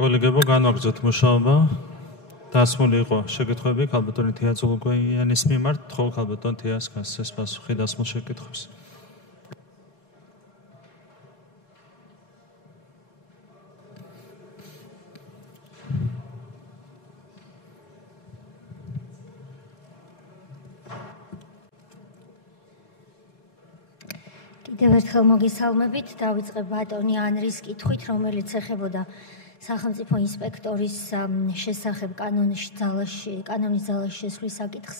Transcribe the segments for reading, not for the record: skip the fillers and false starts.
კოლეგებო, განვაგრძოთ მუშაობა. დასმული იყო შეკითხვები ქალბატონი თია წულუკიანის მიმართ, ხოლო ქალბატონ თიას გასცეს პასუხი დასმულ შეკითხვებს. კიდევ ერთხელ მოგესალმებით, დავიწყებ ბატონი ანრის კითხვით, რომელიც ეხებოდა სახელმწიფო ინსპექტორის შესახებ კანონის ძალაში შესვლის საკითხს.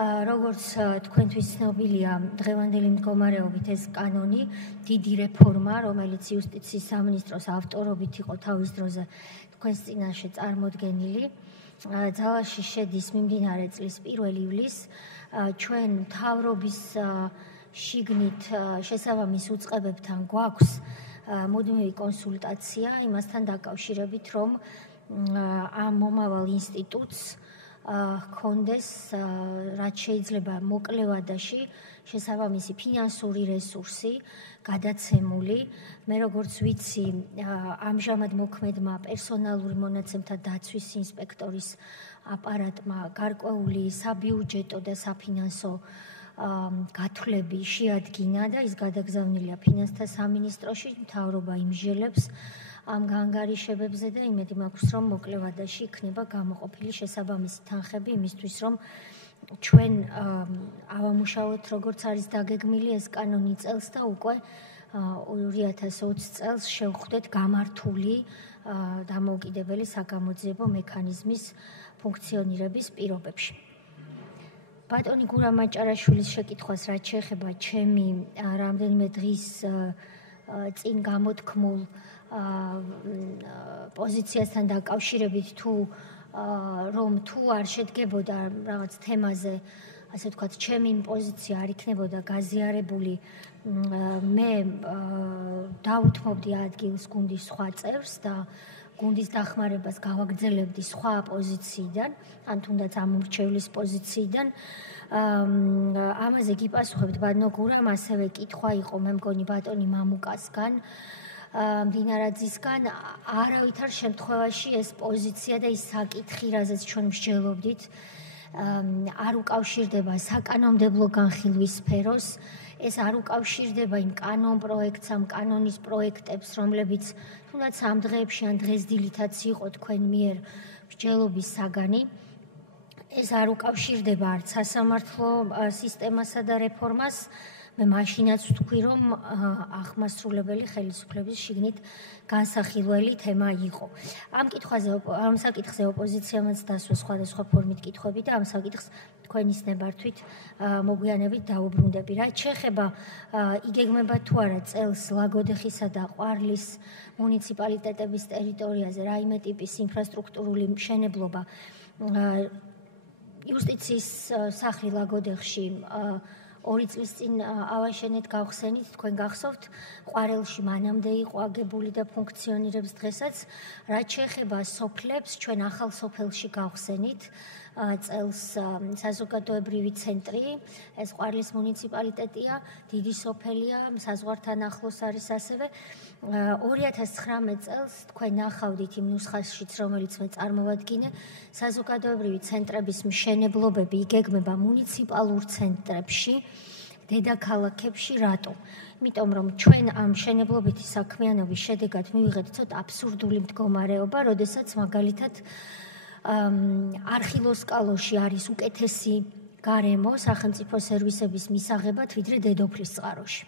Როგორც თქვენთვის ცნობილია, დღევანდელი მდგომარეობით ეს კანონი დიდი რეფორმა, რომელიც იუსტიციის სამინისტროს ავტორობით იყო თავის დროზე თქვენს წინაშე წარმოდგენილი. ძალაში შედის მიმდინარე წლის 1 ივლისს. ჩვენ მთავრობის შიგნით შესაბამის უწყებებთან გვაქვს მუდმივი კონსულტაცია იმასთან დაკავშირებით, რომ ამ მომავალ ინსტიტუტს ჰქონდეს რაც შეიძლება მოკლევადაში შესაბამისი ფინანსური რესურსი გადაცემული. მე როგორც ვიცი, ამჟამად მოქმედმა პერსონალური მონაცემთა დაცვის ინსპექტორის აპარატმა გარკვეული საბიუჯეტო და საფინანსო გათვლები შეადგინა და ის გადაგზავნილია ფინანსთა სამინისტროში. მთავრობა იმჟელებს ამ განგარიშებებზე და იმედი მაქვს, რომ მოკლევადაში იქნება გამოყოფილი შესაბამისი თანხები იმისთვის, რომ ჩვენ ავამუშავოთ, როგორც არის დაგეგმილი ეს კანონი წელს და უკვე 2020 წელს შევხვდეთ გამართული დამოუკიდებელი საგამოძიებო მექანიზმის ფუნქციონირების პირობებში. ბატონი გურა მაჭარაშვილის შეკითხვას, რაც შეეხება ჩემი რამდენიმე დღის წინ გამოთქმულ პოზიციასთან დაკავშირებით, რომ თუ არ შედგებოდა რაღაც თემაზე, ასე ვთქვათ, ჩემი პოზიცია არ იქნებოდა გაზიარებული, მე დავუთმობდი ადგილს გუნდის სხვა წევრს და გუნდის დახმარებას გავაგრძელებდი სხვა პოზიციიდან, ან თუნდაც ამორჩევლის პოზიციიდან. ამაზე გიპასუხებთ ბატონო გურამ, ასევე კითხვა იყო, მე მგონი ბატონი მამუკასგან, მდინარაძისგან, არავითარ შემთხვევაში ეს პოზიცია და ის საკითხი, რაზეც ჩვენ მსჯელობდით, არ უკავშირდება საკანონმდებლო განხილვის სფეროს, ეს არ უკავშირდება იმ კანონ პროექტს, ამ კანონის პროექტებს, რომლებიც თუნდაც ამ დღეებში ან დღესდილითაც იყო თქვენ მიერ მსჯელობის საგანი. ეს არ უკავშირდება არც სასამართლო სისტემასა და რეფორმას. მე მაშინაც ვთქვი, რომ ახმასრულებელი ხელისუფლების შიგნით განსახილველი თემა იყო. ამ საკითხზე ოპოზიციამაც დასვა სხვადასხვა ფორმით კითხვები და ამ საკითხს თქვენის ნებართვით მოგვიანებით დაუბრუნდები. რაც შეეხება იგეგმება თუ არა წელს ლაგოდეხისა და ყვარლის მუნიციპალიტეტების ტერიტორიაზე რაიმე ტიპის ინფრასტრუქტურული მშენებლობა, იუსტიციის სახლი ლაგოდეხში 2 წლის წინ ავაშენეთ, გავხსენით, თქვენ გახსოვთ, ყვარელში მანამდე იყო აგებული და ფუნქციონირებს დღესაც. რაც შეეხება სოფლებს, ჩვენ ახალ სოფელში გავხსენით წელს საზოგადოებრივი ცენტრი, ეს ყვარლის მუნიციპალიტეტია, დიდი სოფელია, საზღვართან ახლოს არის ასევე. 2019 წელს თქვენ ნახავდით იმ ნუსხაშიც, რომელიც მე წარმოვადგინე, საზოგადოებრივი ცენტრების მშენებლობები იგეგმება მუნიციპალურ ცენტრებში, დედაქალაქებში. რატო? იმიტომ რომ ჩვენ ამ მშენებლობითი საქმიანობის შედეგად მივიღეთ ცოტა აბსურდული მდგომარეობა, როდესაც მაგალითად არხილოსკალოში არის უკეთესი გარემო სახელმწიფო სერვისების მისაღებად, ვიდრე დედოფლის წყაროში.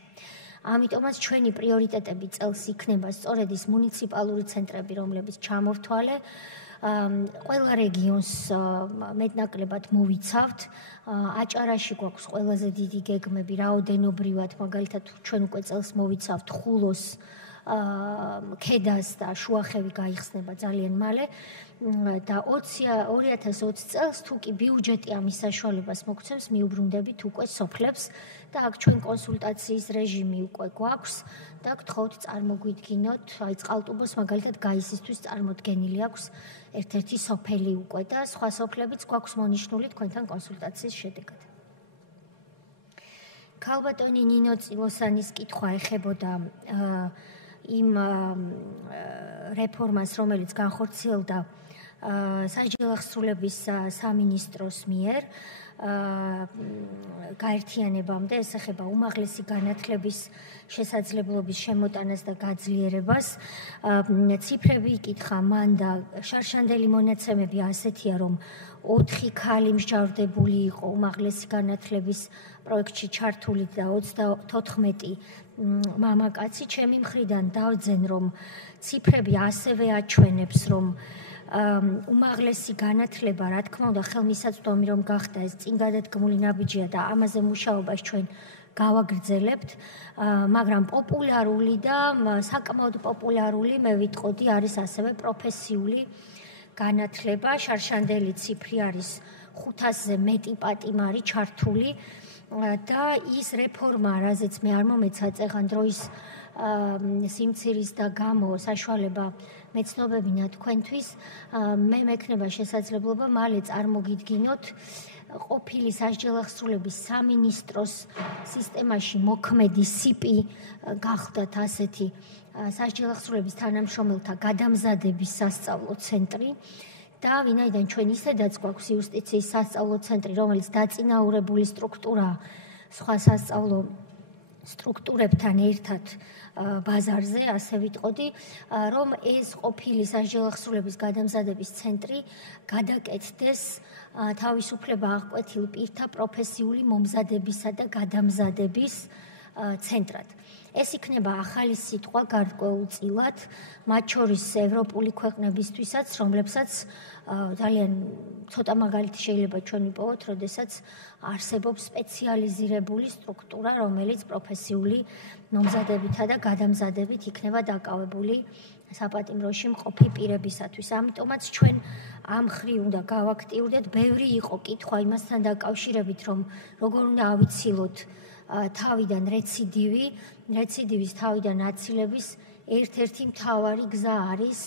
ამიტომაც ჩვენი პრიორიტეტები წელს იქნება სწორედ ის მუნიციპალური ცენტრები, რომლებიც ჩამოვთვალე, ყველა რეგიონს მეტნაკლებად მოვიცავთ. აჭარაში გვაქვს ყველაზე დიდი გეგმები, რაოდენობრივად, მაგალითად ჩვენ უკვე წელს მოვიცავთ ხულოს, ქედას და შუახევი გაიხსნება ძალიან მალე და 2020 წელს თუ კი ბიუჯეტი ამის საშუალებას მოგცემს, მიუბრუნდებით უკვე სოფლებს და აქ ჩვენ კონსულტაციის რეჟიმი უკვე გვაქვს და გთხოვთ წარმოგვიდგინოთ, აი წყალტუბოს მაგალითად გაისისთვის წარმოდგენილი აქვს ერთ-ერთი სოფელი უკვე და სხვა სოფლებიც გვაქვს მონიშნული თქვენთან კონსულტაციის შედეგად. ქალბატონი ნინო წილოსანის კითხვა ეხებოდა იმ რეფორმას, რომელიც განხორციელდა სასჯელახსრულების სამინისტროს მიერ გაერთიანებამდე, ეს ეხება უმაღლესი განათლების შესაძლებლობის შემოტანას და გაძლიერებას. ციფრები იკითხა მან და შარშანდელი მონაცემები ასეთია, რომ 4 ქალი მსჯავრდებული იყო უმაღლესი განათლების პროექტში ჩართული და 34 მამაკაცი. ჩემი მხრიდან დავძენ, რომ ციფრები ასევე აჩვენებს, რომ უმაღლესი განათლება, რა თქმა უნდა, ხელმისაწვდომი რომ გახდა, ეს წინ გადადგმული ნაბიჯია და ამაზე მუშაობას ჩვენ გავაგრძელებთ, მაგრამ პოპულარული და საკმაოდ პოპულარული, მე ვიტყოდი, არის ასევე პროფესიული განათლება. შარშანდელი ციფრი არის 500-ზე მეტი პატიმარი ჩართული და ის რეფორმა, რაზეც მე არ მომეცა წეღან დროის სიმცირის და გამო საშუალება მეცნობებინა თქვენთვის, მე მექნება შესაძლებლობა მალე წარმოგიდგინოთ ყოფილი სასჯელახსრულების სამინისტროს სისტემაში მოქმედი სიპი გახდათ ასეთი სასჯელახსრულების თანამშრომელთა გადამზადების სასწავლო ცენტრი და ვინაიდან ჩვენ ისედაც გვაქვს იუსტიციის სასწავლო ცენტრი, რომელიც დაწინაურებული სტრუქტურაა სხვა სასწავლო სტრუქტურებთან ერთად ბაზარზე, ასე ვიტყოდი, რომ ეს ყოფილი სასჯელახსრულების გადამზადების ცენტრი გადაკეთდეს თავისუფლება აღკვეთილ პირთა პროფესიული მომზადებისა და გადამზადების ცენტრად. ეს იქნება ახალი სიტყვა გარკვეულწილად, მათ შორის ევროპული ქვეყნებისთვისაც, რომლებსაც ძალიან ცოტა მაგალითი შეიძლება ჩვენ ვიპოვოთ, როდესაც არსებობს სპეციალიზირებული სტრუქტურა, რომელიც პროფესიული მომზადებითა და გადამზადებით იქნება დაკავებული საპატიმროში მყოფი პირებისათვის. ამიტომაც ჩვენ ამ მხრივ უნდა გავაქტიურდეთ. ბევრი იყო კითხვა იმასთან დაკავშირებით, რომ როგორ უნდა ავიცილოთ თავიდან რეციდივის თავიდან აცილების ერთ-ერთი მთავარი გზა არის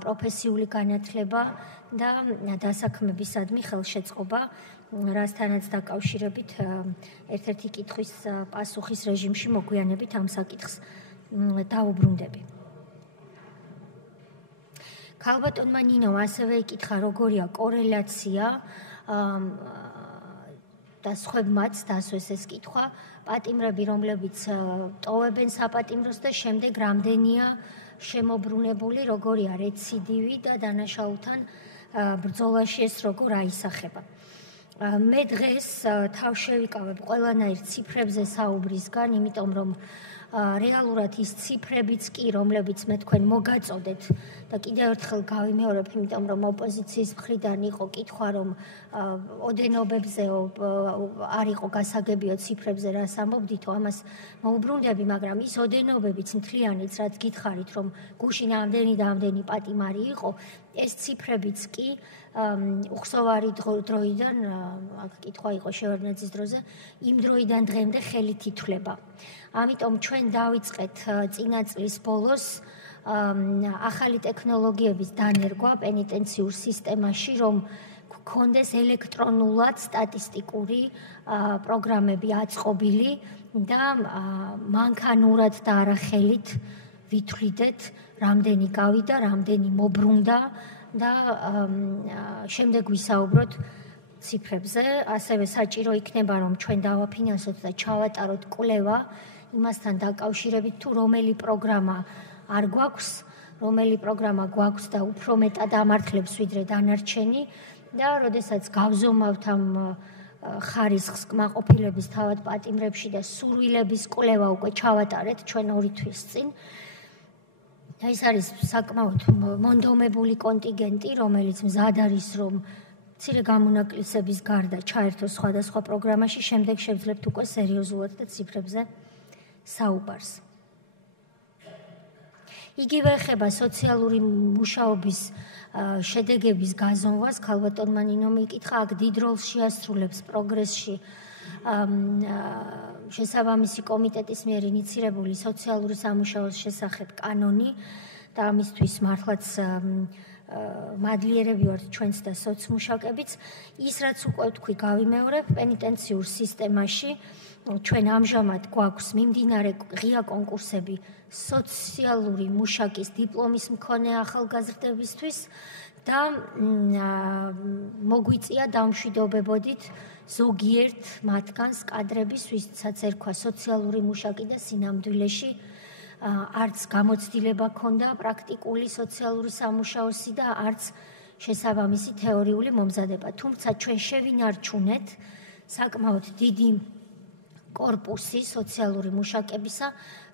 პროფესიული განათლება და დასაქმებისადმი ხელშეწყობა, რასთანაც დაკავშირებით ერთ-ერთი კითხვის პასუხის რეჟიმში მოგვიანებით ამ საკითხს დავუბრუნდები. ქალბატონმა ნინომ ასევე იკითხა, როგორია კორელაცია და სხვებმაც დასვეს ეს კითხვა, პატიმრები, რომლებიც ტოვებენ საპატიმროს და შემდეგ რამდენია შემოbrunებული, როგორია რეციდივი და დანაშაულთან ბრძოლაში ეს როგორ აისახება. მე დღეს თავ შევიკავებ ყველანაირ ციფრებზე საუბრისგან, იმიტომ რომ რეალურად ის ციფრებიც კი, რომლებიც მე თქვენ მოგაწოდეთ და კიდევ ერთხელ გავიმეორებ, იმიტომ რომ ოპოზიციის მხრიდან იყო კითხვა, რომ ოდენობებზე არ იყო გასაგებიო ციფრებზე რას ამბობდითო, ამას მოუბრუნდები, მაგრამ ის ოდენობებიც მთლიანიც, რაც გითხარით, რომ გუშინ ამდენი პატიმარი იყო, ეს ციფრებიც კი უხსოვარი დროიდან, აქ კითხვა იყო შევარდნაძის დროზე, იმ დროიდან დღემდე ხელით ითვლება. ამიტომ ჩვენ დავიწყეთ წინა წლის ბოლოს ახალი ტექნოლოგიების დანერგვა პენიტენციურ სისტემაში, რომ გქონდეს ელექტრონულად სტატისტიკური პროგრამები აწყობილი და მანქანურად და არახელით ვითვლიდეთ, რამდენი გავიდა, რამდენი მოbrunდა და შემდეგ ვისაუბროთ ციფრებზე. ასევე საჭირო იქნება, რომ ჩვენ დავაფინანსოთ და ჩავატაროთ კვლევა იმასთან დაკავშირებით, თუ რომელი პროგრამა არ გვაქვს, რომელი პროგრამა გვაქვს და უფრო მეტად ამართლებს ვიდრე დანარჩენი და როდესაც გავზომავთ ამ ხარისხს კმაყოფილების თავად პატიმრებში და სურვილების კვლევა უკვე ჩავატარეთ ჩვენ 2 თვის წინ. ეს არის საკმაოდ მონდომებული კონტინგენტი, რომელიც მზად არის, რომ მცირე გამონაკლისების გარდა ჩაერთოს სხვადასხვა პროგრამაში, შემდეგ შევძლებთ უკვე სერიოზულად და ციფრებზე საუბარს. იგივე ეხება სოციალური მუშაობის შედეგების გაზომვას, ქალბატონმა ნინომ იკითხა, აქ დიდ როლს შეასრულებს პროგრესში შესაბამისი კომიტეტის მიერ ინიცირებული სოციალური სამუშაოს შესახებ კანონი და ამისთვის მართლაც მადლიერები ვართ ჩვენც და სოცმუშაკებიც. ის რაც უკვე თქვი გავიმეორებ, პენიტენციურ სისტემაში ჩვენ ამჟამად გვაქვს მიმდინარე ღია კონკურსები სოციალური მუშაკის დიპლომის მქონე ახალგაზრდებისთვის და მოგვიწია დამშვიდობებოდით ზოგიერთ მათგანს კადრების, ვისაც ერქვა სოციალური მუშაკი და სინამდვილეში არც გამოცდილება ქონდა პრაქტიკული სოციალური სამუშაოსი და არც შესაბამისი თეორიული მომზადება. თუმცა ჩვენ შევინარჩუნეთ საკმაოდ დიდი კორპუსი სოციალური მუშაკებისა,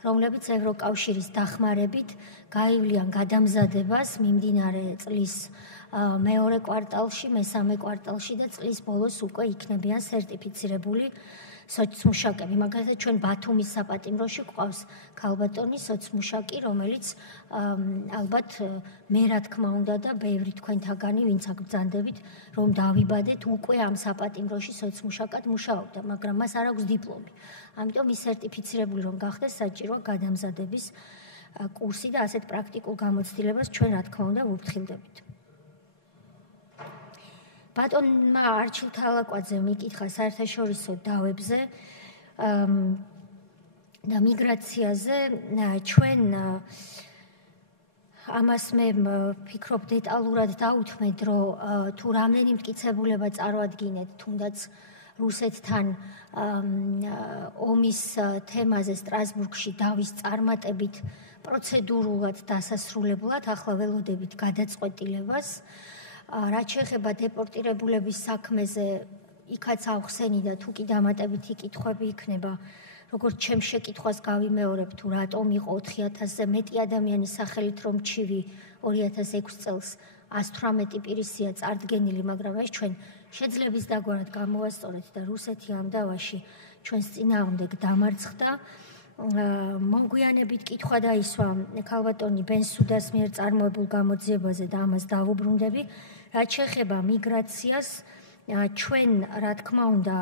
რომლებიც ევროკავშირის დახმარებით გაივლიან გადამზადებას მიმდინარე წლის მეორე კვარტალში, მესამე კვარტალში და წლის ბოლოს უკვე იქნებიან სერტიფიცირებული სოცმუშაკები. მაგალითად, ჩვენ ბათუმის საპატიმროში გვყავს ქალბატონი სოცმუშაკი, რომელიც ალბათ მე რა თქმა უნდა და ბევრი თქვენთაგანი, ვინც აქ ბრძანდებით, რომ დავიბადეთ, უკვე ამ საპატიმროში სოცმუშაკად მუშაობდა, მაგრამ მას არ აქვს დიპლომი. ამიტომ ის სერტიფიცირებული რომ გახდეს, საჭიროა გადამზადების კურსი და ასეთ პრაქტიკულ გამოცდილებას ჩვენ რა თქმა უნდა ვუფრთხილდებით. ბატონმა არჩილ თალაკვაძემ მიკითხა საერთაშორისო დავებზე და მიგრაციაზე. ჩვენ ამას მე ვფიქრობ დეტალურად დავუთმეთ, რომ თუ რამდენი მტკიცებულება წარმოადგინეთ, თუნდაც რუსეთთან ომის თემაზე სტრასბურგში დავის წარმატებით პროცედურულად დასასრულებლად, ახლა ველოდებით გადაწყვეტილებას. რაც შეეხება დეპორტირებულების საქმეზე, იქაც ავხსენი და თუ კი დამატებითი კითხვები იქნება, როგორც ჩემ შეკითხვას გავიმეორებ, თუ რატომ იყო 4000-ზე მეტი ადამიანის სახელით რომ ჩივი 2006 წელს 118 პირისია წარდგენილი, მაგრამ ეს ჩვენ შეძლების დაგვარად გამოვასწორეთ და რუსეთი ამ დავაში ჩვენს წინააღმდეგ დამარცხდა. მოგვიანებით კითხვა დაისვა ქალბატონი ბენსუდას მიერ წარმოებულ გამოძიებაზე და ამას დავუბრუნდები. რაც შეეხება მიგრაციას, ჩვენ რა თქმა უნდა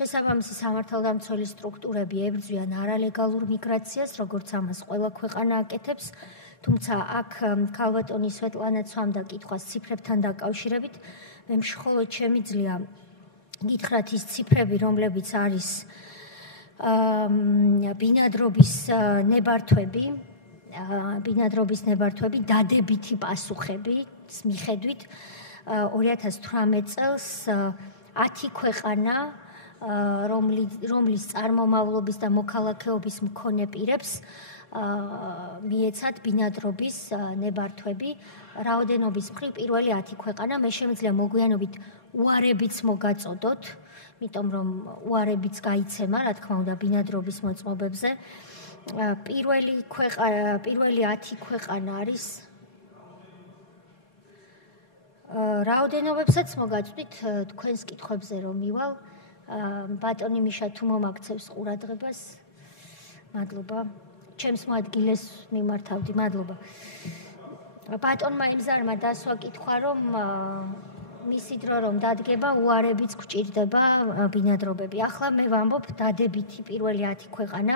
შესაბამისი სამართალდამცველი სტრუქტურები ებრძვიან არალეგალურ მიგრაციას, როგორც ამას ყველა ქვეყანა აკეთებს. თუმცა აქ ქალბატონი სვეტლანა ცვამდა კითხვას ციფრებთან დაკავშირებით. მე მხოლოდ შემიძლია გითხრათ ის ციფრები, რომლებიც არის ბინადრობის ნებართვები, დადებითი პასუხები მიხედვით 2018 წელს 10 ქვეყანა, რომლის წარმომავლობის და მოქალაქეობის მქონე პირებს მიეცათ ბინადრობის ნებართვები. რაოდენობის მხრივ პირველი 10 ქვეყანა, მე შემიძლია მოგვიანებით უარებიც მოგაწოდოთ, იმიტომ რომ უარებიც გაიცემა, რა თქმა უნდა, ბინადრობის მოწმობებზე. პირველი 10 ქვეყანა არის რაოდენობებსაც მოგაწვდით თქვენს კითხვებზე რომ მივალ. ბატონი მიშა თუ მომაქცევს ყურადღებას. მადლობა. ჩემს მოადგილეს მიმართავდი. მადლობა. ბატონმა იმზარმა დასვა კითხვა, რომ მისი დრო რომ დადგება, უარებიც გვჭირდება ბინადრობები. ახლა მე ვამბობ დადებითი პირველი 10 ქვეყანა: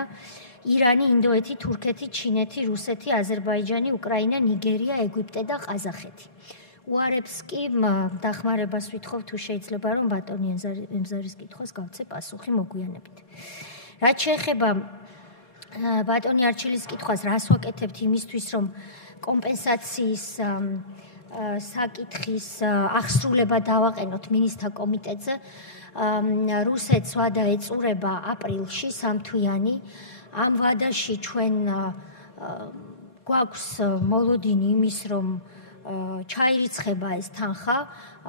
ირანი, ინდოეთი, თურქეთი, ჩინეთი, რუსეთი, აზერბაიჯანი, უკრაინა, ნიგერია, ეგვიპტე და ყაზახეთი. უარებს კი დახმარებას ვითხოვ, თუ შეიძლება რომ ბატონი ემზარის კითხვას გავცე პასუხი მოგვიანებით. რაც შეეხება ბატონი არჩილის კითხვას, რას ვაკეთებთ იმისთვის, რომ კომპენსაციის საკითხის აღსრულება დავაყენოთ მინისტრთა კომიტეტზე. რუსეთს ვადა ეწურება აპრილში სამთვიანი. ამ ვადაში ჩვენ გვაქვს მოლოდინი იმის, რომ ჩაირიცხება ეს თანხა.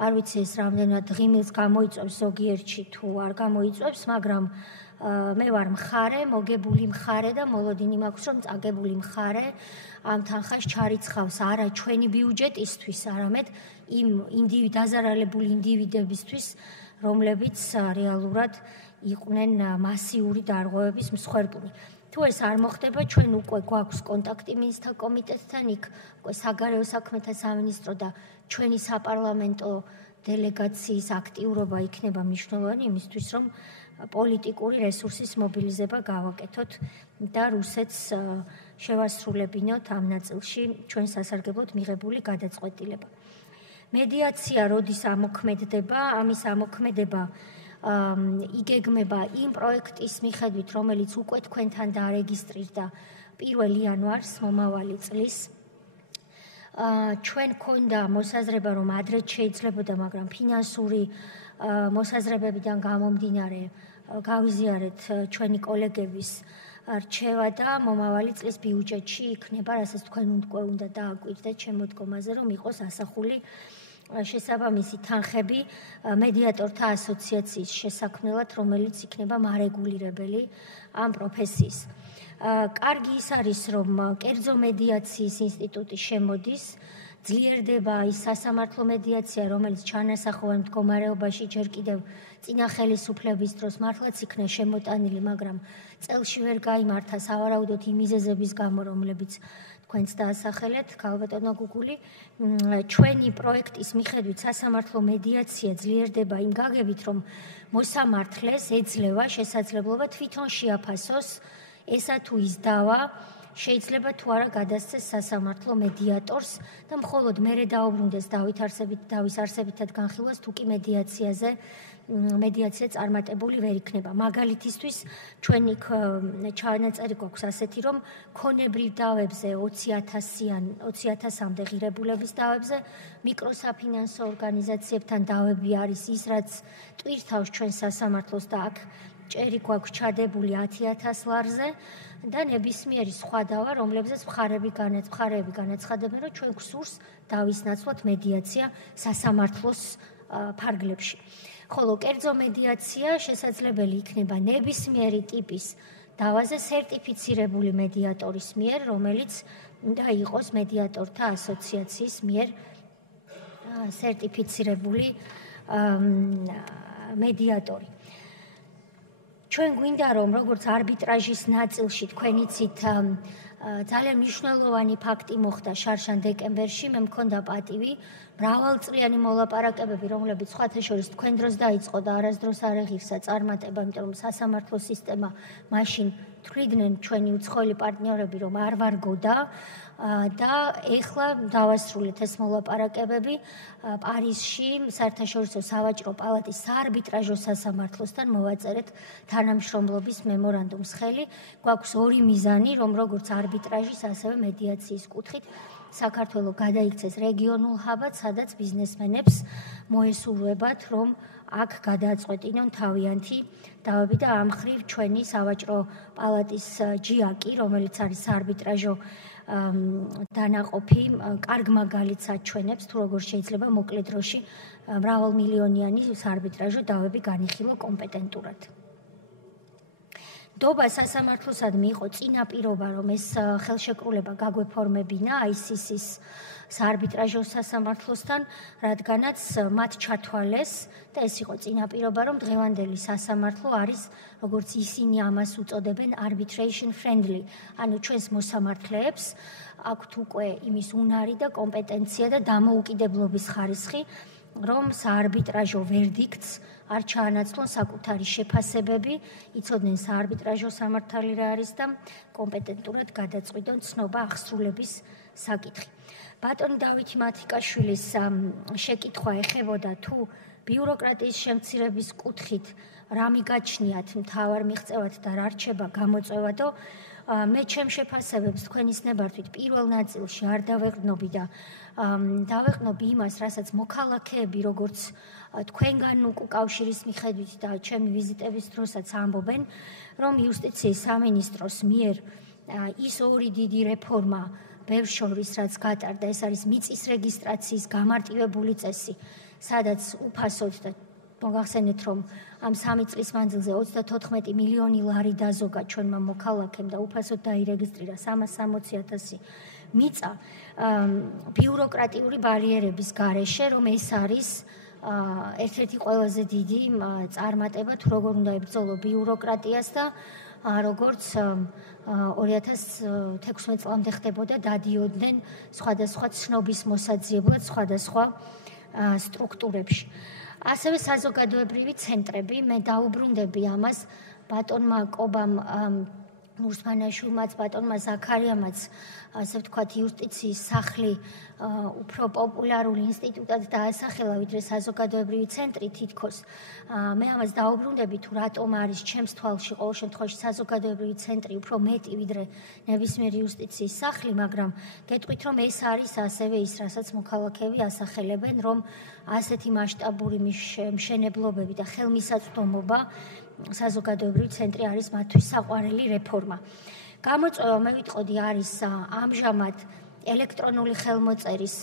არ ვიცი ეს რამდენად ღიმილს გამოიწვევს ზოგიერთში თუ არ გამოიწვევს, მაგრამ მე ვარ მხარე, მოგებული მხარე და მოლოდინი მაქვს, რომ წაგებული მხარე ამ თანხას ჩარიცხავს არა ჩვენი ბიუჯეტისთვის, არამედ იმ დაზარალებული ინდივიდებისთვის, რომლებიც რეალურად იყვნენ მასიური დარღვევების მსხვერპლი. თუ ეს არ მოხდება, ჩვენ უკვე გვაქვს კონტაქტი მინისტრთა კომიტეტთან, იქ უკვე საგარეო საქმეთა სამინისტრო და ჩვენი საპარლამენტო დელეგაციის აქტიურობა იქნება მნიშვნელოვანი იმისთვის, რომ პოლიტიკური რესურსის მობილიზება გავაკეთოთ და რუსეთს შევასრულებინოთ ამ ნაწილში ჩვენ სასარგებლოდ მიღებული გადაწყვეტილება. მედიაცია როდის ამოქმედდება? ამის ამოქმედება იგეგმება იმ პროექტის მიხედვით, რომელიც უკვე თქვენთან დაარეგისტრირდა 1 იანვარს მომავალი წლის. ჩვენ გქონდა მოსაზრება, რომ ადრეც შეიძლებოდა, მაგრამ ფინანსური მოსაზრებებიდან გამომდინარე გავიზიარეთ ჩვენი კოლეგების რჩევა და მომავალი წლის ბიუჯეტში იქნება, რასაც თქვენ უნდა დააკვირდეთ შემოდგომაზე, რომ იყოს ასახული შესაბამისი თანხები მედიატორთა ასოციაციის შესაქმნელად, რომელიც იქნება მარეგულირებელი ამ პროფესიის. კარგი ის არის, რომ კერძო მედიაციის ინსტიტუტი შემოდის, ძლიერდება ის სასამართლო მედიაცია, რომელიც ჩანასახოვარ მდგომარეობაში ჯერ კიდევ წინა ხელისუფლების დროს მართლაც იქნა შემოტანილი, მაგრამ წელში ვერ გაიმართა სავარაუდოდ იმ მიზეზების გამო, რომლებიც თქვენც დაასახელეთ, ქალბატონო გუგული. ჩვენი პროექტის მიხედვით სასამართლო მედიაცია ძლიერდება იმ გაგებით, რომ მოსამართლეს ეძლევა შესაძლებლობა თვითონ შეაფასოს ესა თუ ის დავა შეიძლება თუ არა გადასცეს სასამართლო მედიატორს და მხოლოდ მერე დაუბრუნდეს დავის არსებითად განხილვას თუ კი მედიაცია წარმატებული ვერ იქნება. მაგალითისთვის ჩვენი ჩანაწერი გვაქვს ასეთი, რომ ქონებრივ დავებზე 20,000-მდე ღირებულების დავებზე მიკროსაფინანსო ორგანიზაციებთან დავები არის ის, რაც ტვირთავს ჩვენ სასამართლოს და აქ ჭერი გვაქვს ჩადებული 10,000 ლარზე და ნებისმიერი სხვა დავა, რომლებზეც მხარეები განაცხადებენ, რომ ჩვენ გვსურს დავის ნაცვლად მედიაცია სასამართლოს ფარგლებში. ხოლო კერძო მედიაცია შესაძლებელი იქნება ნებისმიერი ტიპის დავაზე სერტიფიცირებული მედიატორის მიერ, რომელიც უნდა იყოს მედიატორთა ასოციაციის მიერ სერტიფიცირებული მედიატორი. ჩვენ გვინდა რომ როგორც არბიტრაჟის ნაწილში თქვენ იცით ძალიან მნიშვნელოვანი ფაქტი მოხდა შარშან დეკემბერში, მე მქონდა პატივი მრავალწლიანი მოლაპარაკებები, რომლებიც სხვათა შორის თქვენ დროს დაიწყო და არასდროს არ ეღირსა წარმატება, იმიტომ რომ სასამართლო სისტემა მაშინ თვლიდნენ ჩვენი უცხოელი პარტნიორები, რომ არ ვარგოდა და ეხლა დავასრულეთ ეს მოლაპარაკებები პარიზში საერთაშორისო სავაჭრო პალატის საარბიტრაჟო სასამართლოსთან მოვაწერეთ თანამშრომლობის მემორანდუმს ხელი. გვაქვს ორი მიზანი, რომ როგორც არბიტრაჟის, ასევე მედიაციის კუთხით საქართველო გადაიქცეს რეგიონულ ჰაბად, სადაც ბიზნესმენებს მოესურვებათ, რომ აქ გადააწყვეტინონ თავიანთი დავები და ამ ხრივ ჩვენი სავაჭრო პალატის ჯიაკი, რომელიც არის საარბიტრაჟო დანაყოფი, კარგ მაგალითს აჩვენებს, თუ როგორ შეიძლება მოკლე დროში მრავალმილიონიანი საარბიტრაჟო დავები განიხილო კომპეტენტურად. დობა სასამართლოსადმი იყო წინაპირობა, რომ ეს ხელშეკრულება გაგვეფორმებინა ICC-ის საარბიტრაჟო სასამართლოსთან, რადგანაც მათ ჩათვალეს და ეს იყო წინაპირობა, რომ დღევანდელი სასამართლო არის, როგორც ისინი ამას უწოდებენ, arbitration friendly, ანუ ჩვენს მოსამართლეებს აქვთ უკვე იმის უნარი და კომპეტენცია და დამოუკიდებლობის ხარისხი, რომ საარბიტრაჟო ვერდიქტს არ ჩაანაცვლონ საკუთარი შეფასებები, იცოდნენ საარბიტრაჟო სამართალი რა არის და კომპეტენტურად გადაწყვიტონ ცნობა აღსრულების საკითხი. ბატონი დავით მათიკაშვილის შეკითხვა ეხებოდა თუ ბიუროკრატიის შემცირების კუთხით რა მიგაჩნიათ მთავარ მიღწევად და რა რჩება გამოწვევადო, მე ჩემ შეფასებებს თქვენის ნებართვით პირველ ნაწილში არ დავეყრდნობი და დავეყრდნობი იმას, რასაც მოქალაქეები, როგორც თქვენგან უკავშირის მიხედვით და ჩემი ვიზიტების დროსაც ამბობენ, რომ იუსტიციის სამინისტროს მიერ ის ორი დიდი რეფორმა ბევრ შორის, რაც გატარდა, ეს არის მიწის რეგისტრაციის გამარტივებული წესი, სადაც უფასოდ და მოგახსენეთ, რომ ამ 3 წლის მანძილზე 34 მილიონი ლარი დაზოგა ჩვენმა მოქალაქემ და უფასოდ დაირეგისტრირა 360,000 მიწა ბიუროკრატიული ბარიერების გარეშე, რომ ეს არის ერთ-ერთი ყველაზე დიდი წარმატება, თუ როგორ უნდა ებრძოლო ბიუროკრატიას და როგორც 2016 წლამდე ხდებოდა, დადიოდნენ სხვადასხვა ცნობის მოსაძიებლად სხვადასხვა სტრუქტურებში. ასევე საზოგადოებრივი ცენტრები, მე დაუბრუნდები ამას ბატონმა კობამ ნურსმანაშვილმაც, ბატონმა ზაქარიამაც, ასე ვთქვათ, იუსტიციის სახლი უფრო პოპულარული ინსტიტუტად დაასახელა, ვიდრე საზოგადოებრივი ცენტრი თითქოს. მე ამას დაუბრუნდები, თუ რატომ არის ჩემს თვალში ყოველ შემთხვევაში საზოგადოებრივი ცენტრი უფრო მეტი, ვიდრე ნებისმიერი იუსტიციის სახლი, მაგრამ გეტყვით, რომ ეს არის ასევე ის, რასაც მოქალაქეები ასახელებენ, რომ ასეთი მასშტაბური მშენებლობები და ხელმისაწვდომობა საზოგადოებრივი ცენტრი არის მათთვის საყვარელი რეფორმა. გამოწვევა, მე ვიტყოდი, არის ამჟამად ელექტრონული ხელმოწერის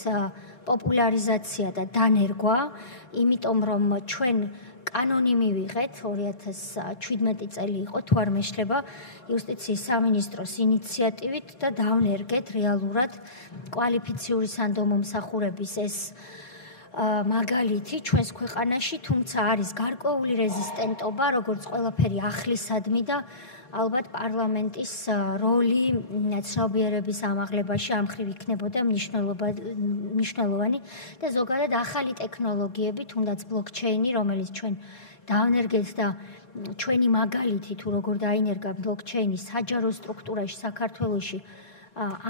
პოპულარიზაცია და დანერგვა, იმიტომ რომ ჩვენ კანონი მივიღეთ 2017 წელი იყო, თუ არ მეშლება, იუსტიციის სამინისტროს ინიციატივით და დავნერგეთ რეალურად კვალიფიციური სანდომომსახურების ეს მაგალითი ჩვენს ქვეყანაში, თუმცა არის გარკვეული რეზისტენტობა, როგორც ყველაფერი ახლისადმი და ალბათ პარლამენტის როლი ცნობიერების ამაღლებაში ამ მხრივ იქნებოდა მნიშვნელოვანი და ზოგადად ახალი ტექნოლოგიები, თუნდაც ბლოკჩეინი, რომელიც ჩვენ დავნერგეთ და ჩვენი მაგალითი თუ როგორ დაინერგა ბლოკჩეინი საჯარო სტრუქტურაში საქართველოში,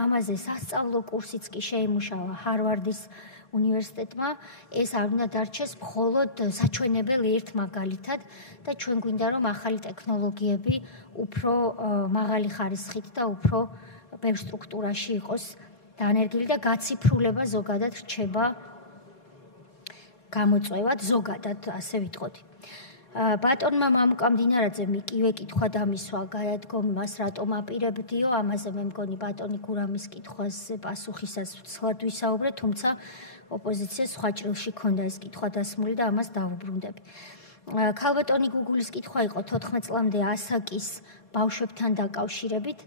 ამაზე სასწავლო კურსიც კი შეიმუშავა ჰარვარდის უნივერსიტეტმა, ეს არ უნდა დარჩეს მხოლოდ საჩვენებელი ერთ მაგალითად და ჩვენ გვინდა რომ ახალი ტექნოლოგიები უფრო მაღალი ხარისხით და უფრო ბევრ სტრუქტურაში იყოს დანერგილი და გაციფრულება ზოგადად რჩება გამოწვევად, ზოგადად ასე ვიტყოდი. ბატონმა მამუკა მდინარაძემ იგივე კითხვა დამისვა, გაადგომ მას რატომ აპირებდიო, ამაზე მე მგონი ბატონი გურამის კითხვას პასუხისას ვცლად ვისაუბრე, თუმცა ოპოზიციას სხვა ჭრილში ქონდა ეს კითხვა დასმული და ამას დავუბრუნდები. ქალბატონი გუგულის კითხვა იყო 14 წლამდე ასაკის ბავშვებთან დაკავშირებით.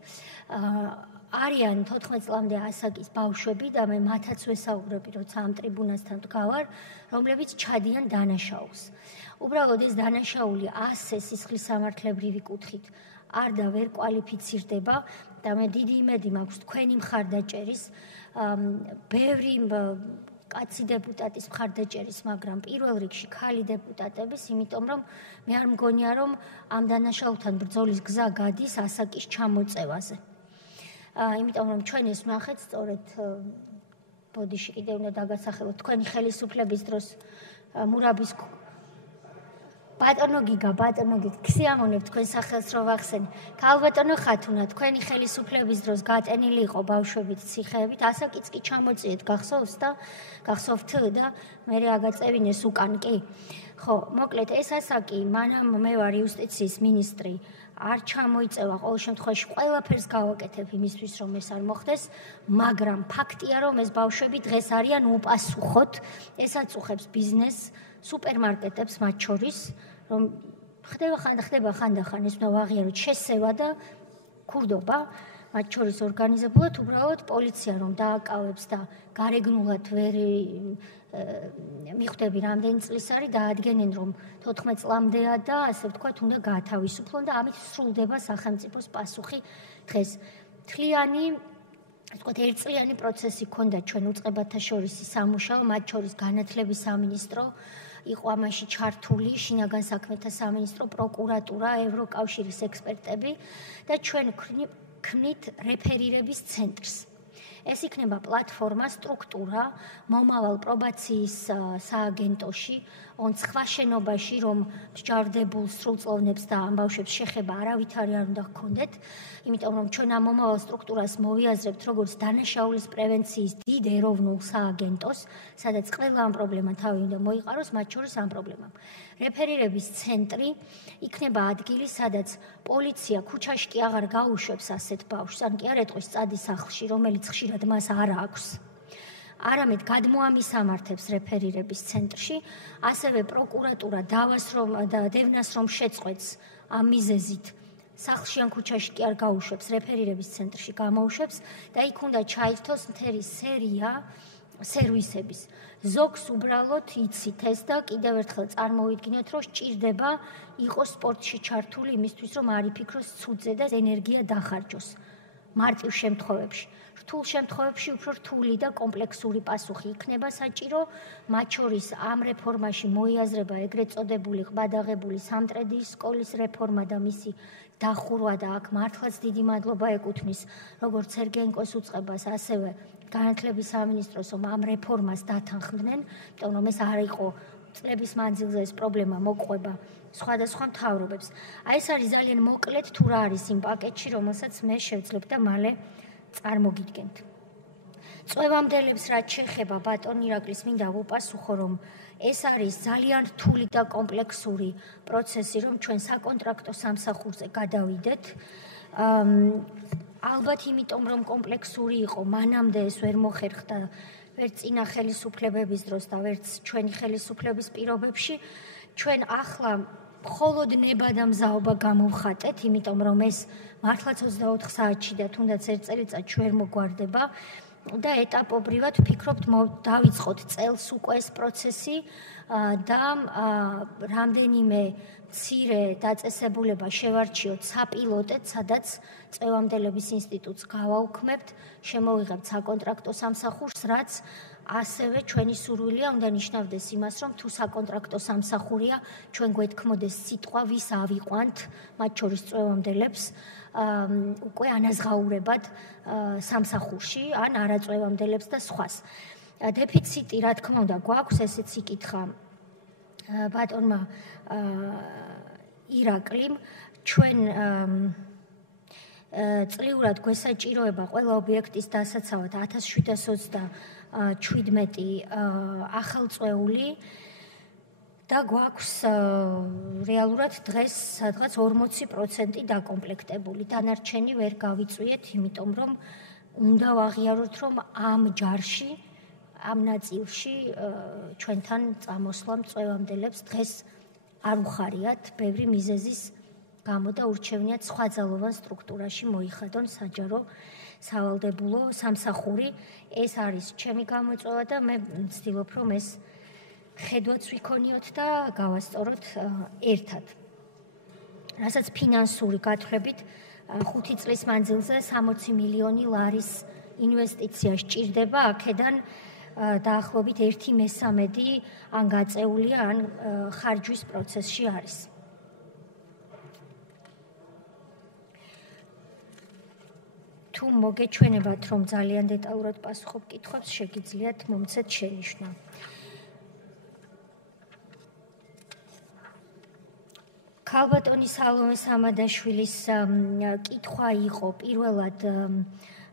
არიან 14 წლამდე ასაკის ბავშვები და მე მათაც ვესაუბრები, როცა ამ ტრიბუნასთან ვდგავარ, რომლებიც ჩადიან დანაშაულს. უბრალოდ ეს დანაშაული ასე სისხლისამართლებრივი კუთხით არ და ვერ კვალიფიცირდება და მე დიდი იმედი მაქვს თქვენი მხარდაჭერის, ბევრი კაცი დეპუტატის მხარდაჭერის, მაგრამ პირველ რიგში ქალი დეპუტატების, იმიტომ რომ მე არ მგონია, რომ ამ დანაშაულთან ბრძოლის გზა გადის ასაკის ჩამოწევაზე. იმიტომ რომ ჩვენ ეს ვნახეთ სწორედ ბოდიში კიდე უნდა დაგასახელოთ თქვენი ხელისუფლების დროს მურაბის ბატონო გიგა ქსიამოვნებ თქვენ სახელს რო ვახსენე. ქალბატონო ხათუნა, თქვენი ხელისუფლების დროს გატენილი იყო ბავშვებით, ციხეებით, ასაკიც კი ჩამოწიეთ, გახსოვთ და მე აგაწევინეს უკან კი. ხო, მოკლედ ეს ასაკი, მანამ მე ვარ იუსტიციის მინისტრი, არ ჩამოიწევა, ყოველ შემთხვევაში ყველაფერს გავაკეთებ იმისთვის, რომ ეს არ მოხდეს, მაგრამ ფაქტია, რომ ეს ბავშვები დღეს არიან უპასუხოდ, ეს აწუხებს ბიზნესს, სუპერმარკეტებს მათ შორის, რომ ხდება ხანდახან ეს უნდა ვაღიაროთ შესევა და ქურდობა, მათ შორის ორგანიზებულად უბრალოდ პოლიცია რომ დააკავებს და გარეგნულად ვერ მიხვდები რამდენი წლის არის დაადგენენ რომ 14 წლამდეა და ასე ვთქვათ უნდა გაათავისუფლონ და ამით სრულდება სახელმწიფოს პასუხი დღეს. თლიანი ვთქვათ ერთწლიანი პროცესი ქონდა ჩვენ უწყებათა შორის სამუშაო, მათ შორის განათლების სამინისტრო იყო ამაში ჩართული, შინაგან საქმეთა სამინისტრო, პროკურატურა, ევროკავშირის ექსპერტები და ჩვენ ქმნით რეფერირების ცენტრს. ეს იქნება პლატფორმა, სტრუქტურა, მომავალ პრობაციის სააგენტოში, სხვა შენობაში, რომ მსჯავრდებულ სრულწლოვნებს და ამ ბავშვებს შეხება არავითარი არ უნდა ჰქონდეთ, იმიტომ რომ ჩვენ ამ მომავალ სტრუქტურას მოვიაზრებთ როგორც დანაშაულის პრევენციის დიდ ეროვნულ სააგენტოს, სადაც ყველა ამ პრობლემა თავი უნდა მოიყაროს, მათ შორის ამ პრობლემამ. რეფერირების ცენტრი იქნება ადგილი, სადაც პოლიცია ქუჩაში კი აღარ გაუშვებს ასეთ ბავშვს, ან კი არ ეტყვის წადი სახლში, რომელიც ხშირად მას არ აქვს. არამედ გადმოამისამართებს რეფერირების ცენტრში, ასევე პროკურატურა დევნას რომ შეწყვეტს ამ მიზეზით, სახლში ან ქუჩაში კი არ გაუშვებს, რეფერირების ცენტრში გამოუშვებს და იქ უნდა ჩაირთოს მთელი სერია სერვისების. ზოგს უბრალოდ იცით ეს და კიდევ ერთხელ წარმოვიდგინოთ, რომ სჭირდება იყოს სპორტში ჩართული იმისთვის, რომ არ იფიქროს ცუდზე და ენერგია დახარჯოს. მარტივ შემთხვევებში. რთულ შემთხვევებში უფრო რთული და კომპლექსური პასუხი იქნება საჭირო, მათ შორის ამ რეფორმაში მოიაზრება ეგრეთ წოდებული ყბადაღებული სამტრედიის სკოლის რეფორმა და მისი დახურვა და აქ მართლაც დიდი მადლობა ეკუთვნის როგორც სერგეენკოს უწყებას, ასევე განათლების სამინისტროს, რომ ამ რეფორმას დათანხმდნენ, იმიტომ რომ ეს არ იყო წლების მანძილზე ეს პრობლემა მოყვება სხვადასხვა მთავრობებს. ეს არის ძალიან მოკლედ თუ რა არის იმ პაკეტში, რომელსაც მე შევძლებ და მალე წარმოგიდგენთ. წვევამდელებს რაც შეეხება ბატონ ირაკლის მინდა ვუპასუხო, რომ ეს არის ძალიან რთული და კომპლექსური პროცესი, რომ ჩვენ საკონტრაქტო სამსახურზე გადავიდეთ. ალბათ იმიტომ, რომ კომპლექსური იყო, მანამდე ეს ვერ მოხერხდა ვერც წინა ხელისუფლებების დროს და ვერც ჩვენი ხელისუფლების პირობებში. ჩვენ ახლა მხოლოდ ნება და მზაობა გამოვხატეთ, იმიტომ რომ ეს მართლაც 24 საათში და თუნდაც ერთ წელიწადში ვერ მოგვარდება და ეტაპობრივად ვფიქრობთ დავიწყოთ წელს უკვე ეს პროცესი და რამდენიმე მცირე დაწესებულება შევარჩიოთ საპილოტეთ, სადაც წვევამდელების ინსტიტუტს გავაუქმებთ, შემოვიღებთ საკონტრაქტო სამსახურს, რაც ასევე ჩვენი სურვილია უნდა ნიშნავდეს იმას, რომ თუ საკონტრაქტო სამსახურია, ჩვენ გვეთქმოდეს სიტყვა, ვის ავიყვანთ, მათ შორის წვევამდელებს, უკვე ანაზღაურებად სამსახურში, ან არაწვევამდელებს და სხვას. დეფიციტი, რა თქმა უნდა, გვაქვს, ესეც იკითხა ბატონმა ირაკლიმ, ჩვენ წლიურად გვესაჭიროება ყველა ობიექტის დასაცავად 1727 ახალწვეული და გვაქვს რეალურად დღეს სადღაც 40% დაკომპლექტებული. დანარჩენი ვერ გავიწვიეთ, იმიტომ რომ უნდა ვაღიაროთ, რომ ამ ჯარში, ამ ნაწილში ჩვენთან წამოსვლა წვევამდელებს დღეს არ უხარიათ, ბევრი მიზეზის გამო და ურჩევნიათ სხვა ძალოვან სტრუქტურაში მოიხადონ საჯარო სავალდებულო სამსახური. ეს არის ჩემი გამოწვევა და მე ვცდილობ, რომ ეს ხედვაც ვიქონიოთ და გავასწოროთ ერთად. რასაც ფინანსური გათხრებით 5 წლის მანძილზე 60 მილიონი ლარის ინვესტიცია სჭირდება, აქედან დაახლოებით 1/3 ან გაწეულია, ან ხარჯვის პროცესში არის. თუ მოგეჩვენებათ, რომ ძალიან დეტალურად პასუხობ კითხვებს, შეგიძლიათ მომცეთ შენიშვნა. ქალბატონი სალომე სამადაშვილის კითხვა იყო პირველად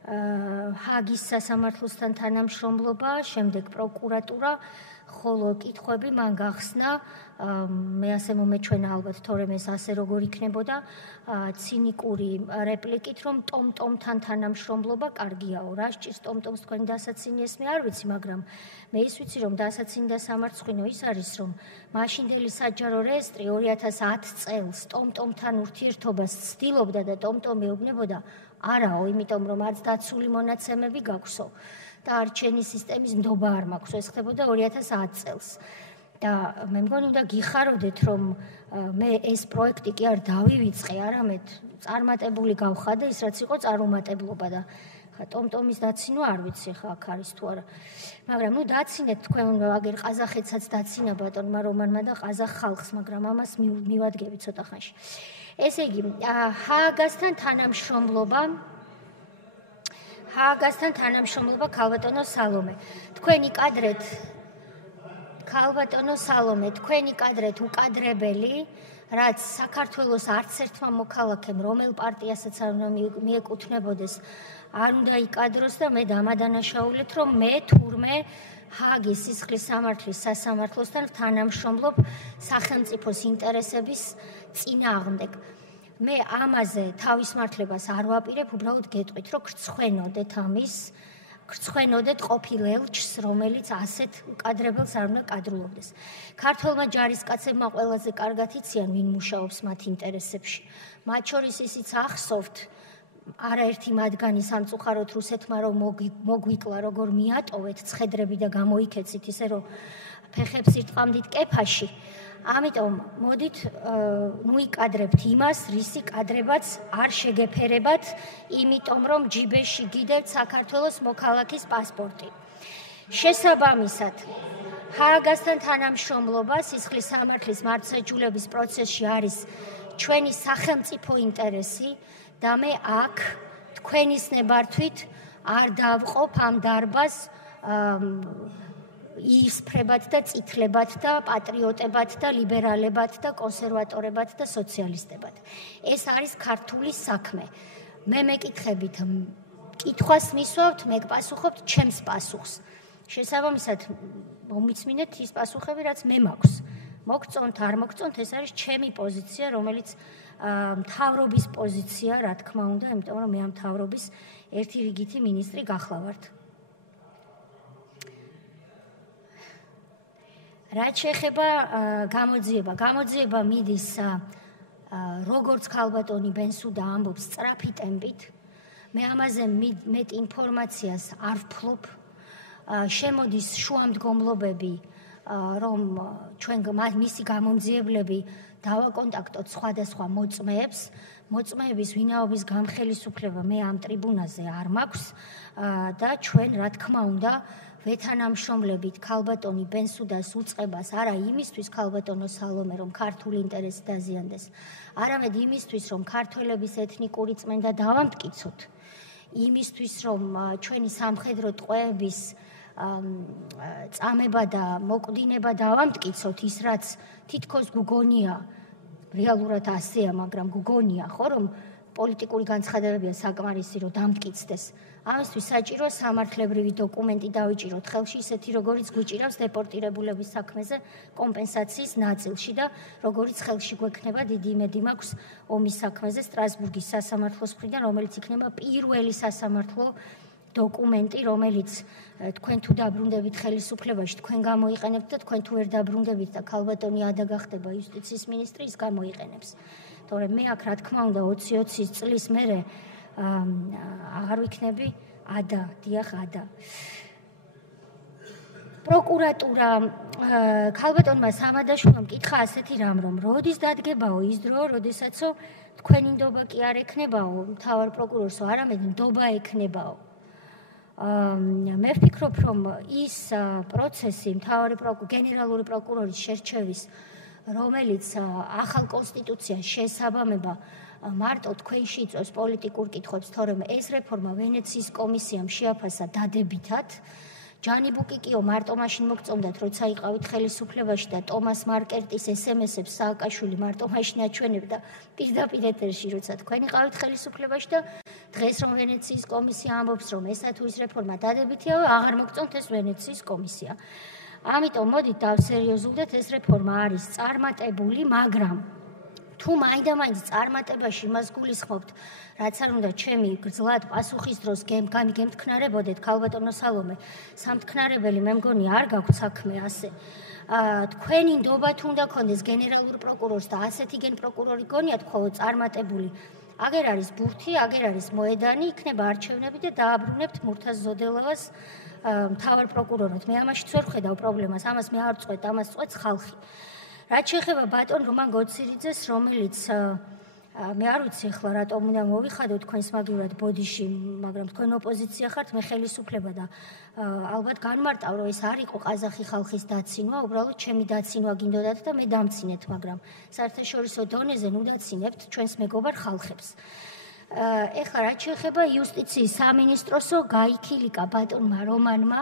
ჰაგის სასამართლოსთან თანამშრომლობა, შემდეგ პროკურატურა, ხოლო კითხვები მან გახსნა, მე ასე მომეჩვენა ალბათ, თორემ ეს ასე როგორ იქნებოდა, ცინიკური რეპლიკით, რომ ტომტომთან თანამშრომლობა კარგიაო, რა სჭირს ტომტომს თქვენი დასაცინი, ეს მე არ ვიცი, მაგრამ მე ის ვიცი, რომ დასაცინი და სამარცხვინო ის არის, რომ მაშინდელი საჯარო რეესტრი 2010 წელს ტომტომთან ურთიერთობას ცდილობდა და ტომტომი ეუბნებოდა, არაო, იმიტომ რომ არც დაცული მონაცემები გაქვსო და არჩენის სისტემის ნდობა არ მაქვს, ეს ხდებოდა 2010 წელს. და მე მგონი უნდა გიხაროდეთ, რომ მე ეს პროექტი კი არ დავივიწყე, არამედ წარმატებული გავხადე, ის რაც იყო წარუმატებლობა და ტომტომის დაცინო არ ვიცი ხა აქ არის თუ არა. მაგრამ ნუ დაცინეთ თქვენ აგერ ყაზახეთსაც დაცინა ბატონმა რომანმა და ყაზახ ხალხს, მაგრამ ამას მივადგები ცოტა ხანში. ესე იგი, ჰააგასთან თანამშრომლობა ქალბატონო სალომე. ქალბატონო სალომე, თქვენი კადრეთ უკადრებელი, რაც საქართველოს არც ერთმა მოქალაქემ, რომელ პარტიასაც არ უნდა მიეკუთვნებოდეს, არ უნდა იკადროს და მე დამადანაშაულეთ, რომ მე თურმე ჰააგის სისხლის სამართლის სასამართლოსთან თანამშრომლობ სახელმწიფოს ინტერესების წინააღმდეგ. მე ამაზე თავის მართლებას არ ვაპირებ, უბრალოდ გეტყვით, რომ გრცხვენოდეთ ყოფილ ელჩს, რომელიც ასეთ უკადრებელს არ უნდა კადრულობდეს. ქართველმა ჯარისკაცებმა ყველაზე კარგად იციან, ვინ მუშაობს მათ ინტერესებში. მათ შორის ისიც ახსოვთ, არაერთი მათგანი სამწუხაროდ რუსეთმა რომ მოგვიკლა, როგორ მიატოვეთ ცხედრები და გამოიქეცით, ისე რომ ფეხებს ირტყამდით კეფაში. ამიტომ მოდით ნუიკადრებთ იმას, რისი კადრებაც არ შეგეფერებათ, იმიტომ რომ ჯიბეში გიდევთ საქართველოს მოქალაქის პასპორტი. შესაბამისად, ჰააგასთან თანამშრომლობა სისხლის სამართლის მართლმსაჯულების პროცესში არის ჩვენი სახელმწიფო ინტერესი და მე აქ თქვენის ნებართვით არ დავყოფ ამ დარბაზს ისფრებად და წითლებად და პატრიოტებად და ლიბერალებად და კონსერვატორებად და სოციალისტებად. ეს არის ქართული საქმე. მე მეკითხებით კითხვას მისვავთ, მე გპასუხობთ ჩემს პასუხს. შესაბამისად, მომიწმინეთ ის პასუხები, რაც მე მაქვს. მოგწონთ, არ მოგწონთ, ეს არის ჩემი პოზიცია, რომელიც მთავრობის პოზიცია, რა თქმა უნდა, იმიტომ რომ მე ამ მთავრობის ერთი რიგითი მინისტრი გახლავართ. რაც შეეხება გამოძიება მიდის როგორც ქალბატონი ბენსუდა ამბობს სწრაფი ტემპით. მე ამაზე მეტ ინფორმაციას არ ვფლობ. შემოდის შუამდგომლობები, რომ ჩვენ მისი გამომძიებლები დავაკონტაქტოთ სხვადასხვა მოწმეებს. მოწმეების ვინაობის გამხელისუფლება მე ამ ტრიბუნაზე არ მაქვს და ჩვენ, რა თქმა უნდა, ვეთანამშრომლებით ქალბატონი ბენსუდას უწყებას არა იმისთვის ქალბატონო სალომე, რომ ქართული ინტერესი დაზიანდეს, არამედ იმისთვის, რომ ქართველების ეთნიკური წმენდა დავამტკიცოთ, იმისთვის, რომ ჩვენი სამხედრო ტყვეების წამება და მოკვდინება დავამტკიცოთ, ის რაც თითქოს გუგონია, რეალურად ასეა, მაგრამ გუგონია, ხო, რომ პოლიტიკური განცხადებებია საკმარისი, რომ დამტკიცდეს. ამისთვის საჭიროა სამართლებრივი დოკუმენტი დავიჭიროთ ხელში, ისეთი როგორიც გვიჭირავს დეპორტირებულების საქმეზე კომპენსაციის ნაწილში და როგორიც ხელში გვექნება, დიდი იმედი მაქვს ომის საქმეზე სტრასბურგის სასამართლოს მხრიდან, რომელიც იქნება პირველი სასამართლო დოკუმენტი, რომელიც თქვენ თუ დაბრუნდებით ხელისუფლებაში, თქვენ გამოიყენებთ და თქვენ თუ ვერ დაბრუნდებით და ქალბატონი ადა გახდება იუსტიციის მინისტრი, ის გამოიყენებს. თორემ მე აქ, რა თქმა უნდა, 20 წლის მერე აღარ ვიქნები ადა, დიახ, ადა. პროკურატურა ქალბატონმა სამადაშვილომ კითხა ასეთი რამ, რომ როდის დადგებაო ის დრო, როდესაცო თქვენი ნდობა კი არ ექნებაო მთავარ პროკურორსო, არამედ ნდობა ექნებაო. მე ვფიქრობ, რომ ის პროცესი მთავარი გენერალური პროკურორის შერჩევის, რომელიც ახალ კონსტიტუციაში შესაბამება მარტო თქვენში იწვევს პოლიტიკურ კითხვებს, თორემ ეს რეფორმა ვენეციის კომისიამ შეაფასა დადებითად. ჯანიბუკიკიო მარტო მაშინ მოგწონდათ, როცა იყავით ხელისუფლებაში და ტომას მარკერტის SMS-ებს სააკაშვილი მარტო მაშინ აჩვენებდა პირდაპირ ეთერში, როცა თქვენ იყავით ხელისუფლებაში და დღეს რომ ვენეციის კომისია ამბობს, რომ ესა თუ ის რეფორმა დადებითია, აღარ მოგწონთ ეს ვენეციის კომისია. ამიტომ მოდით დავსერიოზულდეთ, ეს რეფორმა არის წარმატებული, მაგრამ თუ მაინდა-მაინც წარმატებაში იმას გულისხმობთ, რაც არ უნდა ჩემი გრძლად პასუხის დროს გემთქნარებოდეთ, ქალბატონო სალომე, სამთქნარებელი მე მგონი არ გაქვთ საქმე ასე. თქვენი ნდობა თუ უნდა ქონდეს გენერალურ პროკურორს და ასეთი გენპროკურორი გონიათ მხოლოდ წარმატებული, აგერ არის ბურთი, აგერ არის მოედანი, იქნება არჩევნები და დააბრუნებთ მურთაზ ზოდელოვას მთავარ პროკურორად. მე ამაშიც ვერ ვხედავ პრობლემას, ამას მე არ წყვეთ, ამას წყვეტს ხალხი. რაც შეეხება ბატონ რომან გოცირიძეს, რომელიც მე არ ვიცი ახლა რატომ უნდა მოვიხადო თქვენს მაგივრად ბოდიში, მაგრამ თქვენ ოპოზიცია ხართ, მე ხელისუფლება და ალბათ განმარტავ, რომ ეს არ იყო ყაზახი ხალხის დაცინვა, უბრალოდ ჩემი დაცინვა გინდოდათ და მე დამცინეთ, მაგრამ საერთაშორისო დონეზე ნუ დაცინებთ ჩვენს მეგობარ ხალხებს. ეხლა რაც შეეხება იუსტიციის სამინისტროსო გაიქილიკა ბატონმა რომანმა,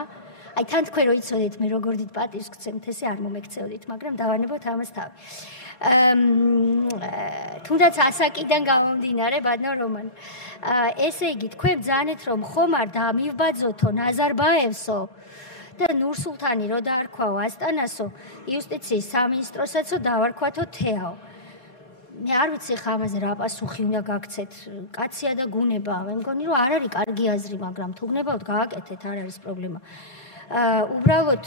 აი თან თქვენ რო იცოდეთ მე როგორ დიდ პატივს გცემთ, ესე არ მომექცეოდით, მაგრამ დავანებოთ ამას თავი. თუნდაც ასაკიდან გამომდინარე ბატონ რომან. ესე იგი თქვენ ბრძანეთ რომ ხომ არ დამივბაძოთო ნაზარბაევსო და ნურსულთანი რო დაარქვაო ასტანასო, იუსტიციის სამინისტროსაც დავარქვათო თეაო. მე არ ვიცი ხა ამაზე რა პასუხი უნდა გაგცეთ, კაცია და გუნებაა. მე მგონი რომ არ არის კარგი აზრი, მაგრამ თუ გნებავთ გააკეთეთ, არ არის პრობლემა. უბრალოდ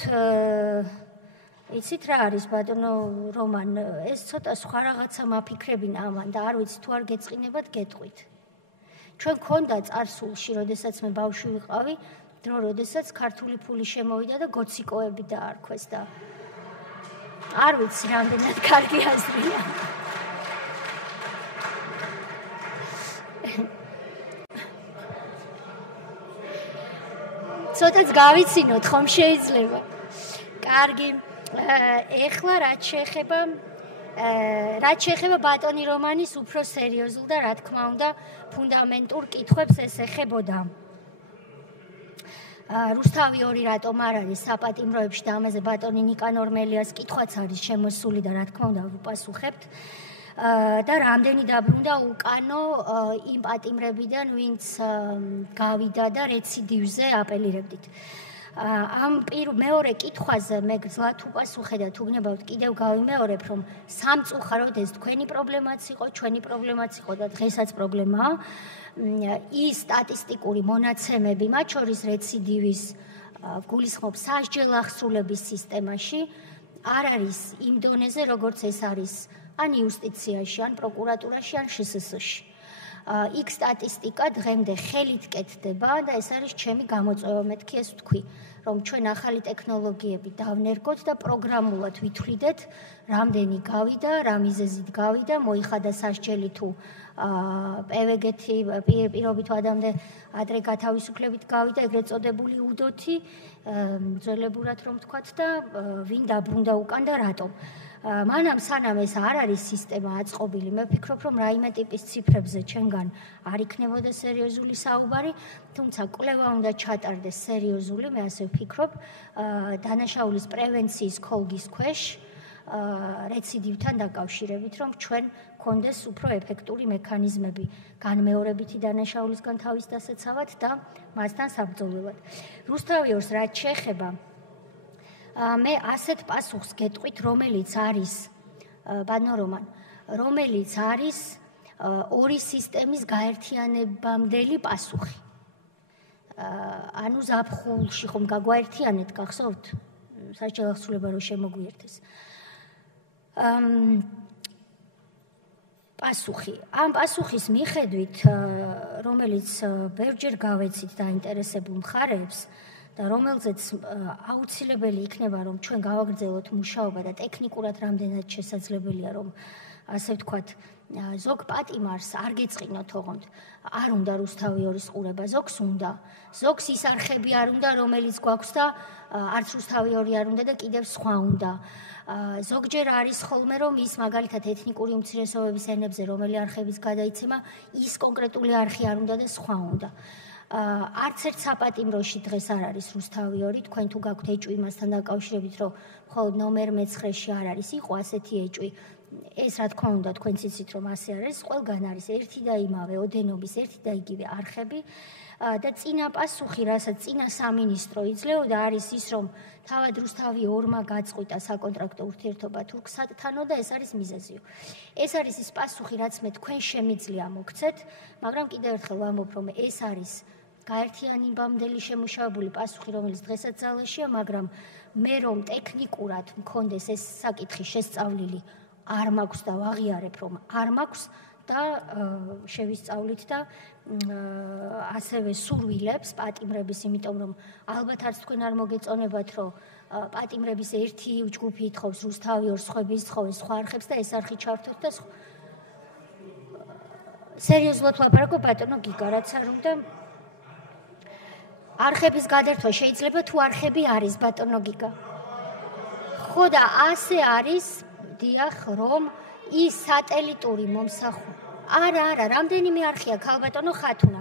იცით რა არის ბატონო რომან, ეს ცოტა სხვა რაღაცა მაფიქრებინა ამან და არ ვიცი თუ არ გეწყინებათ გეტყვით. ჩვენ გქონდა წარსულში, როდესაც მე ბავშვი ვიყავი, დრო როდესაც ქართული ფული შემოვიდა და გოციკოები დაარქვეს და არ ვიცი, რამდენად კარგი აზრია. ცოტაც გავიცინოთ, ხომ შეიძლება. კარგი. ეხლა რაც შეეხება ბატონი რომანის უფრო სერიოზულ და რა თქმა უნდა ფუნდამენტურ კითხვებს ეს ეხებოდა. რუსთავი 2 რატომ არ არის საპატიმროებში და ამაზე ბატონი ნიკანორ მელიას კითხვაც არის შემოსული და რა თქმა უნდა ვუპასუხებთ. და რამდენი დაბრუნდა უკანო იმ პატიმრებიდან, ვინც გავიდა და რეციდივზე აპელირებდით. ამ მეორე კითხვაზე მე გძლად უპასუხე და თუ გნებავთ კიდევ გავიმეორებ, რომ სამწუხაროდ ეს თქვენი პრობლემაც იყო, ჩვენი პრობლემაც იყო და დღესაც პრობლემაა. ის სტატისტიკური მონაცემები, მათ შორის რეციდივის გულისხმობს სასჯელ ახსრულების სისტემაში, არ არის იმ დონეზე, როგორც ეს არის ან იუსტიციაში, ან პროკურატურაში, ან შსს-ში. იქ სტატისტიკა დღემდე ხელით კეთდება და ეს არის ჩემი გამოწვევა, მეთქი ეს ვთქვი, რომ ჩვენ ახალი ტექნოლოგიები დავნერგოთ და პროგრამულად ვითვლიდეთ, რამდენი გავიდა, რა მიზეზით გავიდა, მოიხადა სასჯელი თუ პევეგეთი პირობით ადამიანზე ადრე გათავისუფლებით გავიდა, ეგრეთ წოდებული უდოთი, ძველებურად რომ ვთქვათ და ვინ დაბრუნდა უკან და რატომ. მანამ სანამ ეს არ არის სისტემა აწყობილი, მე ვფიქრობ, რომ რაიმე ტიპის ციფრებზე ჩვენგან არ იქნებოდა სერიოზული საუბარი, თუმცა კვლევა უნდა ჩატარდეს სერიოზული, მე ასე ვფიქრობ, დანაშაულის პრევენციის ქოლგის ქვეშ, რეციდივთან დაკავშირებით, რომ ჩვენ გქონდეს უფრო ეფექტური მექანიზმები განმეორებითი დანაშაულისგან თავის დასაცავად და მასთან საბრძოლველად. რუსთავი 2-ს რაც შეეხება, მე ასეთ პასუხს გეტყვით, რომელიც არის ბატონო რომან, რომელიც არის ორი სისტემის გაერთიანებამდელი პასუხი. ანუ ზაფხულში ხომ გაგვაერთიანეთ, გახსოვთ? სასჯელ ახსრულება რო შემოგვიერთეს. პასუხი. ამ პასუხის მიხედვით, რომელიც ბევრჯერ გავეცით დაინტერესებულ მხარეებს და რომელზეც აუცილებელი იქნება, რომ ჩვენ გავაგრძელოთ მუშაობა და ტექნიკურად რამდენად შესაძლებელია, რომ ასე ვთქვათ, ზოგ პატიმარს არ გეწყინოთ ოღონდ, არ უნდა რუსთავი 2-ის ყურება, ზოგს უნდა. ზოგს ის არხები არ უნდა, რომელიც გვაქვს და არც რუსთავი 2 არ უნდა და კიდევ სხვა უნდა. ზოგჯერ არის ხოლმე, რომ ის მაგალითად ეთნიკური უმცირესობების ენებზე, რომელი არხების გადაიცემა, ის კონკრეტული არხი არ უნდა და სხვა უნდა. არც ერთ საპატიმროში დღეს არ არის რუსთავი 2, თქვენ თუ გაქვთ ეჭვი მასთან დაკავშირებით, რომ მხოლოდ ნომერ მე-9-ში არ არის, იყო ასეთი ეჭვი. ეს რა თქმა უნდა თქვენც იცით, რომ ასე არის, ყველგან არის ერთი და იმავე ოდენობის ერთი და იგივე არხები და წინა პასუხი, რასაც წინა სამინისტრო იძლეოდა, არის ის, რომ თავად რუსთავი 2-მა გაწყვიტა საკონტრაქტო ურთიერთობა თურქსათანო და ეს არის მიზეზიო. ეს არის ის პასუხი, რაც მე თქვენ შემიძლია მოგცეთ, მაგრამ კიდევ ერთხელ ვამბობ, რომ ეს არის გაერთიანებამდელი შემუშავებული პასუხი, რომელიც დღესაც ძალაშია, მაგრამ მე რომ ტექნიკურად მქონდეს ეს საკითხი შესწავლილი, არ მაქვს და ვაღიარებ, რომ არ მაქვს და შევისწავლით და ასევე სურვილებს პატიმრების, იმიტომ რომ ალბათ არც თქვენ არ მოგეწონებათ, რომ პატიმრების ერთი ჯგუფი ითხოვს რუსთავი 2, სხვები ითხოვენ სხვა არხებს და ეს არხი ჩართოთ და სერიოზულად ვლაპარაკობ ბატონო გიგა, რაც არ უნდა არხების გადართვა შეიძლება თუ არხები არის ბატონო გიგა. ხო და ასე არის დიახ, რომ ის სატელიტური მომსახურება. არა, რამდენიმე არხია ქალბატონო ხათუნა.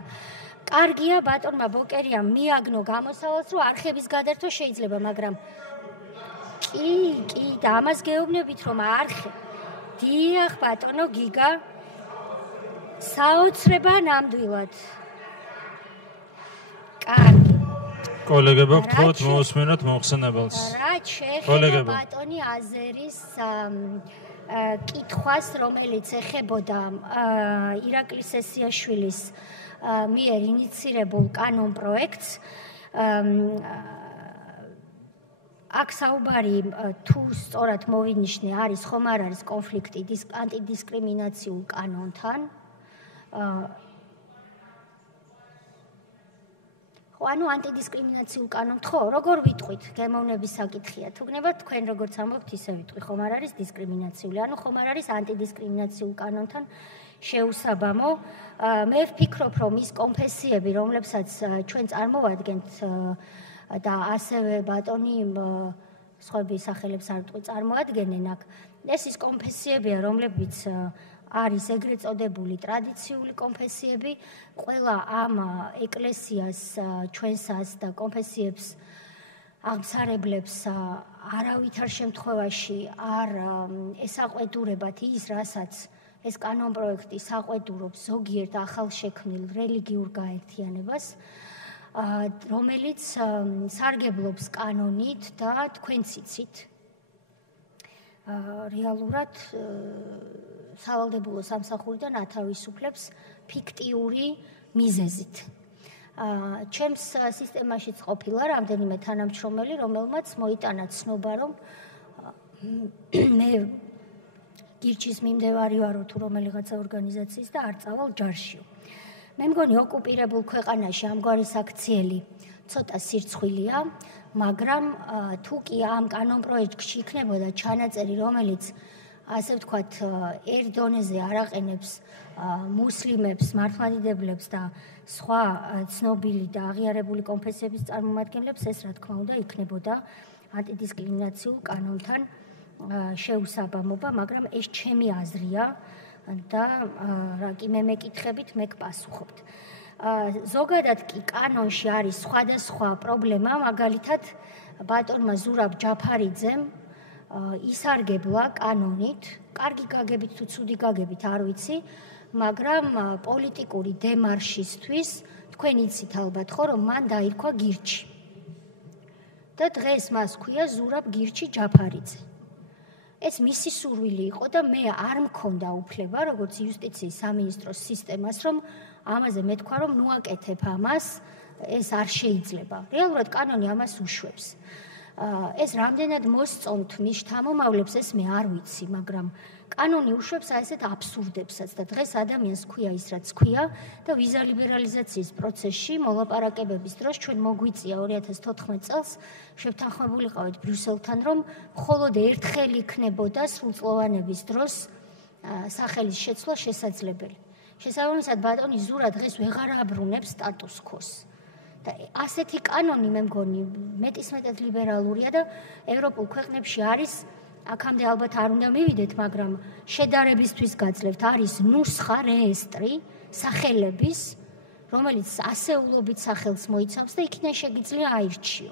კარგია ბატონმა ბოკერიამ მიაგნო გამოსავალს, რომ არხების გადართვა შეიძლება, მაგრამ კი, და ამას გეუბნებით, რომ არხი. დიახ, ბატონო გიგა. საოცრება ნამდვილად. კარგი. კოლეგებო, გთხოვთ მოусმინოთ მოხსენებელს. რაც შეეხება ბატონი აზერის კითხვას, რომელიც ეხებოდა ირაკლი სესიაშვილის მიერ ინიცირებულ კანონ პროექტს, აქ საუბარი თუ სწორად მოვინიშნე, არის ხომ არ არის კონფლიქტი ანტიდისკრიმინაციულ კანონთან. ანუ ანტიდისკრიმინაციულ კანონით ხო, როგორ ვიტყვით გემოვნების საკითხია. თუ გნებათ თქვენ როგორც ამბობთ, ისე ვიტყვი, ხომ არ არის დისკრიმინაციული, ანუ ხომ არ არის ანტიდისკრიმინაციულ კანონთან შეუსაბამო. მე ვფიქრობ, რომ ის კონფესიები, რომლებსაც ჩვენ წარმოვადგენთ და ასევე ბატონი სხვები სახელებს არ ვიტყვი წარმოადგენენ აქ, ეს ის კონფესიებია, რომლებიც არის ეგრეთ წოდებული ტრადიციული კონფესიები, ყველა ამ ეკლესიას, ჩვენსას და კონფესიებს აღმსარებლებს არავითარ შემთხვევაში არ ესაყვედურებათ ის, რასაც ეს კანონპროექტი საყვედურობს ზოგიერთ ახალშექმნილ რელიგიურ გაერთიანებას, რომელიც სარგებლობს კანონით და თქვენც იცით. რეალურად სავალდებულო სამსახურიდან ათავისუფლებს ფიქტიური მიზეზით. ჩემს სისტემაშიც ყოფილა რამდენიმე თანამშრომელი, რომელმაც მოიტანა ცნობა, რომ მე გირჩის მიმდევარი ვარო თუ რომელიღაცა ორგანიზაციის და არ წავალ ჯარშიო. მე მგონი ოკუპირებულ ქვეყანაში ამგვარი საქციელი ცოტა სირცხვილია, მაგრამ თუ კი ამ კანონპროექტში იქნებოდა ჩანაწერი, რომელიც ასე ვთქვათ, ერთ დონეზე არაყენებს მუსლიმებს, მართლმადიდებლებს და სხვა ცნობილი და აღიარებული კონფესიების წარმომადგენლებს, ეს რა თქმა უნდა იქნებოდა ანტიდისკრიმინაციულ კანონთან შეუსაბამობა, მაგრამ ეს ჩემი აზრია და რა კი მე მეკითხებით, მე გპასუხობთ. ზოგადად კი კანონში არის სხვადასხვა პრობლემა, მაგალითად ბატონმა ზურაბ ჯაფარიძემ ისარგებლა კანონით, კარგი გაგებით თუ ცუდი გაგებით არ ვიცი, მაგრამ პოლიტიკური დემარშისთვის თქვენ იცით ალბათ ხო, რომ მან დაირქვა გირჩი. და დღეს მას ქვია ზურაბ გირჩი ჯაფარიძე. ეს მისი სურვილი იყო და მე არ მქონდა უფლება, როგორც იუსტიციის სამინისტროს სისტემას, რომ ამაზე მეთქვა, რომ ნუაკეთებ ამას, ეს არ შეიძლება. რეალურად კანონი ამას უშვებს. ეს რამდენად მოსწონთ მის შთამომავლებს, ეს მე არ ვიცი, მაგრამ კანონი უშვებს ასეთ აბსურდებსაც და დღეს ადამიანს ქვია ის, რაც ქვია და ვიზა ლიბერალიზაციის პროცესში მოლაპარაკებების დროს ჩვენ მოგვიწია 2014 წელს შევთანხმებულიყავით ბრიუსელთან, რომ მხოლოდ ერთხელ იქნებოდა სრულწლოვანების დროს სახელის შეცვლა შესაძლებელი. შესაბამისად ბატონი ზურა დღეს ვეღარ აბრუნებს სტატუს quo-ს. და ასეთი კანონი მე მგონი მეტისმეტად ლიბერალურია და ევროპულ ქვეყნებში არის, აქამდე ალბათ არ უნდა მივიდეთ, მაგრამ შედარებისთვის გაძლევთ, არის ნუსხა რეესტრი სახელების, რომელიც ასეულობით სახელს მოიცავს და იქიდან შეგიძლია აირჩიო.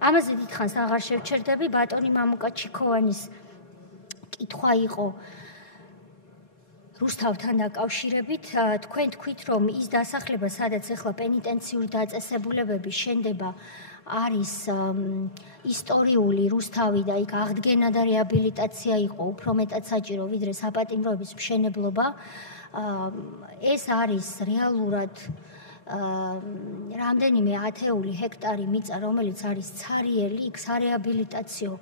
ამაზე დიდხანს აღარ შევჩერდები, ბატონი მამუკა ჩიქოვანის კითხვა იყო რუსთავთან დაკავშირებით, თქვენ თქვით, რომ ის დასახლება, სადაც ახლა პენიტენციური დაწესებულებები შენდება, არის ისტორიული რუსთავი და იქ აღდგენა და რეაბილიტაცია იყო უფრო მეტად საჭირო, ვიდრე საპატიმროების მშენებლობა. ეს არის რეალურად რამდენიმე ათეული ჰექტარი მიწა, რომელიც არის ცარიელი, იქ სარეაბილიტაციო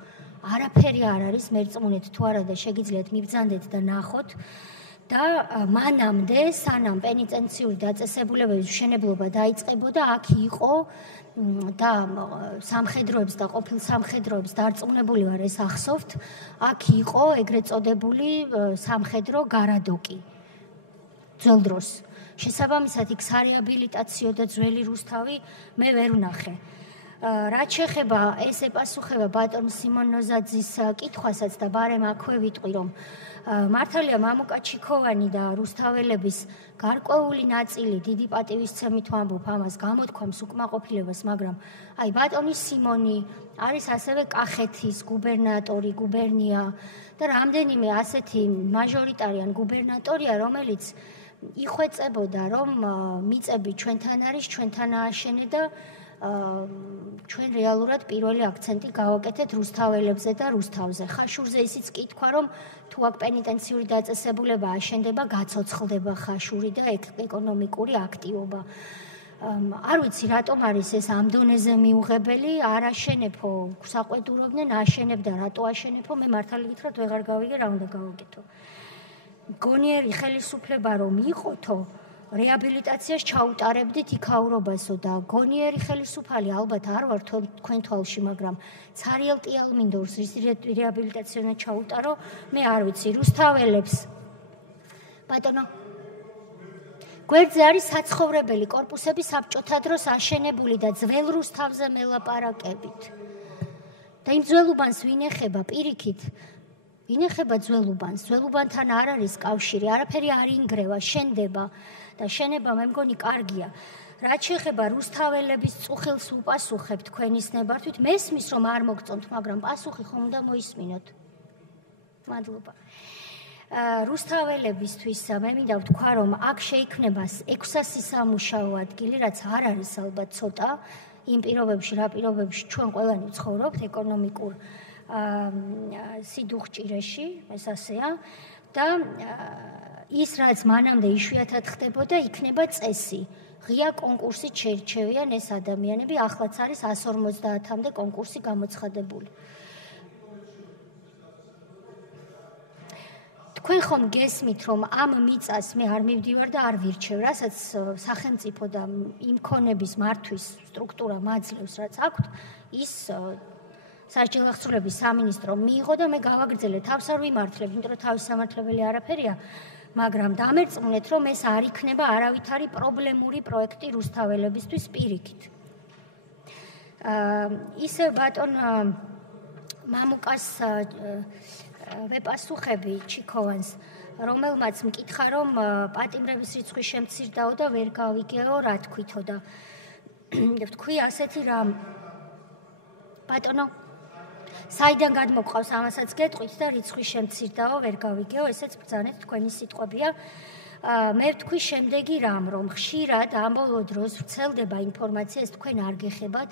არაფერი არ არის, მერწმუნეთ თუ არა და შეგიძლიათ მიბრძანდეთ და ნახოთ. და მანამდე, სანამ პენიტენციური დაწესებულებების მშენებლობა დაიწყებოდა, აქ იყო და სამხედროებს და ყოფილ სამხედროებს დარწმუნებული ვარ, ეს ახსოვთ, აქ იყო ეგრეთ წოდებული სამხედრო გარადოკი ძველ დროს. შესაბამისად, იქ სარეაბილიტაციო და ძველი რუსთავი მე ვერ ვნახე. რაც შეეხება ეს ეპასუხება ბატონ სიმონ ნოზაძის კითხვასაც და ბარემ აქვე ვიტყვი, რომ მართალია მამუკა ჩიქოვანი და რუსთაველების გარკვეული ნაწილი დიდი პატივისცემით ვამბობ ამას გამოთქვამს უკმაყოფილებას, მაგრამ აი ბატონი სიმონი არის ასევე კახეთის გუბერნატორი, გუბერნია და რამდენიმე ასეთი მაჟორიტარიან გუბერნატორია, რომელიც იხვეწებოდა, რომ მიწები ჩვენთან არის, ჩვენთან ააშენე და ჩვენ რეალურად პირველი აქცენტი გავაკეთეთ რუსთაველებზე და რუსთავზე. ხაშურზე ისიც კითხვა, რომ თუ აქ პენიტენციური დაწესებულება აშენდება, გაცოცხლდება ხაშური და ეკონომიკური აქტივობა. არ ვიცი, რატომ არის ეს ამ დონეზე მიუღებელი, არ აშენებო, საყვედურობდნენ, აშენებ და რატო აშენებო, მე მართალი გითხრათ, ვეღარ გავიგე, რა უნდა გავაკეთო. გონიერი ხელისუფლება რომ იყოთო, რეაბილიტაციას ჩაუტარებდით იქაურობასო და გონიერი ხელისუფალი ალბათ არ ვარ თქვენ თვალში, მაგრამ ცარიელ ტიალმინდორს რეაბილიტაცია ჩაუტარო, მე არ ვიცი, რუსთაველებს. ბატონო გვერდზე არის საცხოვრებელი კორპუსები საბჭოთა დროს აშენებული და ძველ რუსთავზე მელაპარაკებით. და იმ ძველუბანს ვინ ეხება პირიქით? ვინ ეხება ძველუბანს? ძველუბანთან არ არის კავშირი, არაფერი არ ინგრევა, შენდება და შენება მე მგონი კარგია. რაც შეეხება რუსთაველების წუხილს უპასუხებ თქვენის ნებართვით, მესმის რომ არ მოგწონთ, მაგრამ პასუხი ხომ უნდა მოისმინოთ. მადლობა. რუსთაველებისთვის მე მინდა ვთქვა, რომ აქ შეიქმნება 600 სამუშაო ადგილი, რაც არ არის ალბათ ცოტა, იმ პირობებში, რა პირობებში ჩვენ ყველანი ვცხოვრობთ ეკონომიკურ სიდუხჭირეში, ეს ასეა და ის რაც მანამდე იშვიათად ხდებოდა, იქნება წესი. ღია კონკურსით შეირჩევიან ეს ადამიანები, ახლაც არის 150-მდე კონკურსი გამოცხადებული. თქვენ ხომ გესმით, რომ ამ მიწას მე არ მივდივარ და არ ვირჩევ, რასაც სახელმწიფო და იმ ქონების მართვის სტრუქტურა მაძლევს, რაც აქვთ, ის სასჯელახსოვრების სამინისტრო მიიღო და მე გავაგრძელე თავს არ ვიმართლებ, იმიტომ რომ თავის სამართლებელი არაფერია, მაგრამ დამერწმუნეთ, რომ ეს არ იქნება არავითარი პრობლემური პროექტი რუსთაველებისთვის პირიქით. ისე ბატონ მამუკას ვეპასუხები ჩიქოვანს, რომელმაც მკითხა, რომ პატიმრების რიცხვი შემცირდაო და ვერ გავიგეო, რა თქვითო და ვთქვი ასეთი რამ. ბატონო, საიდან გადმოგყავს ამასაც გეტყვით და რიცხვი შემცირდაო, ვერ გავიგეო, ესეც ბრძანეთ თქვენი სიტყვებია. მე ვთქვი შემდეგი რამ, რომ ხშირად ამ ბოლო დროს ვრცელდება ინფორმაცია, ეს თქვენ არ გეხებათ,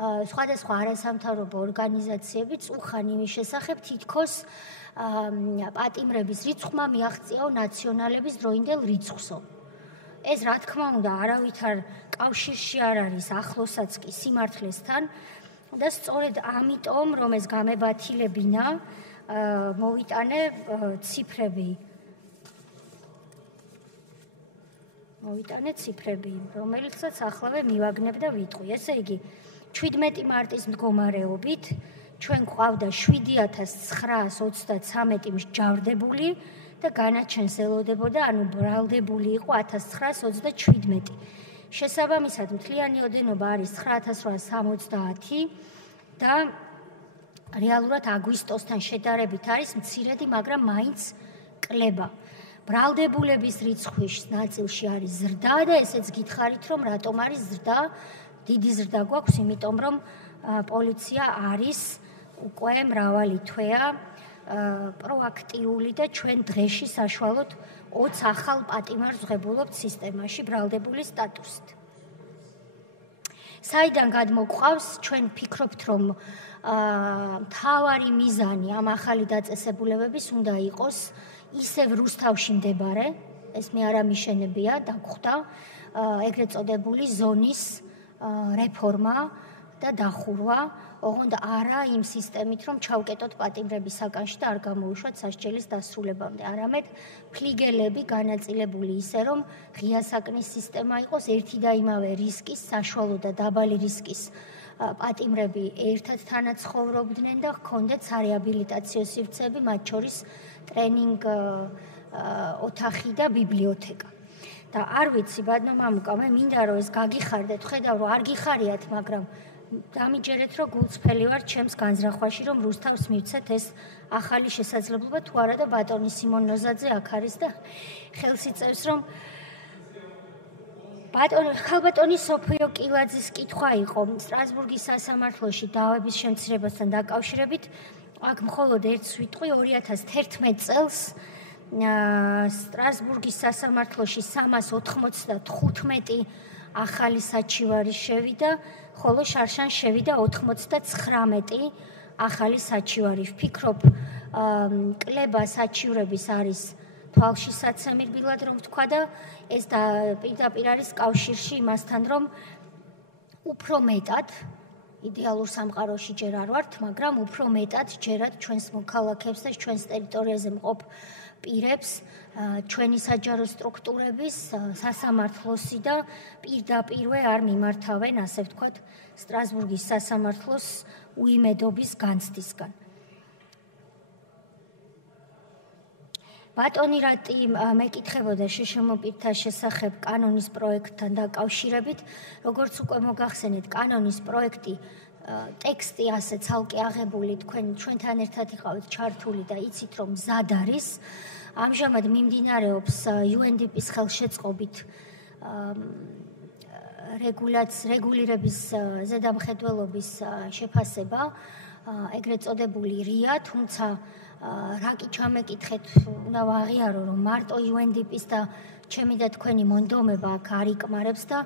სხვადასხვა არასამთავრობო ორგანიზაციები წუხან იმის შესახებ, თითქოს პატიმრების რიცხვმა მიაღწიაო ნაციონალების დროინდელ რიცხვსო. ეს რა თქმა უნდა არავითარ კავშირში არ არის, ახლოსაც კი სიმართლესთან და სწორედ ამიტომ, რომ ეს გამებათილებინა, მოვიტანე ციფრები, რომელიცაცახლავე მივაგნებ და ვიტყვი. ესე იგი 17 მარტის მდგომარეობით ჩვენ გვყავდა 7933 მსჯავრდებული და განაჩენს ელოდებოდა, ანუ ბრალდებული იყო 1937. შესაბამისად მთლიანი ოდენობა არის 9870 და რეალურად აგვისტოსთან შედარებით არის მცირედი, მაგრამ მაინც კლება. ბრალდებულების რიცხვის ნაწილში არის ზრდა და ესეც გითხარით, რომ რატომ არის ზრდა? დიდი ზრდა გვაქვს, იმიტომ რომ პოლიცია არის უკვე მრავალი თვეა პროაქტიული და ჩვენ დღეში საშუალოდ 20 ახალ პატიმარს ვღებულობთ სისტემაში ბრალდებული სტატუსით. საიდან გადმოგვყავს, ჩვენ ფიქრობთ, რომ მთავარი მიზანი ამ ახალი დაწესებულებების უნდა იყოს ისევ რუსთავში მდებარე, ეს მე არა მიშენებია, დაგხვდა, ეგრეთ წოდებული ზონის რეფორმა და დახურვა, ოღონდ არა იმ სისტემით, რომ ჩავკეტოთ პატიმრების საკანში და არ გამოუშვათ სასჯელის დასრულებამდე. არამედ ფლიგელები განაწილებული ისე, რომ ღია საკნის სისტემა იყოს, ერთი და იმავე რისკის, საშუალო და დაბალი რისკის პატიმრები ერთად თანაცხოვრობდნენ და ჰქონდეთ სარეაბილიტაციო სივრცეები, მათ შორის ტრენინგ ოთახი და ბიბლიოთეკა. და არ ვიცი, ბატონო მამუკა, მე მინდა რომ ეს გაგიხარდეთ, ხედავ რომ არ გიხარიათ, მაგრამ დამიჯერეთ, რომ გულწრფელი ვარ ჩემს განზრახვაში, რომ რუსთავს მივცეთ ეს ახალი შესაძლებლობა თუ არა და ბატონი სიმონ ნოზაძე აქ არის და ხელს იწევს, რომ ხალბატონი სოფიო კილაძის კითხვა იყო სტრასბურგის სასამართლოში დავების შემცირებასთან დაკავშირებით, აქ მხოლოდ ერთს ვიტყვი 2011 წელს სტრასბურგის სასამართლოში 395 ახალი საჩივარი შევიდა, ხოლო შარშან შევიდა 99 ახალი საჩივარი. ვფიქრობ, კლება საჩივრების არის თვალშისაცემი რბილად რომ ვთქვა და ეს პირდაპირ არის კავშირში იმასთან, რომ უფრო მეტად იდეალურ სამყაროში ჯერ არ ვართ, მაგრამ უფრო მეტად ჯერათ ჩვენს მოქალაქეებს და ჩვენს ტერიტორიაზე მყოფ პირებს ჩვენი საჯარო სტრუქტურების სასამართლოსი და პირდაპირ არ მიმართავენ, ასე ვთქვათ, სტრასბურგის სასამართლოს უიმედობის განცდისგან. ბატონი რატი მეკითხებოდა შეშმოპირთა შესახებ კანონის პროექტთან დაკავშირებით, როგორც უკვე მოგახსენეთ, კანონის პროექტი ტექსტი ასე ცალკე აღებული ჩვენთან ერთად იყავით ჩართული და იცით რომ მზად არის. ამჟამად მიმდინარეობს UNDP-ის ხელშეწყობით რეგულირების ზედამხედველობის შეფასება, ეგრეთ წოდებული RIA, თუმცა რა კი ჩამეკითხეთ, უნდა ვაღიარო, რომ მარტო UNDP-ის და ჩემი და თქვენი მონდომება აქ არ იკმარებს და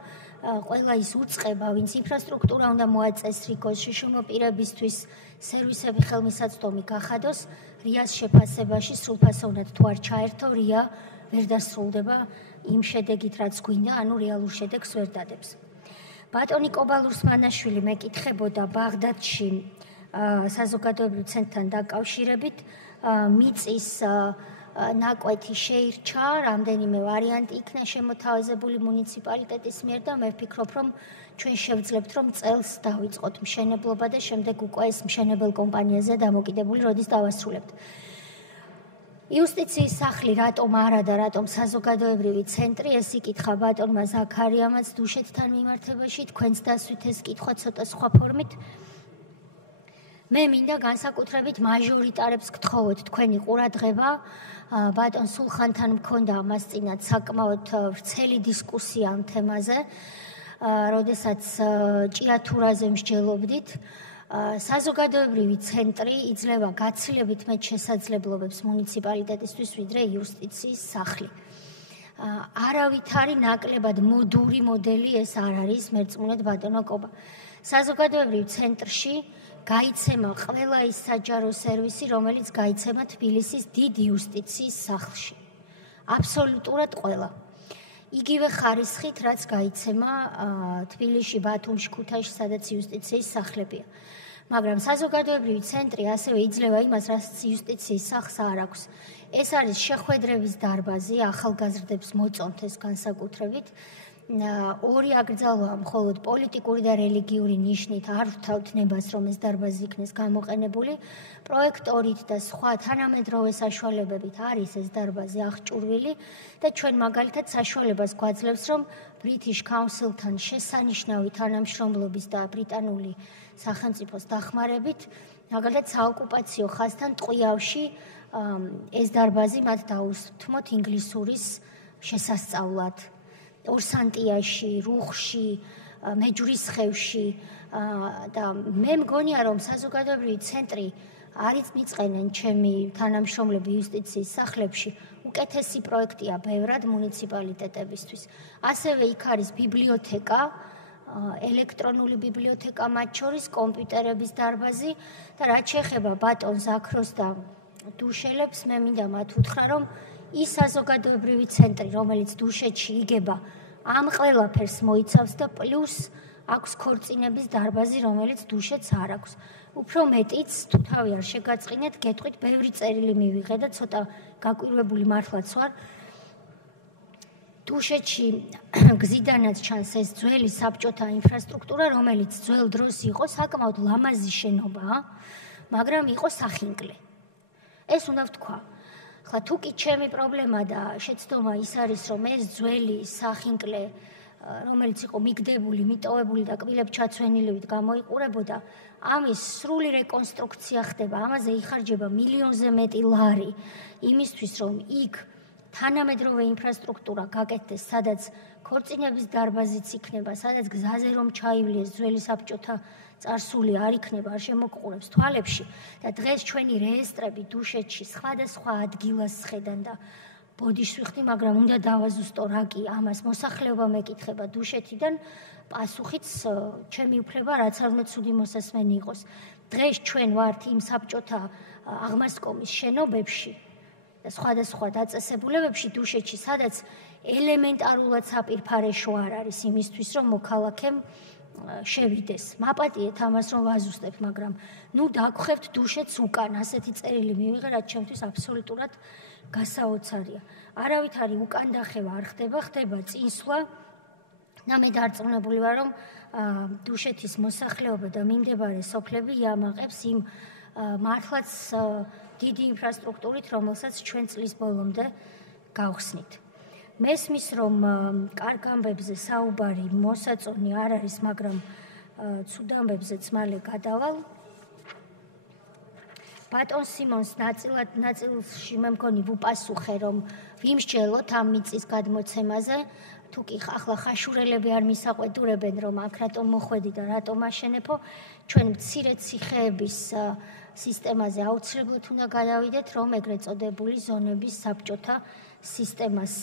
ყველა ის უწყება, ვინც ინფრასტრუქტურა უნდა მოაწესრიგოს, შეშმოპირებისთვის სერვისები ხელმისაწვდომი გახადოს, RIA-ს შეფასებაში სრულფასოვნად თუ არ ჩაერთო, RIA ვერ დასრულდება იმ შედეგით, რაც გვინდა, ანუ რეალურ შედეგს ვერ დადებს. ბატონი კობალურს-მანაშვილი მეკითხებოდა ბაღდადში საზოგადოებრივ ცენტრთან დაკავშირებით, მიწის ნაკვეთი შეირჩა, რამდენიმე ვარიანტი იქნა შემოთავაზებული მუნიციპალიტეტის მიერ და მე ვფიქრობ, რომ ჩვენ შევძლებთ, რომ წელს დავიწყოთ მშენებლობა და შემდეგ უკვე ეს მშენებელ კომპანიაზე დამოკიდებული როდის დავასრულებთ. იუსტიციის სახლი რატომ არა და რატომ საზოგადოებრივი ცენტრი, ეს იკითხა ბატონმა ზაქარიამაც დუშეთთან მიმართებაში, თქვენც დასვით ეს კითხვა ცოტა სხვა ფორმით. მე მინდა განსაკუთრებით მაჟორიტარებს გთხოვოთ თქვენი ყურადღება. ბატონ სულხანთან მქონდა ამას წინათ საკმაოდ ვრცელი დისკუსია ამ თემაზე, როდესაც ჭიათურაზე მსჯელობდით. საზოგადოებრივი ცენტრი იძლევა გაცილებით მეტ შესაძლებლობებს მუნიციპალიტეტისთვის, ვიდრე იუსტიციის სახლი. არავითარი ნაკლებად მოდური მოდელი ეს არ არის, მერწმუნეთ ბატონო კობა. საზოგადოებრივ ცენტრში გაიცემა ყველა ის საჯარო სერვისი, რომელიც გაიცემა თბილისის დიდ იუსტიციის სახლში. აბსოლუტურად ყველა. იგივე ხარისხით, რაც გაიცემა თბილისში, ბათუმში, ქუთაისში, სადაც იუსტიციის სახლებია. მაგრამ საზოგადოებრივი ცენტრი ასევე იძლევა იმას, რაც იუსტიციის სახლს არ აქვს. ეს არის შეხვედრების დარბაზი, ახალგაზრდებს მოწონთ ეს განსაკუთრებით. ორი აკრძალვა მხოლოდ პოლიტიკური და რელიგიური ნიშნით არ ვთავთ ნებას, რომ ეს დარბაზი იქნეს გამოყენებული. პროექტორით და სხვა თანამედროვე საშუალებებით არის ეს დარბაზი აღჭურვილი და ჩვენ მაგალითად საშუალებას გვაძლევს, რომ British Council-თან შესანიშნავი თანამშრომლობის და ბრიტანული სახელმწიფოს დახმარებით, მაგალითად საოკუპაციო ხაზთან ტყვიავში ეს დარბაზი მათ დაუსთმოთ ინგლისურის შესასწავლად. ორსანტიაში, რუხში, მეჯვრისხევში და მე მგონია, რომ საზოგადოებრივი ცენტრი არის მიწყენენ ჩემი თანამშრომლები იუსტიციის სახლებში, უკეთესი პროექტია ბევრად მუნიციპალიტეტებისთვის. ასევე იქ არის ბიბლიოთეკა, ელექტრონული ბიბლიოთეკა მათ შორის, კომპიუტერების დარბაზი და რაც შეეხება ბატონ ზაქროს და დუშელებს, მე მინდა მათ უთხრა, რომ ის საზოგადოებრივი ცენტრი, რომელიც დუშეთში იგება, ამ ყველაფერს მოიცავს და პლუს აქვს ქორწინების დარბაზი, რომელიც დუშეთს არ აქვს. უფრო მეტიც, თუ თავი არ შეგაწყინეთ, გეტყვით, ბევრი წერილი მივიღე და ცოტა გაკვირვებული მართლაც ვარ. დუშეთში გზიდანაც ჩანს ეს ძველი საბჭოთა ინფრასტრუქტურა, რომელიც ძველ დროს იყო საკმაოდ ლამაზი შენობა, მაგრამ იყო სახინკლე. ეს უნდა ვთქვა. ხლა თუ კი ჩემი პრობლემა და შეცდომა ის არის, რომ ეს ძველი სახინკლე, რომელიც იყო მიგდებული, მიტოვებული და კბილებ ჩაცვენილივით გამოიყურებოდა, ამის სრული რეკონსტრუქცია ხდება, ამაზე იხარჯება მილიონზე მეტი ლარი, იმისთვის, რომ იქ თანამედროვე ინფრასტრუქტურა გაკეთდეს, სადაც ქორწინების დარბაზიც იქნება, სადაც გზაზე რომ ჩაივლიეს ძველი საბჭოთა წარსული არ იქნება, არ შემოგყურებს თვალებში და დღეს ჩვენი რეესტრები დუშეთში სხვადასხვა ადგილას ხედან და ბოდიშს ვიხდი, მაგრამ უნდა დავაზუსტო რა კი ამას მოსახლეობა მეკითხება დუშეთიდან, პასუხიც ჩემი უფლება, რაც არ უნდა ცუდი მოსასმენი იყოს. დღეს ჩვენ ვართ იმ საბჭოთა აღმასკომის შენობებში და სხვადასხვა დაწესებულებებში დუშეთში, სადაც ელემენტარულად საპირფარეშო არ არის იმისთვის, რომ მოქალაქემ შევიდეს. მაპატიეთ ამას, რომ ვაზუსტებ, მაგრამ ნუ დაგხვევთ დუშეთს უკან, ასეთი წერილი მივიღე, რაც ჩემთვის აბსოლუტურად გასაოცარია. არავითარი უკან დახევა არ ხდება, ხდება წინსვლა. და მე დარწმუნებული ვარ, რომ დუშეთის მოსახლეობა და მიმდებარე სოფლები იამაყებს იმ მართლაც დიდი ინფრასტრუქტურით, რომელსაც ჩვენ წლის ბოლომდე გავხსნით. მესმის, რომ კარგ ამბებზე საუბარი მოსაწონი არ არის, მაგრამ ცუდ ამბებზეც მალე გადავალ. ბატონ სიმონს ნაწილში მე მგონი ვუპასუხე, რომ ვიმსჯელოთ ამ მიწის გადმოცემაზე. თუ კი ახლა ხაშურელები არ მისაყვედურებენ, რომ აქ რატომ მოხვედი და რატომ აშენებო, ჩვენ მცირე ციხეების სისტემაზე აუცილებლად უნდა გადავიდეთ, რომ ეგრეთ წოდებული ზონების საბჭოთა სისტემას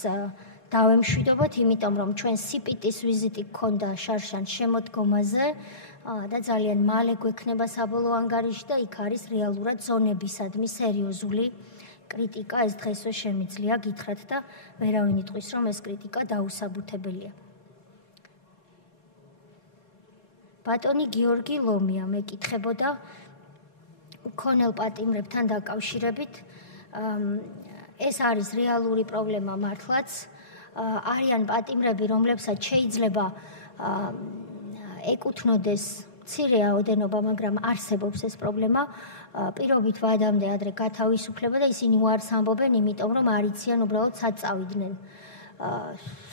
დავემშვიდობოთ, იმიტომ რომ ჩვენ სიპიტის ვიზიტი გქონდა შარშან შემოდგომაზე და ძალიან მალე გვექნება საბოლოო ანგარიში და იქ არის რეალურად ზონებისადმი სერიოზული კრიტიკა. ეს დღესვე შემიძლია გითხრათ და ვერავინ იტყვის, რომ ეს კრიტიკა დაუსაბუთებელია. ბატონი გიორგი ლომია მეკითხებოდა უქონელ პატიმრებთან დაკავშირებით. ეს არის რეალური პრობლემა მართლაც. არიან პატიმრები, რომლებსაც შეიძლება ეკუთვნოდეს მცირე რაოდენობა, მაგრამ არსებობს ეს პრობლემა. პირობით ვადამდე ადრე გათავისუფლება და ისინი უარს ამბობენ, იმიტომ რომ არ იციან უბრალოდ სად წავიდნენ.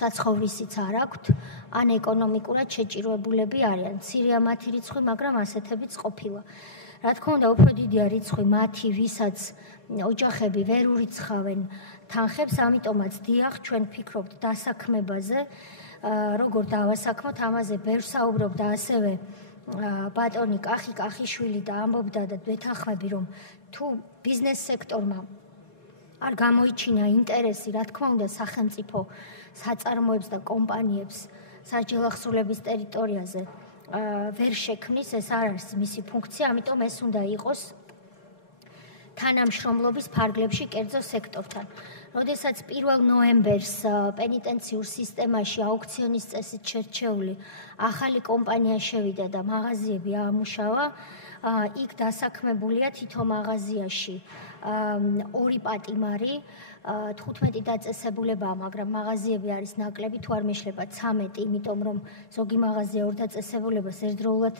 საცხოვრისიც არ აქვთ, ან ეკონომიკურად შეჭირვებულები არიან. მცირეა მათი რიცხვი, მაგრამ ასეთებიც ყოფილა. რა თქმა უნდა, უფრო დიდია რიცხვი მათი, ვისაც ოჯახები ვერ ურიცხავენ თანხებს, ამიტომაც დიახ, ჩვენ ვფიქრობთ დასაქმებაზე, როგორ დავასაქმოთ, ამაზე ბევრ საუბრობ და ასევე ბატონი კახიშვილი და ამბობდა და ვეთანხმები, რომ თუ ბიზნეს სექტორმა არ გამოიჩინა ინტერესი, რა თქმა უნდა, სახელმწიფო საწარმოებს და კომპანიებს სასჯელახსრულების ტერიტორიაზე ვერ შექმნის, ეს არ არის მისი ფუნქცია, ამიტომ ეს უნდა იყოს თანამშრომლობის ფარგლებში კერძო სექტორთან. როდესაც 1 ნოემბერს პენიტენციურ სისტემაში აუქციონის წესით შერჩეული ახალი კომპანია შევიდა და მაღაზიები აამუშავა, იქ დასაქმებულია თითო მაღაზიაში 2 პატიმარი, 15 დაწესებულებაა, მაგრამ მაღაზიები არის ნაკლები, თუ არ მეშლება 13, იმიტომ რომ ზოგი მაღაზია 2 დაწესებულებას ერთდროულად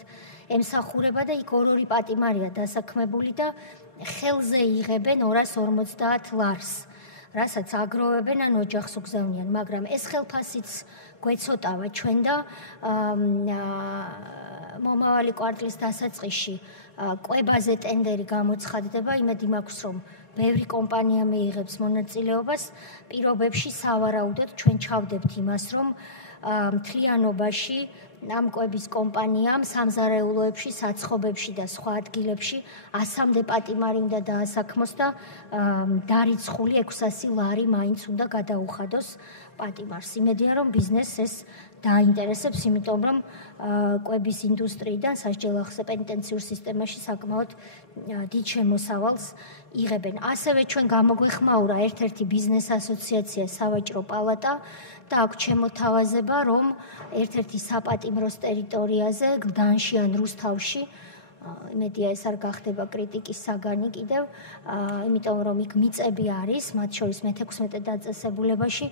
ემსახურება და იქ 2 პატიმარია დასაქმებული და ხელზე იღებენ 250 ლარს. რასაც აგროვებენ ან ოჯახს უგზავნიან, მაგრამ ეს ხელფასიც გვეცოტავა ჩვენ და მომავალი კვარტლის დასაწყისში კვებაზე ტენდერი გამოცხადდება, იმედი მაქვს, რომ ბევრი კომპანია მიიღებს მონაწილეობას, პირობებში სავარაუდოდ ჩვენ ჩავდებთ იმას, რომ მთლიანობაში ამ კვების კომპანიამ სამზარეულოებში, საცხობებში და სხვა ადგილებში 100-მდე პატიმარი უნდა დაასაქმოს და დარიცხული 600 ლარი მაინც უნდა გადაუხადოს პატიმარს. იმედია, რომ ბიზნესს ეს დაინტერესებს, იმიტომ რომ კვების ინდუსტრიიდან სასჯელახსე პენიტენციურ სისტემაში საკმაოდ დიდ შემოსავალს იღებენ. ასევე ჩვენ გამოგვეხმაურა ერთ-ერთი ბიზნეს ასოციაცია, სავაჭრო პალატა და აქვს შემოთავაზება, რომ ერთ-ერთი საპატიმროს ტერიტორიაზე, გლდანში ან რუსთავში, იმედია ეს არ გახდება კრიტიკის საგანი კიდევ, იმიტომ რომ იქ მიწები არის, მათ შორის მე-16 დაწესებულებაში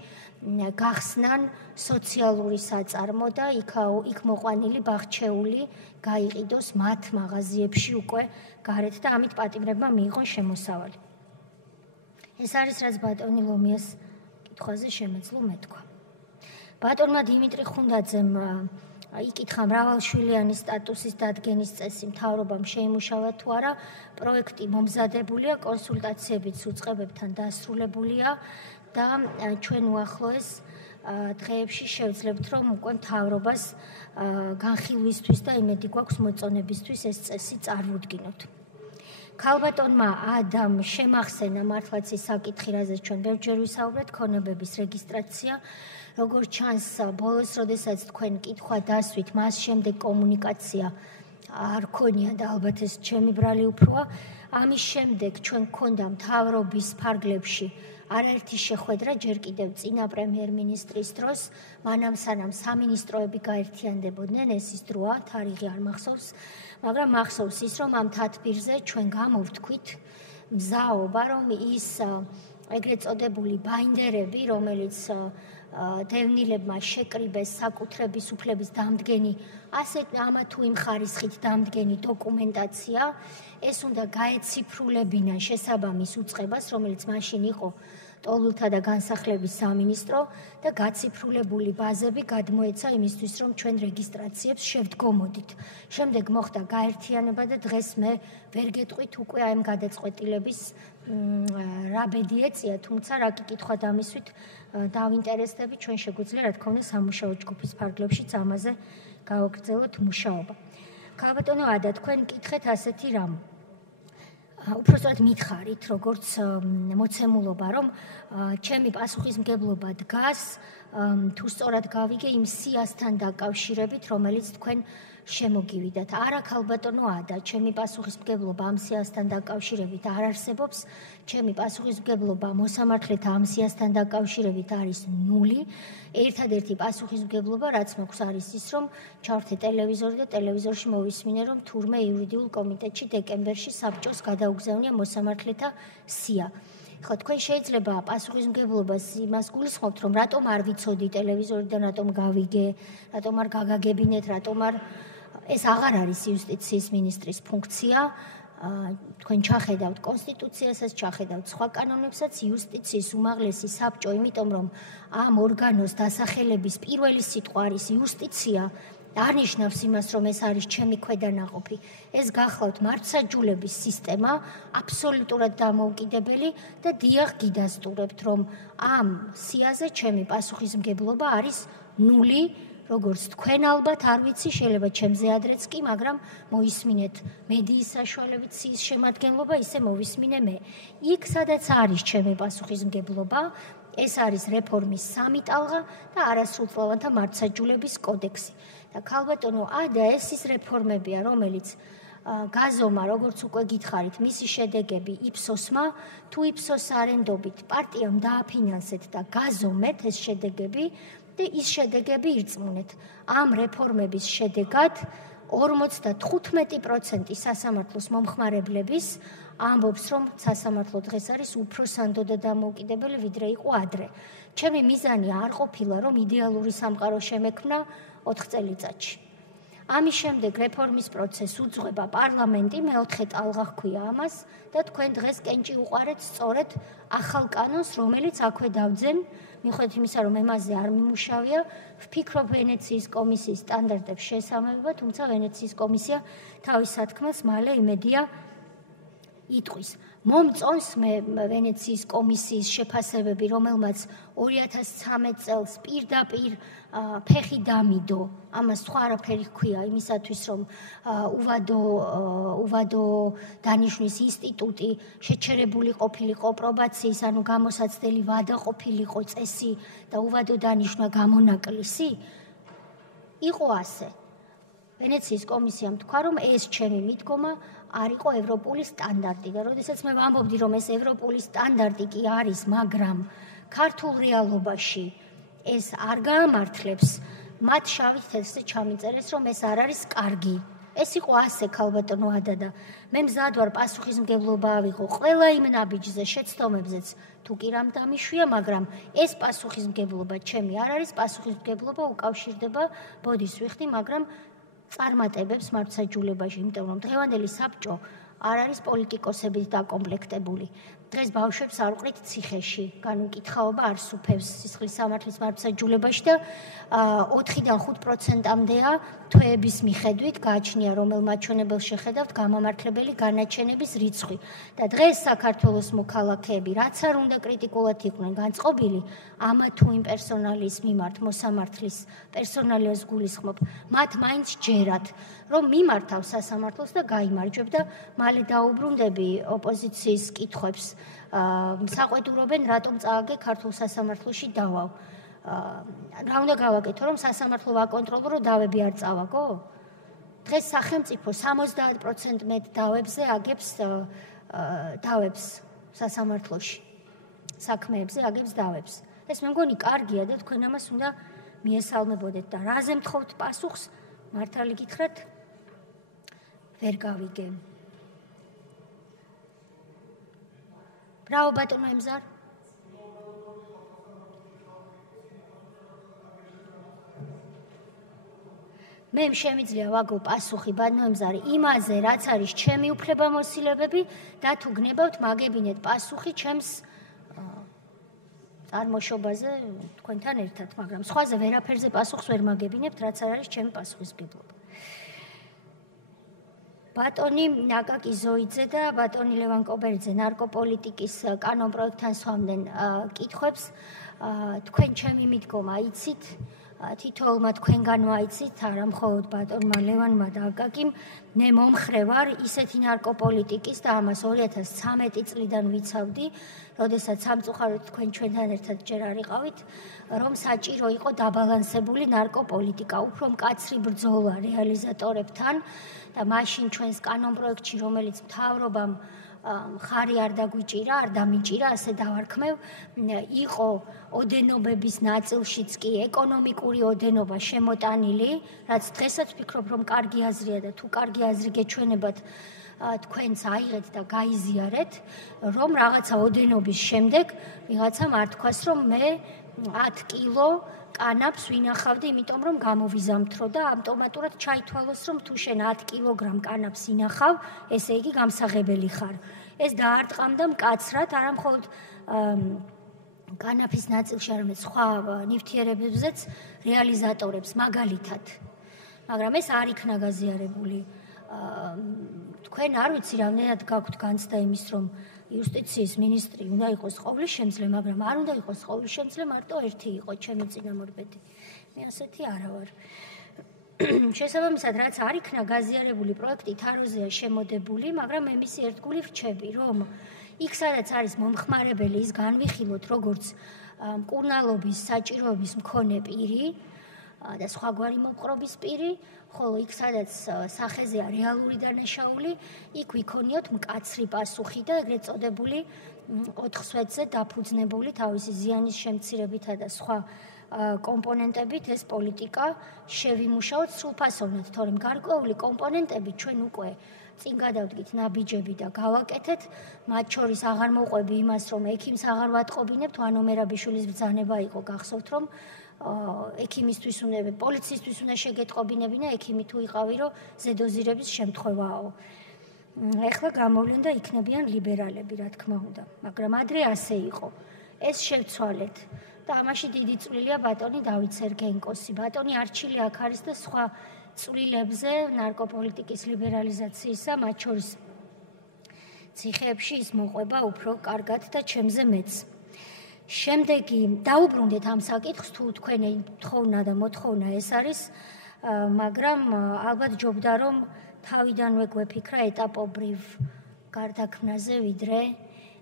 გახსნან სოციალური საწარმო და იქ მოყვანილი ბაღჩეული გაიყიდოს მათ მაღაზიებში უკვე გარეთ და ამით პატიმრებმა მიიღონ შემოსავალი. ეს არის რაც ბატონი ლომიას კითხვაზე შემეძლო მეთქვა. ბატონმა დიმიტრი ხუნდაძემ იკითხა მრავალშვილიანი სტატუსის დადგენის წესი მთავრობამ შეიმუშავა თუ არა, პროექტი მომზადებულია, კონსულტაციებიც უწყებებთან დასრულებულია და ჩვენ უახლოეს დღეებში შევძლებთ, რომ უკვე მთავრობას განხილვისთვის და იმედი გვაქვს მოწონებისთვის ეს წესი წარმოვდგინოთ. ქალბატონმა ადამ შემახსენა მართლაც ის საკითხი, რაზეც ჩვენ ბევრჯერ ვისაუბრეთ, ქონებების რეგისტრაცია. როგორც ჩანს, ბოლოს, როდესაც თქვენ კითხვა დასვით, მას შემდეგ კომუნიკაცია არ ქონია და ალბათ ეს ჩემი ბრალი უფროა. ამის შემდეგ ჩვენ გქონდა მთავრობის ფარგლებში არაერთი შეხვედრა, ჯერ კიდევ წინა პრემიერ-მინისტრის დროს, მანამ სანამ სამინისტროები გაერთიანდებოდნენ, ეს ის დროა, თარიღი არ მახსოვს, მაგრამ მახსოვს ის, რომ ამ თათბირზე ჩვენ გამოვთქვით მზაობა, რომ ის ეგრეთ წოდებული ბაინდერები, რომელიც დევნილებმა შეკრიბეს საკუთრების უფლების დამდგენი, ამა თუ იმ ხარისხით დამდგენი დოკუმენტაცია, ეს უნდა გაეციფრულებინა შესაბამის უწყებას, რომელიც მაშინ იყო ტოლულთა და განსახლების სამინისტრო და გაციფრულებული ბაზები გადმოეცა იმისთვის, რომ ჩვენ რეგისტრაციებს შევდგომოდით. შემდეგ მოხდა გაერთიანება და დღეს მე ვერ გეტყვით უკვე ამ გადაწყვეტილების რა ბედი ეწია, თუმცა რა კითხვა დამისვით დავინტერესდები, ჩვენ შეგვიძლია რა თქმა უნდა სამუშაო ჯგუფის ფარგლებშიც ამაზე გავაგრძელოთ მუშაობა. ქალბატონო ადა, თქვენ კითხეთ ასეთი რამ. უпростоრად მითხარით, როგორც მოცემულობა, რომ ჩემი პასუხისმგებლობა დგას, თუ სწორად გავიგე იმ სიასთან დაკავშირებით, რომელიც თქვენ შემოგივიდათ. არა, ქალბატონო ადა, ჩემი პასუხისმგებლობა ამ სიასთან დაკავშირებით არ არსებობს. ჩემი პასუხისმგებლობა მოსამართლეთა ამ სიასთან დაკავშირებით არის ნული. ერთადერთი პასუხისმგებლობა, რაც მაქვს, არის ის, რომ ჩავრთე ტელევიზორი და ტელევიზორში მოვისმინე, რომ თურმე იურიდიულ კომიტეტში დეკემბერში საბჭოს გადაუგზავნია მოსამართლეთა სია. ხო, თქვენ შეიძლება პასუხისმგებლობას იმას გულისხმობთ, რომ რატომ არ ვიცოდი ტელევიზორიდან, რატომ გავიგე, რატომ არ გაგაგებინეთ, რატომ არ ეს აღარ არის იუსტიციის მინისტრის ფუნქცია. თქვენ ჩახედავთ კონსტიტუციასაც, ჩახედავთ სხვა კანონებსაც, იუსტიციის უმაღლესი საბჭო, იმიტომ რომ ამ ორგანოს დასახელების პირველი სიტყვა არის იუსტიცია, არ ნიშნავს იმას, რომ ეს არის ჩემი ქვედანაყოფი. ეს გახლავთ მართლმსაჯულების სისტემა, აბსოლუტურად დამოუკიდებელი და დიახ გიდასტურებთ, რომ ამ სიაზე ჩემი პასუხისმგებლობა არის ნული, როგორც თქვენ ალბათ არ ვიცი, შეიძლება ჩემზე ადრეც კი, მაგრამ მოისმინეთ მედიის საშუალებით სიის შემადგენლობა, ისე მოვისმინე მე. იქ, სადაც არის ჩემი პასუხისმგებლობა, ეს არის რეფორმის სამი ტალღა და არასრულწლოვანთა მართლმსაჯულების კოდექსი. და ქალბატონო ადა, ეს ის რეფორმებია, რომელიც გაზომა, როგორც უკვე გითხარით, მისი შედეგები იფსოსმა, თუ იფსოს არენდობით პარტიამ დააფინანსეთ და გაზომეთ ეს შედეგები და ის შედეგები ირწმუნეთ. ამ რეფორმების შედეგად 55% სასამართლოს მომხმარებლების ამბობს, რომ სასამართლო დღეს არის უფრო სანდო და დამოუკიდებელი, ვიდრე იყო ადრე. ჩემი მიზანი არ ყოფილა, რომ იდეალური სამყარო შემექმნა 4 წელიწადში. ამის შემდეგ რეფორმის პროცესს უძღვება პარლამენტი, მეოთხე ტალღა ჰქვია ამას და თქვენ დღეს კენჭი უყარეთ სწორედ ახალ კანონს, რომელიც აქვე დავძენ, მიუხედავად იმისა, რომ ემაზე არ მიმუშავია, ვფიქრობ ვენეციის კომისიის სტანდარტებს შესამება, თუმცა ვენეციის კომისია თავის სათქმელს მალე იმედია იტყვის. მომწონს მე ვენეციის კომისიის შეფასებები, რომელმაც 2013 წელს პირდაპირ ფეხი დამიდო, ამას სხვა არაფერი ჰქვია იმისათვის, რომ უვადო დანიშვნის ინსტიტუტი შეჩერებული ყოფილიყო პრობაციის, ანუ გამოსაცდელი ვადა ყოფილიყო წესი და უვადო დანიშვნა გამონაკლისი, იყო ასე. ვენეციის კომისიამ თქვა, რომ ეს ჩემი მიდგომა არ იყო ევროპული სტანდარტი და როდესაც მე ვამბობდი, რომ ეს ევროპული სტანდარტი კი არის, მაგრამ ქართულ რეალობაში ეს არ გაამართლებს, მათ შავით თეთრზე ჩამიწერეს, რომ ეს არ არის კარგი. ეს იყო ასე, ქალბატონო ადა და მე მზად ვარ პასუხისმგებლობა ავიღო ყველა იმ ნაბიჯზე, შეცდომებზეც, თუ კი რამ დამიშვია, მაგრამ ეს პასუხისმგებლობა ჩემი არ არის, პასუხისმგებლობა უკავშირდება, ბოდის ვიხდი, მაგრამ წარმატებებს მართლმსაჯულებაში, იმიტომ რომ დღევანდელი საბჭო არ არის პოლიტიკოსებით დაკომპლექტებული. დღეს ბავშვებს არ უყრით ციხეში, განუკითხაობა არ სუფევს სისხლის სამართლის მართლმსაჯულებაში და 4-დან 5%-მდეა თვეების მიხედვით გააჩნია, რომელ მაჩვენებელს შეხედავთ გამამართლებელი განაჩენების რიცხვი. და დღეს საქართველოს მოქალაქეები, რაც არ უნდა კრიტიკულად იყვნენ განწყობილი, ამა თუ იმ პერსონალის მიმართ, მოსამართლის პერსონალიას გულისხმობ, მათ მაინც ჯერათ, რომ მიმართავ სასამართლოს და გაიმარჯვებ და მალე დაუბრუნდები ოპოზიციის კითხვებს. საყვედურობენ, რატომ წააგე ქართულ სასამართლოში დავავ. რა უნდა გავაკეთო, რომ სასამართლო ვაკონტროლო, რომ დავები არ წავაგო? დღეს სახელმწიფო 70% მეტ დავებზე აგებს დავებს სასამართლოში. საქმეებზე აგებს დავებს. ეს მე მგონი კარგია და თქვენ ამას უნდა მიესალმებოდეთ და რაზე მთხოვთ პასუხს, მართალი გითხრათ, ვერ გავიგე. ბრავო ბატონო ემზარ, მე შემიძლია ვაგო პასუხი ბატონო იმაზე, რაც არის ჩემი უფლებამოსილებები და თუ გნებავთ მაგებინეთ პასუხი ჩემს წარმოშობაზე თქვენთან ერთად, მაგრამ სხვაზე ვერაფერზე პასუხს ვერ მაგებინებთ, რაც არ არის ჩემი პასუხისმგებლობა. ბატონი ნაკაკი ზოიძე და ბატონი ლევან კობერიძე ნარკოპოლიტიკის კანონპროექტთან სვამდნენ კითხვებს. თქვენ ჩემი მიდგომა იცით, თითოეულმა თქვენგან ვაიცით, არა მხოლოდ ბატონმა ლევანმა და აკაკიმ, მე მომხრე ვარ ისეთი ნარკოპოლიტიკის და ამას 2013 წლიდან ვიცავდი, როდესაც სამწუხაროდ თქვენ ჩვენთან ერთად ჯერ არ იყავით, რომ საჭირო იყო დაბალანსებული ნარკოპოლიტიკა, უფრო მკაცრი ბრძოლა რეალიზატორებთან და მაშინ ჩვენს კანონპროექტში, რომელიც მთავრობამ ხარი არ დაგვიჭირა, არ დამიჭირა, ასე დავარქმევ, იყო ოდენობების ნაწილშიც კი ეკონომიკური ოდენობა შემოტანილი, რაც დღესაც ვფიქრობ, რომ კარგი აზრია და თუ კარგი აზრი გეჩვენებათ, თქვენც აიღეთ და გაიზიარეთ, რომ რაღაცა ოდენობის შემდეგ ვიღაცამ არ თქვას, რომ მე 10 კილო კანაფს ვინახავდი, იმიტომ რომ გამოვიზამთრო და ავტომატურად ჩაითვალოს, რომ თუ შენ 10 კილოგრამ კანაფს ინახავ, ესე იგი გამსაღებელი ხარ. ეს დაარტყამდა მკაცრად, არა მხოლოდ კანაფის ნაწილში, არამედ სხვა ნივთიერებებზეც რეალიზატორებს მაგალითად. მაგრამ ეს არ იქნა გაზიარებული. თქვენ არ ვიცი რამდენად გაქვთ განცდა იმის, რომ იუსტიციის მინისტრი უნდა იყოს ყოვლის შემძლე, მაგრამ არ უნდა იყოს ყოვლის შემძლე, მარტო ერთი იყო ჩემი წინამორბედი. მე ასეთი არა ვარ. შესაბამისად, რაც არ იქნა გაზიარებული პროექტი თაროზეა შემოდებული, მაგრამ მე მისი ერთგული ვრჩები, რომ იქ სადაც არის მომხმარებელი, ის განვიხილოთ როგორც მკურნალობის საჭიროების მქონე პირი და სხვაგვარი მოპყრობის პირი, ხოლო იქ სადაც სახეზეა რეალური დანაშაული, იქ ვიქონიოთ მკაცრი პასუხი და ეგრეთ წოდებული 4 სვეტზე დაფუძნებული თავისი ზიანის შემცირებითა და სხვა კომპონენტებით ეს პოლიტიკა შევიმუშაოთ სრულფასოვნად, თორემ გარკვეული კომპონენტები ჩვენ უკვე წინ გადავდგით ნაბიჯები და გავაკეთეთ, მათ შორის აღარ მოყვები იმას, რომ ექიმს აღარ ვატყობინებთ, ვანო მერაბიშვილის ბრძანება იყო, გახსოვთ, რომ ექიმისთვის უნდა, პოლიციისთვის უნდა შეგეტყობინებინა, ექიმი თუ იყავი, რომ ზედოზირების შემთხვევაო. ეხლა გამოვლენ და იქნებიან ლიბერალები, რა თქმა უნდა, მაგრამ ადრე ასე იყო. ეს შევცვალეთ. და ამაში დიდი წვლილია ბატონი დავით სერგეინკოსი, ბატონი არჩილი აქ არის და სხვა წვლილებზე ნარკოპოლიტიკის ლიბერალიზაციისა, მათ შორის ციხეებში ის მოყვება უფრო კარგად და ჩემზე მეც. შემდეგი დაუბრუნდეთ ამ საკითხს, თუ თქვენი თხოვნა და მოთხოვნა ეს არის, მაგრამ ალბათ ჯობდა რომ თავიდანვე გვეფიქრა ეტაპობრივ გარდაქმნაზე, ვიდრე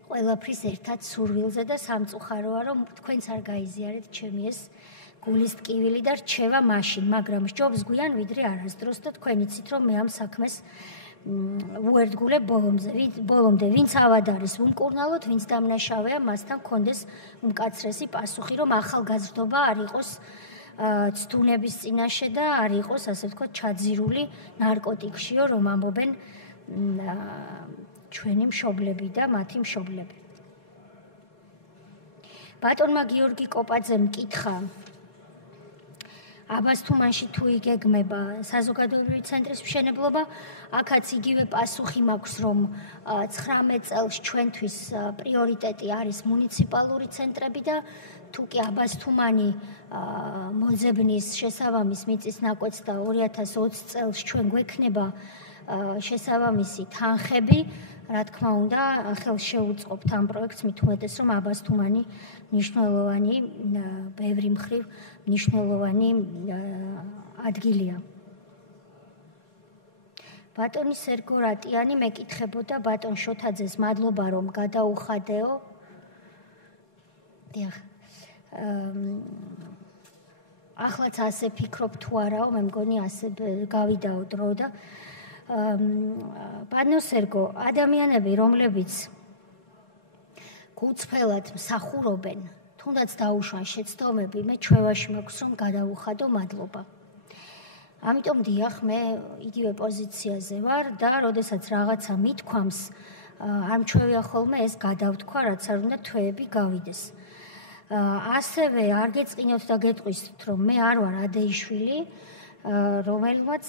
ყველაფრის ერთად სურვილზე და სამწუხაროა, რომ თქვენც არ გაიზიარეთ ჩემი ეს გულის ტკივილი და რჩევა მაშინ, მაგრამ სჯობს გვიან ვიდრე არასდროს და თქვენ იცით, რომ მე ამ საქმეს უერთგულებ ბოლომდე, ვინც ავად არის უმკურნალოდ, ვინც დამნაშავეა, მასთან გქონდეს უმკაცრესი პასუხი, რომ ახალგაზრდობა არ იყოს ცდუნების წინაშე და არ იყოს, ასე ვთქვათ, ჩაძირული ნარკოტიკშიო, რომ ამბობენ ჩვენი მშობლები და მათი მშობლები. ბატონმა გიორგი კოპაძემ მკითხა აბასთუმანში თუ იგეგმება საზოგადოებრივი ცენტრის მშენებლობა, აქაც იგივე პასუხი მაქვს, რომ 19 წელს ჩვენთვის პრიორიტეტი არის მუნიციპალური ცენტრები და თუ კი აბასთუმანი მოძებნის შესაბამის მიწის ნაკვეთს და 2020 წელს ჩვენ გვექნება შესაბამისი თანხები, რა თქმა უნდა, ხელს შეუწყობთ ამ პროექტს მით უმეტეს, რომ აბასთუმანი მნიშვნელოვანი, ბევრი მხრივ მნიშვნელოვანი ადგილია. ბატონი სერგო რატიანი მეკითხებოდა ბატონ შოთაძეს, მადლობა რომ გადაუხადეო. დიახ. ახლაც ასე ფიქრობ თუ არაო, მე მგონი ასე გავიდაო დრო და ბატონ სერგო, ადამიანები, რომლებიც გუწფელად მსახურობენ, თუნდაც დაუშვან შეცდომები, მე ჩვევაში მაქვს რომ გადაუხადო, მადლობა. ამიტომ დიახ, მე იგივე პოზიციაზე ვარ და როდესაც რაღაცა მithქვამს, არ მჩვევია ხოლმე ეს გადავთქვა, რაც არ უნდა თვეები გავიდეს. ასევე არ გეწყინოთ და გეტყვისთ, რომ მე არ ვარ ადეიშვილი, რომელმაც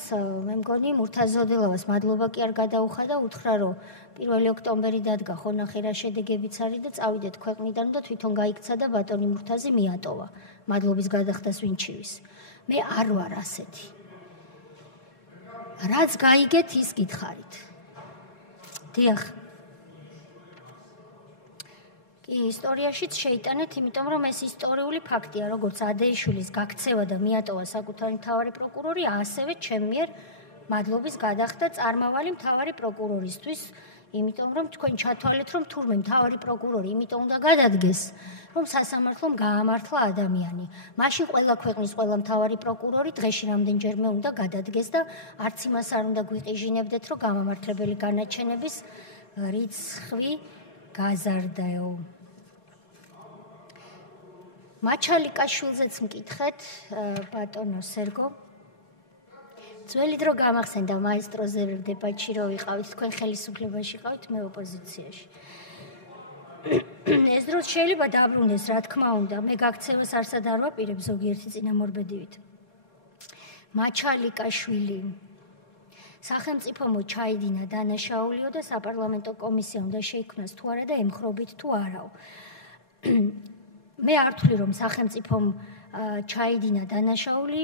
მე მგონი მურთაზოდელავას მადლობა კი არ გადაუხადა, უთხრა რომ 1 ოქტომბერი დადგა, ხო ნახე რა შედეგებიც არის და წავიდეთ ქვეყნიდან და თვითონ გაიქცა და ბატონი მურთაზი მიატოვა. მადლობის გადახდას ვინ ჩივის. მე არ ვარ ასეთი. რაც გაიგეთ ის გითხარით. დიახ. კი, ისტორიაშიც შეიტანეთ, იმიტომ რომ ეს ისტორიული ფაქტია, როგორც ადეიშვილის გაქცევა და მიატოვა საკუთარი მთავარი პროკურორი, ასევე ჩემ მიერ მადლობის გადახდა წარმავალი მთავარი პროკურორისთვის, იმიტომ რომ თქვენ ჩათვალეთ, რომ თურმე მთავარი პროკურორი იმიტომ უნდა გადადგეს, რომ სასამართლომ გაამართლა ადამიანი. მაშინ ყველა ქვეყნის ყველა მთავარი პროკურორი დღეში რამდენჯერმე უნდა გადადგეს და არც იმას არ უნდა გვიყიჟინებდეთ, რომ გამამართლებელი განაჩენების რიცხვი გაზარდაო. მაჩალიკაშვილზეც მკითხეთ, ბატონო სერგო. ძველი დრო გამახსენდა მაესტრო ზევებ დებატში რო ვიყავით, თქვენ ხელისუფლებაში ყავით, მე ოპოზიციაში. ეს დროს შეიძლება დაბრუნდეს, რა თქმა უნდა, მე გაქცევას არსად არ ვაპირებ ზოგიერთი წინამორბედივით. მაჩალიკაშვილი სახელმწიფომო ჩაიდინა დანაშაულიო და საპარლამენტო კომისია უნდა შეიქმნას თუ არა და ემხრობით თუ არაო. მე არ ვთვლი რომ სახელმწიფომ ჩაიდინა დანაშაული,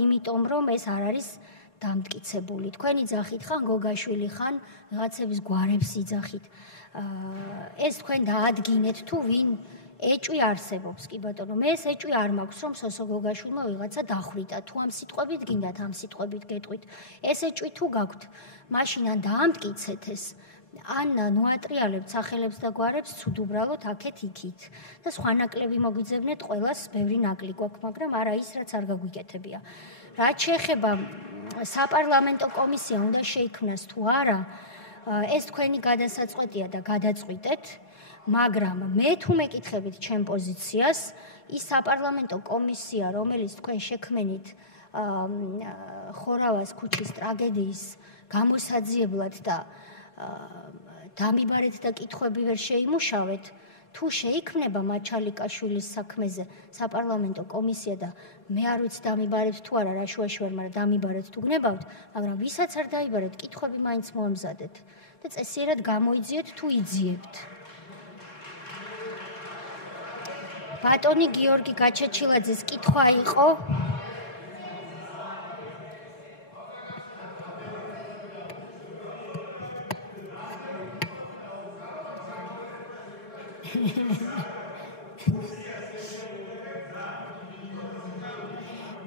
იმიტომ რომ ეს არ არის დამტკიცებული. თქვენ იძახით ხან გოგაშვილი ხან რაღაცების გვარებს იძახით. ეს თქვენ დაადგინეთ თუ ვინ ეჭვი არსებობს, კი ბატონო, მე ეს ეჭვი არ მაქვს, რომ სოსო გოგაშვილმა ვიღაცა დახვიტა, თუ ამ სიტყვებით გინდათ, ამ სიტყვებით გეტყვით. ეს ეჭვი თუ გაქვთ, მაშინ ან დაამტკიცეთ ეს, ან ნოატრიალებთ სახელებს და გვარებს ცუდ უბრალოდ აქეთ იქით. და სხვა ნაკლები მოგვიძებნეთ ყველას, ბევრი ნაკლი გვაქვს, მაგრამ არა ის, რაც არ გაგვიკეთებია. რაც შეეხება საპარლამენტო კომისია უნდა შეიქმნას თუ არა, ეს თქვენი გადასაწყვეტია და გადაწყვიტეთ. მაგრამ მე თუ მეკითხებით ჩემ პოზიციას, ის საპარლამენტო კომისია, რომელიც თქვენ შექმნით ხორავას ქუჩის ტრაგედიის გამოსაძიებლად და დამიბარეთ და კითხვები ვერ შეიმუშავეთ, თუ შეიქმნება მაჩალიკაშვილის საქმეზე საპარლამენტო კომისია და მე არ ვიცი დამიბარეთ თუ არა, რა შუაში ვარ, მაგრამ დამიბარეთ თუ გნებავთ, მაგრამ ვისაც არ დაიბარეთ, კითხვები მაინც მოამზადეთ და წესიერად გამოიძიეთ თუ იძიებთ. ბატონი გიორგი გაჩეჩილაძის კითხვა იყო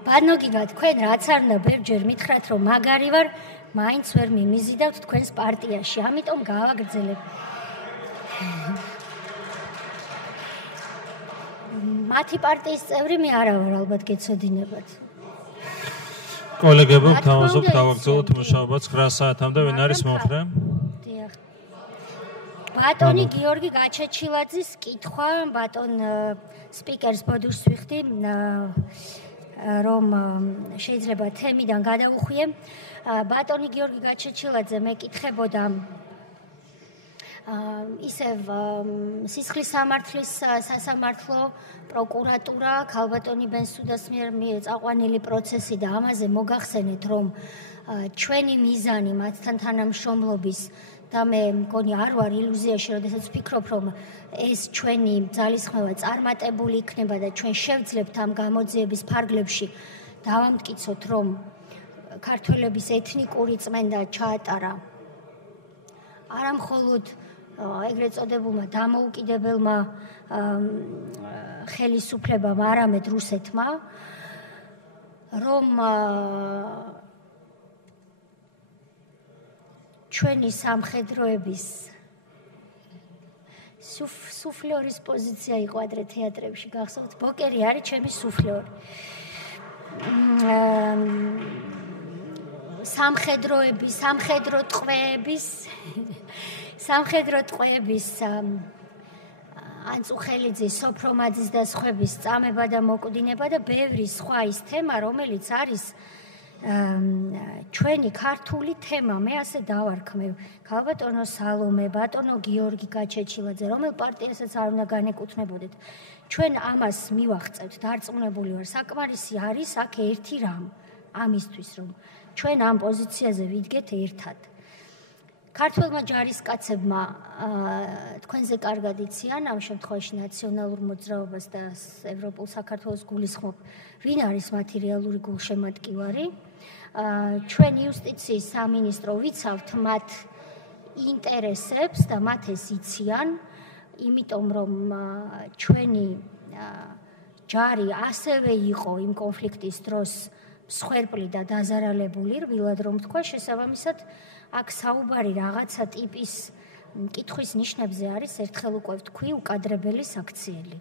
ბანოგინა თქვენ რაც არ უნდა ბევრჯერ მითხრათ რომ მაგარი ვარ, მაინც ვერ მიმიზიდავთ თქვენს პარტიაში, ამიტომ გავაგრძელებ. მათი პარტიის წევრი მე არა ვარ, ალბათ გეცოდინებათ. კოლეგებო, თავაზობ დავაგრძელოთ მუშაობა 9 საათამდე, ვინ არის მომხრე? დიახ. ბატონი გიორგი გაჩეჩილაძის კითხვა, ბატონ სპიკერს ბოდუშს ვიხდი, რომ შეიძლება თემიდან გადაუხვიე. ბატონი გიორგი გაჩეჩილაძე მეკითხებოდა ისევ სისხლის სამართლის სასამართლო პროკურატურა ქალბატონი ბენსუდას მიერ წაყვანილი პროცესი და ამაზე მოგახსენეთ რომ ჩვენი მიზანი მათთან თანამშრომლობის და მე მგონი არ ვარ ილუზიაში, როდესაც ვფიქრობ რომ ეს ჩვენი ძალისხმევა წარმატებული იქნება და ჩვენ შევძლებთ ამ გამოძიების ფარგლებში დავამტკიცოთ რომ ქართველების ეთნიკური წმენდა ჩაატარა არა მხოლოდ ეგრეთ წოდებულმა დამოუკიდებელმა ხელისუფლებამ, არამედ რუსეთმა, რომ ჩვენი სამხედროების სუფლეორის პოზიცია იყო ადრე თეატრებში, გახსოვთ, ბოკერი არის ჩემი სუფლეორი. სამხედრო ტყვეების ანწუხელიძის, სოფრომაძის და სხვების წამება და მოკვდინება და ბევრი სხვა ის თემა, რომელიც არის ჩვენი ქართული თემა, მე ასე დავარქმევ. ქალბატონო სალომე, ბატონო გიორგი გაჩეჩილაძე, რომელ პარტიასაც არ უნდა განეკუთვნებოდეთ. ჩვენ ამას მივახწევთ, დარწმუნებული ვარ, საკმარისი არის აქ ერთი რამ. ამისთვის, რომ ჩვენ ამ პოზიციაზე ვიდგეთ ერთად. ქართველმა ჯარისკაცებმა თქვენზე კარგად იციან ამ შემთხვევაში ნაციონალურ მოძრაობას და ევროპულ საქართველოს გულისხმობ, ვინ არის მათი რეალური გულშემატკივარი. ჩვენ იუსტიციის სამინისტრო ვიცავთ მათ ინტერესებს და მათ ეს იციან, იმიტომ რომ ჩვენი ჯარი ასევე იყო იმ კონფლიქტის დროს მსხვერპლი და დაზარალებული, რბილად რომ თქვა, შესაბამისად აქ საუბარი რაღაცა ტიპის კითხვის ნიშნებზე არის, ერთხელ უკვე ვთქვი, უკადრებელი საქციელი.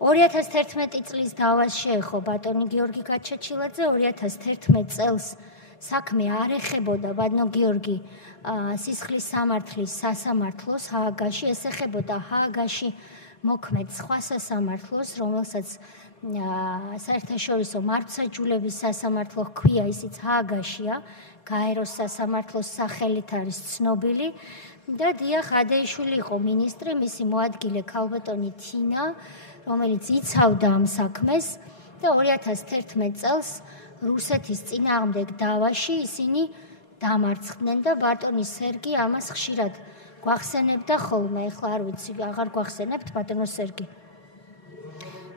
2011 წლის დავას შეეხო ბატონი გიორგი გაჩეჩილაძე, 2011 წელს საქმე არ ეხებოდა ბატონო გიორგი სისხლის სამართლის სასამართლოს ჰააგაში, ეს ეხებოდა ჰააგაში მოქმედ სხვა სასამართლოს, რომელსაც საერთაშორისო მართლმსაჯულების სასამართლო ჰქვია, ისიც ჰააგაშია, გაეროს სასამართლოს სახელით არის ცნობილი და დიახ ადეიშვილი იყო მინისტრი, მისი მოადგილე ქალბატონი თინა, რომელიც იცავდა ამ საქმეს და 2011 წელს რუსეთის წინააღმდეგ დავაში ისინი დამარცხდნენ და ბატონი სერგი ამას ხშირად გვახსენებდა ხოლმე, ეხლა არ ვიცი, აღარ გვახსენებთ ბატონო სერგი.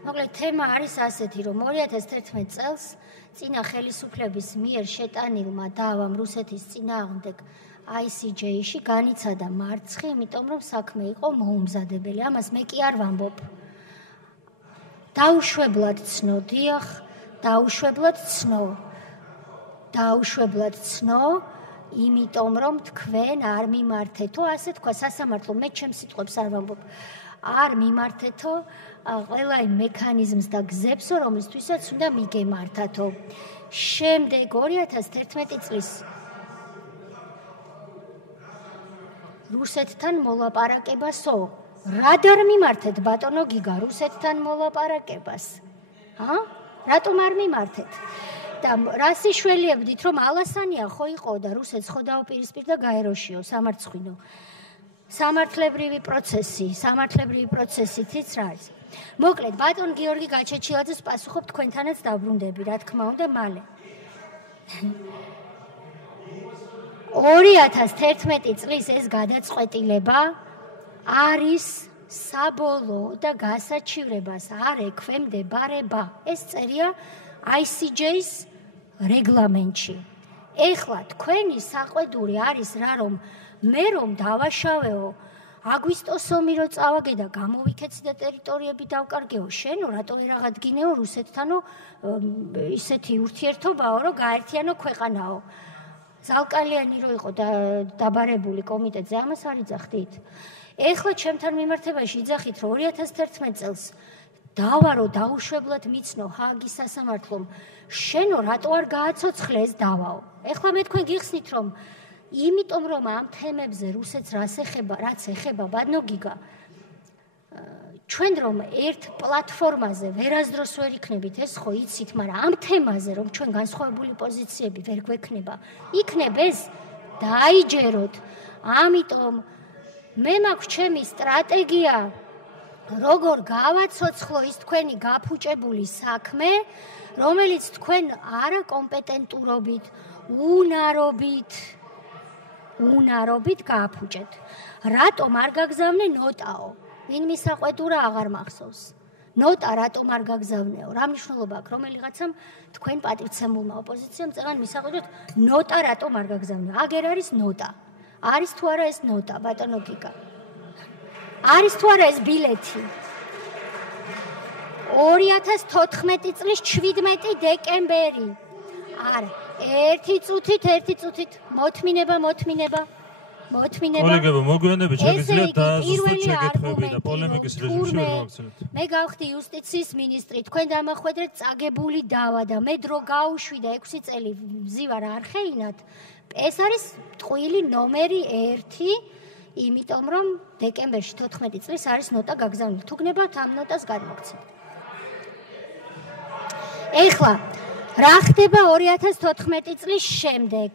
მოკლედ თემა არის ასეთი, რომ 2011 წელს წინა ხელისუფლების მიერ შეტანილმა დავამ რუსეთის წინააღმდეგ ICJ-ში განიცადა მარცხი, იმიტომ რომ საქმე იყო მოუმზადებელი. ამას მე კი არ ვამბობ. დაუშვებლად ცნო, დიახ, დაუშვებლად ცნო, იმიტომ რომ თქვენ არ მიმართეთო, ასე თქვა სასამართლო, მე ჩემს სიტყვებს არ ვამბობ, არ მიმართეთო ყველა იმ მექანიზმს და გზებს, რომლისთვისაც უნდა მიგემართათო. შემდეგ 2011 წლის რუსეთთან მოლაპარაკებასო, რადარ მიმართეთ ბატონო გიგა რუსეთთან მოლაპარაკებას? რატომ არ მიმართეთ? და რას იშველიებდით, რომ ალასანია ხო იყო და რუსეთს ხო დაუპირისპირდა გაეროშიო სამარცხვინო. სამართლებრივი პროცესითიც რა არის. მოკლედ, ბატონ გიორგი გაჩეჩილაძეს პასუხობ თქვენთანაც დაბრუნდები, რა თქმა უნდა, მალე. 2011 წლის ეს გადაწყვეტილება არის საბოლოო და გასაჩივრებას არ ექვემდებარება. ეს წერია ICJ-ის რეგლამენტში. ეხლა თქვენი საყვედური არის რა, რომ მე რომ დავაშავეო, აგვისტოს ომი რო წავაგე და გამოვიქეცი და ტერიტორიები დავკარგეო, შენო რატო ვერ აღადგინეო რუსეთთანო ისეთი ურთიერთობაო, რომ გაერთიანო ქვეყანაო. ზალკალიანი რო იყო დაბარებული კომიტეტზე, ამას არ იძახდით. ეხლა ჩემთან მიმართებაში იძახით, რომ 2011 წელს დავარო დაუშვებლად მიცნო ჰააგის სასამართლომ, შენო რატო არ გააცოცხლე ეს დავაო. ეხლა მე თქვენ გიხსნით, რომ იმიტომ რომ ამ თემებზე რუსეთს რაც ეხება ბატონო გიგა, ჩვენ რომ ერთ პლატფორმაზე ვერასდროს ვერ იქნებით, ეს ხო იცით, მაგრამ ამ თემაზე რომ ჩვენ განსხვავებული პოზიციები ვერ გვექნება, იქნებ ეს დაიჯეროთ. ამიტომ მე მაქვს ჩემი სტრატეგია, როგორ გავაცოცხლო ის თქვენი გაფუჭებული საქმე, რომელიც თქვენ არაკომპეტენტურობით, უნარობით გააფუჭეთ. რატომ არ გაგზავნე ნოტაო? ვინ მისაყვედურა აღარ მახსოვს. ნოტა რატომ არ გაგზავნეო? რა მნიშვნელობა აქვს რომელიღაცამ თქვენ პატივცემულმა ოპოზიციამ წევან მისაყვედუროთ ნოტა რატომ არ გაგზავნეო? აგერ არის ნოტა. არის თუ არა ეს ნოტა, ბატონო გიგა? არის თუ არა ეს ბილეთი? 2014 წლის 17 დეკემბერი. არა, ერთი წუთით, მოთმინება. კოლეგებო, მოგვიანებით შეგიძლიათ დაასუსტოთ შეკითხვები და პოლემიკის რეჟიმში ვერ გავაქცევთ. მე გავხდი იუსტიციის მინისტრი, თქვენ დამახვედრეთ წაგებული დავა და მე დრო გაუშვი და 6 წელი მზივარ არ ხეინათ. ეს არის ტყუილი ნომერი 1, იმიტომ რომ დეკემბერში 14 წლის არის ნოტა გაგზავნილი. თუ გნებავთ ამ ნოტას გადმოგცემთ. ეხლა რა ხდება 2014 წლის შემდეგ?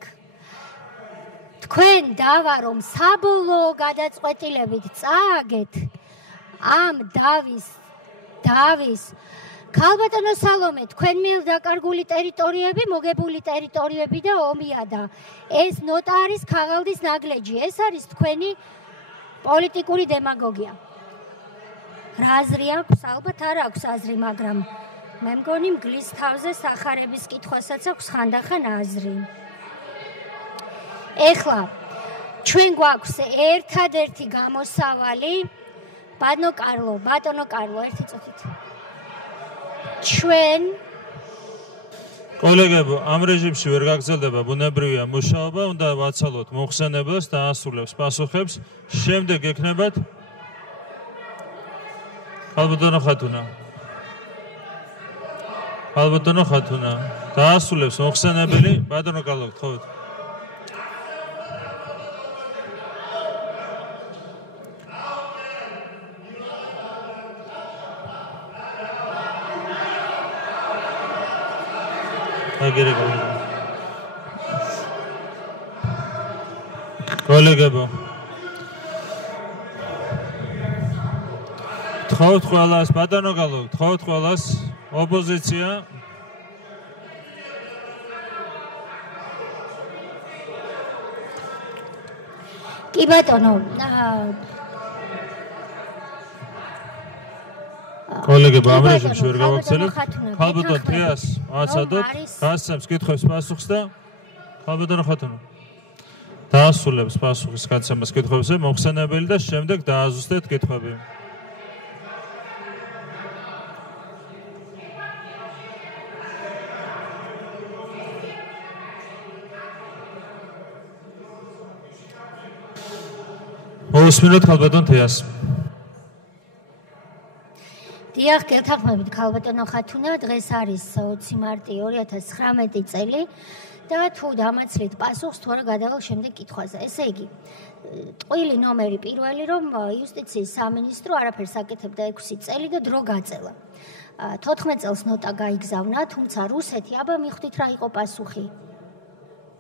თქვენ დავა რომ საბოლოო გადაწყვეტილებით წააგეთ ამ დავის ქალბატონო სალომე, თქვენ მიერ დაკარგული ტერიტორიები, მოგებული ტერიტორიები და ომია და ეს ნოტა არის ქაღალდის ნაგლეჯი. ეს არის თქვენი პოლიტიკური დემაგოგია. რა აზრი აქვს? ალბათ არ აქვს აზრი, მაგრამ მე მგონი მგლის თავზე სახარების კითხვასაც აქვს ხანდახან აზრი. ეხლა ჩვენ გვაქვს ერთადერთი გამოსავალი ბატონო კარლო, ერთი წუთით. ჩვენ კოლეგებო, ამ რეჟიმში ვერ გაგრძელდება ბუნებრივია მუშაობა, უნდა ვაცალოთ მოხსენებას და ასრულებს პასუხებს, შემდეგ ექნებათ ხალბატონო ხათუნა დაასრულებს მოხსენებელი ბატონო კარლო, გთხოვთ. კოლეგებო, გთხოვთ ყველას, ბატონო კარლო, გთხოვთ ყველას, ოპოზიცია. კი ბატონო, კოლეგებო, ამ რეჟიმში ვერ გავაგრძელებთ. ხალბატონ თეას აცადოთ, გასცემს კითხვებს პასუხს და ხალბატონო ხათუნა დაასრულებს პასუხის გაცემას კითხვებზე, მოხსენებელი და შემდეგ დააზუსტეთ კითხვები. მოსმინოთ ხალბატონ თეას. დიახ, გეთანხმებით ხალბატონო ხათუნა, დღეს არის 20 მარტი 2019 წელი და თუ დამაცლით პასუხს, თუ არა გადავალ შემდეგ კითხვაზე. ესე იგი, ტყვილი ნომერი პირველი, რომ იუსტიციის სამინისტრო არაფერს აკეთებდა 6 წელი და დრო გაწელა. 14 წელს ნოტა გაიგზავნა, თუმცა რუსეთი აბა მიხვდით რა იყო პასუხი.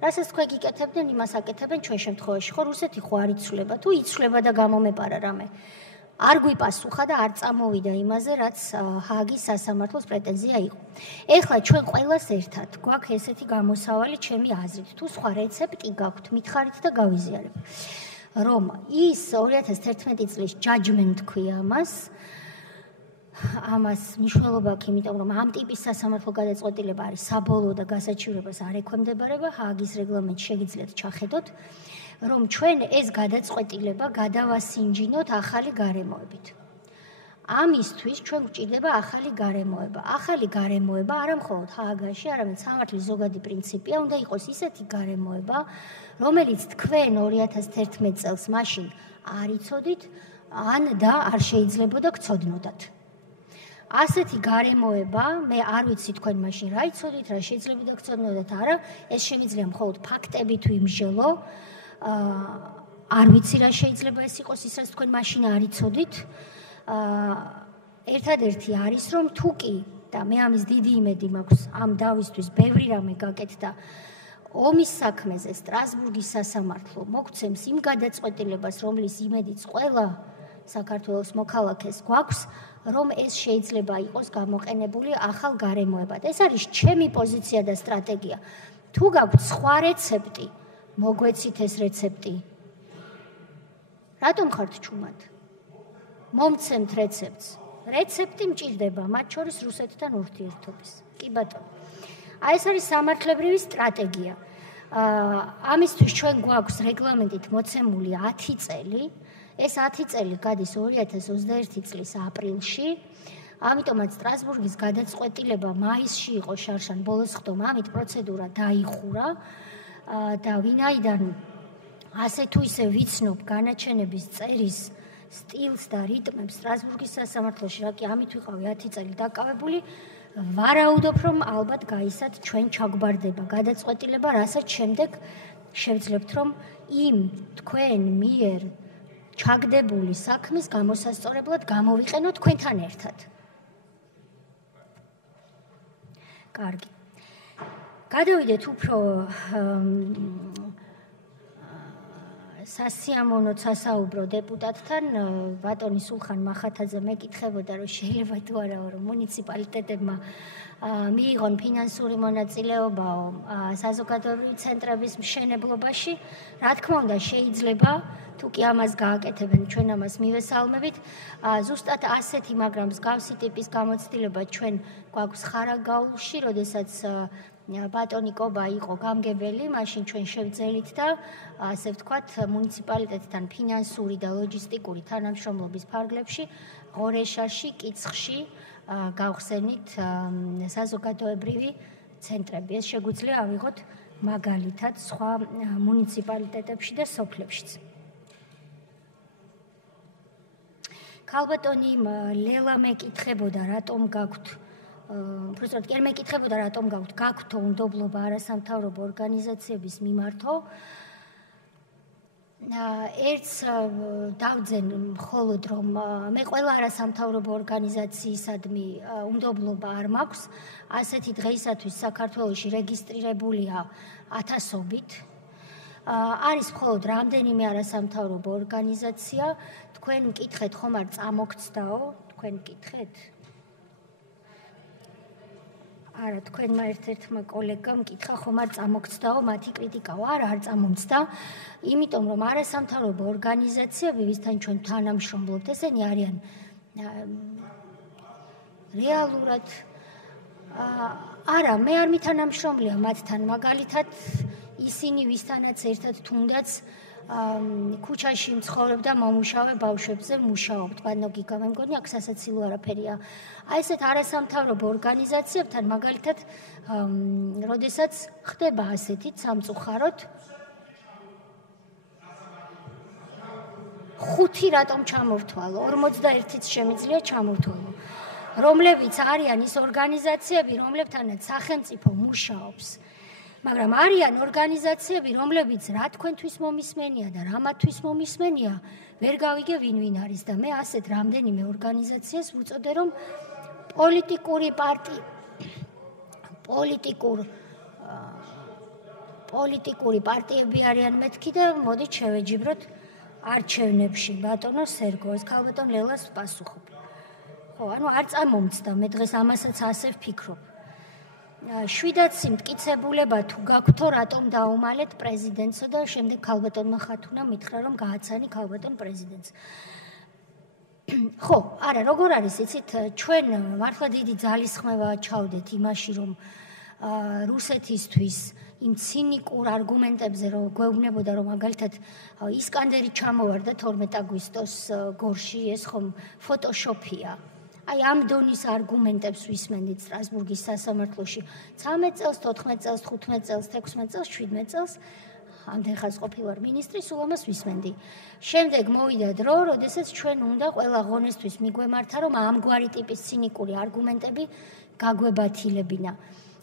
რასაც თქვენ გიკეთებდნენ, იმას აკეთებენ ჩვენ შემთხვევაში. ხო, რუსეთი ხო არ იცვლება, თუ იცვლება და გამომეპარა რამე. არ გვიპასუხა და არ წამოვიდა იმაზე, რაც ჰააგის სასამართლოს პრეტენზია იყო. ეხლა ჩვენ ყველას ერთად გვაქვს ესეთი გამოსავალი ჩემი აზრით. თუ სხვა რეცეპტი გაქვთ, მითხარით და გავიზიარებ. რომ ის 2011 წლის judgment ქვია ამას მნიშვნელობა აქვს, იმიტომ რომ ამ ტიპის სასამართლო გადაწყვეტილება არის საბოლოო და გასაჩივრებას არ ექვემდებარება, ჰააგის რეგლამენტში შეგიძლიათ ჩახედოთ. რომ ჩვენ ეს გადაწყვეტილება გადავასინჯინოთ ახალი გარემოებით. ამისთვის ჩვენ გვჭირდება ახალი გარემოება. ახალი გარემოება არა მხოლოდ ჰააგაში, არამედ სამართლის ზოგადი პრინციპია, უნდა იყოს ისეთი გარემოება, რომელიც თქვენ 2011 წელს მაშინ არ იცოდით, ან და არ შეიძლებოდა გცოდნოდათ. ასეთი გარემოება, მე არ ვიცი თქვენ მაშინ რა იცოდით, რა შეიძლებოდა გცოდნოდათ, არა, ეს შემიძლია მხოლოდ ფაქტებით ვიმსჯელო. არ ვიცი რა შეიძლება ეს იყოს ის, რაც თქვენ მაშინ არ იცოდით. ერთადერთი არის, რომ თუ კი და მე ამის დიდი იმედი მაქვს, ამ დავისთვის ბევრი რამე გაკეთდა ომის საქმეზე სტრასბურგის სასამართლო მოგცემს იმ გადაწყვეტილებას, რომლის იმედიც ყველა საქართველოს მოქალაქეს გვაქვს, რომ ეს შეიძლება იყოს გამოყენებული ახალ გარემოებად. ეს არის ჩემი პოზიცია და სტრატეგია. თუ გაქვთ სხვა რეცეპტი, მოგვეცით ეს რეცეპტი. რატომ ხართ ჩუმად? მომცემთ რეცეპტს. რეცეპტი მჭირდება, მათ შორის რუსეთთან ურთიერთობის. კი ბატონო. ეს არის სამართლებრივი სტრატეგია. ამისთვის ჩვენ გვაქვს რეგლამენტით მოცემული 10 წელი. ეს 10 წელი გადის 2021 წლის აპრილში. ამიტომაც სტრასბურგის გადაწყვეტილება მაისში იყო შარშან ბოლოს ხდომა, ამით პროცედურა დაიხურა. და ვინაიდან ასე თუ ისე ვიცნობ განაჩენების წერის სტილს და რიტმებს სტრასბურგის სასამართლოში, რა კი ამით ვიყავი 10 წელი დაკავებული, ვარაუდობ, რომ ალბათ გაისად ჩვენ ჩაგვბარდება გადაწყვეტილება, რასაც შემდეგ შევძლებთ, რომ იმ თქვენ მიერ ჩაგდებული საქმის გამოსასწორებლად გამოვიყენოთ თქვენთან ერთად. კარგი. სასიამოვნოდ სასაუბრო დეპუტატთან ბატონი სულხან მახათაძე მეკითხებოდა რომ შეიძლება თუ არა რომ მუნიციპალიტეტებმა მიიღონ ფინანსური მონაწილეობაო საზოგადოებრივი ცენტრების მშენებლობაში. Რა თქმა უნდა შეიძლება თუ კი ამას გააკეთებენ ჩვენ ამას მივესალმებით. ზუსტად ასეთი მაგრამ მსგავსი ტიპის გამოცდილება ჩვენ გვაქვს ხარაგაულში, როდესაც ბატონი კობა იყო გამგებელი, მაშინ ჩვენ შევძელით და ასე ვთქვათ მუნიციპალიტეტთან ფინანსური და ლოჯისტიკური თანამშრომლობის ფარგლებში ღორეშაში, კიცხში გავხსენით საზოგადოებრივი ცენტრები. ეს შეგვიძლია ავიღოთ მაგალითად სხვა მუნიციპალიტეტებში და სოფლებშიც. ქალბატონი ლელა მეკითხებოდა რატომ გაქვთ უბრალოდ კი არ მეკითხებოდა რატომ გაქვთ უნდობლობა არასამთავრობო ორგანიზაციების მიმართო. ერთს დავძენ მხოლოდ რომ მე ყველა არასამთავრობო ორგანიზაციისადმი უნდობლობა არ მაქვს. ასეთი დღეისათვის საქართველოში რეგისტრირებულია 1000-ობით. არის მხოლოდ რამდენიმე არასამთავრობო ორგანიზაცია. თქვენ მკითხეთ ხომ არ წამოგცდაო? თქვენ მკითხეთ? არა, თქვენმა ერთ-ერთმა კოლეგამ მკითხა ხომ არ წამოგცდაო მათი კრიტიკაო? არა, არ წამომცდა. იმიტომ რომ არასამთავრობო ორგანიზაციები, ვისთან ჩვენ თანამშრომლობთ, ესენი არიან რეალურად არა, მე არ მითანამშრომლია მათთან, მაგალითად ისინი ვისთანაც ერთად თუნდაც ქუჩაში მცხოვრებ და მომუშავე ბავშვებზე მუშაობთ. ბანოგიგა მე მგონი აქ სასაცილო არაფერია. აი ესეთ არასამთავრობო ორგანიზაციებთან მაგალითად როდესაც ხდება ასეთით სამწუხაროდ 5 რატომ ჩამოვთვალო, 41-იც შემიძლია ჩამოვთვალო, რომლებიც არიან ის ორგანიზაციები, რომლებთანაც სახელმწიფო მუშაობს. მაგრამ არიან ორგანიზაციები, რომლებიც რა თქვენთვის მომისმენია და რა მათთვის მომისმენია, ვერ გავიგე ვინ არის და მე ასეთ რამდენიმე ორგანიზაციას ვუწოდე რომ პოლიტიკური პარტიები არიან მეთქი და მოდით შევეჯიბროთ არჩევნებში. ბატონო სერგო, ეს ქალბატონ ლელას პასუხობ. ხო, ანუ არ წამომცდა, მე დღეს ამასაც ასე ვფიქრობ. 7 მტკიცებულება თუ გაქვთო რატომ დაუმალეთ პრეზიდენტსო და შემდეგ ქალბატონმა ხათუნა მითხრა რომ გააცანი ქალბატონ პრეზიდენტს. ხო, არა, როგორ არის იცით, ჩვენ მართლა დიდი ძალისხმევა ჩავდეთ იმაში რომ რუსეთისთვის იმ ცინიკურ არგუმენტებზე რომ გვეუბნებოდა რომ მაგალითად ისკანდერი ჩამოვარდა 12 აგვისტოს გორში, ეს ხომ ფოტოშოპია. აი ამ დონის არგუმენტებს ვისმენდით სტრასბურგის სასამართლოში 13 წელს, 14 წელს, 15 წელს, 16 წელს, 17 წელს ამდენ ხანს ყოფილვარ მინისტრი, სულ ამას ვისმენდი. შემდეგ მოვიდა დრო, როდესაც ჩვენ უნდა ყველა ღონესთვის მიგვემართა, რომ ამგვარი ტიპის ცინიკური არგუმენტები გაგვებათილებინა.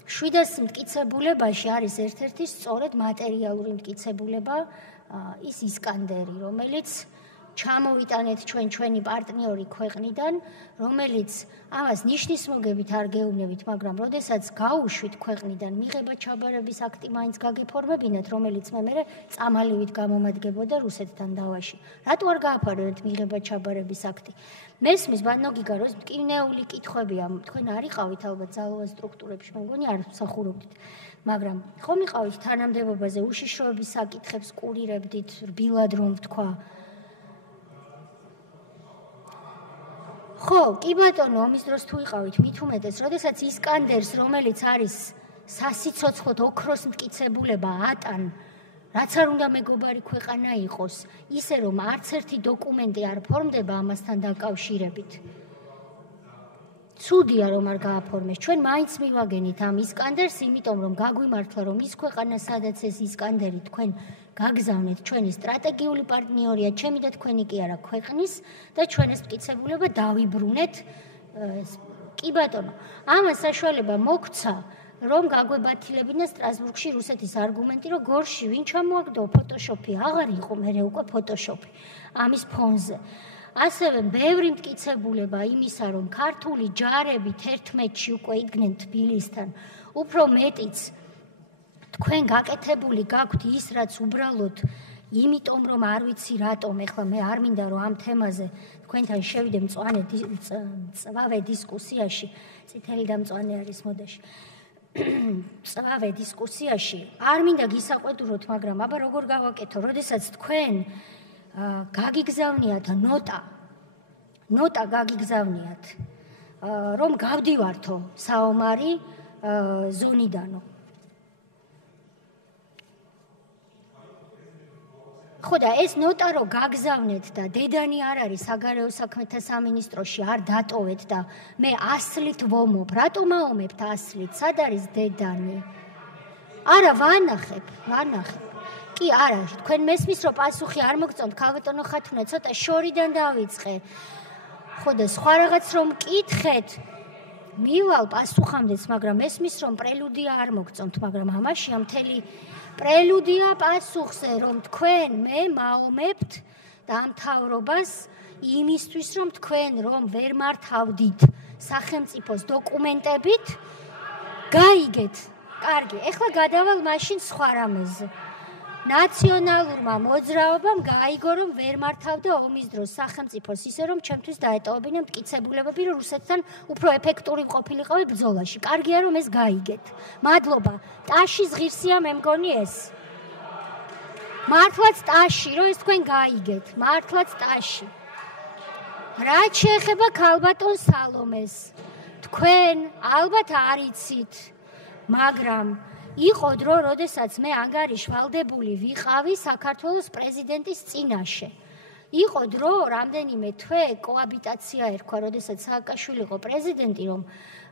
700 მტკიცებულებაში არის ერთ-ერთი სწორედ მატერიალური მტკიცებულება, ის ისკანდერი, რომელიც ჩამოვიტანეთ ჩვენი პარტნიორი ქვეყნიდან, რომელიც ამას ნიშნის მოგებით არ გეუბნებით, მაგრამ როდესაც გაუშვით ქვეყნიდან მიღება ჩაბარების აქტი მაინც გაგეფორმებინათ, რომელიც მე წამალივით გამომადგებოდა რუსეთთან დავაში. რატო არ გააფორმებთ მიღება ჩაბარების აქტი? მესმის ბანოგიგა რომ მტკივნეული კითხვებია, თქვენ არ იყავით ალბათ ძალოვან სტრუქტურებში, მე მგონი არ მსახურობდით. მაგრამ ხომ იყავით თანამდებობაზე, უშიშროების საკითხებს კურირებდით, რბილად რომ ვთქვა. ხო, კი ბატონო, ომის დროს თუ იყავით, მით უმეტეს, როდესაც ისკანდერს, რომელიც არის სასიცოცხლოდ ოქროს მტკიცებულება ატან, რაც არ უნდა მეგობარი ქვეყანა იყოს, ისე რომ არც ერთი დოკუმენტი არ ფორმდება ამასთან დაკავშირებით. ცუდია რომ არ გააფორმეს. ჩვენ მაინც მივაგენით ამ ისკანდერს, იმიტომ რომ გაგვიმართლა რომ ის ქვეყანა, სადაც ეს ისკანდერი თქვენ გაგზავნეთ, ჩვენი სტრატეგიული პარტნიორია, ჩემი და თქვენი კი არა ქვეყნის და ჩვენ ეს მტკიცებულება დავიბრუნეთ. კი ბატონო, ამას საშუალება მოგცა, რომ გაგვებათილებინა სტრასბურგში რუსეთის არგუმენტი, რომ გორში ვინ ჩამოაგდო ფოტოშოპი, აღარ იყო მერე უკვე ფოტოშოპი ამის ფონზე. ასევე ბევრი მტკიცებულება იმისა, რომ ქართული ჯარები 11-ში უკვე იდგნენ თბილისთან, უფრო მეტიც თქვენ გაკეთებული გაქვთ ის, რაც უბრალოდ იმიტომ რომ არ ვიცი რატომ, ეხლა მე არ მინდა რომ ამ თემაზე თქვენთან შევიდე მწვავე დისკუსიაში, წითელი და მწვანე არის მოდაში. მწვავე დისკუსიაში არ მინდა გისაყვედუროთ, მაგრამ აბა როგორ გავაკეთო, როდესაც თქვენ გაგიგზავნიათ ნოტა გაგიგზავნიათ, რომ გავდივართო საომარი ზონიდანო. ხო და ეს ნოტა რო გაგზავნეთ და დედანი არ არის საგარეო საქმეთა სამინისტროში, არ დატოვეთ და მე ასლით ვომობ. რატომ აომებთ ასლით? სად არის დედანი? არა, ვანახებ. კი არა, თქვენ მესმის რომ პასუხი არ მოგწონთ, ქალბატონო ხათუნა, ცოტა შორიდან დავიწყე. ხო და სხვა რაღაც რომ მკითხეთ, მივალ პასუხამდეც, მაგრამ მესმის რომ პრელუდია არ მოგწონთ, მაგრამ ამაშია მთელი პრელუდია პასუხზე, რომ თქვენ მე მაომებთ დამთავრებას იმისთვის, რომ თქვენ რომ ვერ მართავდით სახელმწიფოს დოკუმენტებით, გაიგეთ. კარგი, ეხლა გადავალ მაშინ სხვა რამეზე. ნაციონალურმა მოძრაობამ გაიგო, რომ ვერ მართავდა ომის დროს სახელმწიფოს ისე, რომ ჩემთვის დაეტოვებინა მტკიცებულებები, რომ რუსეთთან უფრო ეფექტური ყოფილიყავი ბრძოლაში. კარგია, რომ ეს გაიგეთ. მადლობა. ტაშის ღირსია მე მგონი ეს. მართლაც ტაში, რომ ეს თქვენ გაიგეთ. მართლაც ტაში. რაც შეეხება ქალბატონ სალომეს, თქვენ ალბათ არ იცით, მაგრამ იყო დრო, როდესაც მე ანგარიშვალდებული ვიყავი საქართველოს პრეზიდენტის წინაშე. იყო დრო, რამდენიმე თვე კოაბიტაცია ერქვა, როდესაც სააკაშვილი იყო პრეზიდენტი, რომ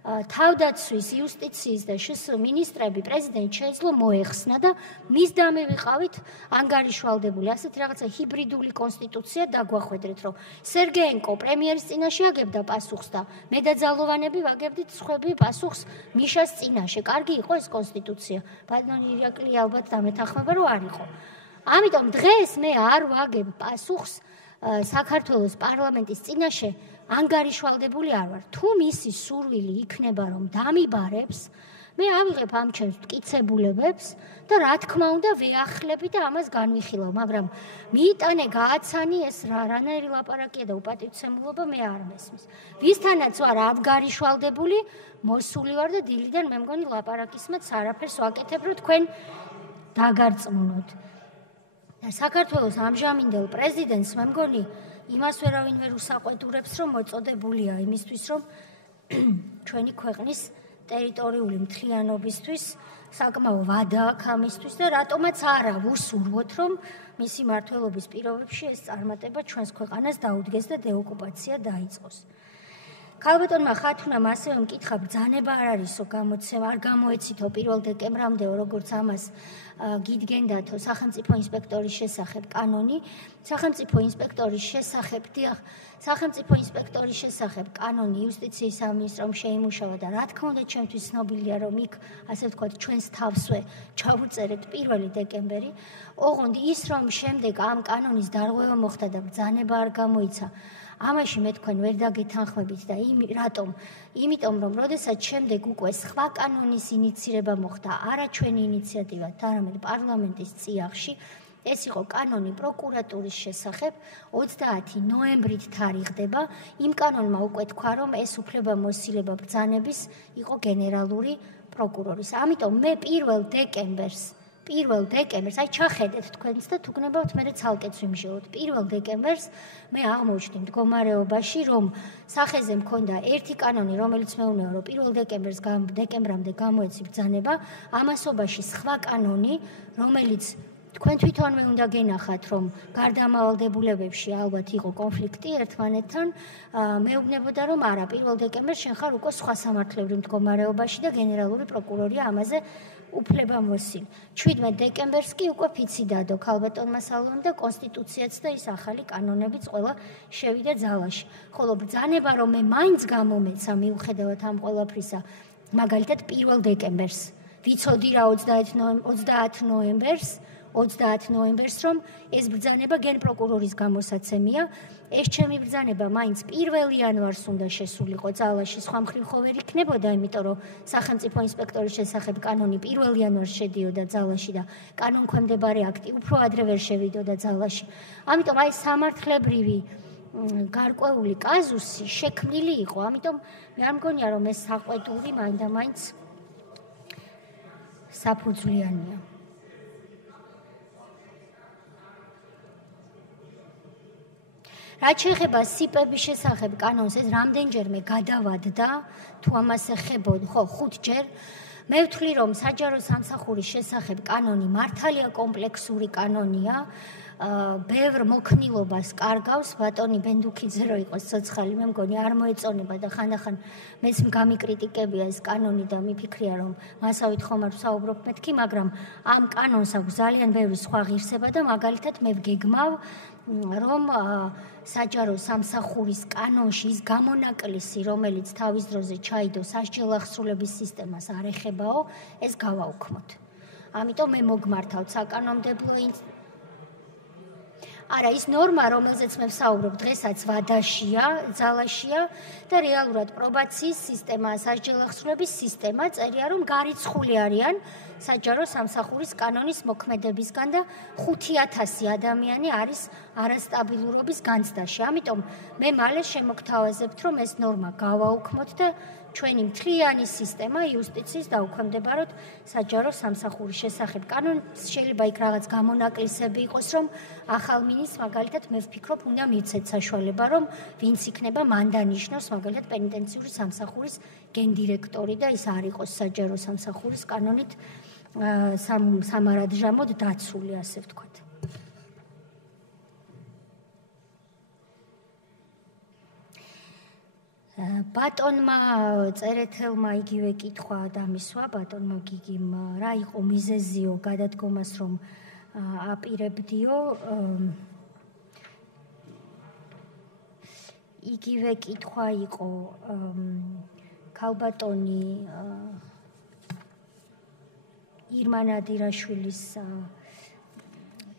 თავდაცვის, იუსტიციის და მინისტრები პრეზიდენტს შეეძლო მოეხსნა და მის დამე ვიყავით ანგარიშვალდებული. ასეთი რაღაცა ჰიბრიდული კონსტიტუცია დაგვახვედრეთ, რომ სერგეენკო პრემიერის წინაშე აგებდა პასუხს და მე და ძალოვანები ვაგებდით სხვები პასუხს მიშას წინაშე. კარგი იყო ეს კონსტიტუცია. ბატონი ირაკლი ალბათ დამეთანხმება, რომ არ იყო. ამიტომ დღეს მე არ ვაგებ პასუხს საქართველოს პარლამენტის წინაშე, ანგარიშვალდებული არ ვარ. თუ მისი სურვილი იქნება, რომ დამიბარებს, მე ავიღებ ამ ჩემს მტკიცებულებებს და რა თქმა უნდა ვეახლები და ამას განვიხილავ, მაგრამ მიიტანე გააცანი ეს რანაირი ლაპარაკია და უპატივცემულობა მე არ მესმის. ვისთანაც ვარ ანგარიშვალდებული, მოსული ვარ და დილიდან მე მგონი ლაპარაკისმაც არაფერს ვაკეთებ, რომ თქვენ დაგარწმუნოთ. და საქართველოს ამჟამინდელ პრეზიდენტს მე მგონი იმას ვერავინ ვერ უსაყვედურებს, რომ მოწოდებულია იმისთვის, რომ ჩვენი ქვეყნის ტერიტორიული მთლიანობისთვის საკმაო ვადა აქვს ამისთვის და რატომაც არა ვუსურვოთ, რომ მისი მმართველობის პირობებში ეს წარმატება ჩვენს ქვეყანას დაუდგეს და დეოკუპაცია დაიწყოს. ქალბატონმა ხათუნამ ასევე მკითხა, ბრძანება არ არისო გამოცემა, არ გამოეცითო 1 დეკემბრამდე, როგორც ამას გიდგენდათო სახელმწიფო ინსპექტორის შესახებ კანონი. სახელმწიფო ინსპექტორის შესახებ, დიახ, სახელმწიფო ინსპექტორის შესახებ კანონი იუსტიციის სამინისტრომ შეიმუშავა და რა თქმა უნდა ჩემთვის ცნობილია, რომ იქ ასე ვთქვათ ჩვენს თავსვე ჩავუწერეთ 1 დეკემბერი. ოღონდ ის რომ შემდეგ ამ კანონის დარღვევა მოხდა და ბრძანება არ გამოიცა, ამაში მე თქვენ ვერ დაგეთანხმებით და რატომ? იმიტომ რომ როდესაც შემდეგ უკვე სხვა კანონის ინიცირება მოხდა, არა ჩვენი ინიციატივით, არამედ პარლამენტის წიაღში, ეს იყო კანონი პროკურატურის შესახებ, 30 ნოემბრით თარიღდება. იმ კანონმა უკვე თქვა, რომ ეს უფლებამოსილება ბრძანების იყო გენერალური პროკურორის. ამიტომ მე 1 დეკემბერს, აი ჩახედეთ თქვენს და თუ გნებავთ მე ცალკეც ვიმჟელოთ. 1 დეკემბერს მე აღმოჩნდი მდგომარეობაში, რომ სახეზე მქონდა ერთი კანონი, რომელიც მეუბნება, რომ 1 დეკემბრამდე გამოეცი ბრძანება, ამასობაში სხვა კანონი, რომელიც თქვენ თვითონვე უნდა გენახათ, რომ გარდამავალდებულებებში ალბათ იყო კონფლიქტი ერთმანეთთან, მეუბნებოდა, რომ არა, 1 დეკემბერს შენ ხარ უკვე სხვა სამართლებრივ მდგომარეობაში და გენერალური პროკურორია ამაზე უფლებამოსილი. 17 დეკემბერს კი უკვე ფიცი დადო ქალბატონმა სალომემ და კონსტიტუციაც და ის ახალი კანონებიც ყველა შევიდა ძალაში. ხოლო ბრძანება, რომ მე მაინც გამომეცა მიუხედავად ამ ყველაფრისა, მაგალითად 1 დეკემბერს, ვიცოდი რა 30 ნოემბერს 30 ნოემბერს, რომ ეს ბრძანება გენპროკურორის გამოსაცემია. ეს ჩემი ბრძანება მაინც 1 იანვარს უნდა შესულიყო ძალაში, სხვა მხრივ ხო ვერ იქნებოდა, იმიტომ რომ სახელმწიფო ინსპექტორის შესახებ კანონი 1 იანვარს შედიოდა ძალაში და კანონქვემდებარე აქტი უფრო ადრე ვერ შევიდოდა ძალაში. ამიტომ აი სამართლებრივი გარკვეული კაზუსი შექმნილი იყო, ამიტომ მე არ მგონია რომ ეს საყვედური მაინდა-მაინც საფუძვლიანია. რაც შეეხება სიპების შესახებ კანონს, ეს რამდენჯერმე გადავადდა, თუ ამას ეხებოდა, ხო, 5 ჯერ. მე ვთვლი, რომ საჯარო სამსახურის შესახებ კანონი მართალია კომპლექსური კანონია, ბევრ მოქნილობას კარგავს, ბატონი ბენდუქიძე რო იყოს ცოცხალი, მე მგონი არ მოეწონება და ხანდახან მეც გამიკრიტიკებია ეს კანონი და მიფიქრია, რომ მასავით ხომ არ ვსაუბრობ მეთქი, მაგრამ ამ კანონს აქვს ძალიან ბევრი სხვა ღირსება და მაგალითად მე ვგეგმავ, რომ საჯარო სამსახურის კანონში ის გამონაკლისი, რომელიც თავის დროზე ჩაიდო სასჯელ აღსრულების სისტემას არ ეხებაო, ეს გავაუქმოთ. ამიტომ მე მოგმართავთ საკანონმდებლო არა, ის ნორმა, რომელზეც მე ვსაუბრობ, დღესაც ვადაშია, ძალაშია და რეალურად პრობაციის სისტემა, სასჯელ აღსრულების სისტემა წერია, რომ გარიცხული არიან საჯარო სამსახურის კანონის მოქმედებისგან და 5000 ადამიანი არის არასტაბილურობის განცდაში. ამიტომ მე მალე შემოგთავაზებთ, რომ ეს ნორმა გავაუქმოთ და ჩვენი მთლიანი სისტემა იუსტიციის დაუქვემდებაროთ საჯარო სამსახურის შესახებ კანონს. შეიძლება იქ რაღაც გამონაკლისები იყოს, რომ ახალ მინისტრს მაგალითად მე ვფიქრობ, უნდა მივცეთ საშუალება, რომ ვინც იქნება მან დანიშნოს მაგალითად პენიტენციური სამსახურის გენდირექტორი და ის არ იყოს საჯარო სამსახურის კანონით სამარადჟამოდ დაცული, ასე ვთქვათ. ბატონმა წერეთელმა იგივე კითხვა დამისვა, ბატონმა გიგიმ, რა იყო მიზეზიო გადადგომას, რომ აპირებდიო. იგივე კითხვა იყო ქალბატონი ირმანადირაშვილის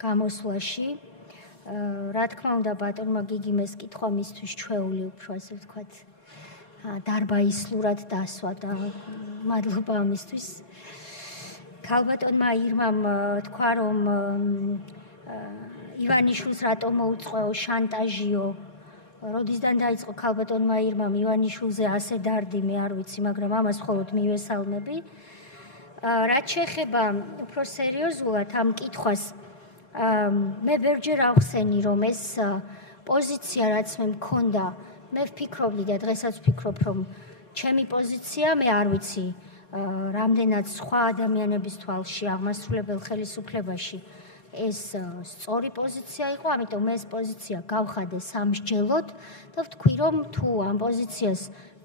გამოსვლაში. რა თქმა უნდა, ბატონმა გიგიმ ეს კითხვა მისთვის ჩვეული უფრო, ასე ვთქვათ, დარბაისლურად დასვა და მადლობა ამისთვის. ქალბატონმა ირმამ თქვა, რომ ივანიშვილს რატომ მოუწყეო შანტაჟიო. როდისდან დაიწყო ქალბატონმა ირმამ ივანიშვილზე ასე დარდი, მე არ ვიცი, მაგრამ ამას მხოლოდ მივესალმები. რაც შეეხება უფრო სერიოზულად ამ კითხვას, მე ბევრჯერ ავხსენი, რომ ეს პოზიცია, რაც მე მქონდა, მე ვფიქრობდი და დღესაც ვფიქრობ, რომ ჩემი პოზიცია, მე არ ვიცი, რამდენად სხვა ადამიანების თვალში აღმასრულებელ ხელისუფლებაში ეს სწორი პოზიცია იყო, ამიტომ ეს პოზიცია გავხადე სამსჯელოდ და ვთქვი, რომ თუ ამ პოზიციას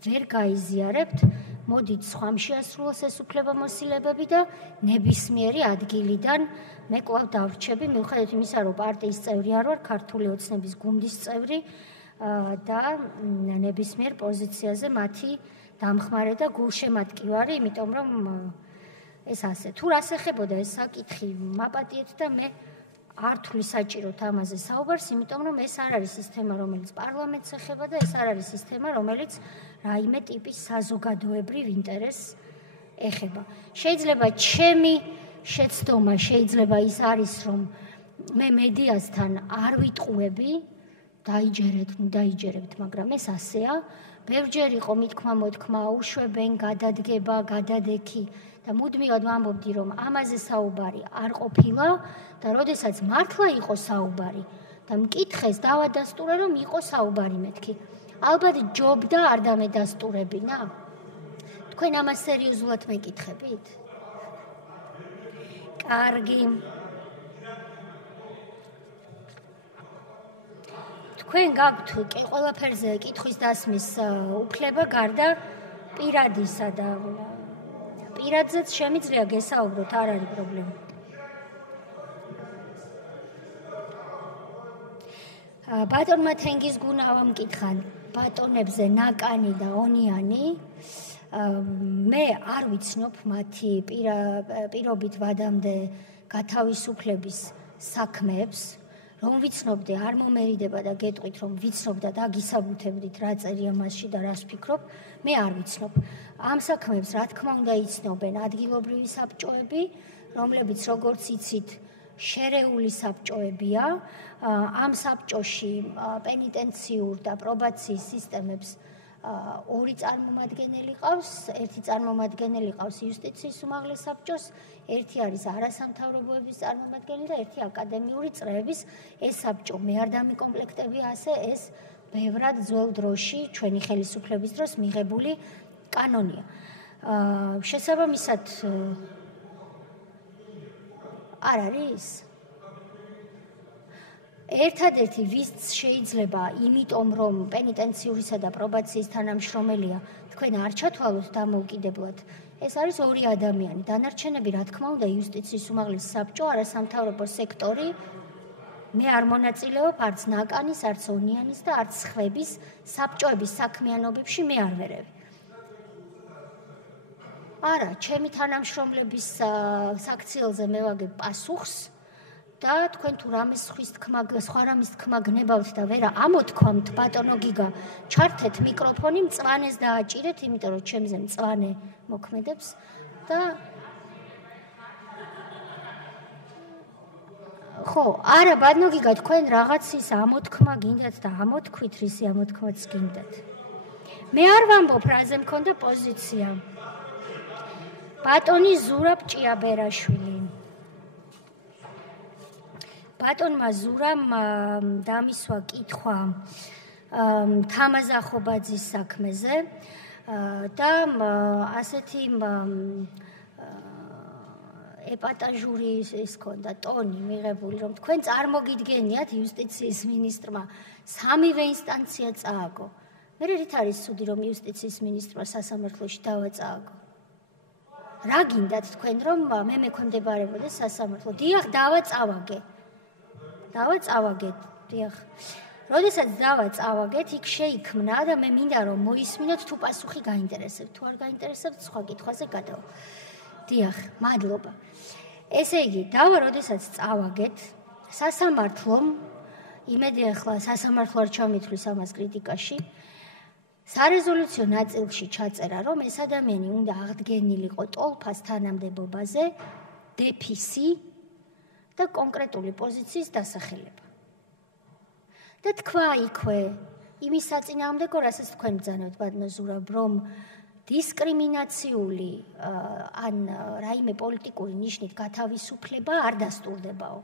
ვერ გაიზიარებთ, მოდით სხვამ შეასრულოს ეს უფლებამოსილებები და ნებისმიერი ადგილიდან მე კვლავ დავრჩები, მიუხედავად იმისა, რომ პარტიის წევრი არ ვარ, ქართული ოცნების გუნდის წევრი და ნებისმიერ პოზიციაზე მათი დამხმარე და გულშემატკივარი, იმიტომ რომ ეს ასე. თუ რას ეხებოდა ეს საკითხი, მაპატიეთ და მე არ თვლი საჭიროთ ამაზე საუბარს, იმიტომ რომ ეს არ არის სისტემა, რომელიც პარლამენტს ეხება და ეს არ არის სისტემა, რომელიც რაიმე ტიპის საზოგადოებრივ ინტერესს ეხება. შეიძლება ჩემი შეცდომა, შეიძლება ის არის, რომ მე მედიასთან არ ვიტყუები, დაიჯერებთ, მაგრამ ეს ასეა. ბევრჯერ იყო მითქმა-მოთქმა, უშვებენ, გადადგება, გადადექი და მუდმივად ვამბობდი, რომ ამაზე საუბარი არ ყოფილა და როდესაც მართლა იყო საუბარი და მკითხეს დავადასტურე, რომ იყო საუბარი მეთქი. ალბათ ჯობდა არ დამედასტურებინა? თქვენ ამას სერიოზულად მეკითხებით? კარგი. თქვენ გაქვთ ყველაფერზე კითხვის დასმის უფლება გარდა პირადისა და პირადზეც შემიძლია გესაუბროთ, არ არის პრობლემა. ბატონმა თენგიზგუნავამ მკითხა ბატონებზე ნაკანი და ონიანი. მე არ ვიცნობ მათი პირობით ვადამდე გათავისუფლების საქმეებს, რომ ვიცნობდე, არ მომერიდება და გეტყვით, რომ ვიცნობ და დაგისაბუთებდით, რა წერია მასში და რას ვფიქრობ, მე არ ვიცნობ. ამ საქმეებს, რა თქმა უნდა, იცნობენ ადგილობრივი საბჭოები, რომლებიც, როგორც იცით, შერეული საბჭოებია. ამ საბჭოში პენიტენციურ და პრობაციის სისტემებს ორი წარმომადგენელი ყავს, ერთი წარმომადგენელი ყავს იუსტიციის უმაღლეს საბჭოს, ერთი არის არასამთავრობოების წარმომადგენელი და ერთი აკადემიური წრეების. ეს საბჭო მე არ დამიკომპლექტებია ასე, ეს ბევრად ძველ დროში, ჩვენი ხელისუფლების დროს მიღებული კანონია. შესაბამისად არ არის? ერთადერთი ვის შეიძლება, იმიტომ რომ პენიტენციურისა და პრობაციის თანამშრომელია, თქვენ არ ჩათვალოთ დამოუკიდებლად, ეს არის ორი ადამიანი. დანარჩენები, რა თქმა უნდა, იუსტიციის უმაღლესი საბჭო, არასამთავრობო სექტორი, მე არ მონაწილეობ არც ნაკანის, არც ონიანის და არც ხვების საბჭოების საქმიანობებში მე არ ვერევი. არა, ჩემი თანამშრომლების საქციელზე მე ვაგებ პასუხს და თქვენ თუ რამეს სხვა რამის თქმა გნებავთ და ვერა ამოთქვამთ, ბატონო გიგა, ჩართეთ მიკროფონი, მწვანეს დააჭირეთ, იმიტომ რომ ჩემზე მწვანე მოქმედებს და ხო, არა, ბატონო გიგა, თქვენ რაღაცის ამოთქმა გინდათ და ამოთქვით, რისი ამოთქმაც გინდათ. მე არ ვამბობ, რაზე მქონდა პოზიცია. ბატონი ზურაბ ჭიაბერაშვილი. ბატონმა ზურამ დამისვა კითხვა თამაზახობაძის საქმეზე და ასეთი ეპატაჟური ის ქონდა ტონი მიღებული, რომ თქვენ წარმოგიდგენიათ იუსტიციის მინისტრმა სამივე ინსტანცია წააგო. მე რით არის ცუდი, რომ იუსტიციის მინისტრმა სასამართლოში დავაწააგო? რა გინდათ თქვენ, რომ მე მექვემდებარებოდეს სასამართლო? დიახ, დავაწავაგეთ, დიახ. როდესაც დავაწავაგეთ, იქ შეიქმნა და მე მინდა რომ მოისმინოთ, თუ პასუხი გაინტერესებთ, თუ არ გაინტერესებთ, სხვა კითხვაზე გადავა. დიახ, მადლობა. ესე იგი, როდესაც წავაგეთ, სასამართლომ, იმედი ახლა სასამართლო არ ჩამithვლის ამას კრიტიკაში, სარეზოლუციო ნაწილში ჩაწერა, რომ ეს ადამიანი უნდა აღდგენილიყო ტოლფას თანამდებობაზე, დეფისი და კონკრეტული პოზიციის დასახელება. და თქვა იქვე, იმის საწინააღმდეგო, რასაც თქვენ ბრძანებთ, ბატონო ზურაბ, რომ დისკრიმინაციული ან რაიმე პოლიტიკური ნიშნით გათავისუფლება არ დასტურდებაო.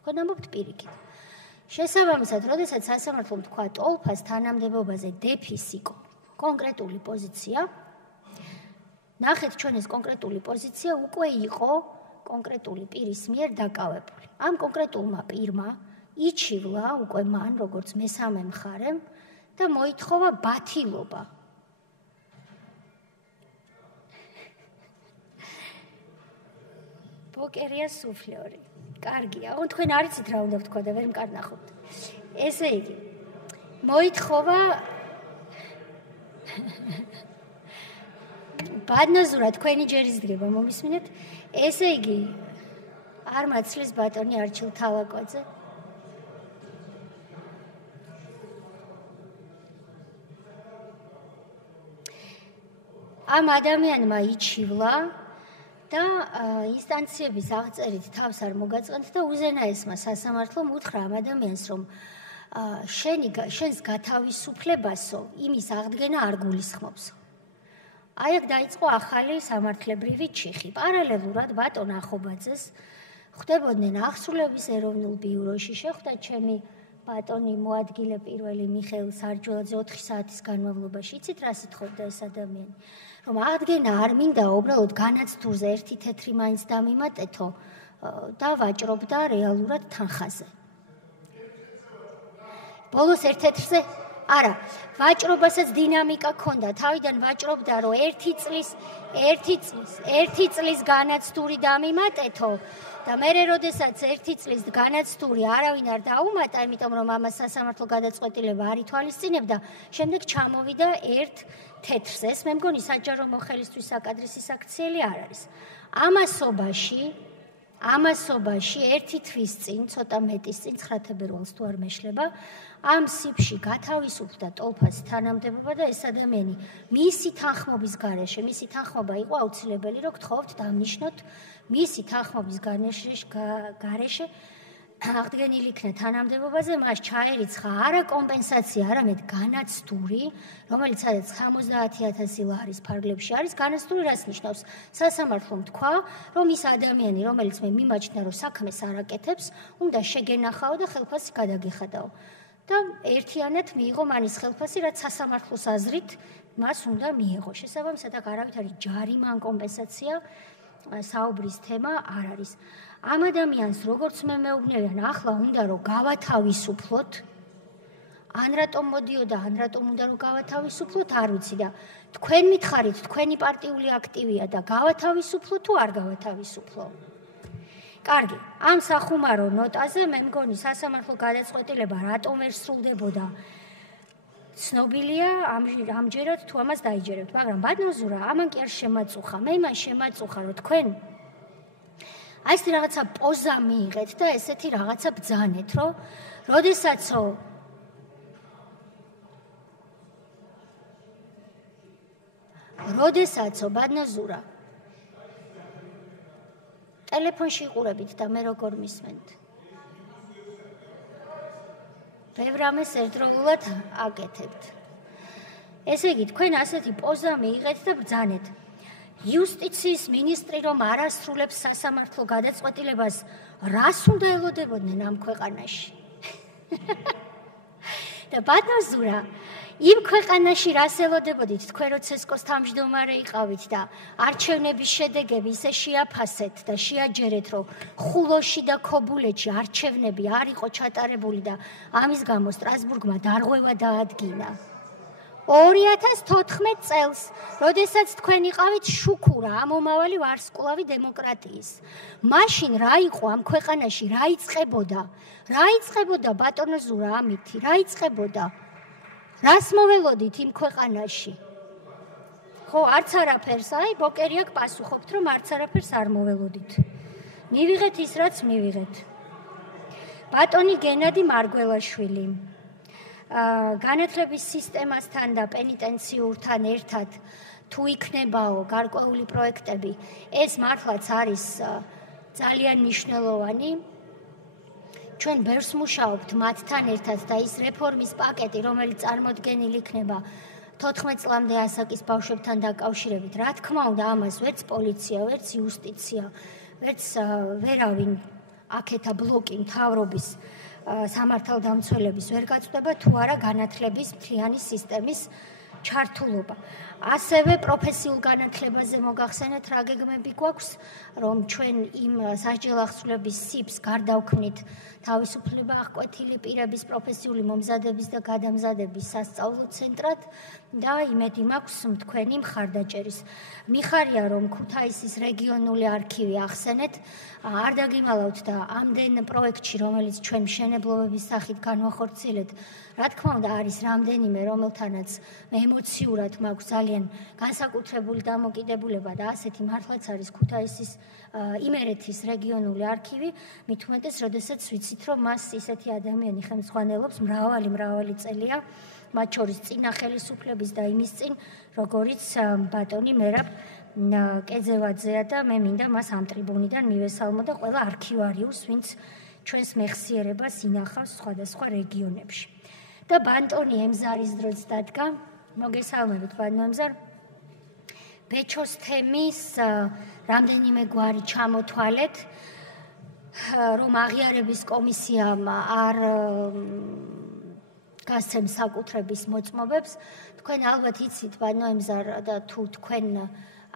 თქვენ ამბობთ პირიქით. შესაბამისად, როდესაც სასამართლომ თქვა ტოლფას თანამდებობაზე დეფისი კონკრეტული პოზიცია, ნახეთ ჩვენ ეს კონკრეტული პოზიცია უკვე იყო კონკრეტული პირის მიერ დაკავებული. ამ კონკრეტულმა პირმა იჩივლა უკვე მან, როგორც მესამე მხარემ და მოითხოვა ბათილობა. პოკერია სუფლორი. კარგია, თქვენ არ იცით რა უნდა ვთქვა და ვერ მკარნახობთ. ესე იგი, მოითხოვა ბადნაზურა თქვენი ჯერის დგება, მომისმინეთ? ესე იგი, არ მაცლის ბატონი არჩილ თალაკოძე. ამ ადამიანმა იჩივლა და ინსტანციების აღწერით თავს არ მოგაწყენთ და უზენაესმა სასამართლომ უთხრა ამ ადამიანს, რომ შენს გათავისუფლებასო, იმის აღდგენა არ გულისხმობსო. აი აქ დაიწყო ახალი სამართლებრივი ჩიხი. პარალელურად ბატონ ახობაძეს ხვდებოდნენ ახსრულების ეროვნულ ბიუროში, შეხვდა ჩემი ბატონი მოადგილე პირველი მიხეილ სარჯველაძე 4 საათის განმავლობაში. იცით რა სიტყობდა ეს ადამიანი? რომ აღდგენა არ მინდა, უბრალოდ განაცდურზე ერთი თეთრი მაინც დამიმატეთო და ვაჭრობდა რეალურად თანხაზე. ბოლოს ერთ თეთრზე არა, ვაჭრობასაც დინამიკა ჰქონდა, თავიდან ვაჭრობდა, რომ ერთი წლის განაცდური დამიმატეთო და მერე როდესაც ერთი წლის განაცდური არავინ არ დაუმატა, იმიტომ რომ ამას სასამართლო გადაწყვეტილება არ ითვალისწინებდა, შემდეგ ჩამოვიდა ერთ თეთრზე. ეს მე მგონი საჯარო მოხელისთვის საკადრისის აქციელი არ არის. ამასობაში ამასობაში ერთი თვის წინ, ცოტა მეტის წინ, 9 თებერვალს თუ არ მეშლება, ამ სიფში გათავისუფლდა ტოლფას თანამდებობა და ეს ადამიანი მისი თანხმობის გარეშე, მისი თანხმობა იყო აუცილებელი, რომ გთხოვთ დამნიშნოთ მისი თანხმობის გარეშე აღდგენილი იქნა თანამდებობაზე, მას ჩაერიცხა არა კომპენსაცია, არამედ განაცდური, რომელიც სადაც 70,000 ლარის ფარგლებში არის, განაცდური რას ნიშნავს? სასამართლომ თქვა, რომ ის ადამიანი, რომელიც მე მიმაჩნია, რომ საქმეს არ აკეთებს, უნდა შეგენახაო და ხელფასი გადაგეხადაო. და ერთიანად მიიღო მანის ხელფასი, რაც სასამართლოს აზრით მას უნდა მიეღო. შესაბამისად, აქ არავით არის ჯარიმა ან კომპენსაცია, საუბრის თემა არ არის. ამ ადამიანს როგორც მე მეუბნებიან, ახლა უნდა რომ გავათავისუფლოთ, ან რატომ მოდიოდა, ან რატომ უნდა რომ გავათავისუფლოთ, არ ვიცი და თქვენ მითხარით, თქვენი პარტიული აქტივია და გავათავისუფლო თუ არ გავათავისუფლო. კარგი, ამ სახუმარო ნოტაზე მე მგონი სასამართლო გადაწყვეტილება რატომ ვერ სრულდებოდა ცნობილია, ამჯერად თუ ამას დაიჯერებთ, მაგრამ ბატონზურა, ამან კი არ შემაწუხა. მე იმან შემაწუხა, რომ თქვენ აი ესეთი რაღაცა პოზა მიიღეთ და ესეთი რაღაცა ბძანეთ, რომ როდესაცო ბატონზურა ტელეფონში იყურებით და მე როგორ მისმენთ. ბევრ ამას ერთდროულად აკეთებთ. ესე იგი, თქვენ ასეთი პოზა მიიღეთ და ბძანეთ. იუსტიციის მინისტრი რომ არ ასრულებს სასამართლო გადაწყვეტილებას, რას უნდა ელოდებოდნენ ამ ქვეყანაში? და ბატონზურა, იმ ქვეყანაში რას ელოდებოდით, თქვენ რო ცესკოს თავმჯდომარე იყავით და არჩევნების შედეგები ისე შეაფასეთ და შეაჯერეთ, რომ ხულოში და ქობულეთში არჩევნები არ იყო ჩატარებული და ამის გამო სტრასბურგმა დარღვევა დაადგინა. 2014 წელს, როდესაც თქვენ იყავით შუქურა, ამომავალი ვარსკვლავი დემოკრატიის. მაშინ რა იყო ამ ქვეყანაში, რა იწყებოდა? რა იწყებოდა ბატონზურა ამითი? რა იწყებოდა? რას მოველოდით იმ ქვეყანაში? ხო, არც არაფერს, აი, ბოკერი აქ პასუხობთ, რომ არც არაფერს არ მოველოდით. მივიღეთ ის, რაც მივიღეთ. ბატონი გენადი მარგველაშვილი. განათლების სისტემასთან და პენიტენციურთან ერთად თუ იქნებაო გარკვეული პროექტები, ეს მართლაც არის ძალიან მნიშვნელოვანი. ჩვენ ბევრს მუშაობთ მათთან ერთად და ის რეფორმის პაკეტი, რომელიც წარმოდგენილი იქნება 14 წლამდე ასაკის ბავშვებთან დაკავშირებით, რა თქმა უნდა, ამას ვერც პოლიცია, ვერც იუსტიცია, ვერც ვერავინ აქეთა ბლოკი მთავრობის სამართალდამცველების ვერ გაწვდება თუ არა განათლების მთლიანი სისტემის ჩართულობა. ასევე პროფესიულ განათლებაზე მოგახსენეთ რა გეგმები გვაქვს, რომ ჩვენ იმ სასჯელ ახსრულების სიფს გარდავქმნით თავისუფლება აღკვეთილი პირების პროფესიული მომზადების და გადამზადების სასწავლო ცენტრად და იმედი მაქვს თქვენი მხარდაჭერის. მიხარია რომ ქუთაისის რეგიონული არქივი ახსენეთ, არ დაგიმალავთ და ამდენ პროექტში, რომელიც ჩვენ მშენებლობების სახით განვახორციელეთ, რა თქმა უნდა არის რამდენიმე, რომელთანაც ემოციურად მაქვს ძალიან განსაკუთრებული დამოკიდებულება და ასეთი მართლაც არის ქუთაისის იმერეთის რეგიონული არქივი, მით უმეტეს, როდესაც ვიცით, რომ მას ისეთი ადამიანი ხელმძღვანელობს მრავალი წელია, მათ შორის წინა ხელისუფლების და იმის წინ, როგორიც ბატონი მერაბ კეძევაძეა და მე მინდა მას ამ ტრიბუნიდან მივესალმო და ყველა არქივარიუსს, ვინც ჩვენს მეხსიერებას ინახავს სხვადასხვა რეგიონებში. და ბანტონი ემზარის დროც დადგა, მოგესალმებით ბატონო ემზარ. ბეჩოს თემის რამდენიმე გვარი ჩამოთვალეთ, რომ აღიარების კომისიამ არ გასცემს საკუთრების მოწმობებს. თქვენ ალბათ იცით ბატონო ემზარ და თუ თქვენ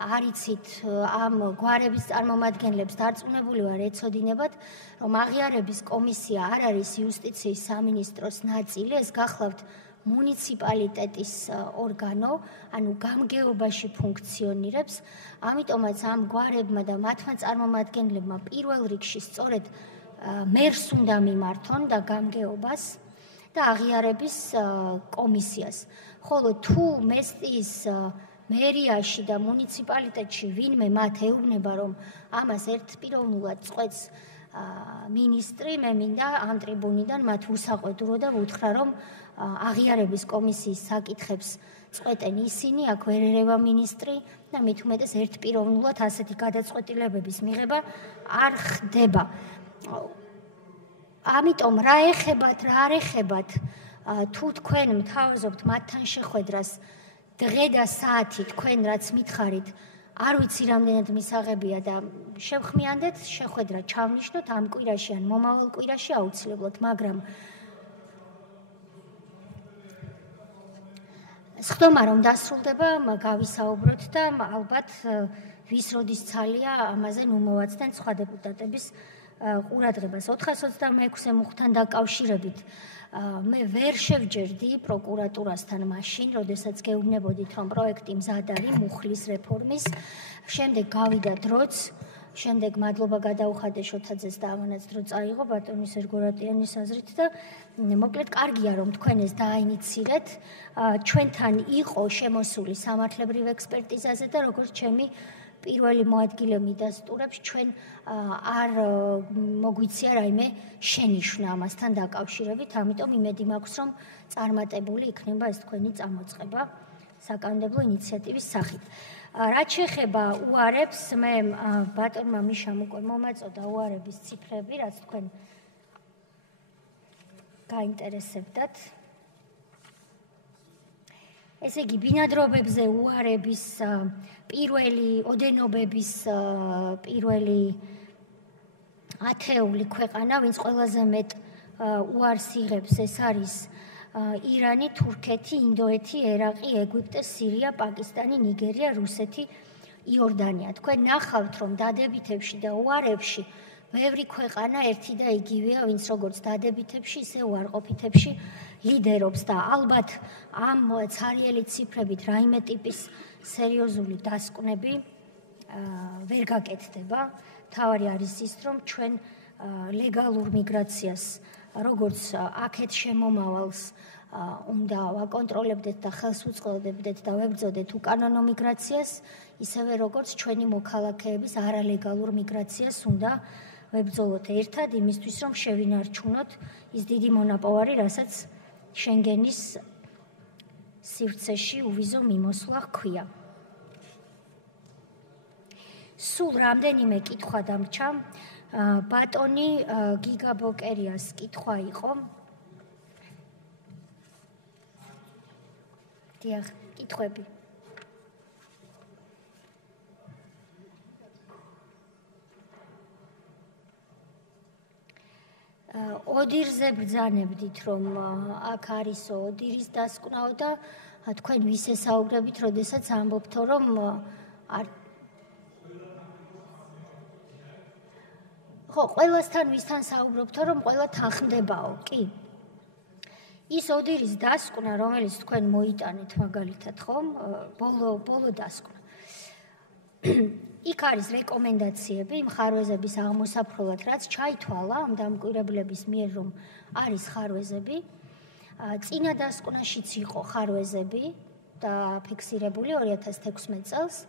არ იცით ამ გვარების წარმომადგენლებს დარწმუნებული ვარ ეცოდინებათ, რომ აღიარების კომისია არ არის იუსტიციის სამინისტროს ნაწილი, ეს გახლავთ მუნიციპალიტეტის ორგანო, ანუ გამგეობაში ფუნქციონირებს, ამიტომაც ამ გვარებმა და მათმა წარმომადგენლებმა პირველ რიგში სწორედ მერს უნდა მიმართონ და გამგეობას და აღიარების კომისიას. ხოლო თუ მესტიის მერიაში და მუნიციპალიტეტში ვინმე მათ ეუბნება, რომ ამას ერთპიროვნულად წყვეტს მინისტრი, მე მინდა ამ ტრიბუნიდან მათ უსაყვედურო და ვუთხრა, რომ აღიარების კომისიის საკითხებს წყვეტენ ისინი, აქ ვერ ერევა მინისტრი და მით უმეტეს ერთპიროვნულად ასეთი გადაწყვეტილებების მიღება არ ხდება. ამიტომ რა არ ეხებათ თუ თქვენ მთავაზობთ მათთან შეხვედრას დღე და საათი თქვენ რაც მითხარით არ ვიცი რამდენად მისაღებია და შევხმიანდეთ შეხვედრა ჩავნიშნოთ ამ კვირაში ან მომავალ კვირაში აუცილებლად, მაგრამ სხდომა რომ დასრულდება, გავისაუბროთ და ალბათ ვის როდის ცალია ამაზე ნუ მოვაცდენ სხვა დეპუტატების ყურადღებას. 426-ე მუხთან დაკავშირებით მე ვერ შევჯერდი პროკურატურასთან მაშინ, როდესაც გეუბნებოდით, რომ პროექტი მზად არის მუხლის რეფორმის. შემდეგ გავიდა დროც, შემდეგ მადლობა გადაუხადე შოთაძეს და ამანაც დრო წაიღო ბატონის ერგორატიანის აზრით და მოკლედ კარგია რომ თქვენ ეს დააინიცირეთ. ჩვენთან იყო შემოსული სამართლებრივ ექსპერტიზაზე და როგორც ჩემი პირველი მოადგილე მიდასტურებს, ჩვენ არ მოგვიცია რაიმე შენიშვნა ამასთან დაკავშირებით, ამიტომ იმედი მაქვს, რომ წარმატებული იქნება ეს თქვენი წამოწყება საკანონმდებლო ინიციატივის სახით. რაც შეეხება უარებს, მე ბატონმა მიშამ უკვე მომაწოდა უარების ციფრები, რაც თქვენ გაინტერესებდათ. ესე იგი, ბინადრობებზე უარების პირველი ოდენობების პირველი ათეული ქვეყანა, ვინც ყველაზე მეტ უარს იღებს, ეს არის ირანი, თურქეთი, ინდოეთი, ერაყი, ეგვიპტე, სირია, პაკისტანი, ნიგერია, რუსეთი, იორდანია. თქვენ ნახავთ, რომ დადებითებში და უარებში ბევრი ქვეყანა ერთი და იგივეა, ვინც როგორც დადებითებში, ისე უარყოფითებში ლიდერობს და ალბათ ამ ცარიელი ციფრებით რაიმე ტიპის სერიოზული დასკვნები ვერ გაკეთდება. თავარი არის ის, რომ ჩვენ ლეგალურ მიგრაციას, როგორც აქეთ შემომავალს უნდა ვაკონტროლებდეთ და ხელს უწყობდეთ და ვებრძოდეთ უკანონო მიგრაციას, ისევე როგორც ჩვენი მოქალაქეების არალეგალურ მიგრაციას უნდა ვებრძოლოთ ერთად იმისთვის, რომ შევინარჩუნოთ ის დიდი მონაპოვარი, რასაც შენგენის სივრცეში უვიზო მიმოსვლა ჰქვია. სულ რამდენიმე კითხვა დამრჩა. ბატონი გიგაბოკერიას კითხვა იყო. დიახ, კითხვები. ოდირზე ბრძანებდით, რომ აქ არისო ოდირის დასკვნაო და თქვენ ვის ესაუბრებით, როდესაც ამბობთო, რომ ხო, ყველასთან ვისთან საუბრობთო, რომ ყველა თანხმდებაო, კი. ის ოდირის დასკვნა, რომელიც თქვენ მოიტანეთ მაგალითად, ხომ? ბოლო დასკვნა. იქ არის რეკომენდაციები მხარვეზების აღმოსაფრულად, რაც ჩაითვალა ამ დამკვირვებლების მიერ, რომ არის ხარვეზები. წინა დასკვნაშიც იყო ხარვეზები და ფიქსირებული 2016 წელს.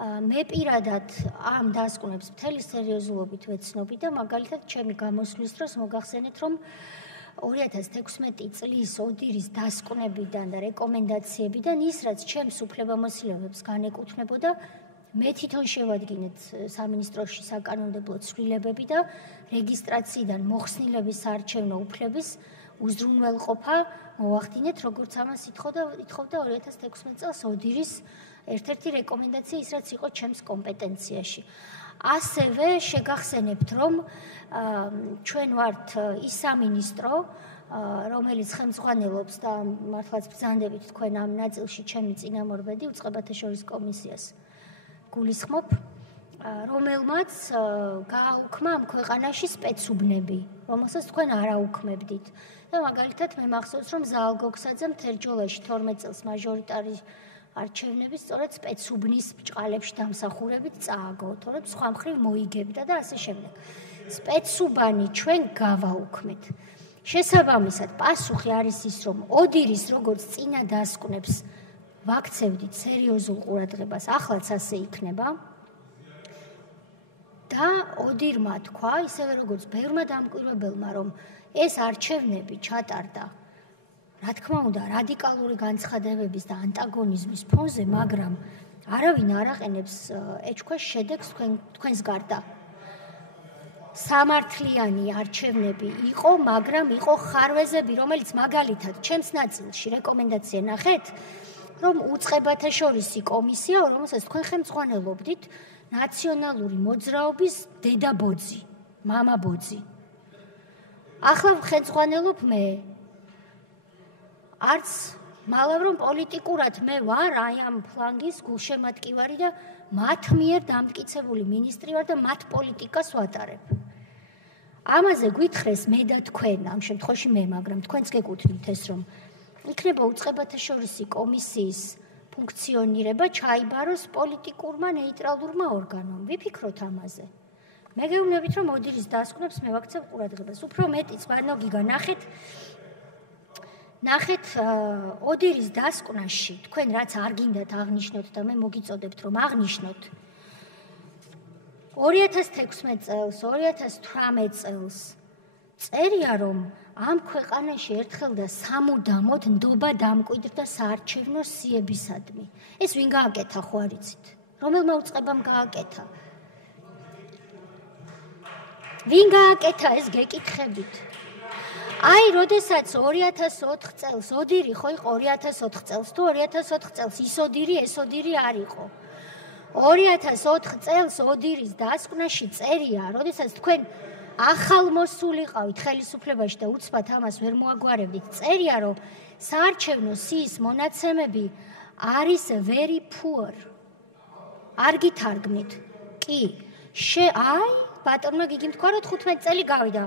მე პირადად ამ დასკვნებს მთელი სერიოზულობით ვეცნობი და მაგალითად ჩემი გამოსვლის დროს მოგახსენეთ, რომ 2016 წლის ოდირის დასკვნებიდან და რეკომენდაციებიდან ის, რაც ჩემს უფლებამოსილებებს განეკუთვნებოდა, მე თვითონ შევადგინეთ სამინისტროში საკანონმდებლო ცვლილებები და რეგისტრაციიდან მოხსნილების საარჩევნო უფლების უზრუნველყოფა მოვახდინეთ, როგორც ამას ითხოვდა 2016 წელს ოდირის ერთ-ერთი რეკომენდაცია, ის რაც იყო ჩემს კომპეტენციაში. ასევე შეგახსენებთ, რომ ჩვენ ვართ ის სამინისტრო, რომელიც ხელმძღვანელობს და მართლაც ბრძანდებით თქვენ ამ ნაწილში ჩემი წინამორბედი უწყებათა შორის კომისიას გულისხმობ, რომელმაც გააუქმა ამ ქვეყანაში სპეცუბნები, რომელსაც თქვენ არ აუქმებდით. და მაგალითად მე მახსოვს, რომ ზაალგოგსაძემ თერჯოლაში 12 წელს მაჟორიტარი არჩევნების სწორედ სპეცუბნის ბრჭყალებში დამსახურებით წააგო, თორემ სხვა მხრივ მოიგებდა და ასე შემდეგ. სპეცუბანი ჩვენ გავაუქმეთ. შესაბამისად, პასუხი არის ის, რომ ოდირის როგორც წინა დასკვნებს ვაქცევდით სერიოზულ ყურადღებას, ახლაც ასე იქნება. და ოდირმა თქვა, ისევე როგორც ბევრმა დამკვირვებელმა, რომ ეს არჩევნები ჩატარდა, რა თქმა უნდა, რადიკალური განცხადებების და ანტაგონიზმის ფონზე, მაგრამ არავინ არ აყენებს ეჭქვას შედეგს თქვენს გარდა. სამართლიანი არჩევნები იყო, მაგრამ იყო ხარვეზები, რომელიც მაგალითად ჩემს ნაწილში რეკომენდაცია ნახეთ, რომ უწყებათა შორისი კომისია, რომელსაც თქვენ ხელმძღვანელობდით, ნაციონალური მოძრაობის დედა ბოძი, მამა ბოძი. ახლა ხელმძღვანელობ მე. არც მალავრონ პოლიტიკურად მე ვარ აი ამ ფლანგის გულშემატკივარი და მათ მიერ დამტკიცებული მინისტრი ვარ და მათ პოლიტიკას ვატარებ. ამაზე გვითხრეს მე და თქვენ, ამ შემთხვევაში მე, მაგრამ თქვენც გეკუთვნით ეს, რომ იქნება უწყებათა შორისი კომისიის ფუნქციონირება ჩაიბაროს პოლიტიკურმა ნეიტრალურმა ორგანომ. ვიფიქროთ ამაზე. მე გეუბნებით, რომ ოდირის დასკვნებს მე ვაქცევ ყურადღებას. უფრო მეტიც, ბანოგიგა, ნახეთ ოდირის დასკვნაში, თქვენ რაც არ გინდათ აღნიშნოთ და მე მოგიწოდებთ, რომ აღნიშნოთ 2016 წელს, 2018 წელს წერია, რომ ამ ქვეყანაში ერთხელ და სამუდამოდ ნდობა დამკვიდრდა საარჩევნო სიებისადმი. ეს ვინ გააკეთა, ხო არ იცით? რომელმა უწყებამ გააკეთა? ვინ გააკეთა ეს გეკითხებით? აი, როდესაც 2004 წელს ოდირი ხო იყო 2004 წელს თუ 2004 წელს ის ოდირი ეს ოდირი არ იყო. 2004 წელს ოდირის დასკვნაში წერია, როდესაც თქვენ ახალმოსულიყავით ხელისუფლებაში და უცბად ამას ვერ მოაგვარებდით, წერია, რომ საარჩევნო სიის მონაცემები არის very poor. არ გითარგმნით? კი. აი, ბატონმა გიგიმ თქვა, რომ 15 წელი გავიდა.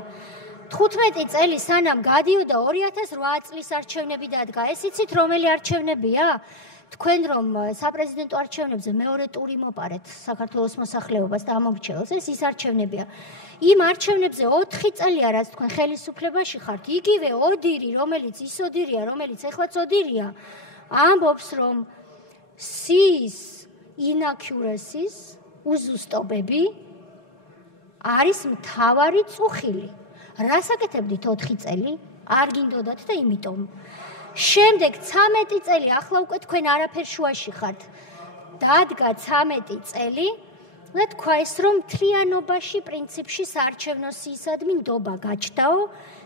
15 წელი სანამ გადიოდა 2008 წლის არჩევნები დადგა. ეს იცით რომელი არჩევნებია? თქვენ რომ საპრეზიდენტო არჩევნებზე მეორე ტური მოპარეთ საქართველოს მოსახლეობას და ამომრჩეველს, ეს ის არჩევნებია. იმ არჩევნებზე 4 წელია, რაც თქვენ ხელისუფლებაში ხართ, იგივე ოდირი, რომელიც ის ოდირია, რომელიც ეხლაც ოდირია, ამბობს, რომ სიის inaccuracies, უზუსტობები არის მთავარი წუხილი. რას აკეთებდით 4 წელი? არ გინდოდათ და იმიტომ. შემდეგ 13 წელი, ახლა უკვე თქვენ არაფერ შუაში ხართ. დადგა 13 წელი და თქვა ეს, რომ მთლიანობაში პრინციპში საარჩევნო სიისადმი ნდობა გაჩნდაო,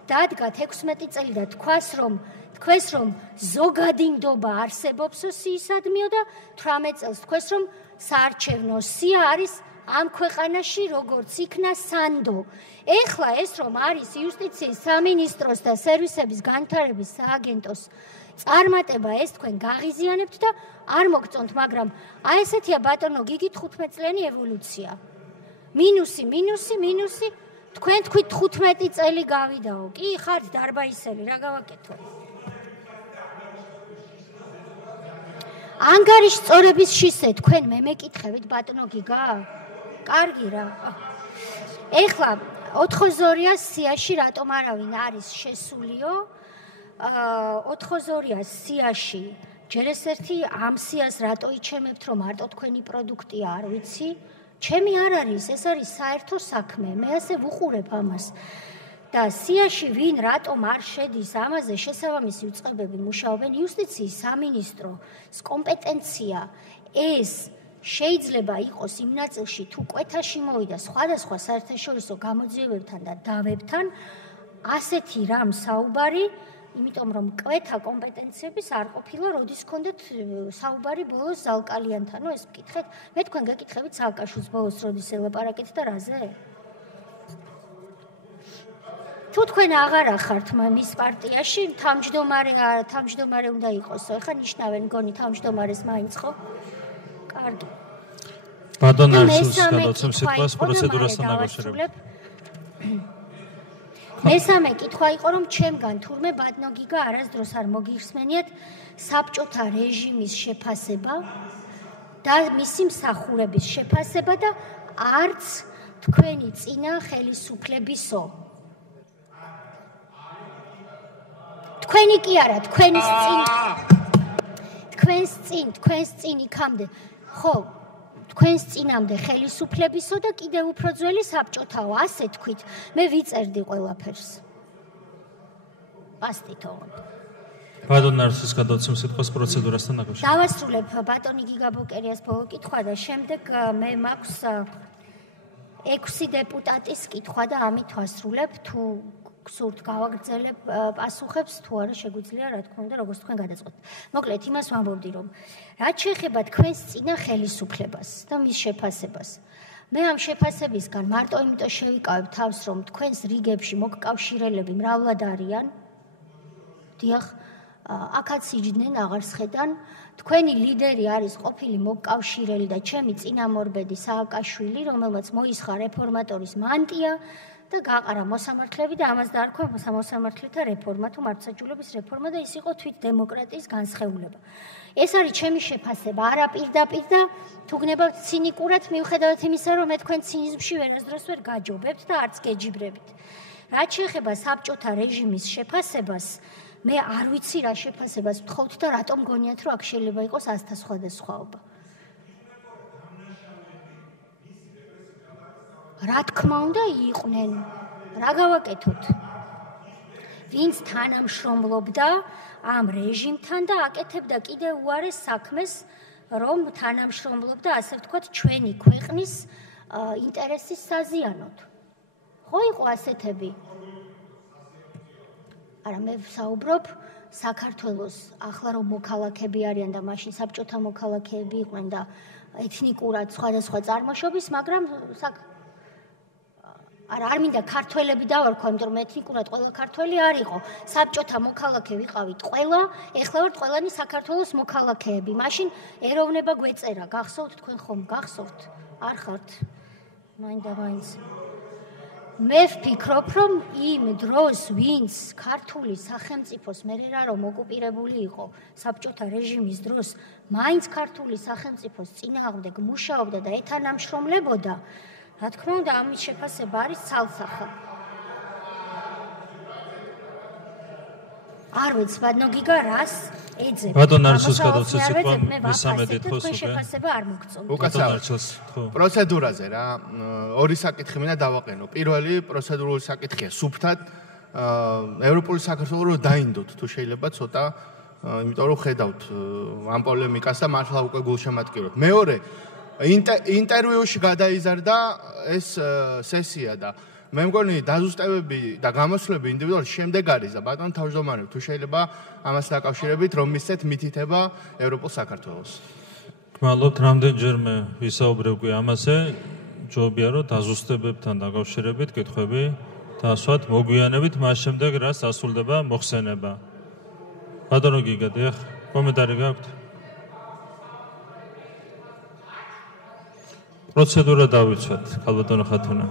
დადგა 16 წელი და თქვას, რომ ზოგადი ნდობა არსებობსო სიისადმიო და 18 წელს თქვეს, რომ საარჩევნო სია არის ამ ქვეყანაში როგორც იქნა სანდო. ეხლა ეს რომ არის იუსტიციის სამინისტროს და სერვისების განვითარების სააგენტოს წარმატება, ეს თქვენ გაღიზიანებთ და არ მოგწონთ, მაგრამ აი ესეთია ბატონო გიგით 15 წლიანი ევოლუცია. მინუსი, თქვენ თქვით 15 წელი გავიდაო. კი, ხართ დარბაისელი, რა გავაკეთო? ანგარიშწორების შისე თქვენ მე მეკითხებით ბატონო გიგა? კარგი რა. ეხლა 82 სიაში რატომ არავინ არის შესულიო? 82 სიაში ჯერ ეს ერთი ამ სიას რატო იჩემებთ, რომ მარტო თქვენი პროდუქტია, არ ვიცი. ჩემი არ არის, ეს არის საერთო საქმე. მე ასე ვუყურებ ამას. და სიაში ვინ რატომ არ შედის, ამაზე შესაბამისი უწყებები მუშაობენ. იუსტიციის სამინისტროს კომპეტენცია ეს შეიძლება იყოს იმ ნაწილში, თუ კვეთაში მოვიდა სხვადასხვა საერთაშორისო გამოძიებებთან და დავებთან, ასეთი რამ საუბარი, იმიტომ რომ კვეთა კომპეტენციების არ ყოფილა, როდის ჰქონდეთ საუბარი ბოლოს ზალკალიანთან. ეს მკითხეთ, მე თქვენ გეკითხებით სააკაშვილს ბოლოს როდის ელაპარაკეთ და რაზე? თუ თქვენ აღარ ახართ მის პარტიაში, თავმჯდომარე უნდა იყოსო. ეხლა ნიშნავენ გონი თავმჯდომარეს მაინც ხო? კარგი. ბატონარს გადაცემ სიტყვას პროცედურასთან დაკავშირებით. მესამე კითხვა იყო, რომ ჩემგან თურმე ბატონო გიგა არასდროს არ მოგიხსენიათ საბჭოთა რეჟიმის შეფასება და მისი მსახურების შეფასება და არც თქვენი წინა ხელისუფლებისო. თქვენი კი არა, თქვენს წინ იქამდე, ხო, თქვენს წინამდე ხელისუფლებისო და კიდევ უფრო ძველი საბჭოთაო, ასე თქვით, მე ვიწერდი ყველაფერს. პასტითო. ბატონ არსის გადაცემ სიტყვას პროცედურასთან დაკავშირებით. დავასრულებ ბატონი გიგაბოკერიას ბოლო კითხვა და შემდეგ მე მაქვს 6 დეპუტატის კითხვა და ამით ვასრულებ, თუ გსურთ გავაგრძელებ პასუხებს, თუ არა შეგვიძლია, რა თქმა უნდა, როგორც თქვენ გადაწყვეტთ. მოკლედ, იმას ვამბობდი, რომ რაც შეეხება თქვენს წინა ხელისუფლებას და მის შეფასებას, მე ამ შეფასებისგან მარტო იმიტომ შევიკავებ თავს, რომ თქვენს რიგებში მოკავშირელები მრავლად არიან. დიახ, აქაც იჯდნენ, აღარ სხედან. თქვენი ლიდერი არის ყოფილი მოკავშირელი და ჩემი წინამორბედი სააკაშვილი, რომელმაც მოისხა რეფორმატორის მანტია და გაყარა მოსამართლეები და ამას დაარქვა მოსამართლეთა რეფორმა თუ მართლმსაჯულების რეფორმა და ის იყო თვით დემოკრატიის განსხეულება. ეს არის ჩემი შეფასება, არა პირდაპირ და თუ გნებავთ ცინიკურად მიუხედავად იმისა, რომ მე თქვენ ცინიზმში ვერასდროს ვერ გაჯობებთ და არც გეჯიბრებით. რაც შეეხება საბჭოთა რეჟიმის შეფასებას, მე არ ვიცი რა შეფასებას ვთხოვთ და რატომ გონიათ, რომ აქ შეიძლება იყოს ასთა სხვადასხვაობა. რა თქმა უნდა იყვნენ. რა გავაკეთოთ? ვინც თანამშრომლობდა ამ რეჟიმთან და აკეთებდა კიდევ უარეს საქმეს, რომ თანამშრომლობდა, ასე ვთქვათ, ჩვენი ქვეყნის ინტერესის საზიანოდ. ხო იყო ასეთები? არა, მე ვსაუბრობ საქართველოს ახლა რომ მოქალაქეები არიან და მაშინ საბჭოთა მოქალაქეები იყვნენ და ეთნიკურად სხვადასხვა წარმოშობის, მაგრამ არ მინდა ქართველები დავარქვა, იმიტომ რომ ეთნიკურად ყველა ქართველი არ იყო. საბჭოთა მოქალაქე ვიყავით ყველა, ეხლა ვართ ყველანი საქართველოს მოქალაქეები. მაშინ ეროვნება გვეწერა, გახსოვთ თქვენ ხომ? გახსოვთ? არ ხართ? მაინც. მე ვფიქრობ, რომ იმ დროს, ვინც ქართული სახელმწიფოს მერე რა რომ ოკუპირებული იყო საბჭოთა რეჟიმის დროს, მაინც ქართული სახელმწიფოს წინააღმდეგ მუშაობდა და ეთანამშრომლებოდა, რა თქმა უნდა, ამის შეფასება არის ცალსახა. არ ვიცი, ბატონო გიგა რას ეძებ. ბატონ არსის გადაცემ სიტყვა მესამე დითხოს უკვე. შეფასება არ მოგწონთ. პროცედურაზე რა, ორი საკითხი მინდა დავაყენო. პირველი პროცედურული საკითხია სუფთად ევროპული საქართველოს რო დაინდოთ, თუ შეიძლება ცოტა, იმიტომ რომ ხედავთ ამ პოლემიკას და მართლა უკვე გულშემატკივრობთ. მეორე ინტერვიუში გადაიზარდა ეს სესია და მე მგონი დაზუსტებები და გამოსვლები ინდივიდუალურად შემდეგ არის და ბატონ თავმჯდომარე, თუ შეიძლება ამას დაკავშირებით რომ მისცეთ მითითება ევროპულ საქართველოს. გმადლობთ, რამდენჯერმე ვისაუბრებდი ამაზე, ჯობია რომ დაზუსტებებთან დაკავშირებით კითხვები დასვათ, მოგვიანებით, მას შემდეგ რაც დასრულდება მოხსენება. ბატონო გიგა, დიახ, კომენტარი გაქვთ? პროცედურა დავიცვათ, ხალბატონო ხათუნა.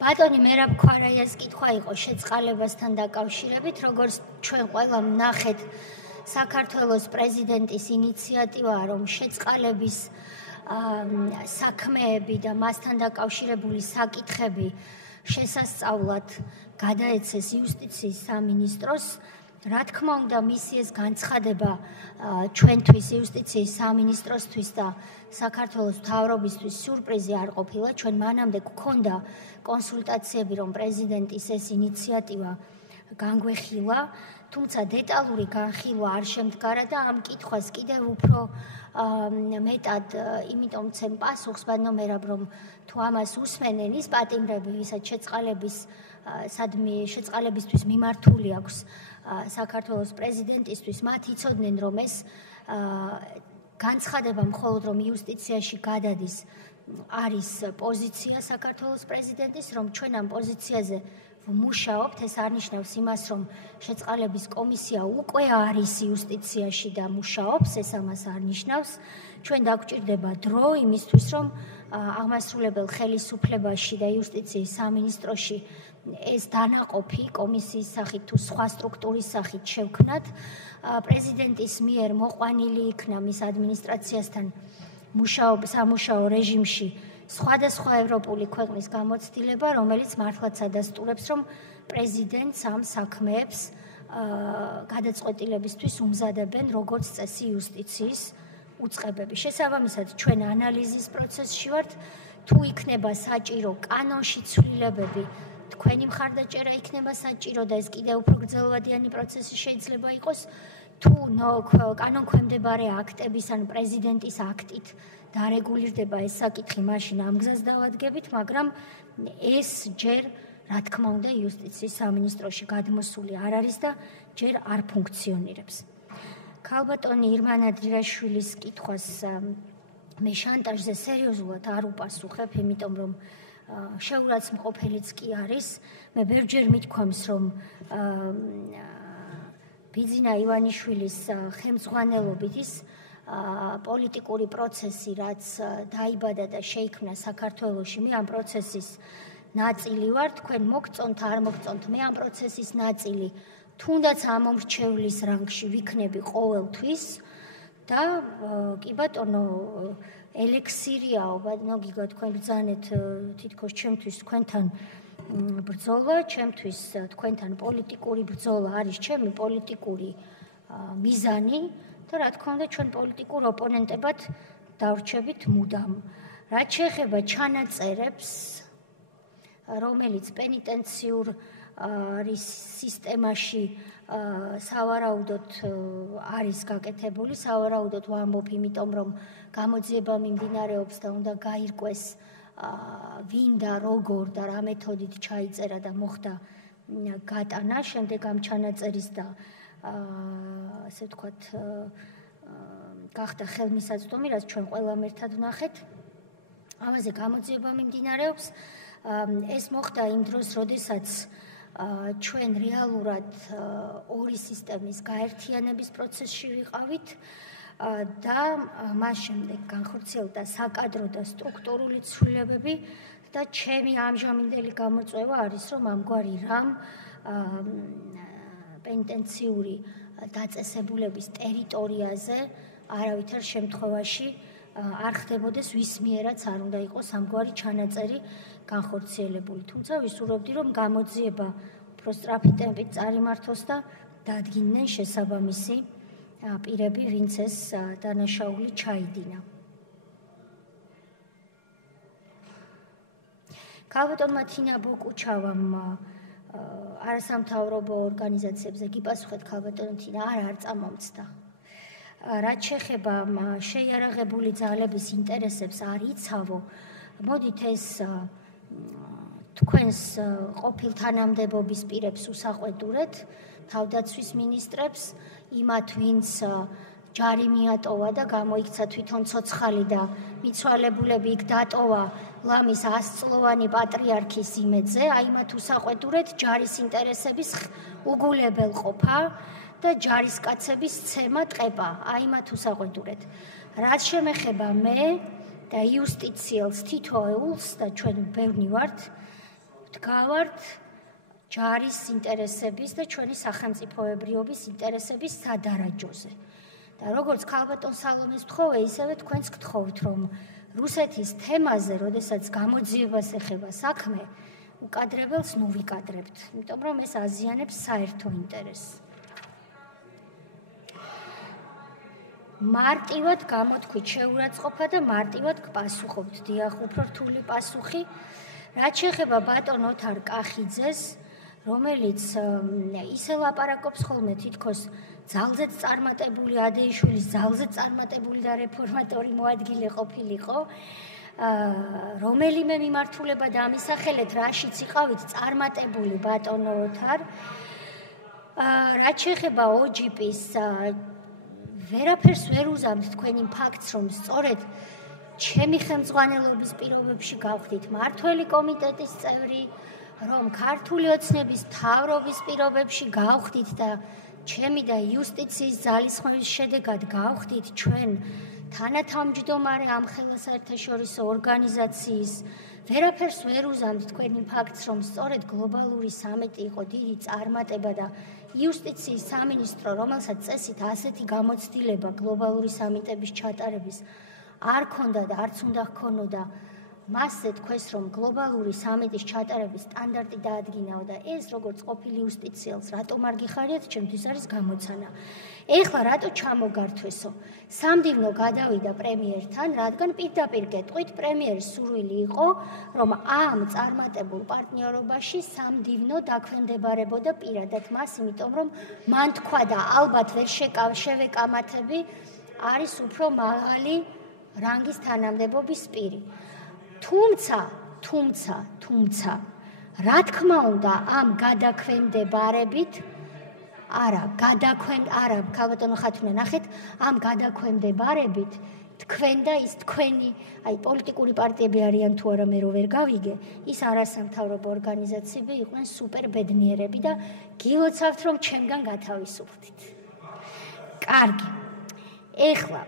ბატონი მერაბ ქვარაიას კითხვა იყო შეწყალებასთან დაკავშირებით, როგორც ჩვენ ყველამ ნახეთ, საქართველოს პრეზიდენტის ინიციატივაა, რომ შეწყალების საქმეები და მასთან დაკავშირებული საკითხები შესასწავლად გადაეცეს იუსტიციის სამინისტროს. რა თქმა უნდა, მისი ეს განცხადება ჩვენთვის იუსტიციის სამინისტროსთვის და საქართველოს მთავრობისთვის სიურპრიზი არ ყოფილა. ჩვენ მანამდე გქონდა კონსულტაციები, რომ პრეზიდენტის ეს ინიციატივა განგვეხილა, თუმცა დეტალური განხილვა არ შემდგარა და ამ კითხვას კიდევ უფრო მეტად იმიტომ ვცემ პასუხს, ბატონო მერაბ, რომ თუ ამას უსმენენ ის პატიმრები, ვისაც შეწყალებისთვის მიმართული აქვს საქართველოს პრეზიდენტისთვის, მათ იცოდნენ, რომ ეს განცხადება მხოლოდ რომ იუსტიციაში გადადის არის პოზიცია საქართველოს პრეზიდენტის, რომ ჩვენ ამ პოზიციაზე ვმუშაობთ, ეს არნიშნავს იმას, რომ შეწყალების კომისია უკვე არის იუსტიციაში და მუშაობს, ეს ამას არნიშნავს. ჩვენ დაგვჭირდება დრო იმისთვის, რომ აღმასრულებელ ხელისუფლებაში და იუსტიციის სამინისტროში ეს დანაყოფი კომისიის სახით თუ სხვა სტრუქტურის სახით შევქმნათ. პრეზიდენტის მიერ მოყვანილი იქნა მის ადმინისტრაციასთან სამუშაო რეჟიმში სხვადასხვა ევროპული ქვეყნის გამოცდილება, რომელიც მართლაც ადასტურებს, რომ პრეზიდენტს ამ საქმეებს გადაწყვეტილებისთვის უმზადებენ როგორც წესი იუსტიციის უწყებები. შესაბამისად, ჩვენ ანალიზის პროცესში ვართ, თუ იქნება საჭირო კანონში ცვლილებები, თქვენი მხარდაჭერა იქნება საჭირო და ეს კიდევ უფრო გრძელვადიანი პროცესი შეიძლება იყოს, თუ კანონქვემდებარე აქტების ან პრეზიდენტის აქტით დარეგულირდება ეს საკითხი, მაშინ ამ გზას დავადგებით, მაგრამ ეს ჯერ რა თქმა უნდა იუსტიციის სამინისტროში გადმოსული არ არის და ჯერ არ ფუნქციონირებს. ქალბატონი ირმანა დირაშვილის კითხვას მე შანტაჟზე სერიოზულად არ უპასუხებ, იმიტომ რომ შეურაცხმყოფელიც კი არის. მე ბევრჯერ მithქვამს, რომ ბიძინა ივანიშვილის ხელმძღვანელობით ის პოლიტიკური პროცესი, რაც დაიბადა და შეიქმნა საქართველოში, მე ამ პროცესის ნაწილი ვარ, თქვენ მოგწონთ, არ მოგწონთ, მე ამ პროცესის ნაწილი, თუნდაც ამომრჩევლის რანგში ვიქნები ყოველთვის და კი ბატონო, ელექსირიაო, ბატონო გიგო, თქვენ ბრძანეთ თითქოს ჩემთვის თქვენთან ბრძოლა, ჩემთვის თქვენთან პოლიტიკური ბრძოლა არის ჩემი პოლიტიკური მიზანი და რა თქმა უნდა ჩვენ პოლიტიკურ ოპონენტებად დავრჩებით მუდამ. რაც შეეხება ჩანაწერებს, რომელიც პენიტენციურ სისტემაში სავარაუდოდ არის გაკეთებული, სავარაუდოდ ვამბობ, იმიტომ რომ გამოძიება მიმდინარეობს და უნდა გაირკვეს ვინ და როგორ და რა მეთოდით ჩაიწერა და მოხდა გატანა, შემდეგ ამ ჩანაწერის და ასე ვთქვათ გახდა ხელმისაწვდომი, რაც ჩვენ ყველამ ერთად ვნახეთ. ამაზე გამოძიება მიმდინარეობს. ეს მოხდა იმ დროს, როდესაც ჩვენ რეალურად ორი სისტემის გაერთიანების პროცესში ვიყავით და მას შემდეგ განხორციელდა საკადრო და სტრუქტურული ცვლილებები და ჩემი ამჟამინდელი გამოწვევა არის, რომ ამგვარი რამ პენიტენციური დაწესებულების ტერიტორიაზე არავითარ შემთხვევაში არ ხდებოდეს ვის მიერაც არ უნდა იყოს ამგვარი ჩანაწერი განხორციელებული. თუმცა ვისურვებდი, რომ გამოძიება უფრო სწრაფი ტემპით წარიმართოს და დადგინდნენ შესაბამისი პირები, ვინც ეს დანაშაული ჩაიდინა. ქალბატონმა თინა ბოკუჩავამ არასამთავრობო ორგანიზაციებზე გიპასუხეთ, ქალბატონო თინა, არ წამომცდა. რაც შეეხება შეიარაღებული ძალების ინტერესებს არ იცავო, მოდით ეს თქვენს ყოფილ თანამდებობის პირებს უსაყვედურეთ, თავდაცვის მინისტრებს, იმათ, ვინც ჯარი მიატოვა და გამოიქცა თვითონ ცოცხალი და მიცვალებულები იქ დატოვა ლამის 100-წლოვანი პატრიარქის იმედზე, აიმათ უსაყვედურეთ ჯარის ინტერესების უგულებელყოფა და ჯარისკაცების ცემა ტყეპა, აიმათ უსაყვედურეთ. რაც შემეხება მე და იუსტიციელს თითოეულს და ჩვენ ბევრი ვართ, ვდგავართ ჯარის ინტერესების და ჩვენი სახელმწიფოებრიობის ინტერესების სადარაჯოზე. და როგორც ქალბატონ სალომეს ვთხოვე, ისევე თქვენც გთხოვთ, რომ რუსეთის თემაზე, როდესაც გამოძიებას ეხება საქმე, უკადრებელს ნუ ვიკადრებთ, იმიტომ რომ ეს აზიანებს საერთო ინტერესს. მარტივად გამოთქვით შეურაცხყოფა და მარტივად გპასუხობთ. დიახ, უფრო რთული პასუხი. რაც შეეხება ბატონ ოთარ კახიძეს, რომელიც ისე ლაპარაკობს ხოლმე თითქოს ძალზეც წარმატებული ადეიშვილის ძალზეც წარმატებული და რეფორმატორი მოადგილე ყოფილიყო, რომელიმე მიმართულება დამისახელეთ, რაშიც იყავით წარმატებული ბატონ ოთარ. რაც შეეხება ოჯიპის ვერაფერს ვერ უზამთ თქვენი ფაქტს, რომ სწორედ ჩემი ხელმძღვანელობის პირობებში გავხდით მართველი კომიტეტის წევრი, რომ ქართული ოცნების მთავრობის პირობებში გავხდით და ჩემი და იუსტიციის ძალისხმევის შედეგად გავხდით ჩვენ თანათავმჯდომარე ამ ხელსაერთაშორისო ორგანიზაციის. ვერაფერს ვერ უზამთ თქვენი ფაქტს, რომ სწორედ გლობალური სამიტი იყო დიდი წარმატება და იუსტიციის სამინისტრო, რომელსაც წესით ასეთი გამოცდილება გლობალური სამიტების ჩატარების არ ქონდა და არც უნდა ჰქონოდა, მასზე თქვეს, რომ გლობალური სამიტის ჩატარების სტანდარტი დაადგინაო და ეს როგორც ყოფილი იუსტიციელს რატომ არ გიხარიათ, ჩემთვის არის გამოცანა. ეხლა რატო ჩამოგართვესო? სამდივნო გადავიდა პრემიერთან, რადგან პირდაპირ გეტყვით, პრემიერის სურვილი იყო, რომ ამ წარმატებულ პარტნიორობაში სამდივნო დაქვემდებარებოდა პირადად მას, იმიტომ რომ მან თქვა და ალბათ ვერ შევეკამათები, არის უფრო მაღალი რანგის თანამდებობის პირი. თუმცა, რა თქმა უნდა, ამ გადაქვემდებარებით არა, ქალბატონო ხათუნა, ნახეთ, ამ გადაქვემდებარებით თქვენ და ის თქვენი, პოლიტიკური პარტიები არიან თუ არა, მე რო ვერ გავიგე, ის არასამთავრობო ორგანიზაციები იყვნენ სუპერბედნიერები და გილოცავთ, რომ ჩემგან გათავისუფლდით. კარგი. ეხლა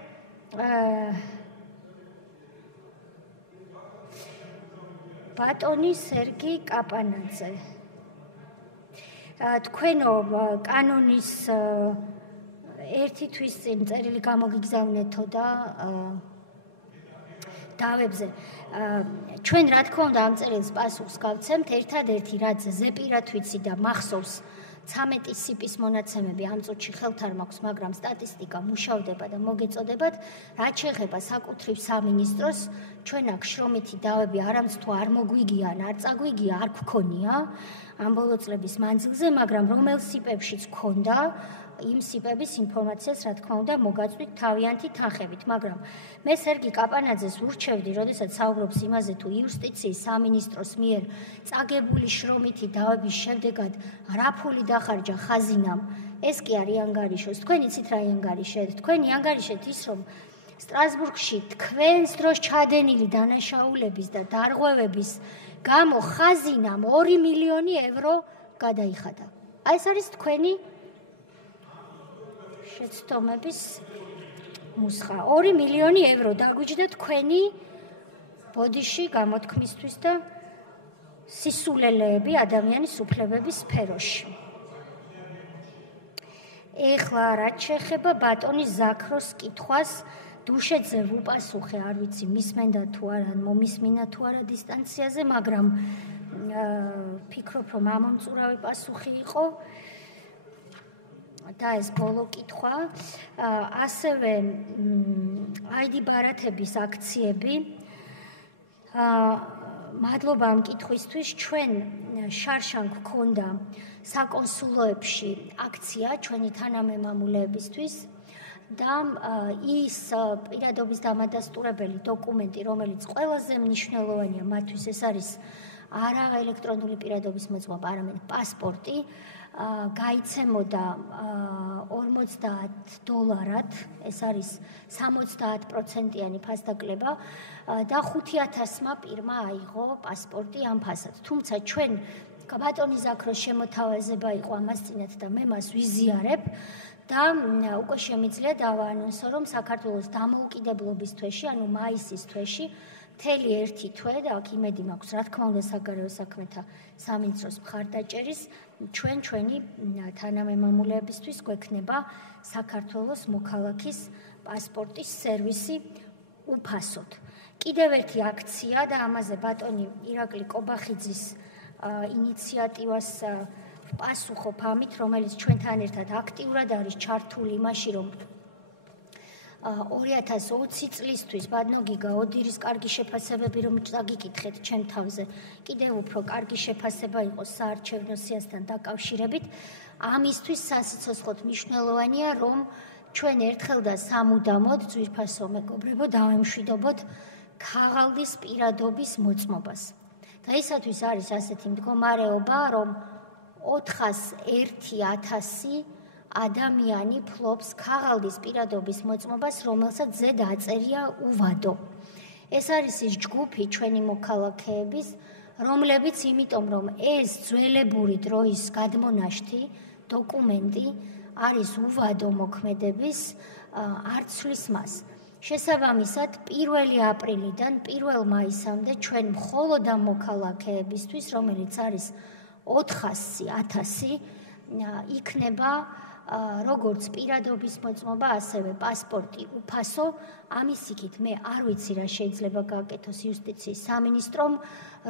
ბატონი სერგი კაპანაძე. თქვენო კანონის ერთი თვის წინ წერილი გამოგიგზავნეთო და დავებზე. ჩვენ რა თქმა უნდა ამ წერილს პასუხს გავცემთ, ერთადერთი რაც ზეპირად ვიცი და მახსოვს 13 სიპის მონაცემები ამ წუთში ხელთ არ მაქვს, მაგრამ სტატისტიკა მუშავდება და მოგეწოდებათ, რაც შეეხება საკუთრივ სამინისტროს, ჩვენ აქ შრომითი დავები არამც თუ არ მოგვიგიან, არ წაგვიგია, არ გქონია ამ ბოლო წლების მანძილზე, მაგრამ რომელ სიპებშიც გქონდა, იმ სიპების ინფორმაციას რა თქმა უნდა მოგაწვით თავიანთი თანხებით, მაგრამ მე სერგი კაპანაძეს ურჩევდი, როდესაც საუბრობს იმაზე, თუ იუსტიციის სამინისტროს მიერ წაგებული შრომითი დავების შედეგად რა ფული დახარჯა ხაზინამ, ეს კი არის ანგარიშოს. თქვენ იცით რა ანგარიშეთ? თქვენი ანგარიშეთ ის, რომ სტრასბურგში თქვენს დროს ჩადენილი დანაშაულების და დარღვევების გამო ხაზინამ 2 მილიონი ევრო გადაიხადა. ეს არის თქვენი შეცდომების მუსხა. 2 მილიონი ევრო დაგვიჯდა თქვენი ბოდიში გამოთქმისთვის და სისულელეები ადამიანის უფლებების სფეროში. ეხლა რაც შეეხება ბატონის ზაქროს კითხვას, დუშეთზე ვუპასუხე, არ ვიცი მისმენდა თუ არა, მომისმინა თუ არა დისტანციაზე, მაგრამ ფიქრობ, რომ ამომწურავი პასუხი იყო. და ეს ბოლო კითხვა, ასევე ID ბარათების აქციები. მადლობა ამ კითხვისთვის, ჩვენ შარშან გქონდა საკონსულოებში აქცია ჩვენი თანამემამულეებისთვის და ის პირადობის დამადასტურებელი დოკუმენტი, რომელიც ყველაზე მნიშვნელოვანია მათთვის, ეს არის არა ელექტრონული პირადობის მოძღვარი, არამედ პასპორტი. გაიცემოდა $50, ეს არის 70%-იანი ფასდაკლება და 5,000-მა პირმა აიღო პასპორტი ამ ფასად. თუმცა ჩვენ ბატონის ზაქროს შემოთავაზება იყო ამას წინათ და მე მას ვიზიარებ და უკვე შემიძლია დავაანონსო, რომ საქართველოს დამოუკიდებლობის თვეში, ანუ მაისის თვეში, მთელი ერთი თვე და აქ იმედი მაქვს, რა თქმა უნდა, საგარეო საქმეთა სამინისტროს მხარდაჭერის, ჩვენი თანამემამულეებისთვის გვექნება საქართველოს მოქალაქის პასპორტის სერვისი უფასოდ. კიდევ ერთი აქცია და ამაზე ბატონი ირაკლი კობახიძის ინიციატივას პასუხობ ამით, რომელიც ჩვენთან ერთად აქტიურად არის ჩართული იმაში, რომ 2020 წლისთვის ბადნოგიგა ოდირის კარგი შეფასებები რომ წაგიკითხეთ ჩემ თავზე, კიდევ უფრო კარგი შეფასება იყოს საარჩევნო სიასთან დაკავშირებით. ამისთვის სასიცოცხლოდ მნიშვნელოვანია, რომ ჩვენ ერთხელ და სამუდამოდ ძვირფასო მეგობრებო დავემშვიდობოთ ქაღალდის პირადობის მოწმობას. და ისათვის არის ასეთი მდგომარეობა, რომ 401,000 ადამიანი ფლობს ქაღალდის პირადობის მოწმობას, რომელსაც ზედ აწერია უვადო. ეს არის ის ჯგუფი ჩვენი მოქალაქეების, რომლებიც იმიტომ, რომ ეს ძველებური დროის გადმონაშთი დოკუმენტი არის უვადო მოქმედების, არ ცვლის მას. შესაბამისად, 1 აპრილიდან 1 მაისამდე ჩვენ მხოლოდ ამ მოქალაქეებისთვის, რომელიც არის 400,000, იქნება როგორც პირადობის მოწმობა, ასევე პასპორტი უფასო. ამის იქით მე არ ვიცი რა შეიძლება გააკეთოს იუსტიციის სამინისტრომ,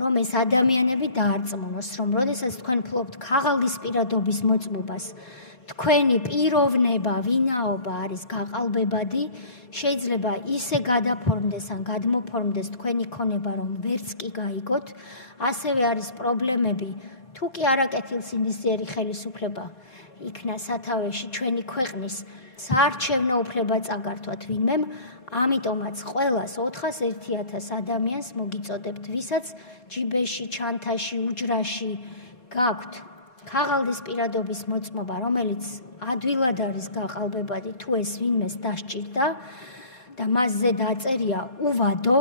რომ ეს ადამიანები დაარწმუნოს, რომ როდესაც თქვენ ფლობთ ქაღალდის პირადობის მოწმობას, თქვენი პიროვნება, ვინაობა არის გაყალბებადი, შეიძლება ისე გადაფორმდეს ან გადმოფორმდეს თქვენი ქონება, რომ ვერც კი გაიგოთ, ასევე არის პრობლემები, თუ კი არაკეთილსინდისიერი ხელისუფლება იქნა სათავეში ჩვენი ქვეყნის საარჩევნო უფლება წაგართვათ ვინმემ, ამიტომაც ყველას 401,000 ადამიანს მოგიწოდებთ, ვისაც ჯიბეში, ჩანთაში, უჯრაში გაქვთ ქაღალდის პირადობის მოწმობა, რომელიც ადვილად არის გაყალბებადი, თუ ეს ვინმეს დასჭირდა და მასზე დაწერია უვადო,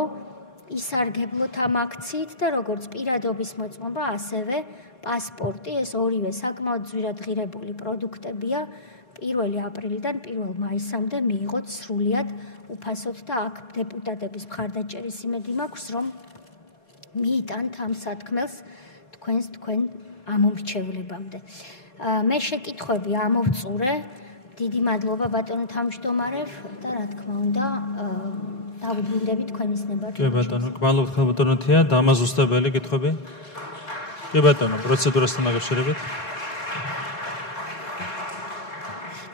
ისარგებლოთ ამ აქციით და როგორც პირადობის მოწმობა, ასევე პასპორტი, ეს ორივე საკმაოდ ძვირად ღირებული პროდუქტებია, 1 აპრილიდან 1 მაისამდე მიიღოთ სრულიად უფასოდ და აქ დეპუტატების მხარდაჭერის იმედი მაქვს, რომ მიიტანთ ამ სათქმელს თქვენ ამომრჩევლებამდე. მე შეკითხვები ამოვწურე. დიდი მადლობა ბატონო თავმჯდომარე და რა თქმა უნდა დავუბრუნდები თქვენის ნებართვას. კი ბატონო, გმადლობთ ხალბატონო თია, დამაზუსტებელი კითხვები. კი ბატონო, პროცედურასთან დაკავშირებით.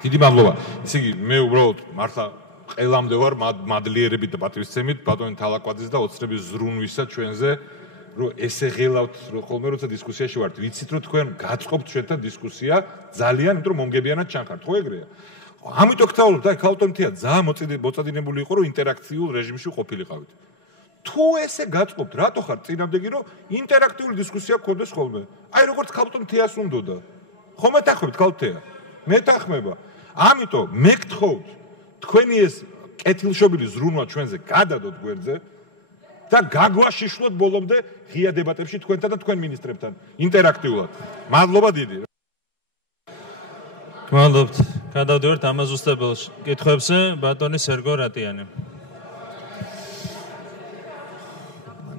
დიდი მადლობა. ისე იგი მე უბრალოდ მართლა ყველამდე ვარ მადლიერებით და პატივისცემით ბატონი თალაკვაძის და ოცნების ზრუნვისა ჩვენზე, რომ ესე ღელავთ ხოლმე როცა დისკუსიაში ვართ, ვიცით რომ თქვენ გაწყობთ ჩვენთან დისკუსია ძალიან, იმიტომ რომ მომგებიანად ჩანხართ, ხო ეგრეა? ამიტომ გთავაზობთ, აი ქალბატონთია ძალიან მოწადინებული იყო, რომ ინტერაქციულ რეჟიმში ყოფილიყავით. თუ ესე გაწყობთ, რატო ხარ წინამდეგი, რომ ინტერაქტიული დისკუსია გქონდეს ხოლმე? აი როგორც ქალბატონთიას უნდოდა. ხო მეთანხმებით ქალბატონთია? მეთანხმება. ამიტომ მე გთხოვთ, თქვენი ეს კეთილშობილი ზრუნვა ჩვენზე გადადოთ გვერდზე და გაგვაშიშვლოთ ბოლომდე ღია დებატებში თქვენთან და თქვენ მინისტრებთან ინტერაქტიულად. მადლობა დიდი. გმადლობთ. გადავდივართ ამაზუსტებელ კითხვებზე, ბატონი სერგო რატიანი.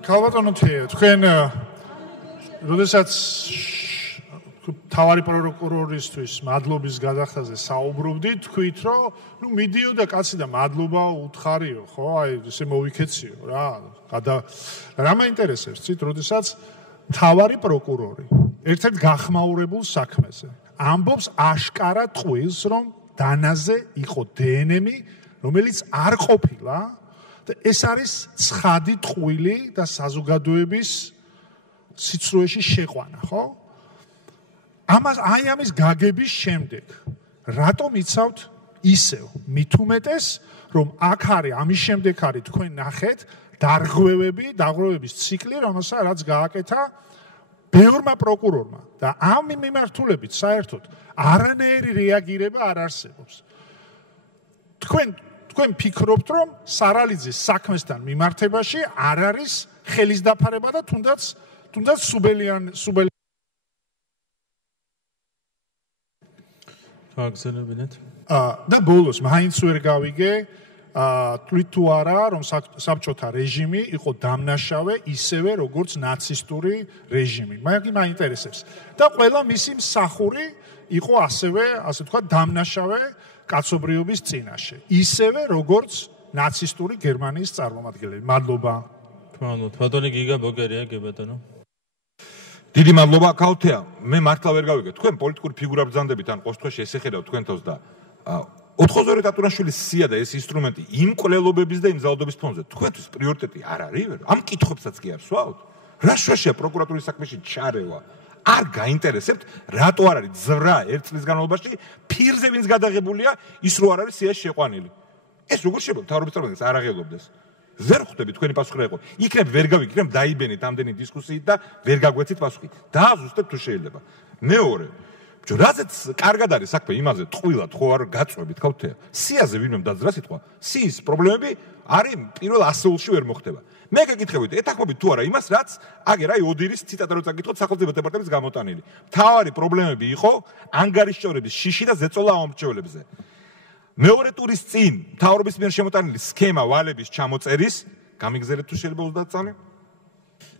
ქალბატონო თია, თქვენ როდესაც თავარი პროკურორისთვის მადლობის გადახდაზე საუბრობდით, თქვით, რომ მიდიოდა კაცი და მადლობა უთხარიო, ხო? აი ესე მოვიქეციო რა. რა მაინტერესებს, ცით, როდესაც თავარი პროკურორი ერთ-ერთ გახმაურებულ საქმეზე ამბობს აშკარა ტყუილს, რომ დანაზე იყო დნმ-ი, რომელიც არ ყოფილა და ეს არის ცხადი ტყუილი და საზოგადოების სიცრუეში შეყვანა, ხო? ამის გაგების შემდეგ რატომ იცავთ ისევ მით უმეტეს რომ აქ არის ამის შემდეგ არის თქვენ ნახეთ დარღვევების ციკლი რაც გააკეთა ბევრმა პროკურორმა და ამ მიმართულებით საერთოდ არანაირი რეაგირება არ არსებობს. თქვენ ფიქრობთ რომ სარალიძის საქმესთან მიმართებაში არ არის ხელის დაფარება და თუნდაც სუბელი გაგზელებინეთ. და ბოლოს მაინც ვერ გავიგე თვით თუ არა რომ საბჭოთა რეჟიმი იყო დამნაშავე ისევე როგორც ნაცისტური რეჟიმი. მაინტერესებს. და ყველა მისი მსახური იყო ასევე, ასე ვთქვათ, დამნაშავე კაცობრიობის წინაშე. ისევე როგორც ნაცისტური გერმანიის წარმომადგენლები. მადლობა. გმადლობთ. ბატონი გიგა ბოგერია, კი ბატონო. დიდი მადლობა ქალბატონთია. მე მართლა ვერ გავიგე. თქვენ პოლიტიკური ფიგურა ბრძანდებით ან ყოველდღე ესეხედავთ თქვენ თავს და 92 ტატურაშვილის სია და ეს ინსტრუმენტი იმ კვლელობების და იმ ზალდობის ფონზე თქვენთვის პრიორიტეტი არ არის ვერ? ამ კითხვებსაც კი არ სვავთ? რა შეშია პროკურატურის საქმეში ჩარევა? არ გაინტერესებთ, რატო არ არის ძვრა ერთ წლის განმავლობაში ფირზე ვინც გადაღებულია ის რო არ არის სიაში შეყვანილი? ეს როგორ შეიძლება მთავრობის წარმომადგენელს არ აღელობდეს? ვერ ხვდები თქვენი პასუხი რა იყო. იქნებ ვერ გავიგე, იქნებ დაიბენეთ ამდენი დისკუსიით და ვერ გაგვეცით პასუხი. დააზუსტებთ თუ შეიძლება. მეორე, რაზეც კარგად არის საქმე იმაზე, ტყუილად ხო არ გაწვევით ქალბატონთია. სიაზე ვინმე დაძრა სიტყვა. სიის პრობლემები არის პირველ ასეულში ვერ მოხდება. მე გეკითხებით, ეთანხმებით თუ არა იმას, რაც აგერ აი ოდირის ციტატა რო წაკითხოთ სახელმწიფო დეპარტამენტის გამოტანილი. მთავარი პრობლემები იყო ანგარიშჭორების შიში და ზეწოლა ამომრჩევლებზე. მეორე ტურის წინ მთავრობის მიერ შემოტანილი სქემა ვალების ჩამოწერის გამიგზელეთ თუ შეიძლება 30 წამი?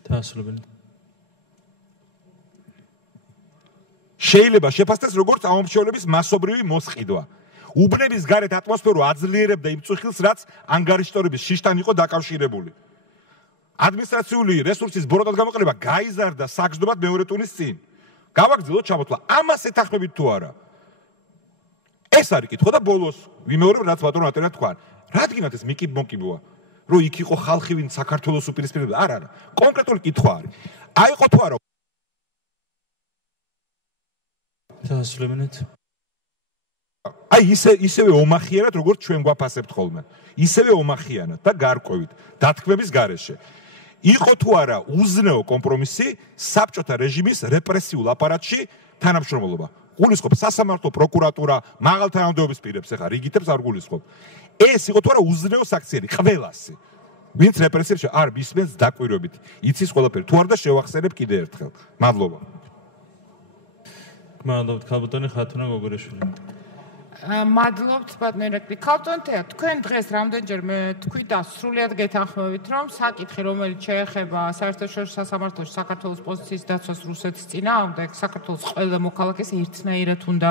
დაასრულებინეთ. შეიძლება შეფასდეს როგორც ამომრჩევლების მასობრივი მოსყიდვა. უბნების გარეთ ატმოსფერო აძლიერებდა იმ წუხილს, რაც ანგარიშტორების შიშთან იყო დაკავშირებული. ადმინისტრაციული რესურსის ბოროტად გამოყენება გაიზარდა საგრძნობად მეორე ტურის წინ. გავაგრძელოთ ჩამოთვლა. ამას ეთანხმებით თუ არა? ეს არის კითხვა და ბოლოს ვიმეორებ, რაც ბატონო ატერა თქვა. რადგანაც ეს მიკიბ-მოკიბოა, რომ იქ იყო ხალხი, ვინ საქართველოს უპირისპირებდა? არა. კონკრეტული კითხვა არის. აიყო თუ არა? დასრულებინეთ. აი ისევე ომახიანად, როგორც ჩვენ გვაფასებთ ხოლმე. ისევე ომახიანად და გარკვევით, დათქმების გარეშე. იყო თუ არა უზნეო კომპრომისი საბჭოთა რეჟიმის რეპრესიულ აპარატში თანამშრომლობა. გულისხმობ სასამართლო პროკურატურა, მაღალ თანამდებობის პირებს, ეხა რიგითებს არ გულისხმობ. ეს იყო თუ არა უზნეო საქციელი, ყველასი. ვინც რეპრესიებში არ მისმენს დაკვირვებით. იცის ყველაფერი. თუ არ და შევახსენებ კიდე ერთხელ. მადლობა. მადლობთ ქალბატონი ხათუნა გოგორიშვილი. მადლობთ ბატონერეკი. ქალბატონთეა, თქვენ დღეს რამდენჯერმე თქვით და სრულიად გეთანხმებით, რომ საკითხი, რომელიც შეეხება საერთაშორისო სასამართლოში საქართველოს პოზიციის დაცვას რუსეთის წინააღმდეგ, საქართველოს ყველა მოქალაქეს ერთნაირად უნდა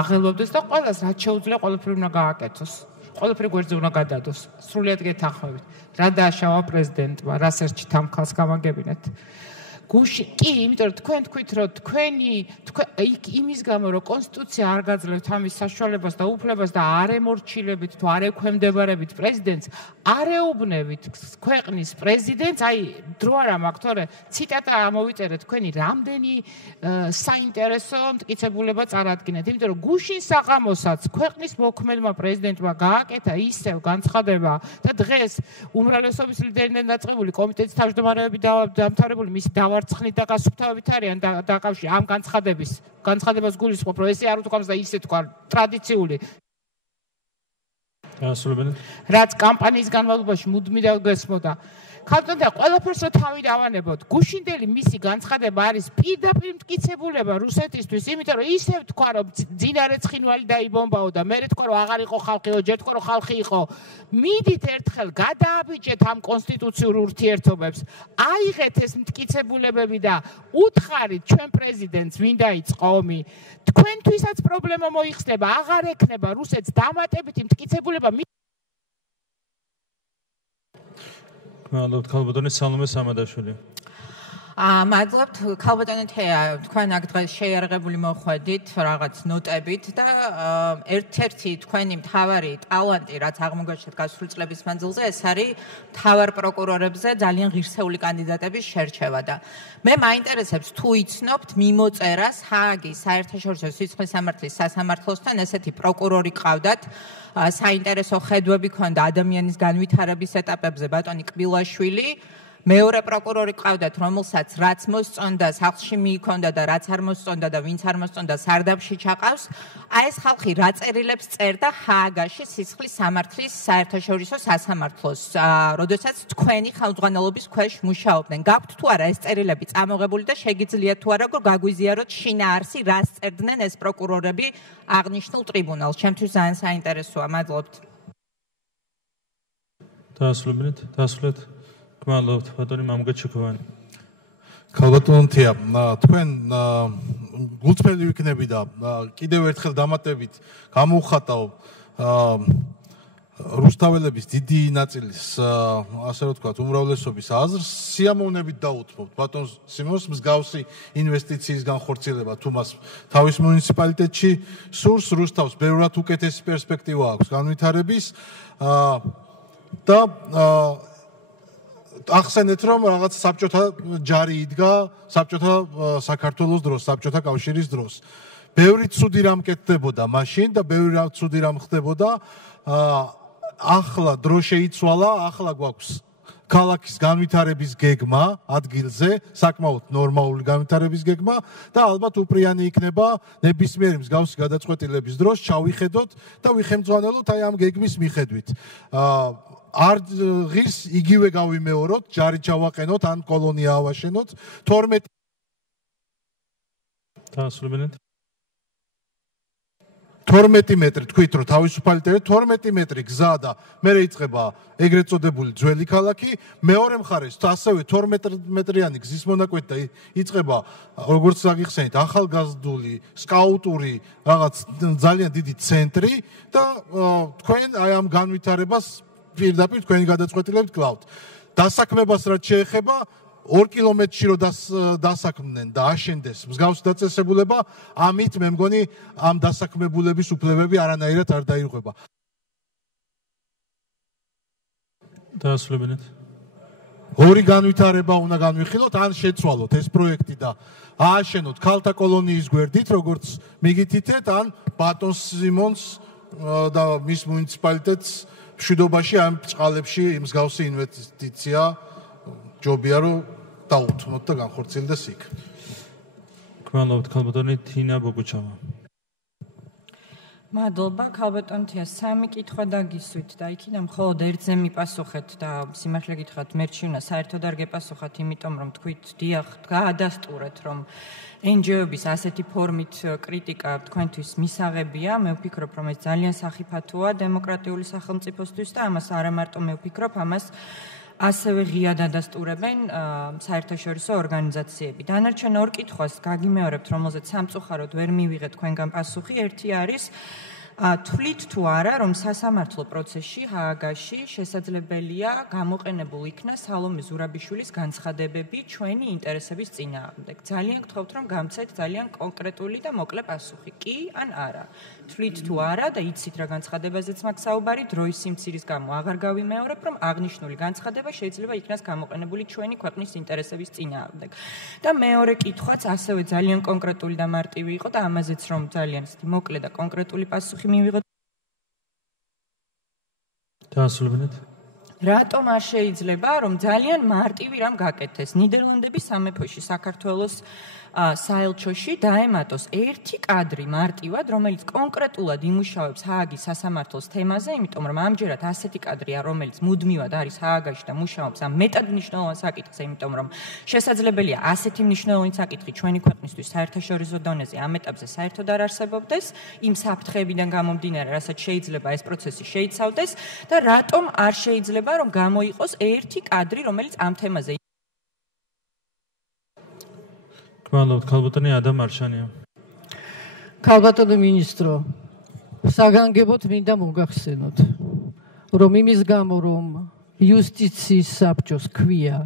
აღელვებდეს და ყველას რაც შეუძლია, ყველაფერი უნდა გააკეთოს. ყველაფერი გვერდზე უნდა გადადოს. სრულიად გეთანხმებით. რა დააშავა პრეზიდენტმა, რას ერთში თამქალს გამაგებინეთ. გუში კი, იმიტომ რომ თქვენ თქვით, რომ თქვენი იმის გამო, რომ კონსტიტუცია არ გაძლევთ ამის საშუალებას და უფლებას და არ ემორჩილებით თუ არ ექვემდებარებით პრეზიდენტს, არ ეუბნებით ქვეყნის პრეზიდენტს, აი დრო არ მაქვს, თორე ციტატა მოვიწერეთ თქვენი რამდენი საინტერესო მტკიცებულება წარადგინეთ, იმიტომ რომ გუშინ საღამოსაც ქვეყნის მოქმედმა პრეზიდენტმა გააკეთა ისევ განცხადება და დღეს უმრავლესობის ლიდერიდან დაწყებული კომიტეტის თავმჯდომარეები დამთავრებული მისი ცხნით და გასუფთავებით არიან დაკავშირი ამ განცხადებას გულისხმობ, რომ ესე არ უთქვამს და ისე თქვა ტრადიციული. რაც კამპანიის განმავლობაში მუდმივად გესმოდა. ქალბატონთა ყველაფერს რო თავი დავანებოთ. გუშინდელი მისი განცხადება არის პირდაპირ მტკიცებულება რუსეთისთვის, იმიტომ რომ ისევ თქვა, რომ ძინარე ცხინვალი დაიბომბაო და მე თქვა, რომ აღარ იყო ხალხიო, ჯერ თქვა, რომ ხალხი იყო. მიდით ერთხელ გადააბიჭეთ ამ კონსტიტუციურ ურთიერთობებს. აიღეთ ეს მტკიცებულებები და უთხარით ჩვენ პრეზიდენტს, ვინ დაიწყო ომი. თქვენთვისაც პრობლემა მოიხსნება, აღარ ექნება რუსეთს დამატებითი მტკიცებულება. მადლობთ ქალბატონი სალომე სამადაშვილი. მადლობთ ქალბატონთეა, თქვენ აქ დღეს შეიარაღებული მოხვედით რაღაც ნოტებით და ერთ-ერთი თქვენი მთავარი ტალანტი, რაც აღმოგვეჩნდათ გასული წლების მანძილზე, ეს არის მთავარ პროკურორებზე ძალიან ღირსეული კანდიდატების შერჩევა და მე მაინტერესებს თუ იცნობთ მიმოწერას ჰააგის საერთაშორისო სიცხლის სამართლის სასამართლოსთან ესეთი პროკურორი ყავდათ საინტერესო ხედვები ქონდა ადამიანის განვითარების ეტაპებზე ბატონი კბილაშვილი მეორე პროკურორი ყავდათ რომელსაც რაც მოსწონდა სახლში მიიქონდა და რაც არ მოსწონდა და ვინც არ მოსწონდა სარდაფში ჩაყავს აი ეს ხალხი რა წერილებს წერდა ჰააგაში სიცხლის სამართლის საერთაშორისო სასამართლოს როდესაც თქვენი ხელმძღვანელობის ქვეშ მუშაობდნენ გაქვთ თუ არა ეს წერილები წამოღებული და შეგიძლიათ თუ არა გაგვიზიაროთ შინაარსი რას წერდნენ ეს პროკურორები აღნიშნულ ტრიბუნალს ჩემთვის ძალიან საინტერესოა მადლობთ დასრულეთ მადლობთ ბატონი მამგეჩიკოვანი ქალბატონთია თქვენ გულწრფელი ვიქნები და კიდევ ერთხელ დამატებით გამოვხატავ რუსთაველების დიდი ნაწილის ასე რომ ვთქვათ უმრავლესობის აზრს სიამოვნებით დაუთმობთ ბატონ სიმონს მსგავსი ინვესტიციის განხორციელება თუ მას თავის მუნიციპალიტეტში სურს რუსთავს ბევრად უკეთესი პერსპექტივა აქვს განვითარების და ახსენეთ რომ რაღაც საბჭოთა ჯარი იდგა საბჭოთა საქართველოს დროს საბჭოთა კავშირის დროს ბევრი ცუდი რამ კეთდებოდა მაშინ და ბევრი რამ ცუდი რამ ხდებოდა ახლა დრო შეიცვალა ახლა გვაქვს ქალაქის განვითარების გეგმა ადგილზე საკმაოდ ნორმალური განვითარების გეგმა და ალბათ უპრიანი იქნება ნებისმიერი მსგავსი გადაწყვეტილების დროს ჩავიხედოთ და ვიხემძღვანელოთ აი ამ გეგმის მიხედვით არ ღირს იგივე გავიმეოროთ, ჯარი ჩავაყენოთ, ან კოლონია ავაშენოთ, 12 დასრულებინეთ 12 მეტრი თქვით რომ თავისუფალი ტერიტორია 12 მეტრი გზა და მე იწყება ეგრეთ წოდებული ძველი ქალაქი მეორე მხარეს ასევე 12 მეტრიანი გზის მონაკვეთი და იწყება როგორც აღიხსენეთ ახალგაზრდული სკაუტური რაღაც ძალიან დიდი ცენტრი და თქვენ აი ამ განვითარებას პირდაპირ თქვენი გადაწყვეტილებით გკლავთ დასაქმებას რაც შეეხება 2 კილომეტრში რო დასაქმდნენ და აშენდეს მსგავსი დაწესებულება, ამით მე მგონი ამ დასაქმებულების უფლებები არანაირად არ დაირღვება. დაასრულებინეთ. ორი განვითარება უნდა განვიხილოთ, ან შეცვალოთ ეს პროექტი და ააშენოთ ქალთა კოლონიის გვერდით, როგორც მიგითითეთ, ან ბატონ სიმონს და მის მუნიციპალიტეტს მშვიდობაში ამ წყალებში მსგავსი ინვესტიცია ჯობია რომ დაუთმოთ და განხორციელდეს იქ. გმადლობთ ქალბატონი თინა ბოგუჩავა. მადლობა ქალბატონთია სამი კითხვა დაგისვით და იქიდან მხოლოდ ერთზე მიპასუხეთ და სიმართლე გითხრათ მერჩივნა საერთოდ არ გეპასუხათ იმიტომ რომ თქვით დიახ გაადასტურეთ რომ NGO-ების ასეთი ფორმით კრიტიკა თქვენთვის მისაღებია მე ვფიქრობ რომ ეს ძალიან სახიფათოა დემოკრატიული სახელმწიფოსთვის და ამას არა მარტო მე ვფიქრობ ამას ასევე ღია დადასტურებენ საერთაშორისო ორგანიზაციები. დანარჩენ ორ კითხვას გაგიმეორებთ, რომელზეც სამწუხაროდ ვერ მივიღეთ თქვენგან პასუხი. ერთი არის თვლით თუ არა, რომ სასამართლო პროცესში ჰააგაში შესაძლებელია გამოყენებულ იქნა სალომე ზურაბიშვილის განცხადებები ჩვენი ინტერესების წინააღმდეგ. ძალიან გთხოვთ, რომ გამცეთ ძალიან კონკრეტული და მოკლე პასუხი. კი ან არა. თვლით თუ არა და იცით რა განცხადებაზეც მაქვს საუბარი, დროის სიმცირის გამო აღარ გავიმეორებ, რომ აღნიშნული განცხადება შეიძლება იქნას გამოყენებული ჩვენი ქვეყნის ინტერესების წინააღმდეგ. და მეორე კითხვაც ასევე ძალიან კონკრეტული და მარტივი იყო და ამაზეც რომ ძალიან მოკლე და კონკრეტული პასუხი მივიღოთ. დაასრულებინეთ. რატომ არ შეიძლება რომ ძალიან მარტივი რამ გაკეთდეს ნიდერლანდების სამეფოში საქართველოს საელჩოში დაემატოს ერთი კადრი მარტივად, რომელიც კონკრეტულად იმუშავებს ჰააგის სასამართლოს თემაზე, იმიტომ რომ ამჯერად ასეთი კადრია, რომელიც მუდმივად არის ჰააგაში და მუშაობს ამ მეტად მნიშვნელოვან საკითხზე, იმიტომ რომ შესაძლებელია ასეთი მნიშვნელოვანი საკითხი ჩვენი ქვეყნისთვის საერთაშორისო დონეზე ამ ეტაპზე საერთოდ არ არსებობდეს, იმ საფრთხეებიდან გამომდინარე, რასაც შეიძლება ეს პროცესი შეიცავდეს და რატომ არ შეიძლება რომ გამოიყოს ერთი კადრი, რომელიც ამ თემაზე გმადლობთ ქალბატონი ადამ არშანია. ქალბატონო მინისტრო, საგანგებოდ მინდა მოგახსენოთ, რომ იმის გამო რომ იუსტიციის საბჭოს ქვია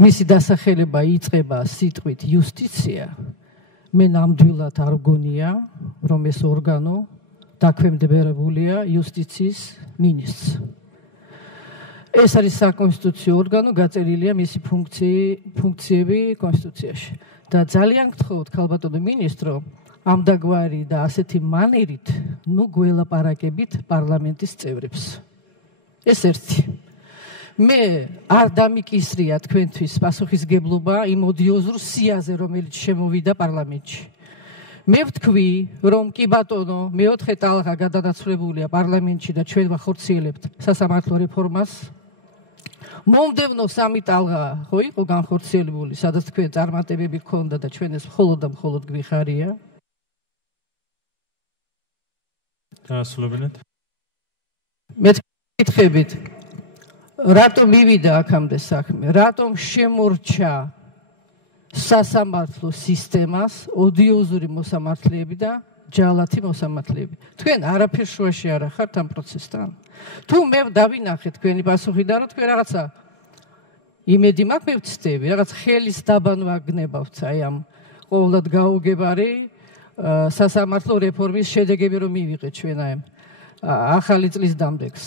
მისი დასახელება იწყება სიტყვით იუსტიცია, მე ნამდვილად არ გონია, რომ ეს ორგანო დაქვემდებარებულია იუსტიციის მინისტრს. ეს არის საკონსტიტუციო ორგანო, გაწერილია მისი ფუნქციები კონსტიტუციაში. და ძალიან გთხოვთ, ქალბატონო მინისტრო, ამდაგვარი და ასეთი მანერით, გველაპარაკებით პარლამენტის წევრებს. ეს ერთი. მე არ დამიკისრია თქვენთვის პასუხისგებლობა იმ ოდიოზურ სიაზე, რომელიც შემოვიდა პარლამენტში. მე ვთქვი, რომ კი ბატონო, მეოთხე ტალღა გადანაცვლებულია პარლამენტში და ჩვენ ვახორციელებთ სასამართლო რეფორმას. მომდევნო სამი ტალღა ხო იყო განხორციელებული, სადაც თქვენ წარმატებები გქონდა და ჩვენ ეს მხოლოდ და მხოლოდ გვიხარია. დაასრულებინეთ. მე გითხებით, რატომ მივიდა აქამდე საქმე? რატომ შემორჩა სასამართლო სისტემას ოდიოზური მოსამართლეები და ჯალათი მოსამართლეები? თქვენ არაფერ შუაში არ ახართ ამ პროცესთან? თუ მე დავინახე თქვენი პასუხიდან, რომ თქვენ რაღაცა იმედი მაქვს, მე ვცდები, რაღაც ხელის დაბანვა გნებავთ აი ამ ყოველდღიურად გაუგებარი სასამართლო რეფორმის შედეგები რომ მივიღეთ ჩვენ აი ახალი წლის დამდეგს.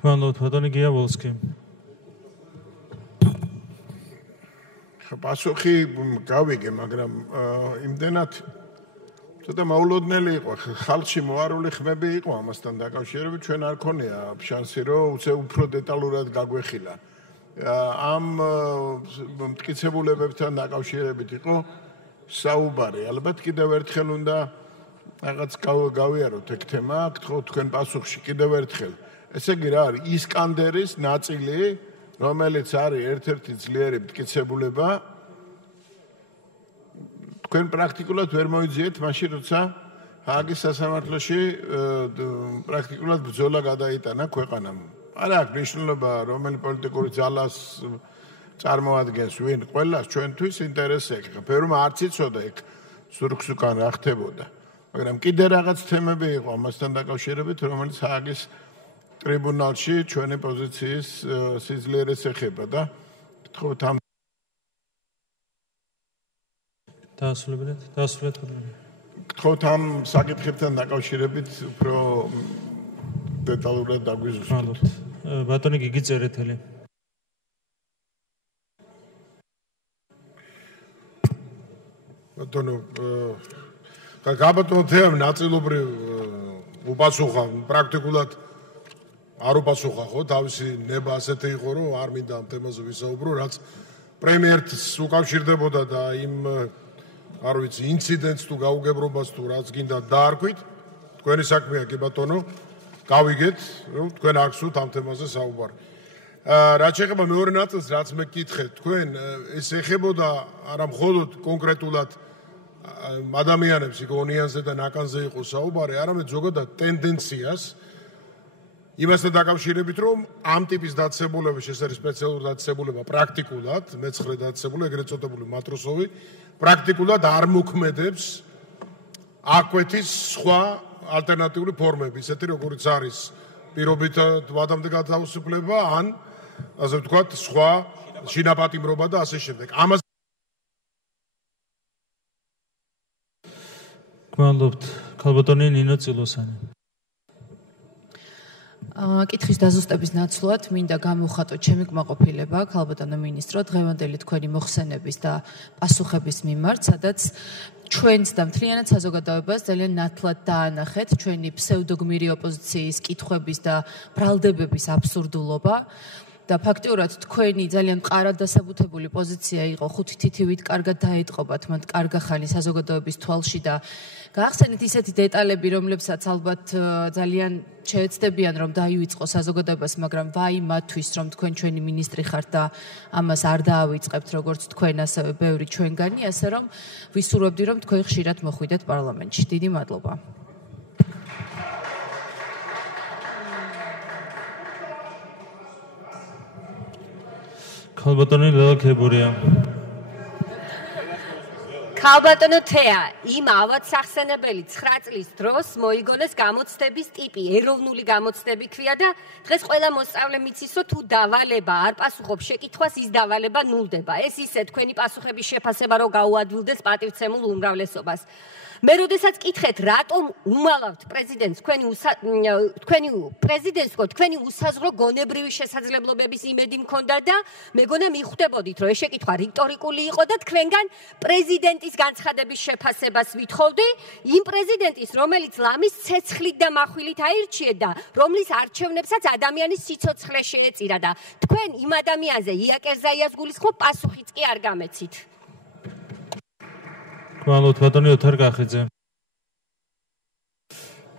გმადლობთ ბატონი გიაბოლსკი. პასუხი გავიგე, მაგრამ იმდენად ცოტა მოულოდნელი იყო, ხალხში მოარული ხმები იყო ამასთან დაკავშირებით, ჩვენ არ ქონია შანსი, რომ უფრო დეტალურად გაგვეხილა. ამ მტკიცებულებებთან დაკავშირებით იყო საუბარი. ალბათ კიდევ ერთხელ უნდა რაღაც გავიაროთ ეგ თემა, გთხოვთ თქვენ პასუხში კიდევ ერთხელ. ესე იგი რა არის ისკანდერის ნაწილი, რომელიც არის ერთ-ერთი ძლიერი მტკიცებულება თქვენ პრაქტიკულად ვერ მოიძიეთ მაშინ როცა ჰააგის სასამართლოში პრაქტიკულად ბრძოლა გადაიტანა ქვეყანამ. არა აქვს მნიშვნელობა რომელი პოლიტიკური ძალას წარმოადგენს ვინ, ყველას ჩვენთვის ინტერესი აქვს. ფერმა არც იცოდა იქ ზურგს უკან რა ხდებოდა. მაგრამ კიდე რაღაც თემები იყო ამასთან დაკავშირებით, რომელიც ჰააგის ტრიბუნალში ჩვენი პოზიციის სიძლიერეს ეხება და გთხოვთ ამ დაასრულეთ. გთხოვთ ამ საკითხებთან დაკავშირებით უფრო დეტალურად დაგვიზუსტოთ. ბატონი გიგი წერეთელი. ბატონო გაბატონო თეამ ნაწილობრივ უპასუხა პრაქტიკულად არ უპასუხა ხო თავისი ნება ასეთი იყო რომ არ მინდა ამ თემაზე ვისაუბრო რაც პრემიერს უკავშირდებოდა და იმ არ ვიცი ინციდენტს თუ გაუგებრობას თუ რაც გინდა დაარქვით თქვენი საქმეა კი ბატონო გავიგეთ რომ თქვენ არ გსურთ ამ თემაზე საუბარი რაც ეხება მეორე ნაწილს რაც მე გკითხეთ თქვენ ეს ეხებოდა არა მხოლოდ კონკრეტულად ადამიანებს იგონიანზე და ნაკანზე იყო საუბარი არამედ ზოგადად ტენდენციას იმასთან დაკავშირებით რომ ამ ტიპის დაწესებულების ეს არის სპეციალური დაწესებულება პრაქტიკულად მეცხრე დაწესებულება ეგრეთ წოდებული მატროსოვი პრაქტიკულად არ მოქმედებს აკვეთის სხვა ალტერნატიული ფორმები ისეთი როგორიც არის პირობით ვადამდე გათავისუფლება ან ასე ვთქვათ სხვა შინაპატიმრობა და ასე შემდეგ ამას გმადლობთ ქალბატონი ნინო წილოსანი კითხვის დაზუსტების ნაცვლად მინდა გამოვხატოთ ჩემი კმაყოფილება ქალბატონო მინისტრო დღევანდელი თქვენი მოხსენების და პასუხების მიმართ, სადაც ჩვენს და მთლიანად საზოგადოებას ძალიან ნათლად დაანახეთ ჩვენი ფსევდოგმირი ოპოზიციის კითხვების და ბრალდებების აბსურდულობა. და ფაქტიურად თქვენი ძალიან მყარად დასაბუთებული პოზიცია იყო ხუთი თითივით კარგად დაეტყობათ მათ კარგახანი საზოგადოების თვალში და გაახსენეთ ისეთი დეტალები რომლებსაც ალბათ ძალიან შეეცდებიან რომ დაივიწყო საზოგადოებას მაგრამ ვაი მათთვის რომ თქვენ ჩვენი მინისტრი ხართ და ამას არ დაავიწყებთ როგორც თქვენ ასევე ბევრი ჩვენგანი ასე რომ ვისურვებდი რომ თქვენ ხშირად მოხვიდეთ პარლამენტში დიდი მადლობა ქალბატონი ლელაქებურია ქალბატონო თეა იმ ავადსახსენებელი 9 წლის დროს მოიგონეს გამოცდების ტიპი ეროვნული გამოცდები ქვია და დღეს ყველა მოსწავლე მიცის რომ თუ დავალება არ პასუხობს შეკითხვას ის დავალება ნულდება ეს ისე თქვენი პასუხების შეფასება რომ გაუადვილდეს პატივცემულ უმრავლესობას მე როდესაც კითხეთ რატომ უმალავთ პრეზიდენტს თქვენი პრეზიდენტს თქვენი უსაზღვრო გონებრივი შესაძლებლობების იმედი მქონდა და მეგონა მიხვდებოდით რომ ეს შეკითხვა რიტორიკული იყო და თქვენგან პრეზიდენტის განცხადების შეფასებას ვითხოვდი იმ პრეზიდენტის რომელიც ლამის ცეცხლით და מחვილით აირჩიეთ და რომლის არჩევნებსაც ადამიანის სიცოცხლე შეეწირა და თქვენ იმ ადამიანზე იაკერზაიას გულისხმობ პასუხიც კი არ გამეცით გმადლობთ ბატონი ოთარ კახიძე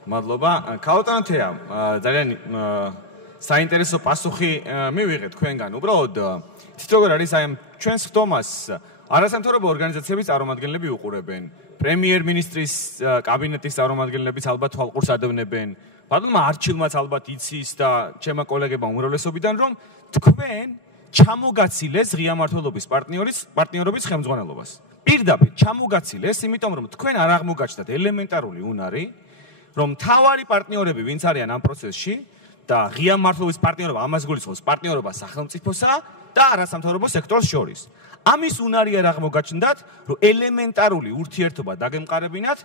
მადლობა ქალბატონო თეა ძალიან საინტერესო პასუხი მივიღეთ თქვენგან უბრალოდ თითქოს არის აი ჩვენს ხდომას არასამთავრობო ორგანიზაციების წარმომადგენლები უყურებენ პრემიერ-მინისტრის კაბინეტის წარმომადგენლებიც ალბათ თვალყურს ადევნებენ ბატონმა არჩილმაც ალბათ იცის და ჩემმა კოლეგებმა უმრავლესობიდან რომ თქვენ ჩამოგაცილეს ღია მმართველობის პარტნიორობის ხელმძღვანელობას პირდაპირ ჩამოგაცილეს იმიტომ რომ თქვენ არ აღმოგაჩნდათ ელემენტარული უნარი რომ თავარი პარტნიორები ვინც არიან ამ პროცესში და ღია მმართველობის პარტნიორობა ამას გულისხმობს პარტნიორობა სახელმწიფოსა და არასამთავრობო სექტორს შორის ამის უნარი არ აღმოგაჩნდათ რომ ელემენტარული ურთიერთობა დაგემყარებინათ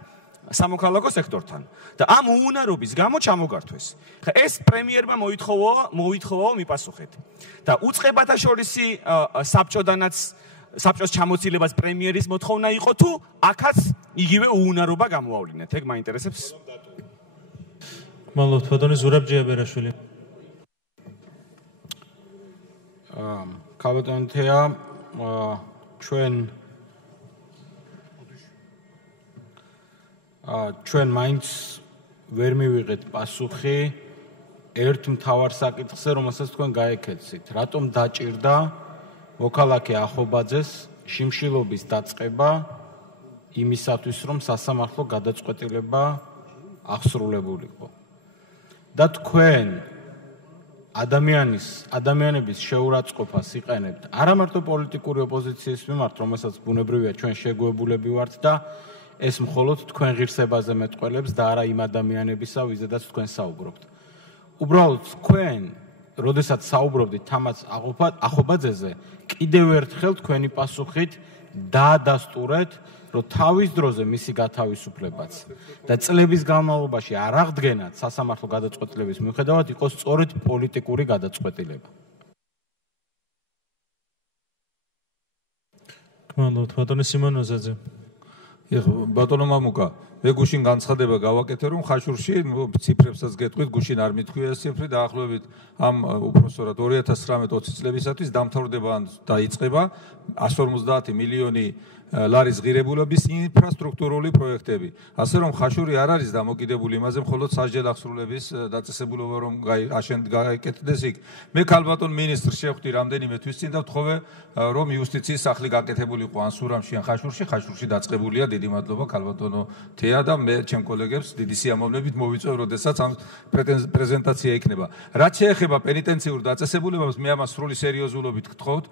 სამოქალაქო სექტორთან და ამ უუნარობის გამო ჩამოგართვეს. ხა ეს პრემიერმა მოითხოვა მიპასუხეთ. და უწყებათა შორისი საბჭოდანაც საბჭოს ჩამოცილებას პრემიერის მოთხოვნა იყო თუ აქაც იგივე უუნარობა გამოავლინეთ. ეგ მაინტერესებს. მადლობთ ბატონი ზურაბ ჯიაბერაშვილი. ქალბატონო თეა ჩვენ მაინც ვერ მივიღეთ პასუხი ერთ მთავარ საკითხზე, რომელსაც თქვენ გაეკეთეთ. რატომ დაჭირდა მოქალაქე ახობაძეს შიმშილობის დაწყება იმისათვის, რომ სასამართლო გადაწყვეტილება აღსრულებულიყო. და თქვენ ადამიანების შეურაცხყოფას იყენებთ არა მარტო პოლიტიკური ოპოზიციის მიმართ, რომელსაც ბუნებრივია ჩვენ შეგუებულები ვართ და ეს მხოლოდ თქვენ ღირსებაზე მეტყველებს და არა იმ ადამიანებისა, ვიზედაც თქვენ საუბრობთ. უბრალოდ თქვენ, როდესაც საუბრობდით თამაც ახობაძეზე, კიდევ ერთხელ თქვენი პასუხით დაადასტურეთ, რომ თავის დროზე მისი გათავისუფლებაც და წლების განმავლობაში არ აღდგენათ სასამართლო გადაწყვეტილების მიუხედავად იყოს სწორედ პოლიტიკური გადაწყვეტილება. გმადლობთ, ბატონო სიმონოზაძე. ბატონო მამუკა, მე გუშინ განცხადება გავაკეთე, რომ ხაშურში ციფრებსაც გეტყვით, გუშინ არ მithქვია ეს ციფრი, დაახლოებით ამ უпроსორად 2019-20 წლებისათვის დამთავრდება ან დაიწყება 150 მილიონი ლარის ღირებულების ინფრასტრუქტურული პროექტები. ასე რომ ხაშური არ არის დამოკიდებული იმაზე, მხოლოდ სასჯელ აღსრულების დაწესებულება რომ გააკეთდეს იქ. მე ქალბატონ მინისტრს შევხვდი რამდენიმე თვის წინ და ვთხოვე, რომ იუსტიციის სახლი გაკეთებულიყო ან სურამში ან ხაშურში დაწყებულია. დიდი მადლობა ქალბატონო თეა და მე ჩემ კოლეგებს დიდი სიამოვნებით მოვიწევ, როდესაც ამ პრეზენტაცია იქნება. რაც შეეხება პენიტენციურ დაწესებულებებს, მე ამას სრული სერიოზულობით გთხოვთ,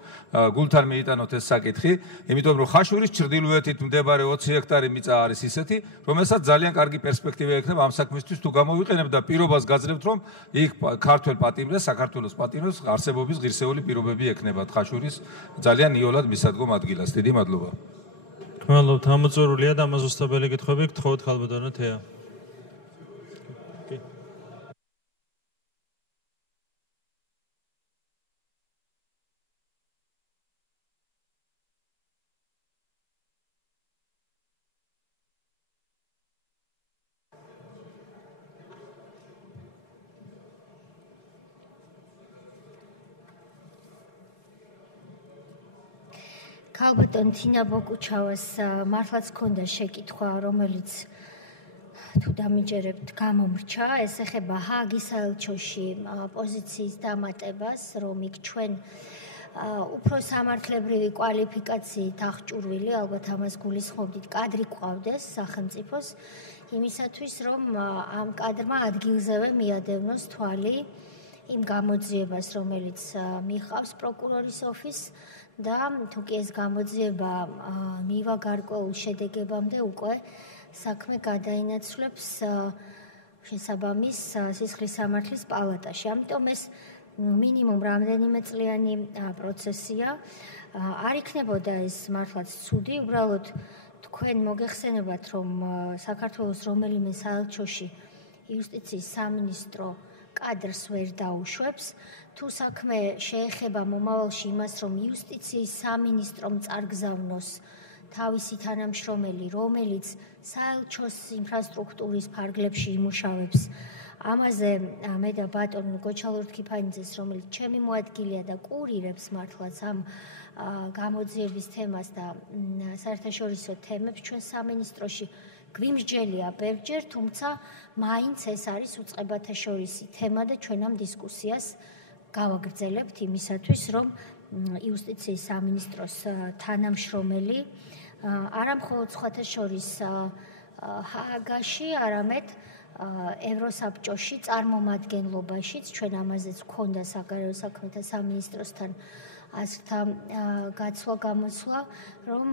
გულთან მიიტანოთ ეს საკითხი, იმიტომ რომ ხაშურის ჩრდილოეთით მდებარე 20 ჰექტარი მიწა არის ისეთი, რომელსაც ძალიან კარგი პერსპექტივა ექნება ამ საქმისთვის თუ გამოვიყენებთ და პირობას გაძლევთ, რომ იქ ქართველ პატიმრებს, საქართველოს პატიმრებს არსებობის ღირსეული პირობები ექნებათ ხაშურის ძალიან იოლად მისადგომ ადგილას. დიდი მადლობა. გმადლობთ, ამოწურულია და ამაზუსტებელი კითხვები გთხოვთ ქალბატონო თეა. ქალბატონ თინა ბოკუჩავას მართლაც ჰქონდა შეკითხვა, რომელიც თუ დამიჯერებთ გამომრჩა, ეს ეხება ჰააგის საელჩოში პოზიციის დამატებას, რომ იქ ჩვენ უფრო სამართლებრივი კვალიფიკაციით აღჭურვილი, ალბათ ამას გულისხმობდით, კადრი გვყავდეს სახელმწიფოს, იმისათვის, რომ ამ კადრმა ადგილზევე მიადევნოს თვალი იმ გამოძიებას, რომელიც მიჰყავს პროკურორის ოფისს და თუ კი ეს გამოძიება მივა გარკვეულ შედეგებამდე უკვე საქმე გადაინაცვლებს შესაბამის სისხლის სამართლის პალატაში. ამიტომ ეს მინიმუმ რამდენიმე წლიანი პროცესია. არ იქნებოდა ეს მართლაც ცუდი, უბრალოდ თქვენ მოგეხსენებათ, რომ საქართველოს რომელიმე საელჩოში იუსტიციის სამინისტრო კადრს ვერ დაუშვებს. თუ საქმე შეეხება მომავალში იმას, რომ იუსტიციის სამინისტრომ წარგზავნოს თავისი თანამშრომელი, რომელიც საელჩოს ინფრასტრუქტურის ფარგლებში იმუშავებს, ამაზე მე და ბატონ გოჩალურთქიფანიძეს, რომელიც ჩემი მოადგილეა და კურირებს მართლაც ამ გამოძიების თემას და საერთაშორისო თემებს ჩვენ სამინისტროში გვიმსჯელია ბევრჯერ, თუმცა მაინც ეს არის უწყებათა შორისი თემა და ჩვენ ამ დისკუსიას გავაგრძელებთ იმისათვის, რომ იუსტიციის სამინისტროს თანამშრომელი არა მხოლოდ სხვათა შორის ჰააგაში, არამედ ევროსაბჭოში წარმომადგენლობაშიც, ჩვენ ამაზეც გვქონდა საგარეო საქმეთა სამინისტროსთან ასთა გაცვლა გამოსვლა, რომ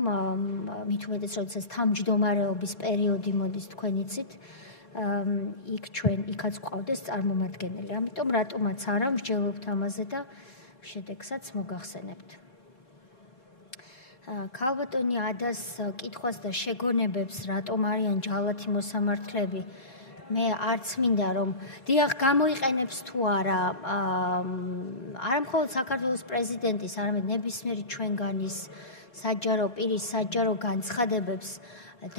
მით უმეტეს, როდესაც თავმჯდომარეობის პერიოდი მოდის თქვენ იცით, იქაც გვყავდეს წარმომადგენელი. ამიტომ რატომაც არა მსჯელობთ ამაზე და შედეგსაც მოგახსენებთ. ქალბატონი ადას კითხვას და შეგონებებს, რატომ არიან ჯალათი მოსამართლეები, მე არც მინდა რომ დიახ გამოიყენებს თუ არა არა მხოლოდ საქართველოს პრეზიდენტის, არამედ ნებისმიერი ჩვენგანის საჯარო პირის საჯარო განცხადებებს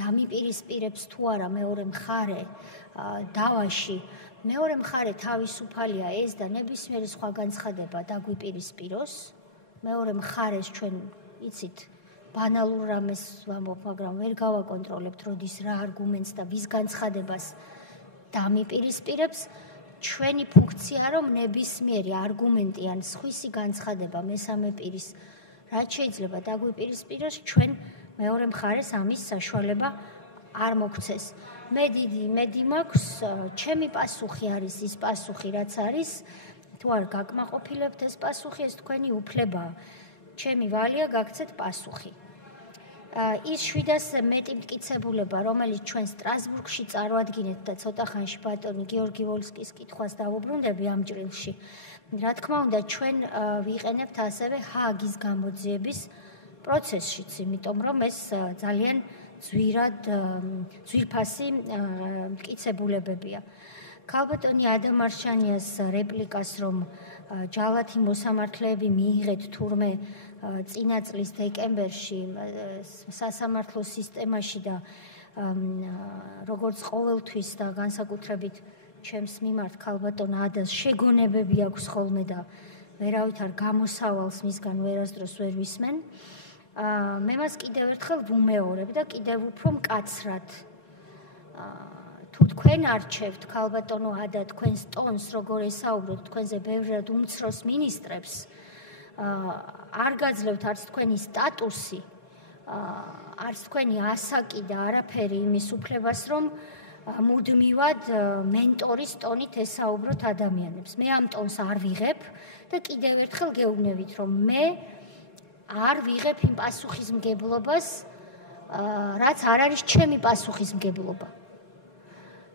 დამიპირისპირებს თუ არა მეორე მხარე დავაში, მეორე მხარე თავისუფალია ეს და ნებისმიერი სხვა განცხადება დაგვიპირისპიროს, მეორე მხარეს ჩვენ იცით ბანალურ რამეს ვამბობ, მაგრამ ვერ გავაკონტროლებთ როდის რა არგუმენტს და ვის განცხადებას დამიპირისპირებს. ჩვენი ფუნქცია რომ ნებისმიერი არგუმენტი ან სხვისი განცხადება მესამე პირის რაც შეიძლება დაგვიპირისპიროს, ჩვენ მეორე მხარეს ამის საშუალება არ მოგცეს. მე მაქვს, ჩემი პასუხი არის ის პასუხი, რაც არის, თუ არ გაკმაყოფილებთ ეს პასუხი, ეს თქვენი უფლებაა. ჩემი ვალია გაგცეთ პასუხი. ის 700 მეტი მტკიცებულება, რომელიც ჩვენ სტრასბურგში წარვადგინეთ და ცოტა ხანში ბატონი გიორგი ვოლსკის კითხვას დავუბრუნდები ამ ჭრილში. რა თქმა უნდა, ჩვენ ვიყენებთ ასევე ჰააგის გამოძიების პროცესშიც, იმიტომ რომ ეს ძალიან ძვირფასი მტკიცებულებებია. ქალბატონი ადამარშანიას რეპლიკას, რომ ჯალათი მოსამართლეები მიიღეთ თურმე წინა წლის დეკემბერში სასამართლო სისტემაში და როგორც ყოველთვის და განსაკუთრებით ჩემს მიმართ ქალბატონ ადას შეგონებები აქვს ხოლმე და ვერავით არ გამოსავალს მისგან ვერასდროს ვერ ვისმენ. მე მას კიდევ ერთხელ ვუმეორებ და კიდევ უფრო მკაცრად. თუ თქვენ არჩევთ ქალბატონო ადა თქვენს ტონს როგორ ესაუბროთ თქვენზე ბევრად უმცროს მინისტრებს, არ გაძლევთ არც თქვენი სტატუსი, არც თქვენი ასაკი და არაფერი იმის უფლებას, რომ მუდმივად მენტორის ტონით ესაუბროთ ადამიანებს. მე ამ ტონს არ ვიღებ და კიდევ ერთხელ გეუბნებით, რომ მე არ ვიღებ იმ პასუხისმგებლობას, რაც არ არის ჩემი პასუხისმგებლობა.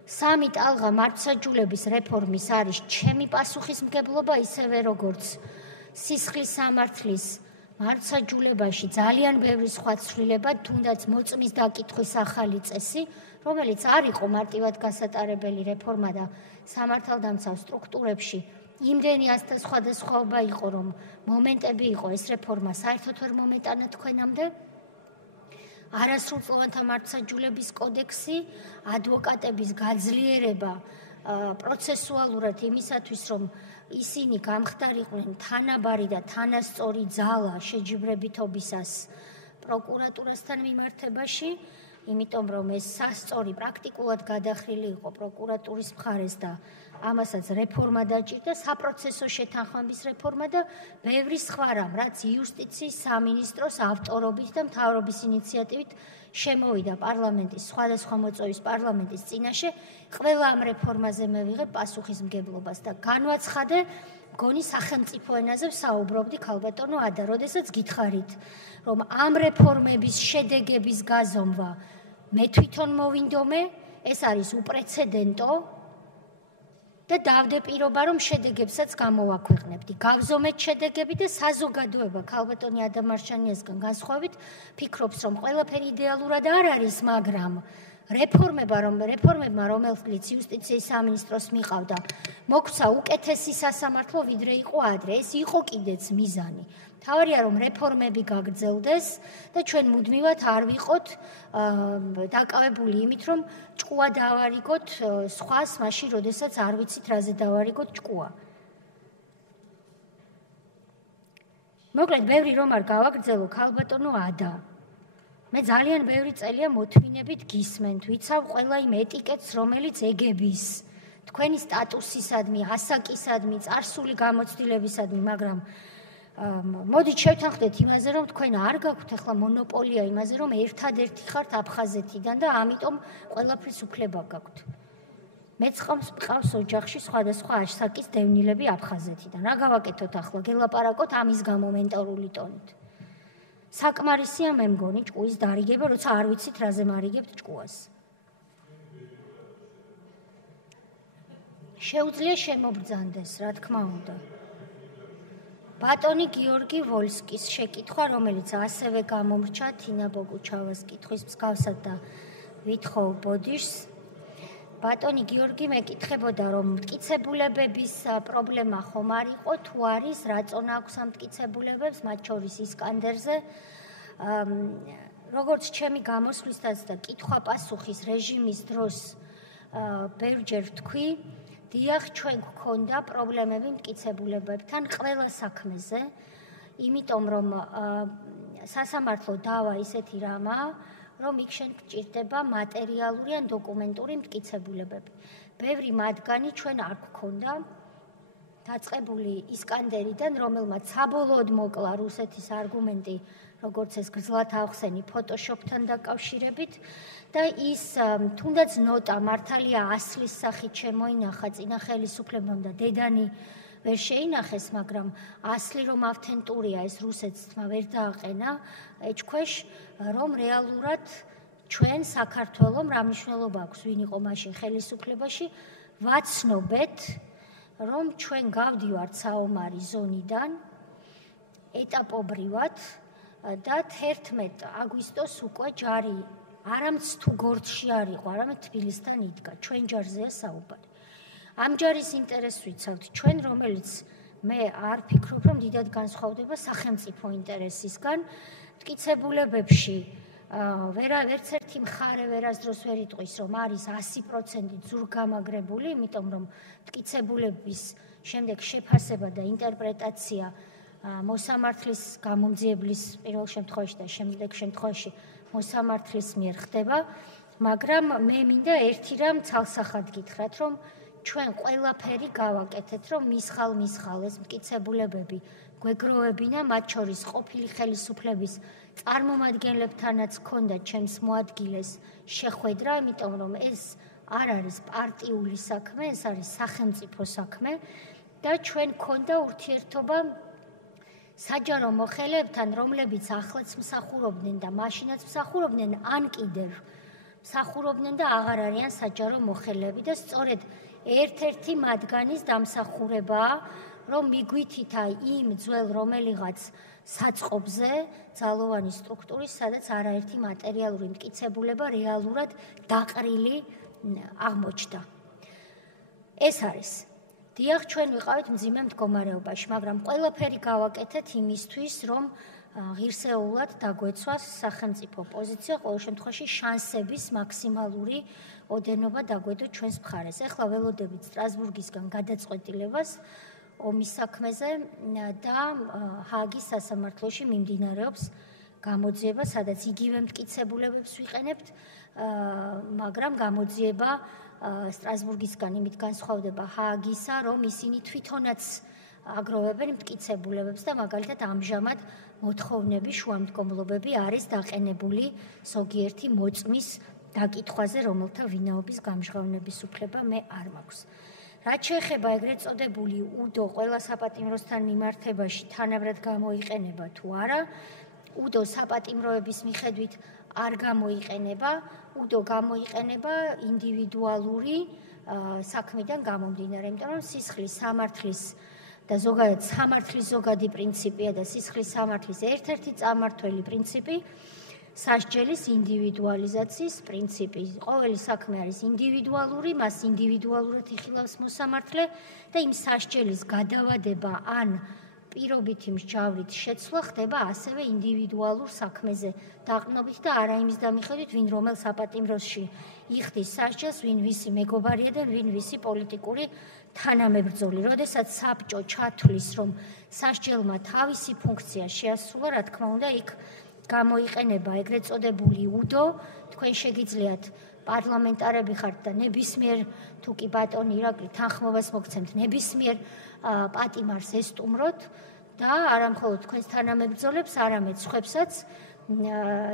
სამი ტალღა მართლმსაჯულების რეფორმის არის ჩემი პასუხისმგებლობა, ისევე როგორც სისხლის სამართლის მართლმსაჯულებაში ძალიან ბევრი სხვა ცვლილება, თუნდაც მოწმის დაკითხვის ახალი წესი, რომელიც არ იყო მარტივად გასატარებელი რეფორმა და სამართალდამცავ სტრუქტურებში იმდენი ასთა სხვადასხვაობა იყო, რომ მომენტები იყო ეს რეფორმა საერთოდ ვერ მომეტანა თქვენამდე. არასრულწლოვანთა მართლმსაჯულების კოდექსი, ადვოკატების გაძლიერება პროცესუალურად იმისათვის, რომ ისინი გამხდარიყვნენ თანაბარი და თანასწორი ძალა შეჯიბრებითობისას პროკურატურასთან მიმართებაში, იმიტომ რომ ეს სასწორი პრაქტიკულად გადახრილი იყო პროკურატურის მხარეს და ამასაც რეფორმა დაჭირდა, საპროცესო შეთანხმების რეფორმა და ბევრი სხვა რამ, რაც იუსტიციის სამინისტროს ავტორობით და მთავრობის ინიციატივით შემოვიდა პარლამენტის სხვადასხვა მოწვევის პარლამენტის წინაშე, ყველა ამ რეფორმაზე მე ვიღებ პასუხისმგებლობას და განვაცხადე, მგონი სახელმწიფო ენაზე ვსაუბრობდი ქალბატონო ადა, როდესაც გითხარით, რომ ამ რეფორმების შედეგების გაზომვა მე თვითონ მოვინდომე, ეს არის უპრეცედენტო და დავდე პირობა, რომ შედეგებსაც გამოვაქვეყნებდი. გავზომეთ შედეგები და საზოგადოება ქალბატონი ადამარშანიასგან განსხვავებით ფიქრობს, რომ ყველაფერი იდეალურად არ არის, მაგრამ რეფორმებმა, რომელიც იუსტიციის სამინისტროს მიყავდა, მოგვცა უკეთესი სასამართლო, ვიდრე იყო ადრე. ეს იყო კიდეც მიზანი. თავარია, რომ რეფორმები გაგრძელდეს და ჩვენ მუდმივად არ ვიყოთ დაკავებული იმით, რომ ჭკუა დავარიგოთ სხვას, მაშინ, როდესაც არ ვიცით, რაზე დავარიგოთ ჭკუა. მოკლედ, ბევრი რომ არ გავაგრძელო, ქალბატონო ადა. მე ძალიან ბევრი წელია მოთმინებით გისმენთ, ვიცავ ყველა იმ ეტიკეტს, რომელიც ეგების თქვენი სტატუსისადმი, ასაკისადმი, წარსული გამოცდილებისადმი, მაგრამ მოდით შევთანხმდეთ იმაზე, რომ თქვენ არ გაქვთ ახლა მონოპოლია იმაზე, რომ ერთადერთი ხართ აფხაზეთიდან და ამიტომ ყველაფრის უფლება გაქვთ. მეც მყავს ოჯახში სხვადასხვა ასაკის დევნილები აფხაზეთიდან. რა გავაკეთოთ ახლა? გელაპარაკოთ ამის გამო მენტორული ტონით. საკმარისია მე მგონი ჭკუის დარიგება, როცა არ ვიცით, რაზე მარიგებთ ჭკუას. შეუძლია შემობრძანდეს, რა თქმა უნდა. ბატონი გიორგი ვოლსკის შეკითხვა, რომელიც ასევე გამომრჩა თინა ბოგუჩავას კითხვის მსგავსად და ვითხოვ ბოდიშს. ბატონი გიორგი მეკითხებოდა, რომ მტკიცებულებების პრობლემა ხომ არ იყო, თუ არის, რა წონა აქვს ამ მტკიცებულებებს, მათ შორის ისკანდერზე. როგორც ჩემი გამოსვლისას და კითხვა-პასუხის რეჟიმის დროს ბევრჯერ ვთქვი, დიახ, ჩვენ გვქონდა პრობლემები მტკიცებულებებთან ყველა საქმეზე, იმიტომ რომ სასამართლო დავა ისეთი რამაა, რომ იქ შენ გჭირდება მატერიალური ან დოკუმენტური მტკიცებულებები. ბევრი მათგანი ჩვენ არ გვქონდა დაწყებული ისკანდერიდან, რომელმაც საბოლოოდ მოკლა რუსეთის არგუმენტი, როგორც ეს გრძლად ახსენი ფოტოშოპთან დაკავშირებით და ის თუნდაც ნოტა მართალია ასლის სახით შემოინახა წინა ხელისუფლებამ და დედანი ვერ შეინახეს, მაგრამ ასლი რომ ავთენტურია ეს რუსეთმა ვერ დააყენა ეჭქვეშ, რომ რეალურად ჩვენ საქართველოს რა მნიშვნელობა აქვს ვინ იყო მაშინ ხელისუფლებაში, ვაცნობეთ, რომ ჩვენ გავდივართ საომარი ზონიდან ეტაპობრივად და 11 აგვისტოს უკვე ჯარი არამც თუ გორდში არ იყო, არამედ თბილისთან იდგა, ჩვენ ჯარზეა საუბარი. ამ ჯარის ინტერესს ვიცავთ ჩვენ, რომელიც მე არ ფიქრობ, რომ დიდად განსხვავდება სახელმწიფო ინტერესისგან. მტკიცებულებებში ვერც ერთი მხარე ვერასდროს ვერ იტყვის, რომ არის 100% ზურგგამაგრებული, იმიტომ რომ მტკიცებულების შემდეგ შეფასება და ინტერპრეტაცია მოსამართლის გამომძიებლის პირველ შემთხვევაში და შემდეგ შემთხვევაში მოსამართლის მიერ ხდება, მაგრამ მე მინდა ერთი რამ ცალსახად გითხრათ, რომ ჩვენ ყველაფერი გავაკეთეთ, რომ მისხალ ეს მტკიცებულებები გვეგროვებინა, მათ შორის ყოფილი ხელისუფლების წარმომადგენლებთანაც ჰქონდა ჩემს მოადგილეს შეხვედრა, იმიტომ რომ ეს არ არის პარტიული საქმე, ეს არის სახელმწიფო საქმე და ჩვენ ჰქონდა ურთიერთობა საჯარო მოხელეებთან, რომლებიც ახლაც მსახურობდნენ და მაშინაც მსახურობდნენ, ან კიდევ მსახურობდნენ და აღარ არიან საჯარო მოხელეები და სწორედ ერთ-ერთი მათგანის დამსახურებაა, რომ მიგვითითა იმ ძველ რომელიღაც საწყობზე ძალოვანი სტრუქტურის, სადაც არაერთი მატერიალური მტკიცებულება რეალურად დაყრილი აღმოჩნდა. ეს არის. დიახ, ჩვენ ვიყავით მძიმე მდგომარეობაში, მაგრამ ყველაფერი გავაკეთეთ იმისთვის, რომ ღირსეულად დაგვეცვას სახელმწიფო პოზიცია, ყოველ შემთხვევაში შანსების მაქსიმალური ოდენობა დაგვედო ჩვენს მხარეს. ეხლა ველოდებით სტრასბურგისგან გადაწყვეტილებას ომის საქმეზე და ჰააგის სასამართლოში მიმდინარეობს გამოძიება, სადაც იგივე მტკიცებულებებს ვიყენებთ, მაგრამ გამოძიება სტრასბურგისგან იმით განსხვავდება ჰააგისა, რომ ისინი თვითონაც აგროვებენ მტკიცებულებებს და მაგალითად ამჟამად მოთხოვნები, შუამდგომლობები არის დაყენებული ზოგიერთი მოწმის დაკითხვაზე, რომელთა ვინაობის გამჟღავნების უფლება მე არ მაქვს. რაც შეეხება ეგრეთ წოდებული უდო ყველა საპატიმროსთან მიმართებაში თანაბრად გამოიყენება თუ არა, უდო საპატიმროების მიხედვით არ გამოიყენება, უდო გამოიყენება ინდივიდუალური საქმიდან გამომდინარე, იმიტომ რომ სისხლის სამართლის და ზოგადად სამართლის ზოგადი პრინციპია და სისხლის სამართლის ერთ-ერთი წარმმართველი პრინციპი სასჯელის ინდივიდუალიზაციის პრინციპი. ყოველი საქმე არის ინდივიდუალური, მას ინდივიდუალურად იხილავს მოსამართლე და იმ სასჯელის გადავადება ან პირობითი მსჯავრით შეცვლა ხდება ასევე ინდივიდუალურ საქმეზე დაყრდნობით და არა იმის დამიხედვით, ვინ რომელ საპატიმროში იხდის სასჯელს, ვინ ვისი მეგობარია და ვინ ვისი პოლიტიკური თანამებრძოლი. როდესაც საბჭო ჩათვლის, რომ სასჯელმა თავისი ფუნქცია შეასრულა, რა თქმა უნდა, იქ გამოიყენება ეგრეთ წოდებული უდო, თქვენ შეგიძლიათ პარლამენტარები ხართ და ნებისმიერ თუ კი ბატონი ირაკლი თანხმობას მოგცემთ, ნებისმიერ პატიმარს ესტუმროთ და არა მხოლოდ თქვენს თანამებრძოლებს, არამედ სხვებსაც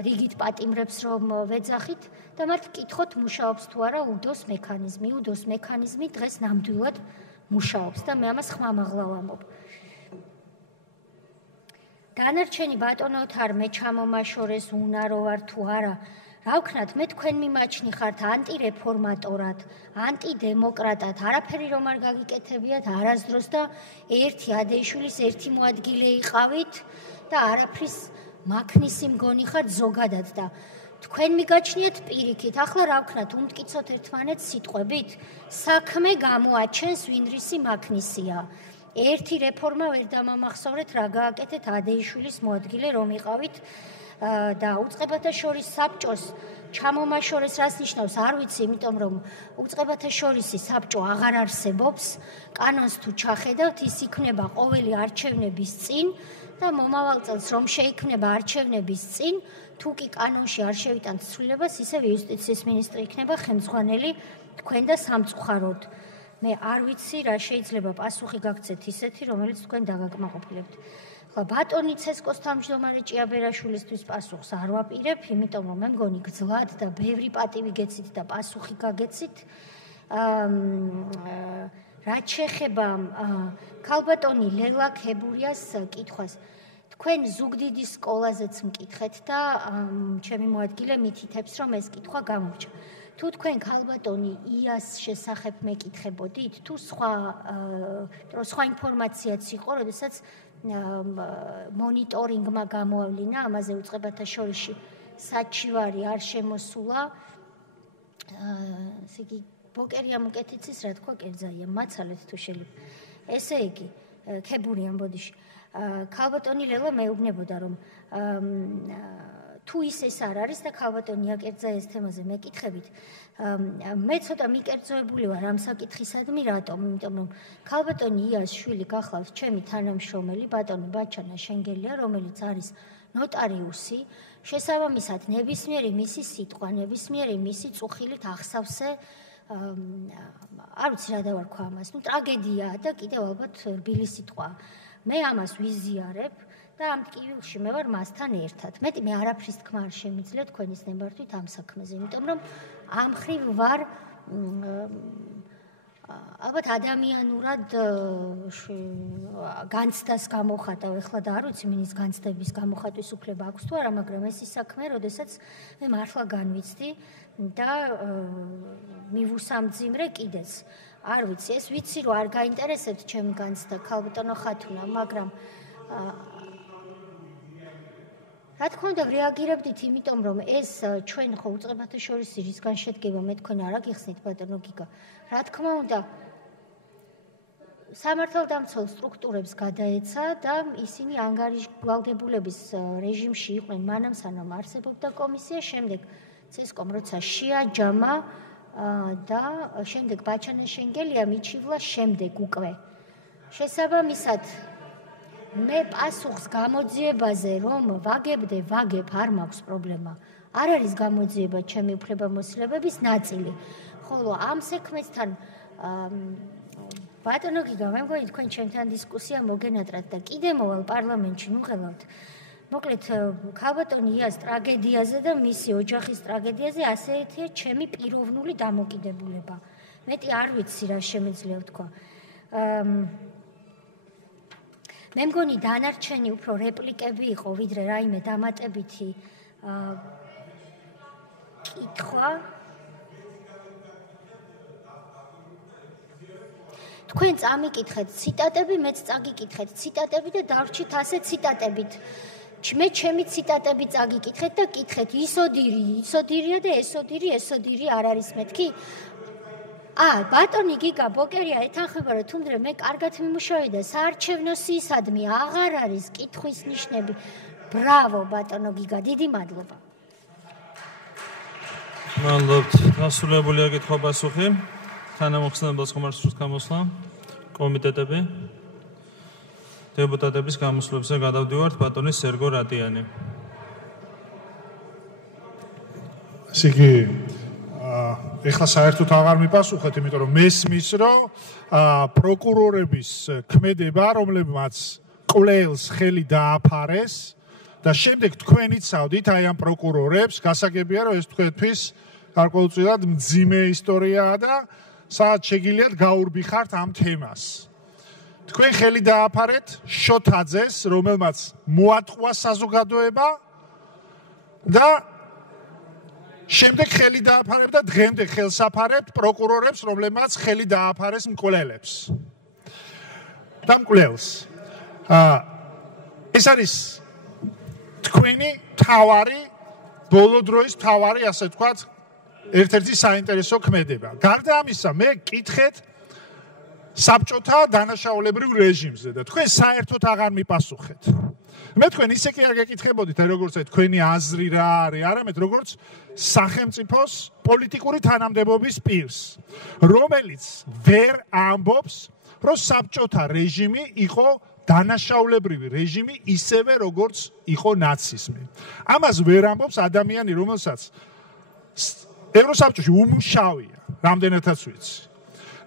რიგით პატიმრებს რომ ვეძახით და მათ კითხოთ მუშაობს თუ არა უდოს მექანიზმი. უდოს მექანიზმი დღეს ნამდვილად მუშაობს და მე ამას ხმამაღლა ვამბობ. დანარჩენი ბატონოთ არ მე ჩამომაშორეს უნარო ვარ თუ არა. რა ვქნათ, მე თქვენ მიმაჩნი ხართ ანტირეფორმატორად, ანტიდემოკრატად, არაფერი რომ არ გაგიკეთებიათ არასდროს და ერთი ადეიშვილის ერთი მოადგილე იყავით და არაფრის მაქნისი მგონი ხართ ზოგადად და თქვენ მიგაჩნიეთ პირიქით. ახლა რა ვქნათ, უმტკიცოთ ერთმანეთს სიტყვებით, საქმე გამოაჩენს ვინ რისი მაქნისია. ერთი რეფორმა ვერ დამამახსოვრეთ რა გააკეთეთ ადეიშვილის მოადგილე რომ იყავით და უწყებათა შორის საბჭოს ჩამომაშორეს რას ნიშნავს არ ვიცი, იმიტომ რომ უწყებათა შორისი საბჭო აღარ არსებობს, კანონს თუ ჩახედავთ ის იქნება ყოველი არჩევნების წინ და მომავალ წელს რომ შეიქმნება არჩევნების წინ, თუ კი კანონში არ შევიტანთ ცვლილებას, ისევ იუსტიციის მინისტრი იქნება ხელმძღვანელი თქვენ და სამწუხაროდ. მე არ ვიცი რა შეიძლება პასუხი გაგცეთ ისეთი, რომელიც თქვენ დაგაკმაყოფილებთ. ახლა ბატონი ცესკოს თავმჯდომარე ჭიაბერაშვილისთვის პასუხს არ ვაპირებ, იმიტომ რომ მე მგონი გძლად და ბევრი პატივი გეცით და პასუხი გაგეცით. რაც შეეხება ქალბატონი ლელა ქებურიას კითხვას, თქვენ ზუგდიდის სკოლაზეც მკითხეთ და ჩემი მოადგილე მითითებს, რომ ეს კითხვა გამორჩა. თუ თქვენ ქალბატონი იას შესახებ მეკითხებოდით, თუ სხვა ინფორმაციაც იყო, როდესაც მონიტორინგმა გამოავლინა ამაზე უწყებათა შორისში საჩივარი არ შემოსულა, ესე იგი ბოკერია მუკეთიცის, რა თქვა, კერძაია, მაცალეთ თუ შეიძლება. ესე იგი, ქებურიან ბოდიში. ქალბატონი ლელა მეუბნებოდა, რომ თუ ის ეს არ არის და ქალბატონი აკერძა ეს თემაზე მეკითხებით, მე ცოტა მიკერძოებული ვარ ამ საკითხისადმი, რატომ? იმიტომ რომ ქალბატონი იას შვილი გახლავთ ჩემი თანამშრომელი, ბატონი ბაჩანა შენგელია, რომელიც არის ნოტარიუსი, შესაბამისად ნებისმიერი მისი სიტყვა, ნებისმიერი მისი წუხილით ახსავსე არ ვიცი რა დავარქვა ამას, ტრაგედიაა და კიდევ ალბათ რბილი სიტყვაა. მე ამას ვიზიარებ და ამ ტკივილში მე ვარ მასთან ერთად. მეტი მე არაფრის თქმა არ შემიძლია თქვენის ნებართვით ამ საქმეზე, იმიტომ რომ ამ ხრივ ვარ ალბათ ადამიანურად განცდას გამოხატავ, ეხლა და არ ვიცი მინის განცდების გამოხატვის უფლება აქვს თუ არა, მაგრამ ეს ის საქმე, როდესაც მე მართლა განვიცდი და მივუსამძიმრე კიდეც. არ ვიცი, ეს ვიცი რომ არ გაინტერესებთ ჩემი განცდა ქალბატონო ხათუნა, მაგრამ რა თქმა უნდა რეაგირებდით, იმიტომ რომ ეს ჩვენ ხო უწყებათა შორის რისგან შედგება, მე თქვენ არ აგიხსნით ბატონო გიგა. რა თქმა უნდა სამართალდამცველ სტრუქტურებს გადაეცა და ისინი ანგარიშვალდებულების რეჟიმში იყვნენ მანამ სანამ არსებობდა კომისია, შემდეგ ცესკომ როცა შეაჯამა და შემდეგ ბაჩანა შენგელია მიჩივლა შემდეგ უკვე. შესაბამისად მე პასუხს გამოძიებაზე რომ ვაგებ არ მაქვს პრობლემა. არ არის გამოძიება ჩემი უფლებამოსილებების ნაწილი. ხოლო ამ საქმესთან ბატონო გიგა, მე მგონი თქვენ ჩემთან დისკუსია მოგენატრათ და კიდე მოვალ პარლამენტში მუღელავთ. მოკლედ ქალბატონი იას ტრაგედიაზე და მისი ოჯახის ტრაგედიაზე ასეთია ჩემი პიროვნული დამოკიდებულება. მეტი არ ვიცი რა შემეძლია ვთქვა. მე მგონი დანარჩენი უფრო რეპლიკები იყო, ვიდრე რაიმე დამატებითი კითხვა. თქვენ წამიკითხეთ ციტატები, მეც წაგიკითხეთ ციტატები და დავრჩით ასე ციტატებით. მე ჩემი ციტატები წაგიკითხეთ და კითხეთ ისოდირია და ესოდირი არ არის მეთქი? ბატონი გიგა ბოკერია ეთანხმება რომ თუმდრე მე კარგად მიმუშავე და საარჩევნო სიისადმი აღარ არის კითხვის ნიშნები. ბრავო ბატონო გიგა, დიდი მადლობა. მადლობთ. დასრულებულია კითხვა პასუხი. თანამოხსნებელს ხომ არ სურს გამოსვლა? კომიტეტები. დეპუტატების გამოსვლებზე გადავდივართ ბატონი სერგო რატიანი. სიგი ეხლა საერთოდ აღარ მიპასუხეთ, იმიტომ რომ მესმის რომ პროკურორების ქმედება, რომლებმაც კვლელს ხელი დააფარეს და შემდეგ თქვენ იცავდით აი ამ პროკურორებს, გასაგებია რომ ეს თქვენთვის გარკვეულწილად მძიმე ისტორიაა და სადაც შეგიძლიათ გაურბიხართ ამ თემას. თქვენ ხელი დააფარეთ შოთაძეს, რომელმაც მოატყვა საზოგადოება და შემდეგ ხელი დააფარებ და დღემდე ხელს აფარებთ პროკურორებს, რომლებმაც ხელი დააფარეს მკვლელებს. და მკვლელს. ეს არის თქვენი თავარი, ბოლო დროის თავარი, ასე ვთქვათ, ერთ-ერთი საინტერესო ქმედება. გარდა ამისა, მე კითხეთ საბჭოთა დანაშაულებრივ რეჟიმზე და თქვენ საერთოდ აღარ მიპასუხეთ. მე თქვენ ისე კი არ გეკითხებოდით, როგორც თქვენი აზრი რა არის, არამედ როგორც სახელმწიფოს პოლიტიკური თანამდებობის პირს, რომელიც ვერ ამბობს, რომ საბჭოთა რეჟიმი იყო დანაშაულებრივი რეჟიმი, ისევე როგორც იყო ნაციზმი. ამას ვერ ამბობს ადამიანი, რომელსაც ევროსაბჭოში უმუშავია, რამდენადაც ვიცი.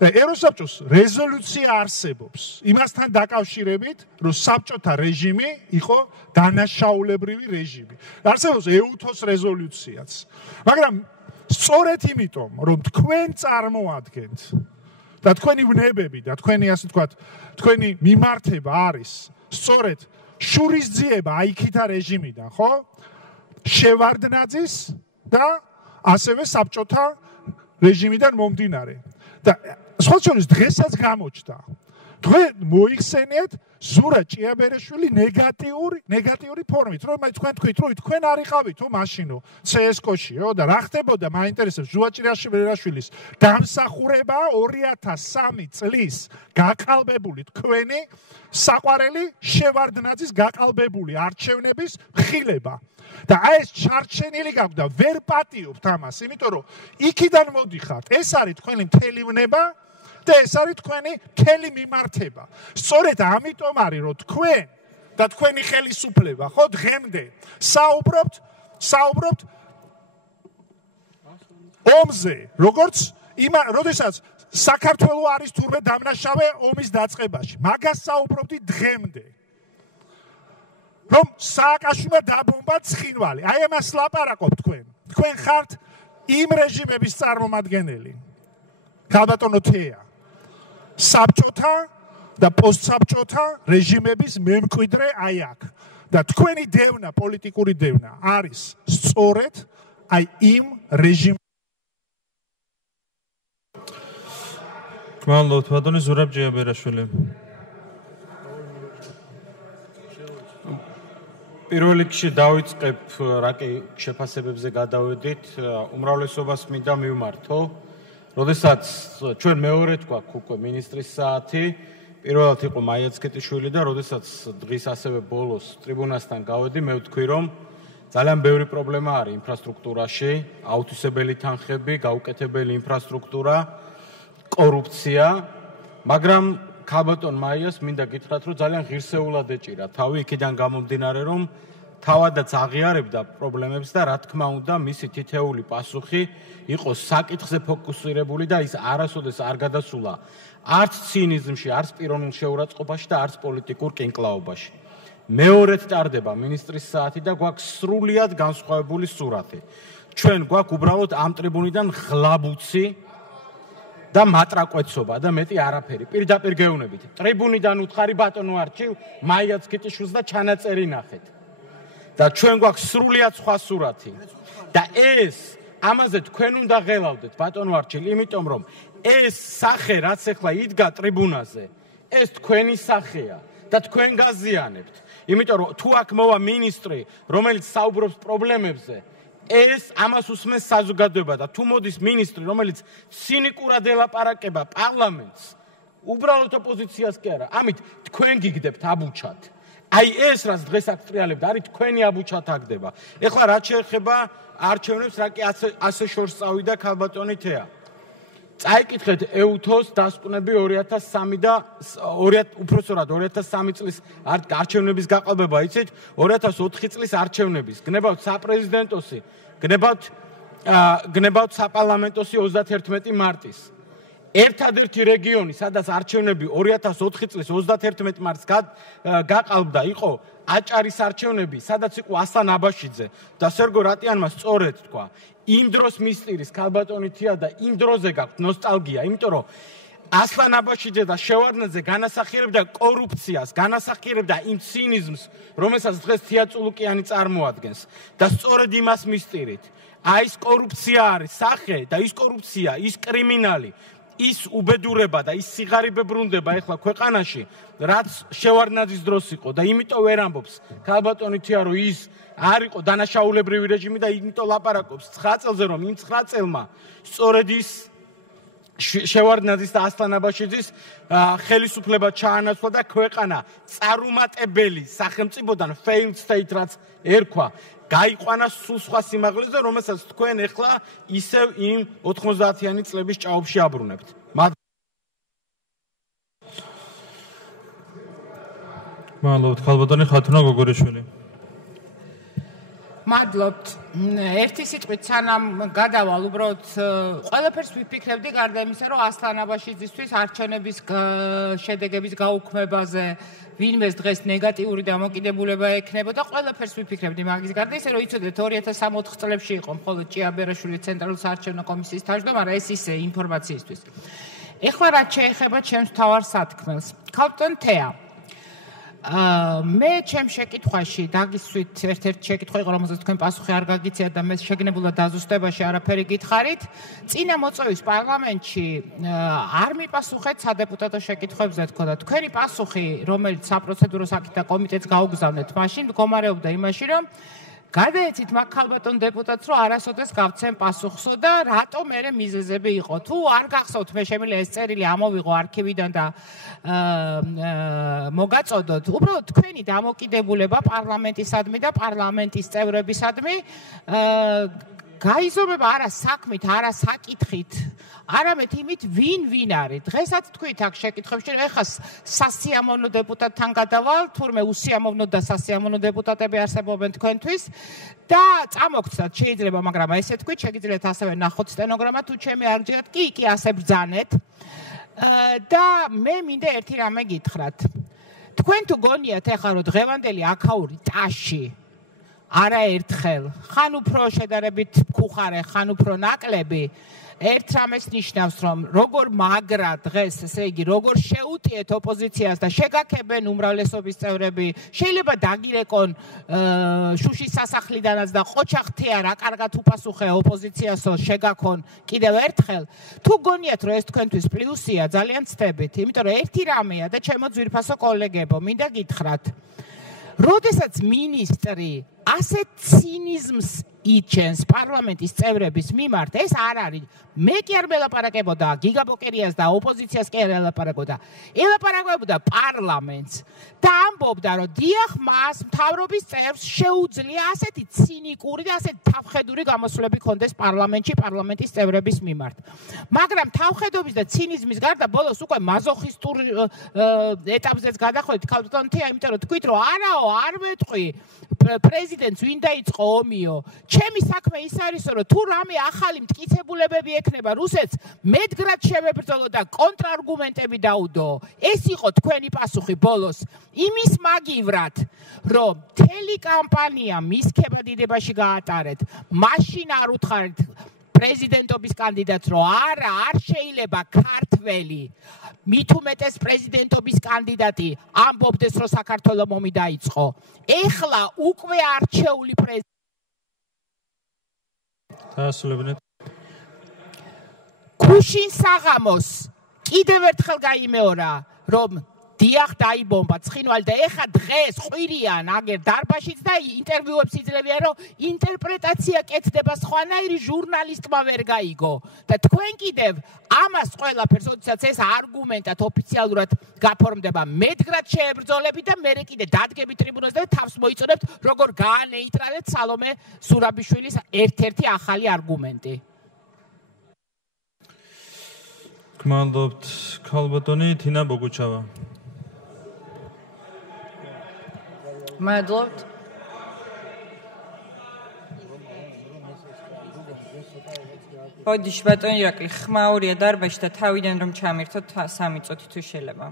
და ევროსაბჭოს რეზოლუცია არსებობს იმასთან დაკავშირებით, რომ საბჭოთა რეჟიმი იყო დანაშაულებრივი რეჟიმი. არსებობს ეუთოს რეზოლუციაც. მაგრამ სწორედ იმიტომ, რომ თქვენ წარმოადგენთ და თქვენი ვნებები და თქვენი ასე ვთქვათ, თქვენი მიმართება არის სწორედ შურისძიება აიქითა რეჟიმიდან, ხო? შევარდნაძის და ასევე საბჭოთა რეჟიმიდან მომდინარე. და სხვა შორის დღესაც გამოჩნდა. თქვენ მოიხსენიეთ ზურა ჭიაბერაშვილი ნეგატიური ფორმით, რომ თქვენ თქვით, რომ თქვენ არიყავითო მაშინო CSKO-შიო და რა ხდებოდა, მაინტერესებს ზურა ჭიაბერაშვილის დამსახურება 2003 წლის გაყალბებული თქვენი საყვარელი შევარდნაძის გაყალბებული არჩევნების ხილება. და აი ეს ჩარჩენილი გაქვთ და ვერ პატიობთ ამას, იმიტომ რომ იქიდან მოდიხართ, ეს არის თქვენი მთელი ვნება და ეს არის თქვენი მთელი მიმართება. სწორედ ამიტომ არის, რომ თქვენ და თქვენი ხელისუფლება, ხო, დღემდე საუბრობთ ომზე, როგორც როდესაც საქართველო არის თურმე დამნაშავე ომის დაწყებაში. მაგას საუბრობთ დღემდე. რომ სააკაშვილმა დაბომბა ცხინვალი. აი ამას ლაპარაკობ თქვენ. თქვენ ხართ იმ რეჟიმების წარმომადგენელი. ქალბატონო თეა. საბჭოთა და პოსტსაბჭოთა რეჟიმების მემკვიდრე აი აქ. და თქვენი დევნა, პოლიტიკური დევნა არის სწორედ აი იმ რეჟიმ. მადლობთ, ბატონი ზურაბ ჭიაბერაშვილი. პირველ რიგში დავიწყებ რაკი შეფასებებზე გადავედით, უმრავლესობას მინდა მივმართო. როდესაც ჩვენ მეორედ გვაქვს უკვე მინისტრის საათი, პირველად იყო მაიაცკეტიშვილი და როდესაც დღის ასევე ბოლოს ტრიბუნასთან გავედი, მე ვთქვი, რომ ძალიან ბევრი პრობლემა არის ინფრასტრუქტურაში, აუთვისებელი თანხები, გაუკეთებელი ინფრასტრუქტურა, კორუფცია, მაგრამ ქალბატონ მაიას მინდა გითხრათ, რომ ძალიან ღირსეულად ეჭირა თავი იქიდან გამომდინარე, რომ თავადაც აღიარებდა პრობლემებს და რა თქმა უნდა, მისი თითეული პასუხი იყო საკითხზე ფოკუსირებული და ის არასოდეს არ გადასულა არც ცინიზმში, არც პიროვნულ შეურაცხყოფაში და არც პოლიტიკურ კინკლაობაში. მეორედ ტარდება მინისტრის საათი და გვაქვს სრულიად განსხვავებული სურათი. ჩვენ გვაქვს უბრალოდ ამ ტრიბუნიდან ღლაბუცი და მატრაკვეცობა და მეტი არაფერი. პირდაპირ გეუბნებით. ტრიბუნიდან უთხარი ბატონო არჩილ, მაიაცკეტიშვილს და ჩანაწერი ნახეთ. და ჩვენ გვაქვს სრულიად სხვა სურათი. და ეს ამაზე თქვენ უნდა ღელავდეთ ბატონო არჩილ, იმიტომ რომ ეს სახე, რაც ახლა იდგა ტრიბუნაზე, ეს თქვენი სახეა და თქვენ გაზიანებთ. იმიტომ რომ თუ აქ მოვა მინისტრი, რომელიც საუბრობს პრობლემებზე, ეს ამას უსმენს საზოგადოება და თუ მოდის მინისტრი, რომელიც ცინიკურად ელაპარაკება პარლამენტს, უბრალოდ ოპოზიციას კი არა, ამით თქვენ გიგდებთ აბუჩად. აი ეს რაც დღეს აქ ტრიალებთ, არის თქვენი აბუჩად აგდება. ეხლა რაც შეეხება არჩევნებს, რა კი ასე შორს წავიდა ქალბატონი თეა. წაიკითხეთ ეუთოს დასკვნები 2003 და უпроსორად 2003 წლის არჩევნების გაყალბება, იცით? 2004 წლის არჩევნების. გნებავთ საპრეზიდენტოსი, გნებავთ საპარლამენტოსი 31 მარტის. ერთადერთი რეგიონი, სადაც არჩევნები 2004 წლის 31 მარტს გაყალბდა, იყო აჭარის არჩევნები, სადაც იყო ასლან აბაშიძე და სერგო რატიანმა სწორედ თქვა. იმ დროს მისტირის ქალბატონი თია და იმ დროზე გაქვთ ნოსტალგია, იმიტომ რომ ასლან აბაშიძე და შევარდნაძე განასახიერებდა კორუფციას, განასახიერებდა იმ ცინიზმს, რომელსაც დღეს თია წულუკიანი წარმოადგენს და სწორედ იმას მისტირით. აი ეს კორუფცია არის სახე და ის კორუფცია, ის კრიმინალი, ის უბედურება და ის სიღარიბე ბრუნდება ახლა ქვეყანაში, რაც შევარდნაძის დროს იყო და იმიტომ ვერ ამბობს ქალბატონი თია, რომ ის არ იყო დანაშაულებრივი რეჟიმი და იმიტომ ლაპარაკობს 9 წელზე, რომ იმ 9 წელმა სწორედ ის შევარდნაძის და ასლან აბაშიძის ხელისუფლება ჩაანაცვლა და ქვეყანა წარუმატებელი სახელმწიფოდან failed state რაც ერქვა, გაიყვანა სულ სხვა სიმაღლეზე, რომელსაც თქვენ ახლა ისევ იმ 90-იანი წლების ჭაობში აბრუნებთ. მადლობთ, ქალბატონი ხათუნა გოგორიშვილი. მადლობთ. ერთი სიტყვით სანამ გადავალ, უბრალოდ ყველაფერს ვიფიქრებდი გარდა იმისა, რომ ასლანაბაშიძისთვის არჩევნების შედეგების გაუქმებაზე ვინმეს დღეს ნეგატიური დამოკიდებულება ექნებოდა, ყველაფერს ვიფიქრებდი მაგის გარდა, ისე რომ იცოდეთ 2064 წლებში იყო მხოლოდ ჭიაბერაშვილი ცენტრალური საარჩევნო კომისიის თავმჯდომარე, ეს ისე ინფორმაციისთვის. ეხლა რაც შეეხება ჩემს მთავარ სათქმელს. ქალბატონ თეა, მე ჩემ შეკითხვაში დაგისვით ერთ-ერთი შეკითხვა იყო, რომელზეც თქვენ პასუხი არ გაგიციათ და მე შეგნებულად დაზუსტებაში არაფერი გითხარით. წინა მოწვევის პარლამენტში არ მიპასუხეთ სადეპუტატო შეკითხვებზე თქო და თქვენი პასუხი, რომელიც საპროცედურო საკითხთა კომიტეტს გაუგზავნეთ, მაშინ მდგომარეობდა იმაში, რომ გადაეცით მაგ ქალბატონ დეპუტატს, რომ არასოდეს გავცემ პასუხსო და რატომ მერე მიზეზები იყო. თუ არ გახსოვთ, მე შემიძლია ეს წერილი ამოვიღო არქივიდან და მოგაწოდოთ. უბრალოდ თქვენი დამოკიდებულება პარლამენტისადმი და პარლამენტის წევრებისადმი გაიზომება არა საქმით, არა საკითხით, არამედ იმით, ვინ არის. დღესაც თქვით აქ შეკითხვებში, რომ ეხლა სასიამოვნო დეპუტატთან გადავალ, თურმე უსიამოვნო და სასიამოვნო დეპუტატები არსებობენ თქვენთვის და წამოგცდათ შეიძლება, მაგრამ ესე თქვით, შეგიძლიათ ასევე ნახოთ სტენოგრამა, თუ ჩემი არ გჯერათ, კი, ასე ბრძანეთ. და მე მინდა ერთი რამე გითხრათ. თქვენ თუ გონიათ ეხლა, რომ დღევანდელი აქაური ტაში არაერთხელ, ხან უფრო შედარებით მკუხარე, ხან უფრო ნაკლები, ერთ რამეს ნიშნავს, რომ როგორ მაგრა დღეს, ესე იგი, როგორ შეუტიეთ ოპოზიციას და შეგაქებენ უმრავლესობის წევრები, შეიძლება დაგირეკონ შუშის სასახლიდანაც და ყოჩახთია რა კარგად უპასუხე ოპოზიციასო შეგაქონ კიდევ ერთხელ. თუ გონიათ, რომ ეს თქვენთვის პლუსია, ძალიან ცდებით, იმიტომ რომ ერთი რამეა და ჩემო ძვირფასო კოლეგებო, მინდა გითხრათ. როდესაც მინისტრი ასეთ ცინიზმს იჩენს პარლამენტის წევრების მიმართ, ეს არ არის. მე კი არ ველაპარაკებოდა გიგაბოკერიას და ოპოზიციას კი არ ელაპარაკებოდა. ელაპარაკებოდა პარლამენტს და ამბობდა, რომ დიახ, მას მთავრობის წევრს შეუძლია ასეთი ცინიკური და ასეთი თავხედური გამოსვლები ქონდეს პარლამენტში პარლამენტის წევრების მიმართ. მაგრამ თავხედობის და ცინიზმის გარდა ბოლოს უკვე მაზოხისტურ ეტაპზეც გადახვედით ქალბატონ თეა, იმიტომ რომ თქვით, რომ არაო, არ მეტყვი პრეზიდენტს ვინ დაიწყო ომიო. ჩემი საქმე ის არის, რომ თუ რამე ახალი მტკიცებულებები ექნება რუსეთს, მედგრად შევებრძოლო და კონტრარგუმენტები დაუდო. ეს იყო თქვენი პასუხი ბოლოს. იმის მაგივრად, რომ მთელი კამპანია მისქება დიდებაში გაატარეთ, მაშინ არ უთხარით პრეზიდენტობის კანდიდატს, რომ არა, არ შეიძლება ქართველი მით უმეტეს პრეზიდენტობის კანდიდატი ამბობდეს, რომ საქართველოს ომი დაიწყო. ეხლა უკვე არჩეული პრეზიდენტი დაასრულებინეთ. ქუშინ საღამოს კიდევ ერთხელ გაიმეორა, რომ დიახ დაიბომბა ცხინვალი და ეხა დღეს ყვირიან აგერ დარბაშიც და ინტერვიუებს იძლევიან, რომ ინტერპრეტაცია კეთდება სხვანაირი ჟურნალისტმა ვერ გაიგო. და თქვენ კიდევ ამას ყველაფერს, როდესაც ეს არგუმენტად ოფიციალურად გაფორმდება, მედგრად შეებრძოლებით და მერე კიდე დადგებით ტრიბუნაზე და თავს მოიწონებთ, როგორ გაანეიტრალეთ სალომე სურაბიშვილის ერთ-ერთი ახალი არგუმენტი. გმადლობთ, ქალბატონი თინა ბოგუჩავა. მადლობთ. ბოდიში ბატონი ირაკლი, ხმაურია დარბაში და თავიდან რომ ჩამირთოთ 3 წუთი თუ შეიძლება.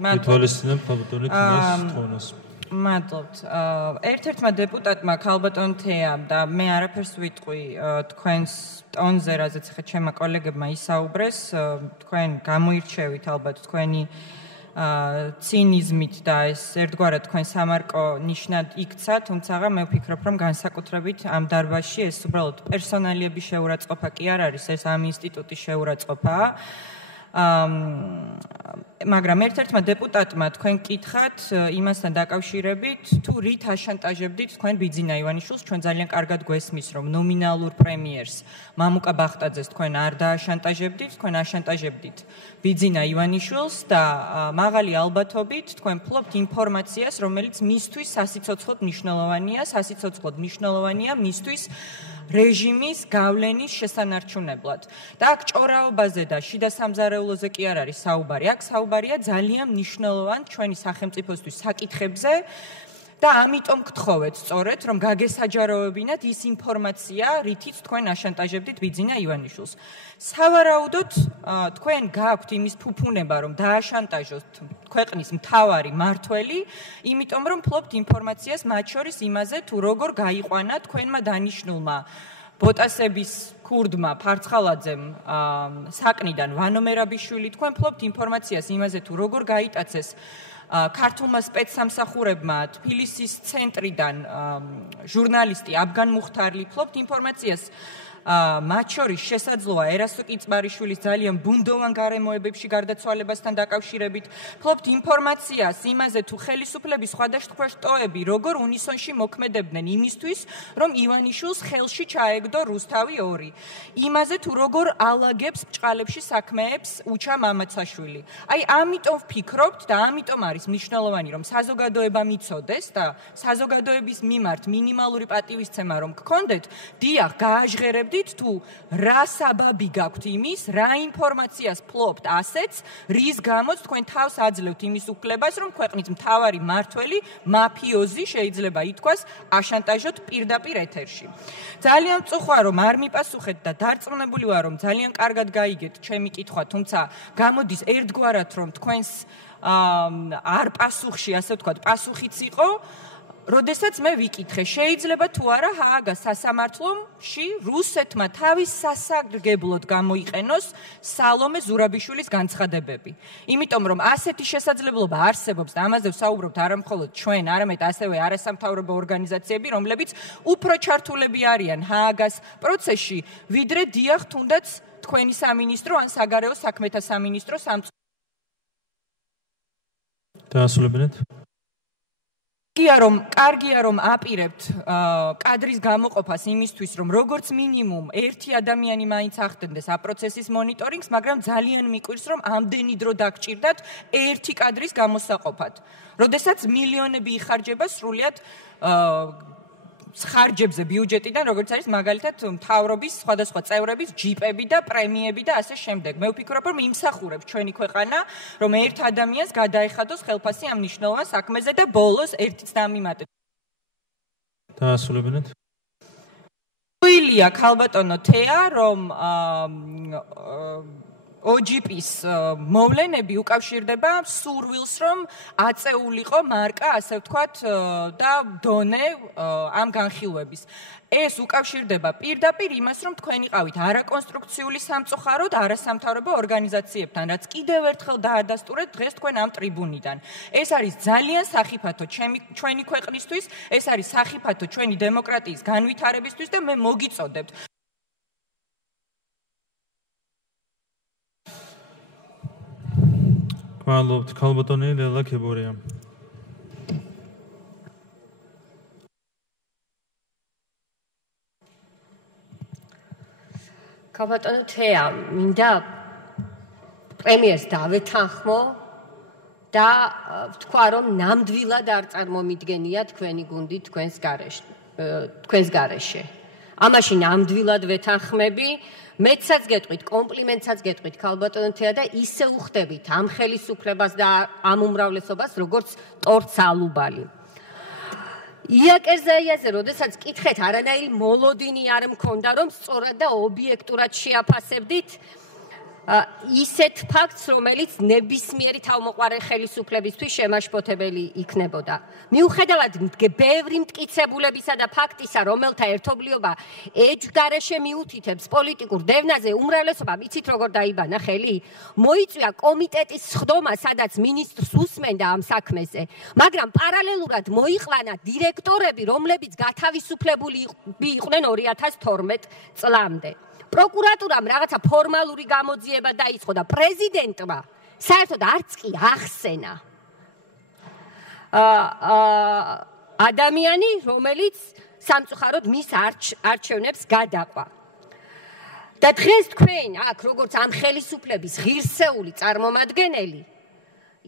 მადლობთ ქალბატონი თინას თქონას. მადლობთ. ერთ-ერთმა დეპუტატმა ქალბატონ თეამ და მე არაფერს ვიტყვი თქვენს ტონზე, რაზეც ხა ჩემმა კოლეგებმა ისაუბრეს, თქვენ გამოირჩევით ალბათ თქვენი ცინიზმით და ეს ერთგვარად თქვენ სამარკო ნიშნად იქცა, თუმცა მე ვფიქრობ, რომ განსაკუთრებით ამ დარბაზში ეს უბრალოდ პერსონალიების შეურაცხყოფა კი არ არის, ეს ამ ინსტიტუტის შეურაცხყოფაა. მაგრამ ერთ-ერთმა დეპუტატმა თქვენ კითხათ იმასთან დაკავშირებით, თუ რით აშანტაჟებდით თქვენ ბიძინა ივანიშვილს, ჩვენ ძალიან კარგად გვესმის, რომ ნომინალურ პრემიერს მამუკა ბახტაძეს თქვენ არ დააშანტაჟებდით, თქვენ აშანტაჟებდით ბიძინა ივანიშვილს და მაღალი ალბათობით თქვენ ფლობთ ინფორმაციას, რომელიც მისთვის სასიცოცხლოდ მნიშვნელოვანია მისთვის რეჟიმის გავლენის შესანარჩუნებლად. და აქ ჭორაობაზე და შიდა სამზარეულოზე კი არ არის საუბარი. აქ საუბარია ძალიან მნიშვნელოვან ჩვენი სახელმწიფოსთვის საკითხებზე და ამიტომ გთხოვეთ სწორედ, რომ გაგესაჯაროებინათ ის ინფორმაცია, რითიც თქვენ აშანტაჟებდით ბიძინა ივანიშვილს. სავარაუდოდ, თქვენ გაქვთ იმის ფუფუნება, რომ დააშანტაჟოთ ქვეყნის მთავარი მმართველი, იმიტომ რომ ფლობთ ინფორმაციას მათ შორის იმაზე, თუ როგორ გაიყვანა თქვენმა დანიშნულმა ბოტასების ქურდმა ფარცხალაძემ საკნიდან ვანო მერაბიშვილი, თქვენ ფლობთ ინფორმაციას იმაზე, თუ როგორ გაიტაცეს ქართულმა სპეცსამსახურებმა თბილისის ცენტრიდან ჟურნალისტი აბგან მუხთარლი, ფლობთ ინფორმაციას მათ შორის შესაძლოა ერასტო კიცმარიშვილის ძალიან ბუნდოვან გარემოებებში გარდაცვალებასთან დაკავშირებით, ფლობთ ინფორმაციას იმაზე, თუ ხელისუფლების სხვადასხვა შტოები როგორ უნისონში მოქმედებდნენ იმისთვის, რომ ივანიშვილს ხელში ჩაეგდო რუსთავი 2, იმაზე, თუ როგორ ალაგებს ბჭყალებში საქმეებს უჩა მამაცაშვილი. აი, ამიტომ ვფიქრობთ და ამიტომ არის მნიშვნელოვანი, რომ საზოგადოება მიცოდეს და საზოგადოების მიმართ მინიმალური პატივისცემა რომ გქონდეთ, დიახ, გააჟღერებთ თუ რა საბაბი გაქვთ იმის, რა ინფორმაციას ფლობთ ასეც, რის გამოც თქვენ თავს აძლევთ იმის უფლებას, რომ ქვეყნის მთავარი მმართველი, მაფიოზი შეიძლება ითქვას, აშანტაჟოთ პირდაპირ ეთერში. ძალიან მწუხარ, რომ არ მიპასუხეთ და დარწმუნებული ვარ, რომ ძალიან კარგად გაიგეთ ჩემი კითხვა, თუმცა გამოდის ერთგვარად, რომ თქვენს არ პასუხში, ასე ვთქვათ, პასუხიც იყო, როდესაც მე ვიკითხე, შეიძლება თუ არა ჰააგას სასამართლოში რუსეთმა თავის სასარგებლოდ გამოიყენოს სალომე ზურაბიშვილის განცხადებები. იმიტომ რომ ასეთი შესაძლებლობა არსებობს და ამაზე ვსაუბრობთ არა მხოლოდ ჩვენ, არამედ ასევე არასამთავრობო ორგანიზაციები, რომლებიც უფრო ჩართულები არიან ჰააგას პროცესში, ვიდრე დიახ თუნდაც თქვენი სამინისტრო ან საგარეო საქმეთა სამინისტრო დაასრულებინეთ. კარგია რომ აპირებთ კადრის გამოყოფას იმისთვის, რომ როგორც მინიმუმ ერთი ადამიანი მაინც ახდენდეს აპროცესის მონიტორინგს, მაგრამ ძალიან მიყვირს, რომ ამდენი დრო დაგჭირდათ ერთი კადრის გამოსაყოფად. როდესაც მილიონები იხარჯება სრულიად ხარჯებზე ბიუჯეტიდან, როგორც არის მაგალითად მთავრობის სხვადასხვა წევრების ჯიპები და პრემიები და ასე შემდეგ. მე ვფიქრობ, რომ იმსახურებს ჩვენი ქვეყანა, რომ ერთ ადამიანს გადაეხადოს ხელფასი ამ მნიშვნელოვან საქმეზე და ბოლოს ერთიც დამიმატეთ. დაასრულებინეთ. ილია ქალბატონო თეა, რომ OGP-ის მოვლენები უკავშირდება სურვილს, რომ აწეულიყო მარკა, ასე ვთქვათ, და დონე ამ განხილვების. ეს უკავშირდება პირდაპირ იმას, რომ თქვენ იყავით არაკონსტრუქციული სამწუხაროდ არასამთავრობო ორგანიზაციებთან, რაც კიდევ ერთხელ დაადასტურეთ დღეს თქვენ ამ ტრიბუნიდან. ეს არის ძალიან სახიფათო ჩვენი ქვეყნისთვის, ეს არის სახიფათო ჩვენი დემოკრატიის განვითარებისთვის და მე მოგიწოდებთ მადლობთ, ქალბატონი ლელა ქებორია. ქალბატონო თეა, მინდა პრემიერს დავეთანხმო და ვთქვა, რომ ნამდვილად არ წარმომიდგენია თქვენი გუნდი თქვენს გარეშე. ამაში ნამდვილად ვეთანხმები. მეცაც გეტყვით, კომპლიმენტსაც გეტყვით ქალბატონო თეა და ისე უხდებით ამ ხელისუფლებას და ამ უმრავლესობას, როგორც ტორტს ალუბალი. იაკერზაიაზე, როდესაც კითხეთ, არანაირი მოლოდინი არ მქონდა, რომ სწორად და ობიექტურად შეაფასებდით ისეთ ფაქტს, რომელიც ნებისმიერი თავმოყარე ხელისუფლებისთვის შემაშფოთებელი იქნებოდა. მიუხედავად ბევრი მტკიცებულებისა და ფაქტისა, რომელთა ერთობლიობა ეჯგარეშე მიუთითებს პოლიტიკურ დევნაზე, უმრავლესობამ იცით როგორ დაიბანა ხელი? მოიწვია კომიტეტის სხდომა, სადაც მინისტრს უსმენდა ამ საქმეზე, მაგრამ პარალელურად მოიყვანა დირექტორები, რომლებიც გათავისუფლებული იყვნენ 2012 წლამდე. პროკურატურამ რაღაცა ფორმალური გამოძიება დაიწყო და პრეზიდენტმა საერთოდ არც კი ახსენა ადამიანი, რომელიც სამწუხაროდ მის არჩევნებს გადაყვა. და დღეს თქვენ აქ როგორც ამ ხელისუფლების ღირსეული წარმომადგენელი,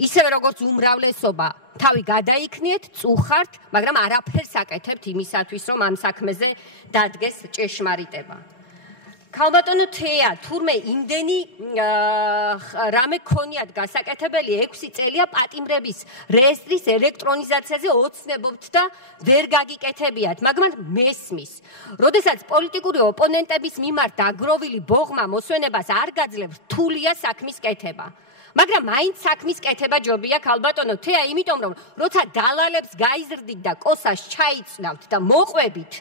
ისევე როგორც უმრავლესობა, თავი გადაიქნიეთ, წუხართ, მაგრამ არაფერს აკეთებთ იმისათვის, რომ ამ საქმეზე დადგეს ჭეშმარიტება. ქალბატონო თეა, თურმე იმდენი რამე ქონიათ გასაკეთებელი 6 წელია პატიმრების რეესტრის ელექტრონიზაციაზე ოცნებობთ და ვერ გაგიკეთებიათ, მაგრამ მესმის. როდესაც პოლიტიკური ოპონენტების მიმართ დაგროვილი ბოღმა მოსვენებას არ გაძლევს, რთულია საქმის კეთება. მაგრამ მაინც საქმის კეთება ჯობია ქალბატონო თეა, იმიტომ რომ როცა დალალებს გაიზრდით და კოსას ჩაიწვნავთ და მოყვებით,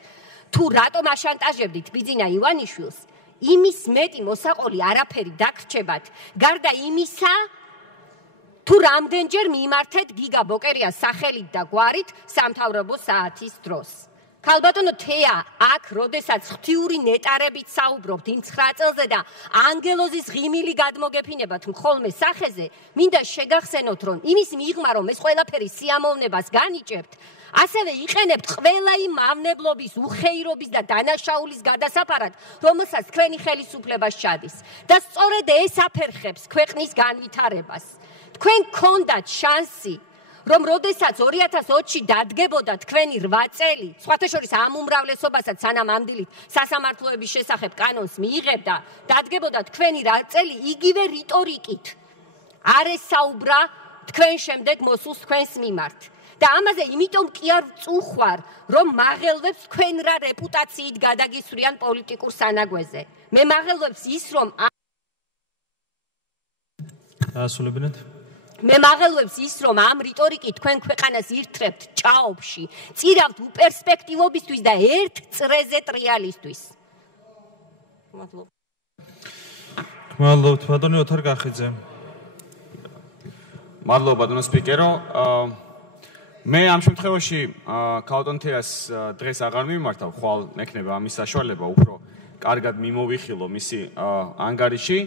თუ რატომ აშანტაჟებდით ბიძინა ივანიშვილს, იმის მეტი მოსაყოლი არაფერი დაგრჩებათ, გარდა იმისა, თუ რამდენჯერ მიმართეთ გიგა ბოკერიას სახელით და გვარით სამთავრობო საათის დროს. ქალბატონო თეა, აქ როდესაც ღვთიური ნეტარებით საუბრობთ იმ 9 წელზე და ანგელოზის ღიმილი გადმოგეფინებათ მხოლმე სახეზე, მინდა შეგახსენოთ, რომ იმის მიღმა, რომ ეს ყველაფერი სიამოვნებას განიჭებთ, ასევე იყენებთ ყველა იმ მავნებლობის, უხეირობის და დანაშაულის გადასაფარად, რომელსაც თქვენი ხელისუფლება სჩადის. და სწორედ ეს აფერხებს ქვეყნის განვითარებას. თქვენ გქონდათ შანსი, რომ როდესაც 2020-ში დადგებოდა თქვენი 8 წელი, სხვათა შორის ამ უმრავლესობასაც სანამ ამ დილით სასამართლოების შესახებ კანონს მიიღებდა, დადგებოდა თქვენი 8 წელი იგივე რიტორიკით. არ ესაუბრა თქვენ შემდეგ მოსულს თქვენს მიმართ. და ამაზე იმიტომ კი არ ვწუხვარ, რომ მაღელვებს თქვენ რა რეპუტაციით გადაგისვრიან პოლიტიკურ სანაგვეზე. მე მაღელვებს ის, რომ ასულებინეთ. მე მაღელვებს ის, რომ ამ რიტორიკით თქვენ ქვეყანას ირთრებთ ჭაობში, წირავთ უპერსპექტივობისთვის და ერთ წრეზე ტრიალისთვის. მადლობთ, ბატონი ოთარ გახიძე. მადლობა, ბატონო სპიკერო. მე ამ შემთხვევაში ქალბატონ თეას დღეს აღარ მიმართავ, ხვალ მექნება ამის საშუალება უფრო კარგად მიმოვიხილო მისი ანგარიში.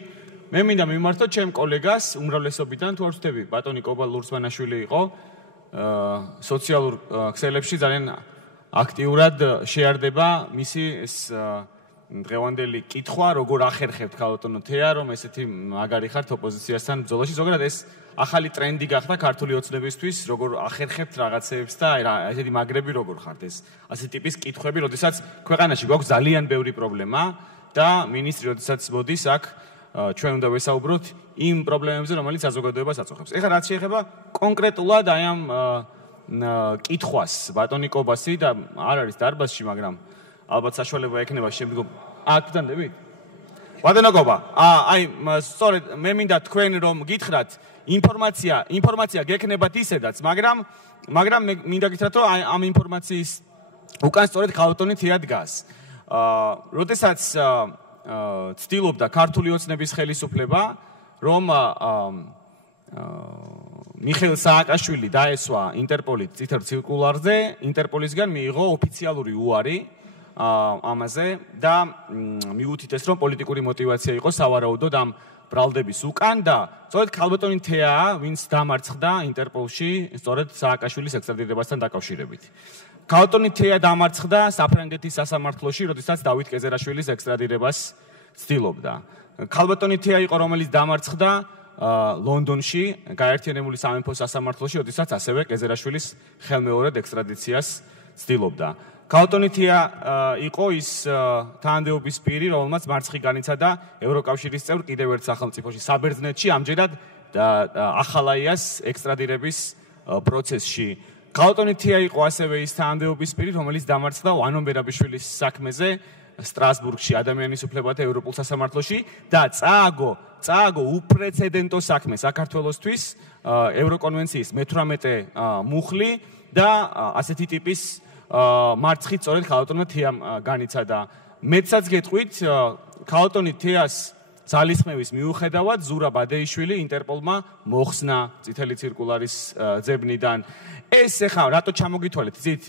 მე მინდა მიმართო ჩემ კოლეგას უმრავლესობიდან, თუ არ ვცდები, ბატონი კობა ლურსმანაშვილი იყო სოციალურ ქსელებში ძალიან აქტიურად შეარდება მისი ეს დღევანდელი კითხვა, როგორ ახერხებთ ქალბატონო თეა, რომ ესეთი მაგარი ხართ ოპოზიციასთან ბრძოლაში, ზოგადად ეს ახალი ტრენდი გახდა ქართული ოცნებისთვის, როგორ ახერხებთ რაღაცეებს და ესეთი მაგრები როგორ ხართ ეს ასეთი ტიპის კითხვები, როდესაც ქვეყანაში გვაქვს ძალიან ბევრი პრობლემა და მინისტრი როდესაც მოდის აქ ჩვენ უნდა ვესაუბროთ იმ პრობლემებზე, რომელიც საზოგადოებას აწუხებს. ეხლა რაც შეეხება კონკრეტულად აი ამ კითხვას ბატონი კობასი და არ არის დარბაზში, მაგრამ ალბათ საშუალება ექნება შემდგომ აქ დანდებით? ბატონო კობა, აი სწორედ მე მინდა თქვენ რომ გითხრათ ინფორმაცია გექნებათ ისედაც, მაგრამ მე მინდა გითხრათ რომ ამ ინფორმაციის უკან სწორედ ქალბატონი თეა დგას. როდესაც ცდილობდა ქართული ოცნების ხელისუფლება, რომ მიხეილ სააკაშვილი დაესვა ინტერპოლის წითელ ცირკულარზე, ინტერპოლისგან მიიღო ოფიციალური უარი ამაზე და მიუთითეს, რომ პოლიტიკური მოტივაცია იყო სავარაუდოდ ამ ბრალდების უკან და სწორედ ქალბატონი თეაა, ვინც დამარცხდა ინტერპოლში, სწორედ სააკაშვილის ექსტრადირებასთან დაკავშირებით. ქალბატონი თეა დამარცხდა საფრანგეთის სასამართლოში, როდესაც დავით კეზერაშვილის ექსტრადირებას ცდილობდა. ქალბატონი თეა იყო, რომელიც დამარცხდა ლონდონში, გაერთიანებული სამეფო სასამართლოში, როდესაც ასევე კეზერაშვილის ხელმეორედ ექსტრადიციას ცდილობდა. ქალბატონი თეა იყო ის თანამდებობის პირი, რომელმაც მარცხი განიცადა ევროკავშირის წევრ კიდევ ერთ სახელმწიფოში, საბერძნეთში, ამჯერად ახალაიას ექსტრადირების პროცესში. ქალბატონი თეა იყო ასევე ის თანამდებობის პირი, რომელიც დამარცხდა ვანო მერაბიშვილის საქმეზე სტრასბურგში, ადამიანის უფლებათა ევროპულ სასამართლოში და წააგო უპრეცედენტო საქმე საქართველოსთვის ევროკონვენციის მე-18 მუხლი და ასეთი ტიპის მარცხით სწორედ ქალბატონმა თეამ განიცადა. მეცაც გეტყვით, ქალბატონი თეას ძალისხმევის მიუხედავად ზურა ბადეიშვილი ინტერპოლმა მოხსნა წითელი ცირკულარის ძებნიდან. ეს ეხლა რატო ჩამოგითვალეთ, იცით?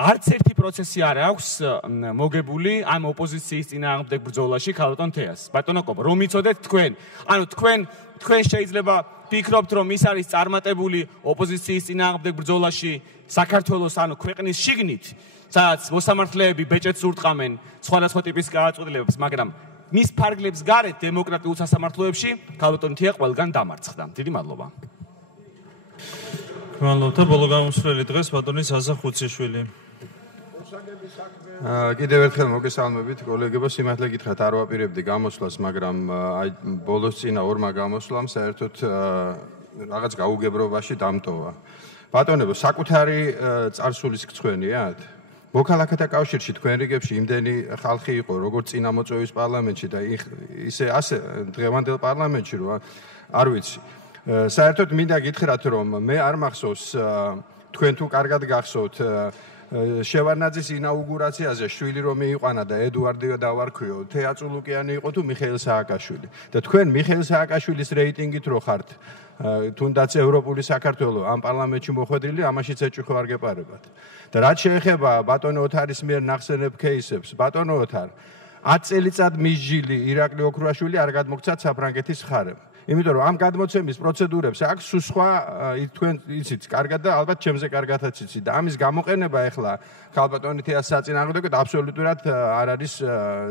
არც ერთი პროცესი არ აქვს მოგებული ამ ოპოზიციის წინააღმდეგ ბრძოლაში ქალბატონ თეას. ბატონო კობა, რომ იცოდეთ თქვენ, ანუ თქვენ შეიძლება ფიქრობთ, რომ ის არის წარმატებული ოპოზიციის წინააღმდეგ ბრძოლაში საქართველოს, ანუ ქვეყნის შიგნით, სადაც მოსამართლეები ბეჭედს ურტყამენ სხვადასხვა ტიპის გადაწყვეტილებებს, მაგრამ მის ფარგლებს გარეთ დემოკრატიულ სასამართლოებში ქალბატონ თეა ყველგან დამარცხდა. დიდი მადლობა. მადლობთ, ბოლო გამოსვლელი დღეს ბატონი საზახუციშვილი. კიდევ ერთხელ მოგესალმებით კოლეგებო, სიმართლე გითხრათ არ ვაპირებდი გამოსვლას, მაგრამ აი ბოლოს წინა ორმა გამოსვლამ საერთოდ რაღაც გაუგებრობაში დამტოვა. ბატონებო, საკუთარი წარსულის გცხვენიათ? მოქალაქეთა კავშირში თქვენ რიგებში იმდენი ხალხი იყო, როგორც წინამოწვევის პარლამენტში და ისე ასე დღევანდელ პარლამენტში რო არ ვიცი. საერთოდ მინდა გითხრათ, რომ მე არ მახსოვს თქვენ თუ კარგად გახსოვთ შევარნაძის ინაუგურაციაზე შვილი რომ მიიყვანა და ედუარდი დავარქვიო, თეა წულუკიანი იყო თუ მიხეილ სააკაშვილი. და თქვენ მიხეილ სააკაშვილის რეიტინგით რო ხართ თუნდაც ევროპული საქართველო ამ პარლამენტში მოხვედრილი, ამაშიც ეჭვი არ გეპარებათ. და რაც შეეხება ბატონო ოთარის მიერ ნახსენებ кейსებს, ბატონო ოთარ, 10 წელიწად მისჯილი ირაკლი ოქრუაშვილი არ გადმოგცათ საფრანგეთის ხარემ. იმიტომ რომ ამ გადმოცემის პროცედურებს აქვს სხვა თქვენ იცით კარგად და ალბათ ჩემზე კარგადაც იცით და ამის გამოყენება ახლა ქალბატონი თეას საწინააღმდეგოდ აბსოლუტურად არ არის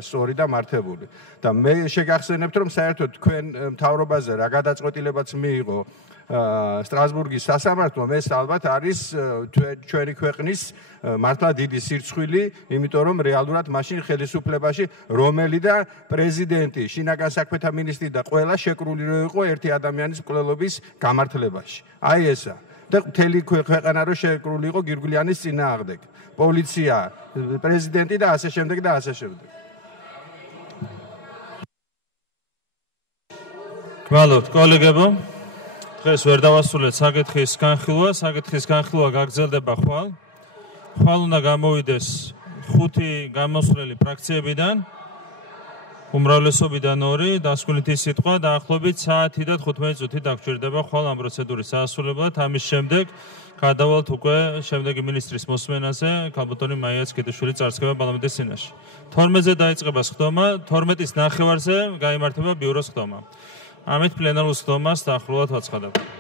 სწორი და მართებული. და მე შეგახსენებთ რომ საერთოდ თქვენ მთავრობაზე რა გადაწყვეტილებაც მიიღო სტრასბურგის სასამართლომ, ეს ალბათ არის ჩვენი ქვეყნის მართლა დიდი სირცხვილი, იმიტომ რომ რეალურად მაშინ ხელისუფლებაში რომელი და პრეზიდენტი, შინაგან საქმეთა მინისტრი და ყველა შეკრული რო იყო ერთი ადამიანის მკვლელობის გამართლებაში. აი ესა. და მთელი ქვეყანა რო შეკრული იყო გირგვლიანის წინააღმდეგ. პოლიცია, პრეზიდენტი და ასე შემდეგ და ასე შემდეგ. გვალობთ, კოლეგებო. დღეს ვერ დავასრულეთ საკითხის განხილვა, საკითხის განხილვა გაგრძელდება ხვალ. ხვალ უნდა გამოვიდეს 5 გამოსვლელი ფრაქციებიდან, უმრავლესობიდან 2, დასკვნითი სიტყვა დაახლოებით საათი და 15 წუთი დაგჭირდება ხვალ ამ პროცედურის დასრულებლად. ამის შემდეგ გადავალთ უკვე შემდეგი მინისტრის მოსმენაზე, ქალბატონი მაია ცქედიშვილის წარსდგება პარლამენტის წინაშე. 12-ზე დაიწყება სხდომა, 12-ის ნახევარზე გაიმართება ბიუროს სხდომა. ამით პლენარულ სხდომას დაახლოებით ვაცხადებთ.